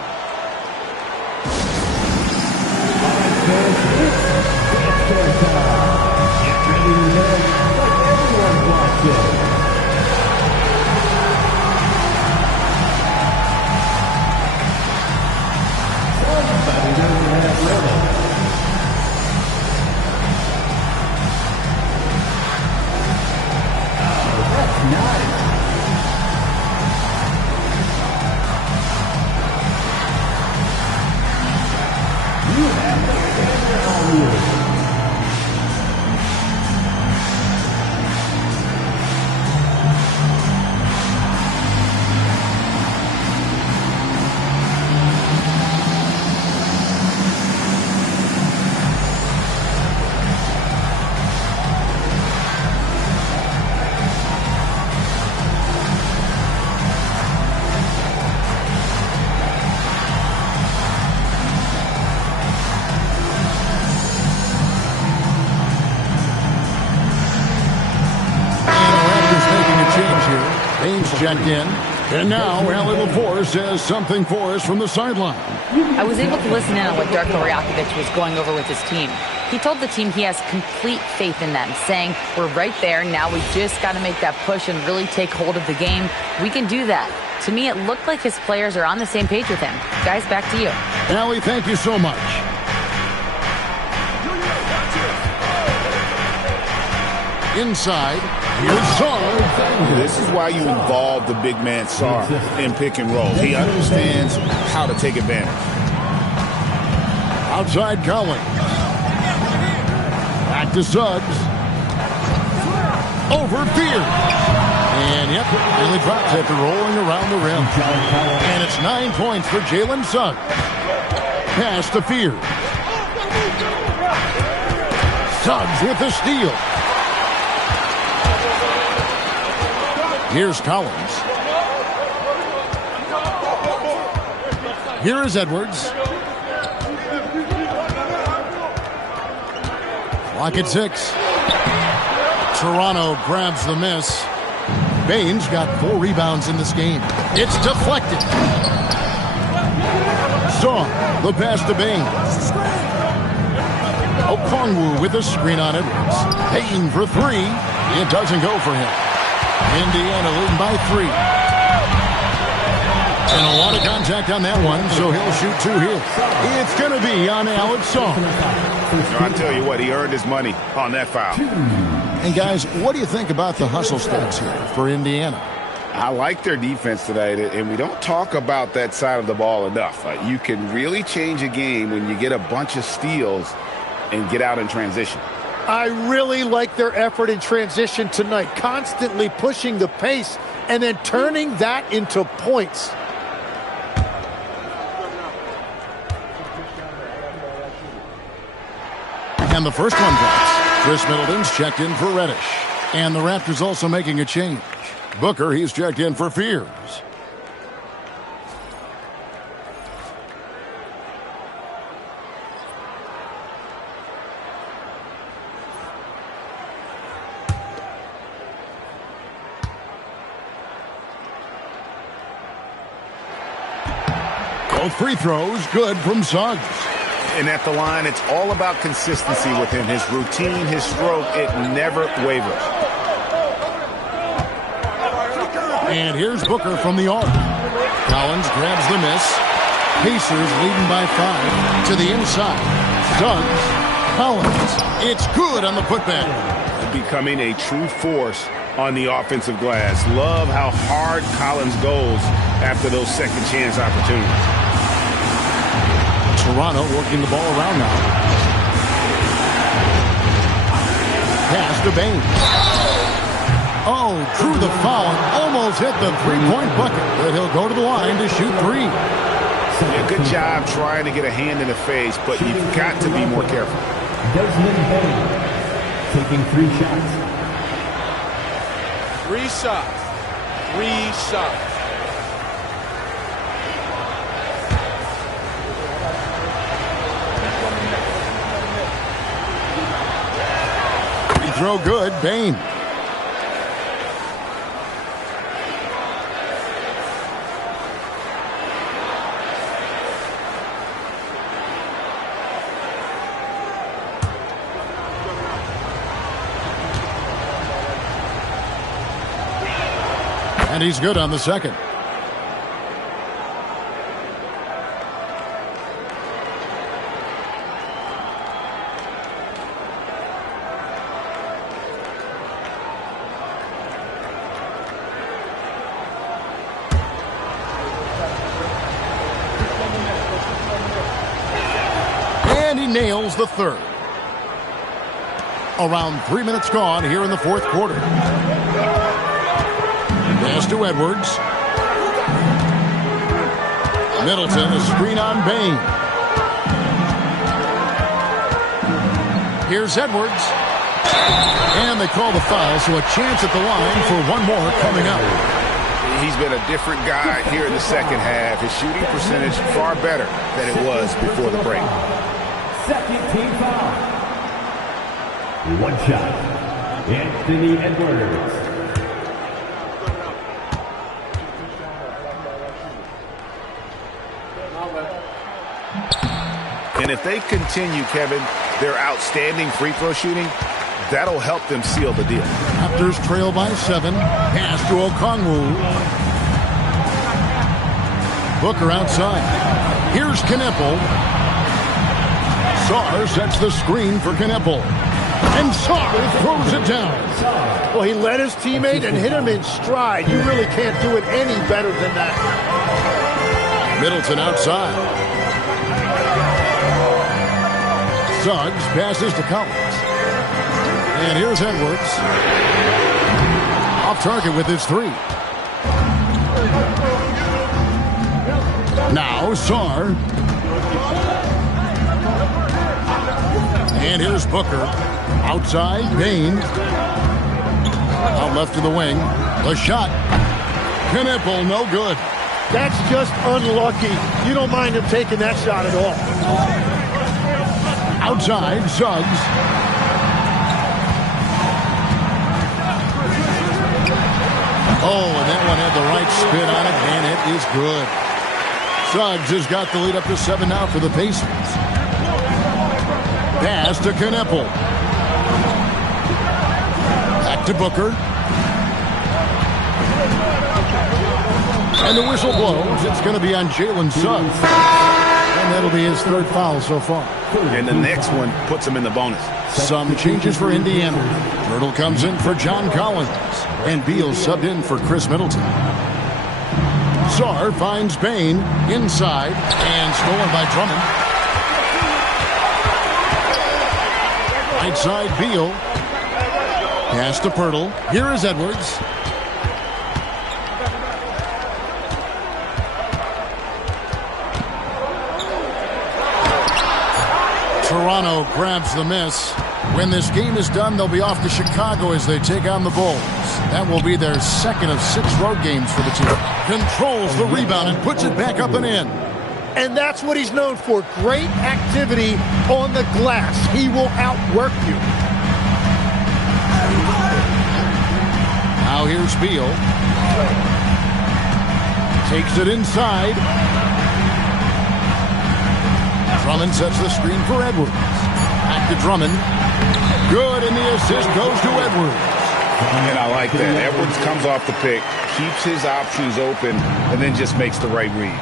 Checked in. And now Allie LaForce says something for us from the sideline. I was able to listen in on what Darko Rojakovic was going over with his team. He told the team he has complete faith in them, saying, we're right there, now we just got to make that push and really take hold of the game. We can do that. To me, it looked like his players are on the same page with him. Guys, back to you. Allie, thank you so much. Inside, here's Sarr. This is why you involve the big man Sarr in pick and roll. He understands how to take advantage. Outside Collins. Back to Suggs. Over Beard. And yep, really drops after rolling around the rim. And it's 9 points for Jalen Suggs. Pass to Beard. Suggs with the steal. Here's Collins. Here is Edwards. Clock at 6. Toronto grabs the miss. Baines got 4 rebounds in this game. It's deflected. Saw the pass to Baines. Okongwu with a screen on Edwards. Payton for 3. It doesn't go for him. Indiana leading by 3. And a lot of contact on that one, so he'll shoot 2 here. It's going to be on Alex Saw. I'll tell you what, he earned his money on that foul. And guys, what do you think about the hustle stats here for Indiana? I like their defense tonight, and we don't talk about that side of the ball enough. You can really change a game when you get a bunch of steals and get out in transition. I really like their effort in transition tonight, constantly pushing the pace and then turning that into points. And the first one drops. Chris Middleton's checked in for Reddish. And the Raptors also making a change. Booker, he's checked in for Fears. Both free throws good from Suggs. And at the line, it's all about consistency with him. His routine, his stroke, it never wavers. And here's Booker from the arc. Collins grabs the miss. Pacers leading by 5 to the inside. Suggs, Collins, it's good on the putback. Becoming a true force on the offensive glass. Love how hard Collins goes after those second chance opportunities. Toronto working the ball around now. Pass to Bain. Oh, drew the foul and almost hit the three-point bucket, but he'll go to the line to shoot 3. Yeah, good job trying to get a hand in the face, but you've got to be more careful. Desmond Bain taking 3 shots. 3 shots. 3 shots. Throw good, Bain. And he's good on the second. Nails the third. Around 3 minutes gone here in the fourth quarter. Pass to Edwards. Middleton, a screen on Bain. Here's Edwards. And they call the foul, so a chance at the line for one more coming up. He's been a different guy here in the second half. His shooting percentage far better than it was before the break. Second team foul. 1 shot. Anthony Edwards. And if they continue, Kevin, their outstanding free throw shooting, that'll help them seal the deal. Raptors trail by 7. Pass to Okongwu. Booker outside. Here's Kneppel. Sarr sets the screen for Kneppel. And Sarr throws it down. Well, he led his teammate and hit him in stride. You really can't do it any better than that. Middleton outside. Suggs passes to Collins. And here's Edwards. Off target with his 3. Now Sarr. And here's Booker. Outside, Bain. Out left to the wing. The shot. Kneppel, no good. That's just unlucky. You don't mind him taking that shot at all. Outside, Suggs. Oh, and that one had the right spin on it, and it is good. Suggs has got the lead up to 7 now for the Pacers. Pass to Kneppel. Back to Booker. And the whistle blows. It's going to be on Jalen Suggs. And that'll be his third foul so far. And the next one puts him in the bonus. Some changes for Indiana. Hurdle comes in for John Collins. And Beal subbed in for Chris Middleton. Sarr finds Bain inside and stolen by Drummond. Right side Beal. Pass to Pirtle. Here is Edwards. Toronto grabs the miss. When this game is done, they'll be off to Chicago as they take on the Bulls. That will be their second of 6 road games for the team. Controls the rebound and puts it back up and in. And that's what he's known for. Great activity on the glass. He will outwork you. Now here's Beal. Takes it inside. Drummond sets the screen for Edwards. Back to Drummond. Good, and the assist goes to Edwards. And I like that. Edwards comes off the pick, keeps his options open, and then just makes the right read.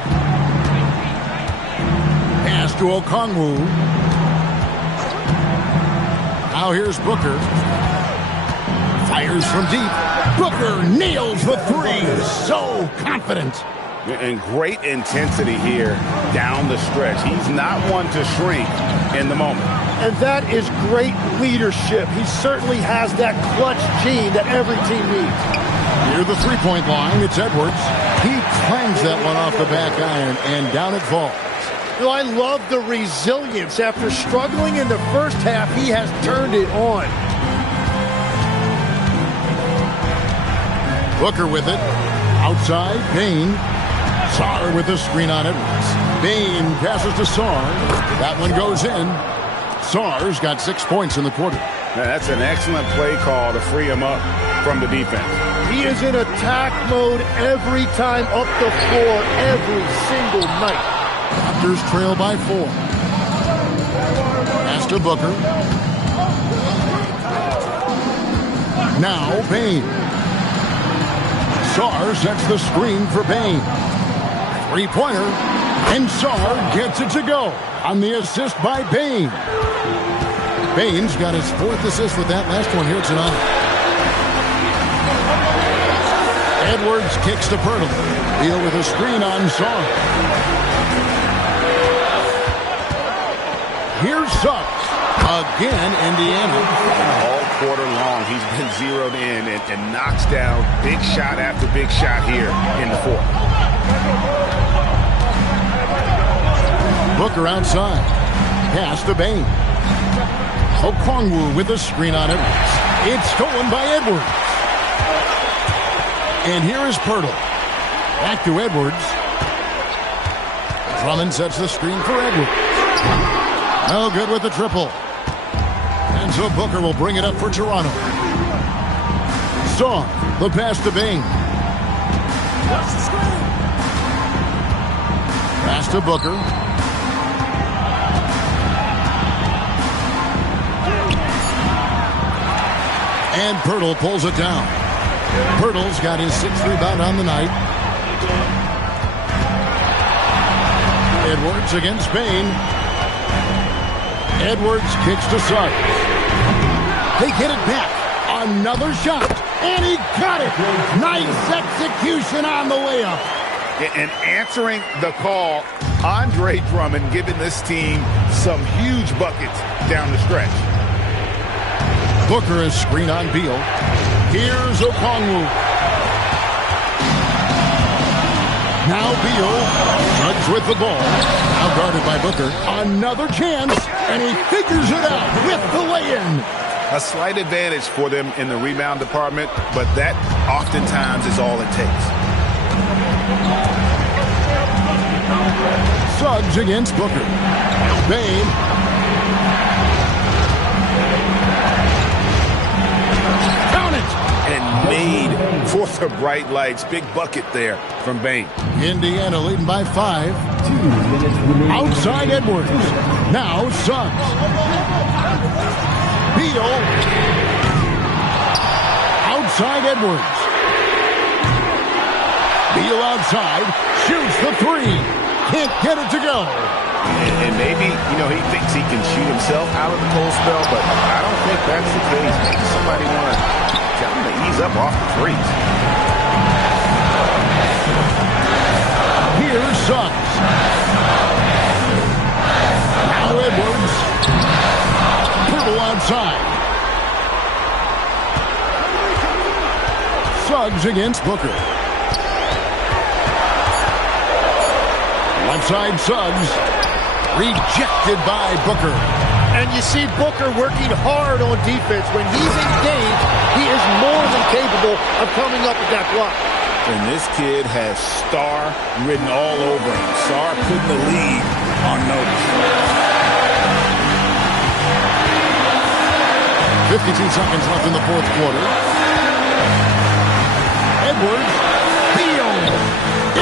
Pass to Okongwu. Now here's Booker. Fires from deep. Booker nails the three. So confident. And great intensity here down the stretch. He's not one to shrink in the moment. And that is great leadership. He certainly has that clutch gene that every team needs. Near the three-point line, it's Edwards. He clangs that one off the back iron, and down it falls. You know, I love the resilience. After struggling in the first half, he has turned it on. Booker with it. Outside, Bain. Sarr with a screen on Edwards. Bain passes to Sarr. That one goes in. Sarr's got 6 points in the quarter. Now, that's an excellent play call to free him up from the defense. He is in attack mode every time up the floor, every single night. Raptors trail by 4. Pass to Booker. Now Bain. Sarr sets the screen for Bain. Three-pointer, and Sarr gets it to go on the assist by Bain. Bain's got his 4th assist with that last one here tonight. Edwards kicks to Pirtle. Beal with a screen on Sarr. Here's Suggs. Again, Indiana. All quarter long, he's been zeroed in and knocks down big shot after big shot here in the 4th. Booker outside. Pass to Bain. Okongwu with a screen on Edwards. It's stolen by Edwards. And here is Pirtle. Back to Edwards. Drummond sets the screen for Edwards. No good with the triple. And so Booker will bring it up for Toronto. Sarr, the pass to Bain. Pass to Booker. And Pirtle pulls it down. Pirtle's got his 6th rebound on the night. Edwards against Bain. Edwards kicks to Suggs. They get it back. Another shot. And he got it. Nice execution on the way up. And answering the call, Andre Drummond giving this team some huge buckets down the stretch. Booker is screen on Beal. Here's Okongwu. Now Beal. Suggs with the ball. Now guarded by Booker. Another chance. And he figures it out with the lay-in. A slight advantage for them in the rebound department, but that oftentimes is all it takes. Suggs against Booker. Bain. Count it. And made for the bright lights. Big bucket there from Bain. Indiana leading by 5. 2 minutes remaining. Outside Edwards. Now Suggs. Beal. Outside Edwards. Beal outside. Shoots the 3. Can't get it to go. And maybe, he thinks he can shoot himself out of the cold spell, but I don't think that's the case. Maybe somebody want to tell him to ease up off the threes. Here's Suggs. Now Edwards. Purtle outside. Suggs against Booker. Left side Suggs. Rejected by Booker. And you see Booker working hard on defense. When he's engaged, he is more than capable of coming up with that block. And this kid has star written all over him. Star putting the league on notice. 52 seconds left in the fourth quarter. Edwards. Beal.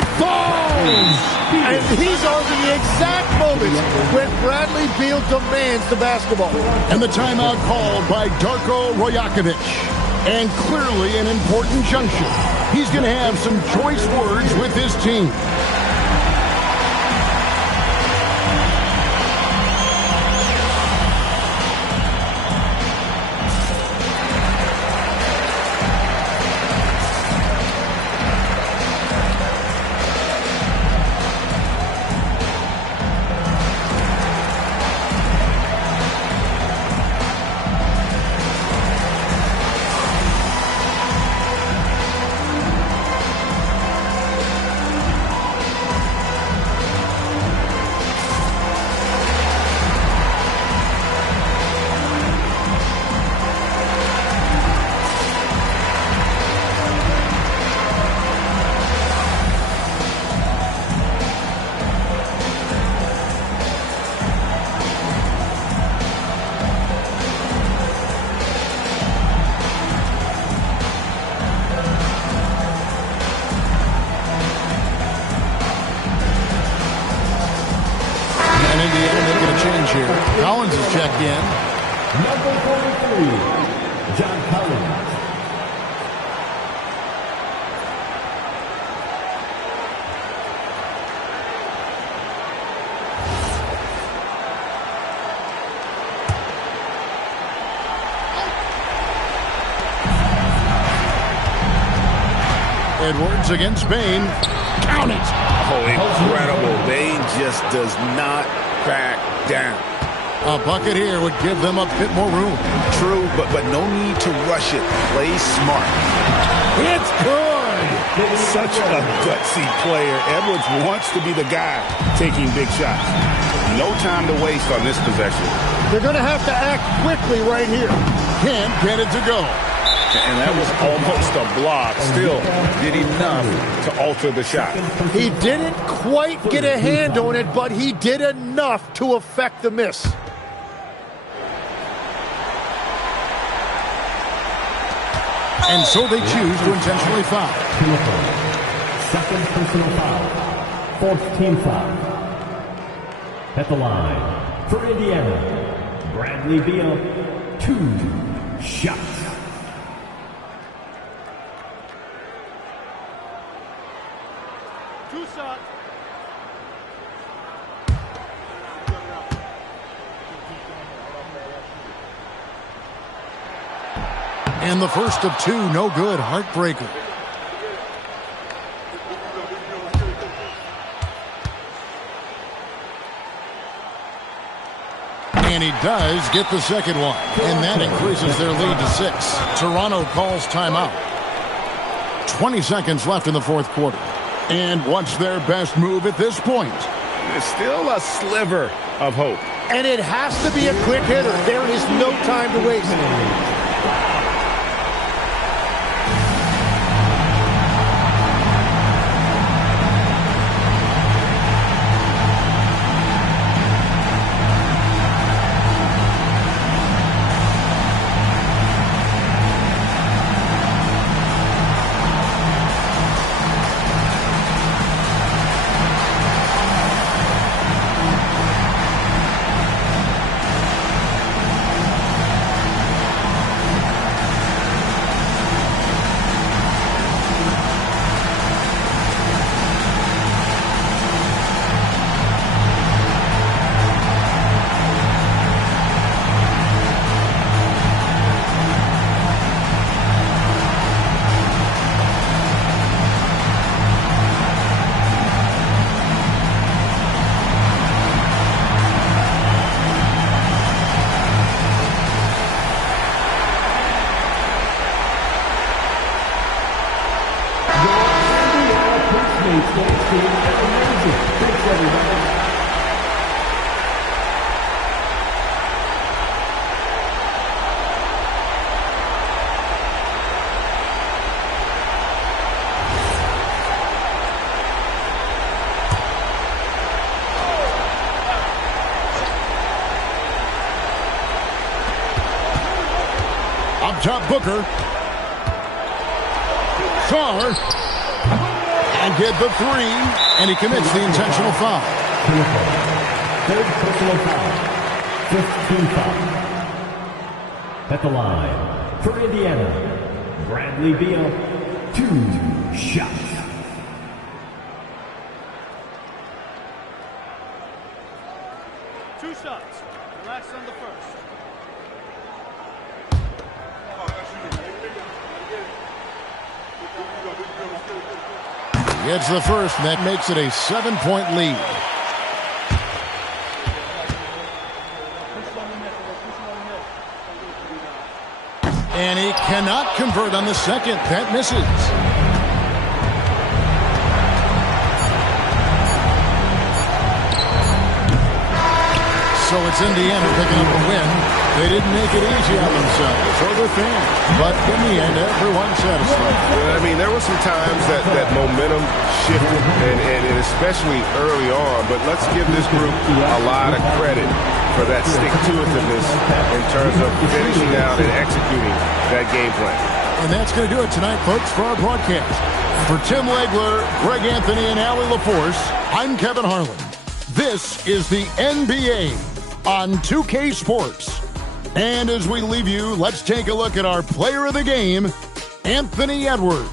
It falls. And these are the exact moments when Bradley Beal demands the basketball. And the timeout called by Darko Rajakovic. And clearly an important junction. He's going to have some choice words with his team. Collins is checked in. Number 43, John Collins. Edwards against Bain. Count it. Oh, incredible. Bain just does not back down. A bucket here would give them a bit more room. True, but no need to rush it. Play smart. It's good. Such a gutsy player. Edwards wants to be the guy taking big shots. No time to waste on this possession. They're going to have to act quickly right here. Can't get it to go. And that was almost a block. Still did enough to alter the shot. He didn't quite get a hand on it, but he did enough to affect the miss. And so they choose to intentionally foul. Second personal foul. Fourth team foul. At the line for Indiana, Bradley Beal, 2 shots. And the first of 2, no good. Heartbreaker. And he does get the second one. And that increases their lead to 6. Toronto calls timeout. 20 seconds left in the fourth quarter. And what's their best move at this point? There's still a sliver of hope. And it has to be a quick hitter. There is no time to waste. top Booker. Shaw. And get the three. And he commits the intentional foul. Third personal foul. 15 foul. At the line, for Indiana, Bradley Beal, 2 shots. Two shots. Relax on the first. Gets the first, and that makes it a 7-point lead. And he cannot convert on the second. That misses. So it's Indiana picking up a win. They didn't make it easy on themselves or their fans. But in the end, everyone's satisfied. I mean, there were some times that momentum shifted, and especially early on. But let's give this group a lot of credit for that stick-to-itiveness in terms of finishing out and executing that game plan. And that's going to do it tonight, folks, for our broadcast. For Tim Legler, Greg Anthony, and Allie LaForce, I'm Kevin Harlan. This is the NBA on 2K Sports. And as we leave you, let's take a look at our player of the game, Anthony Edwards.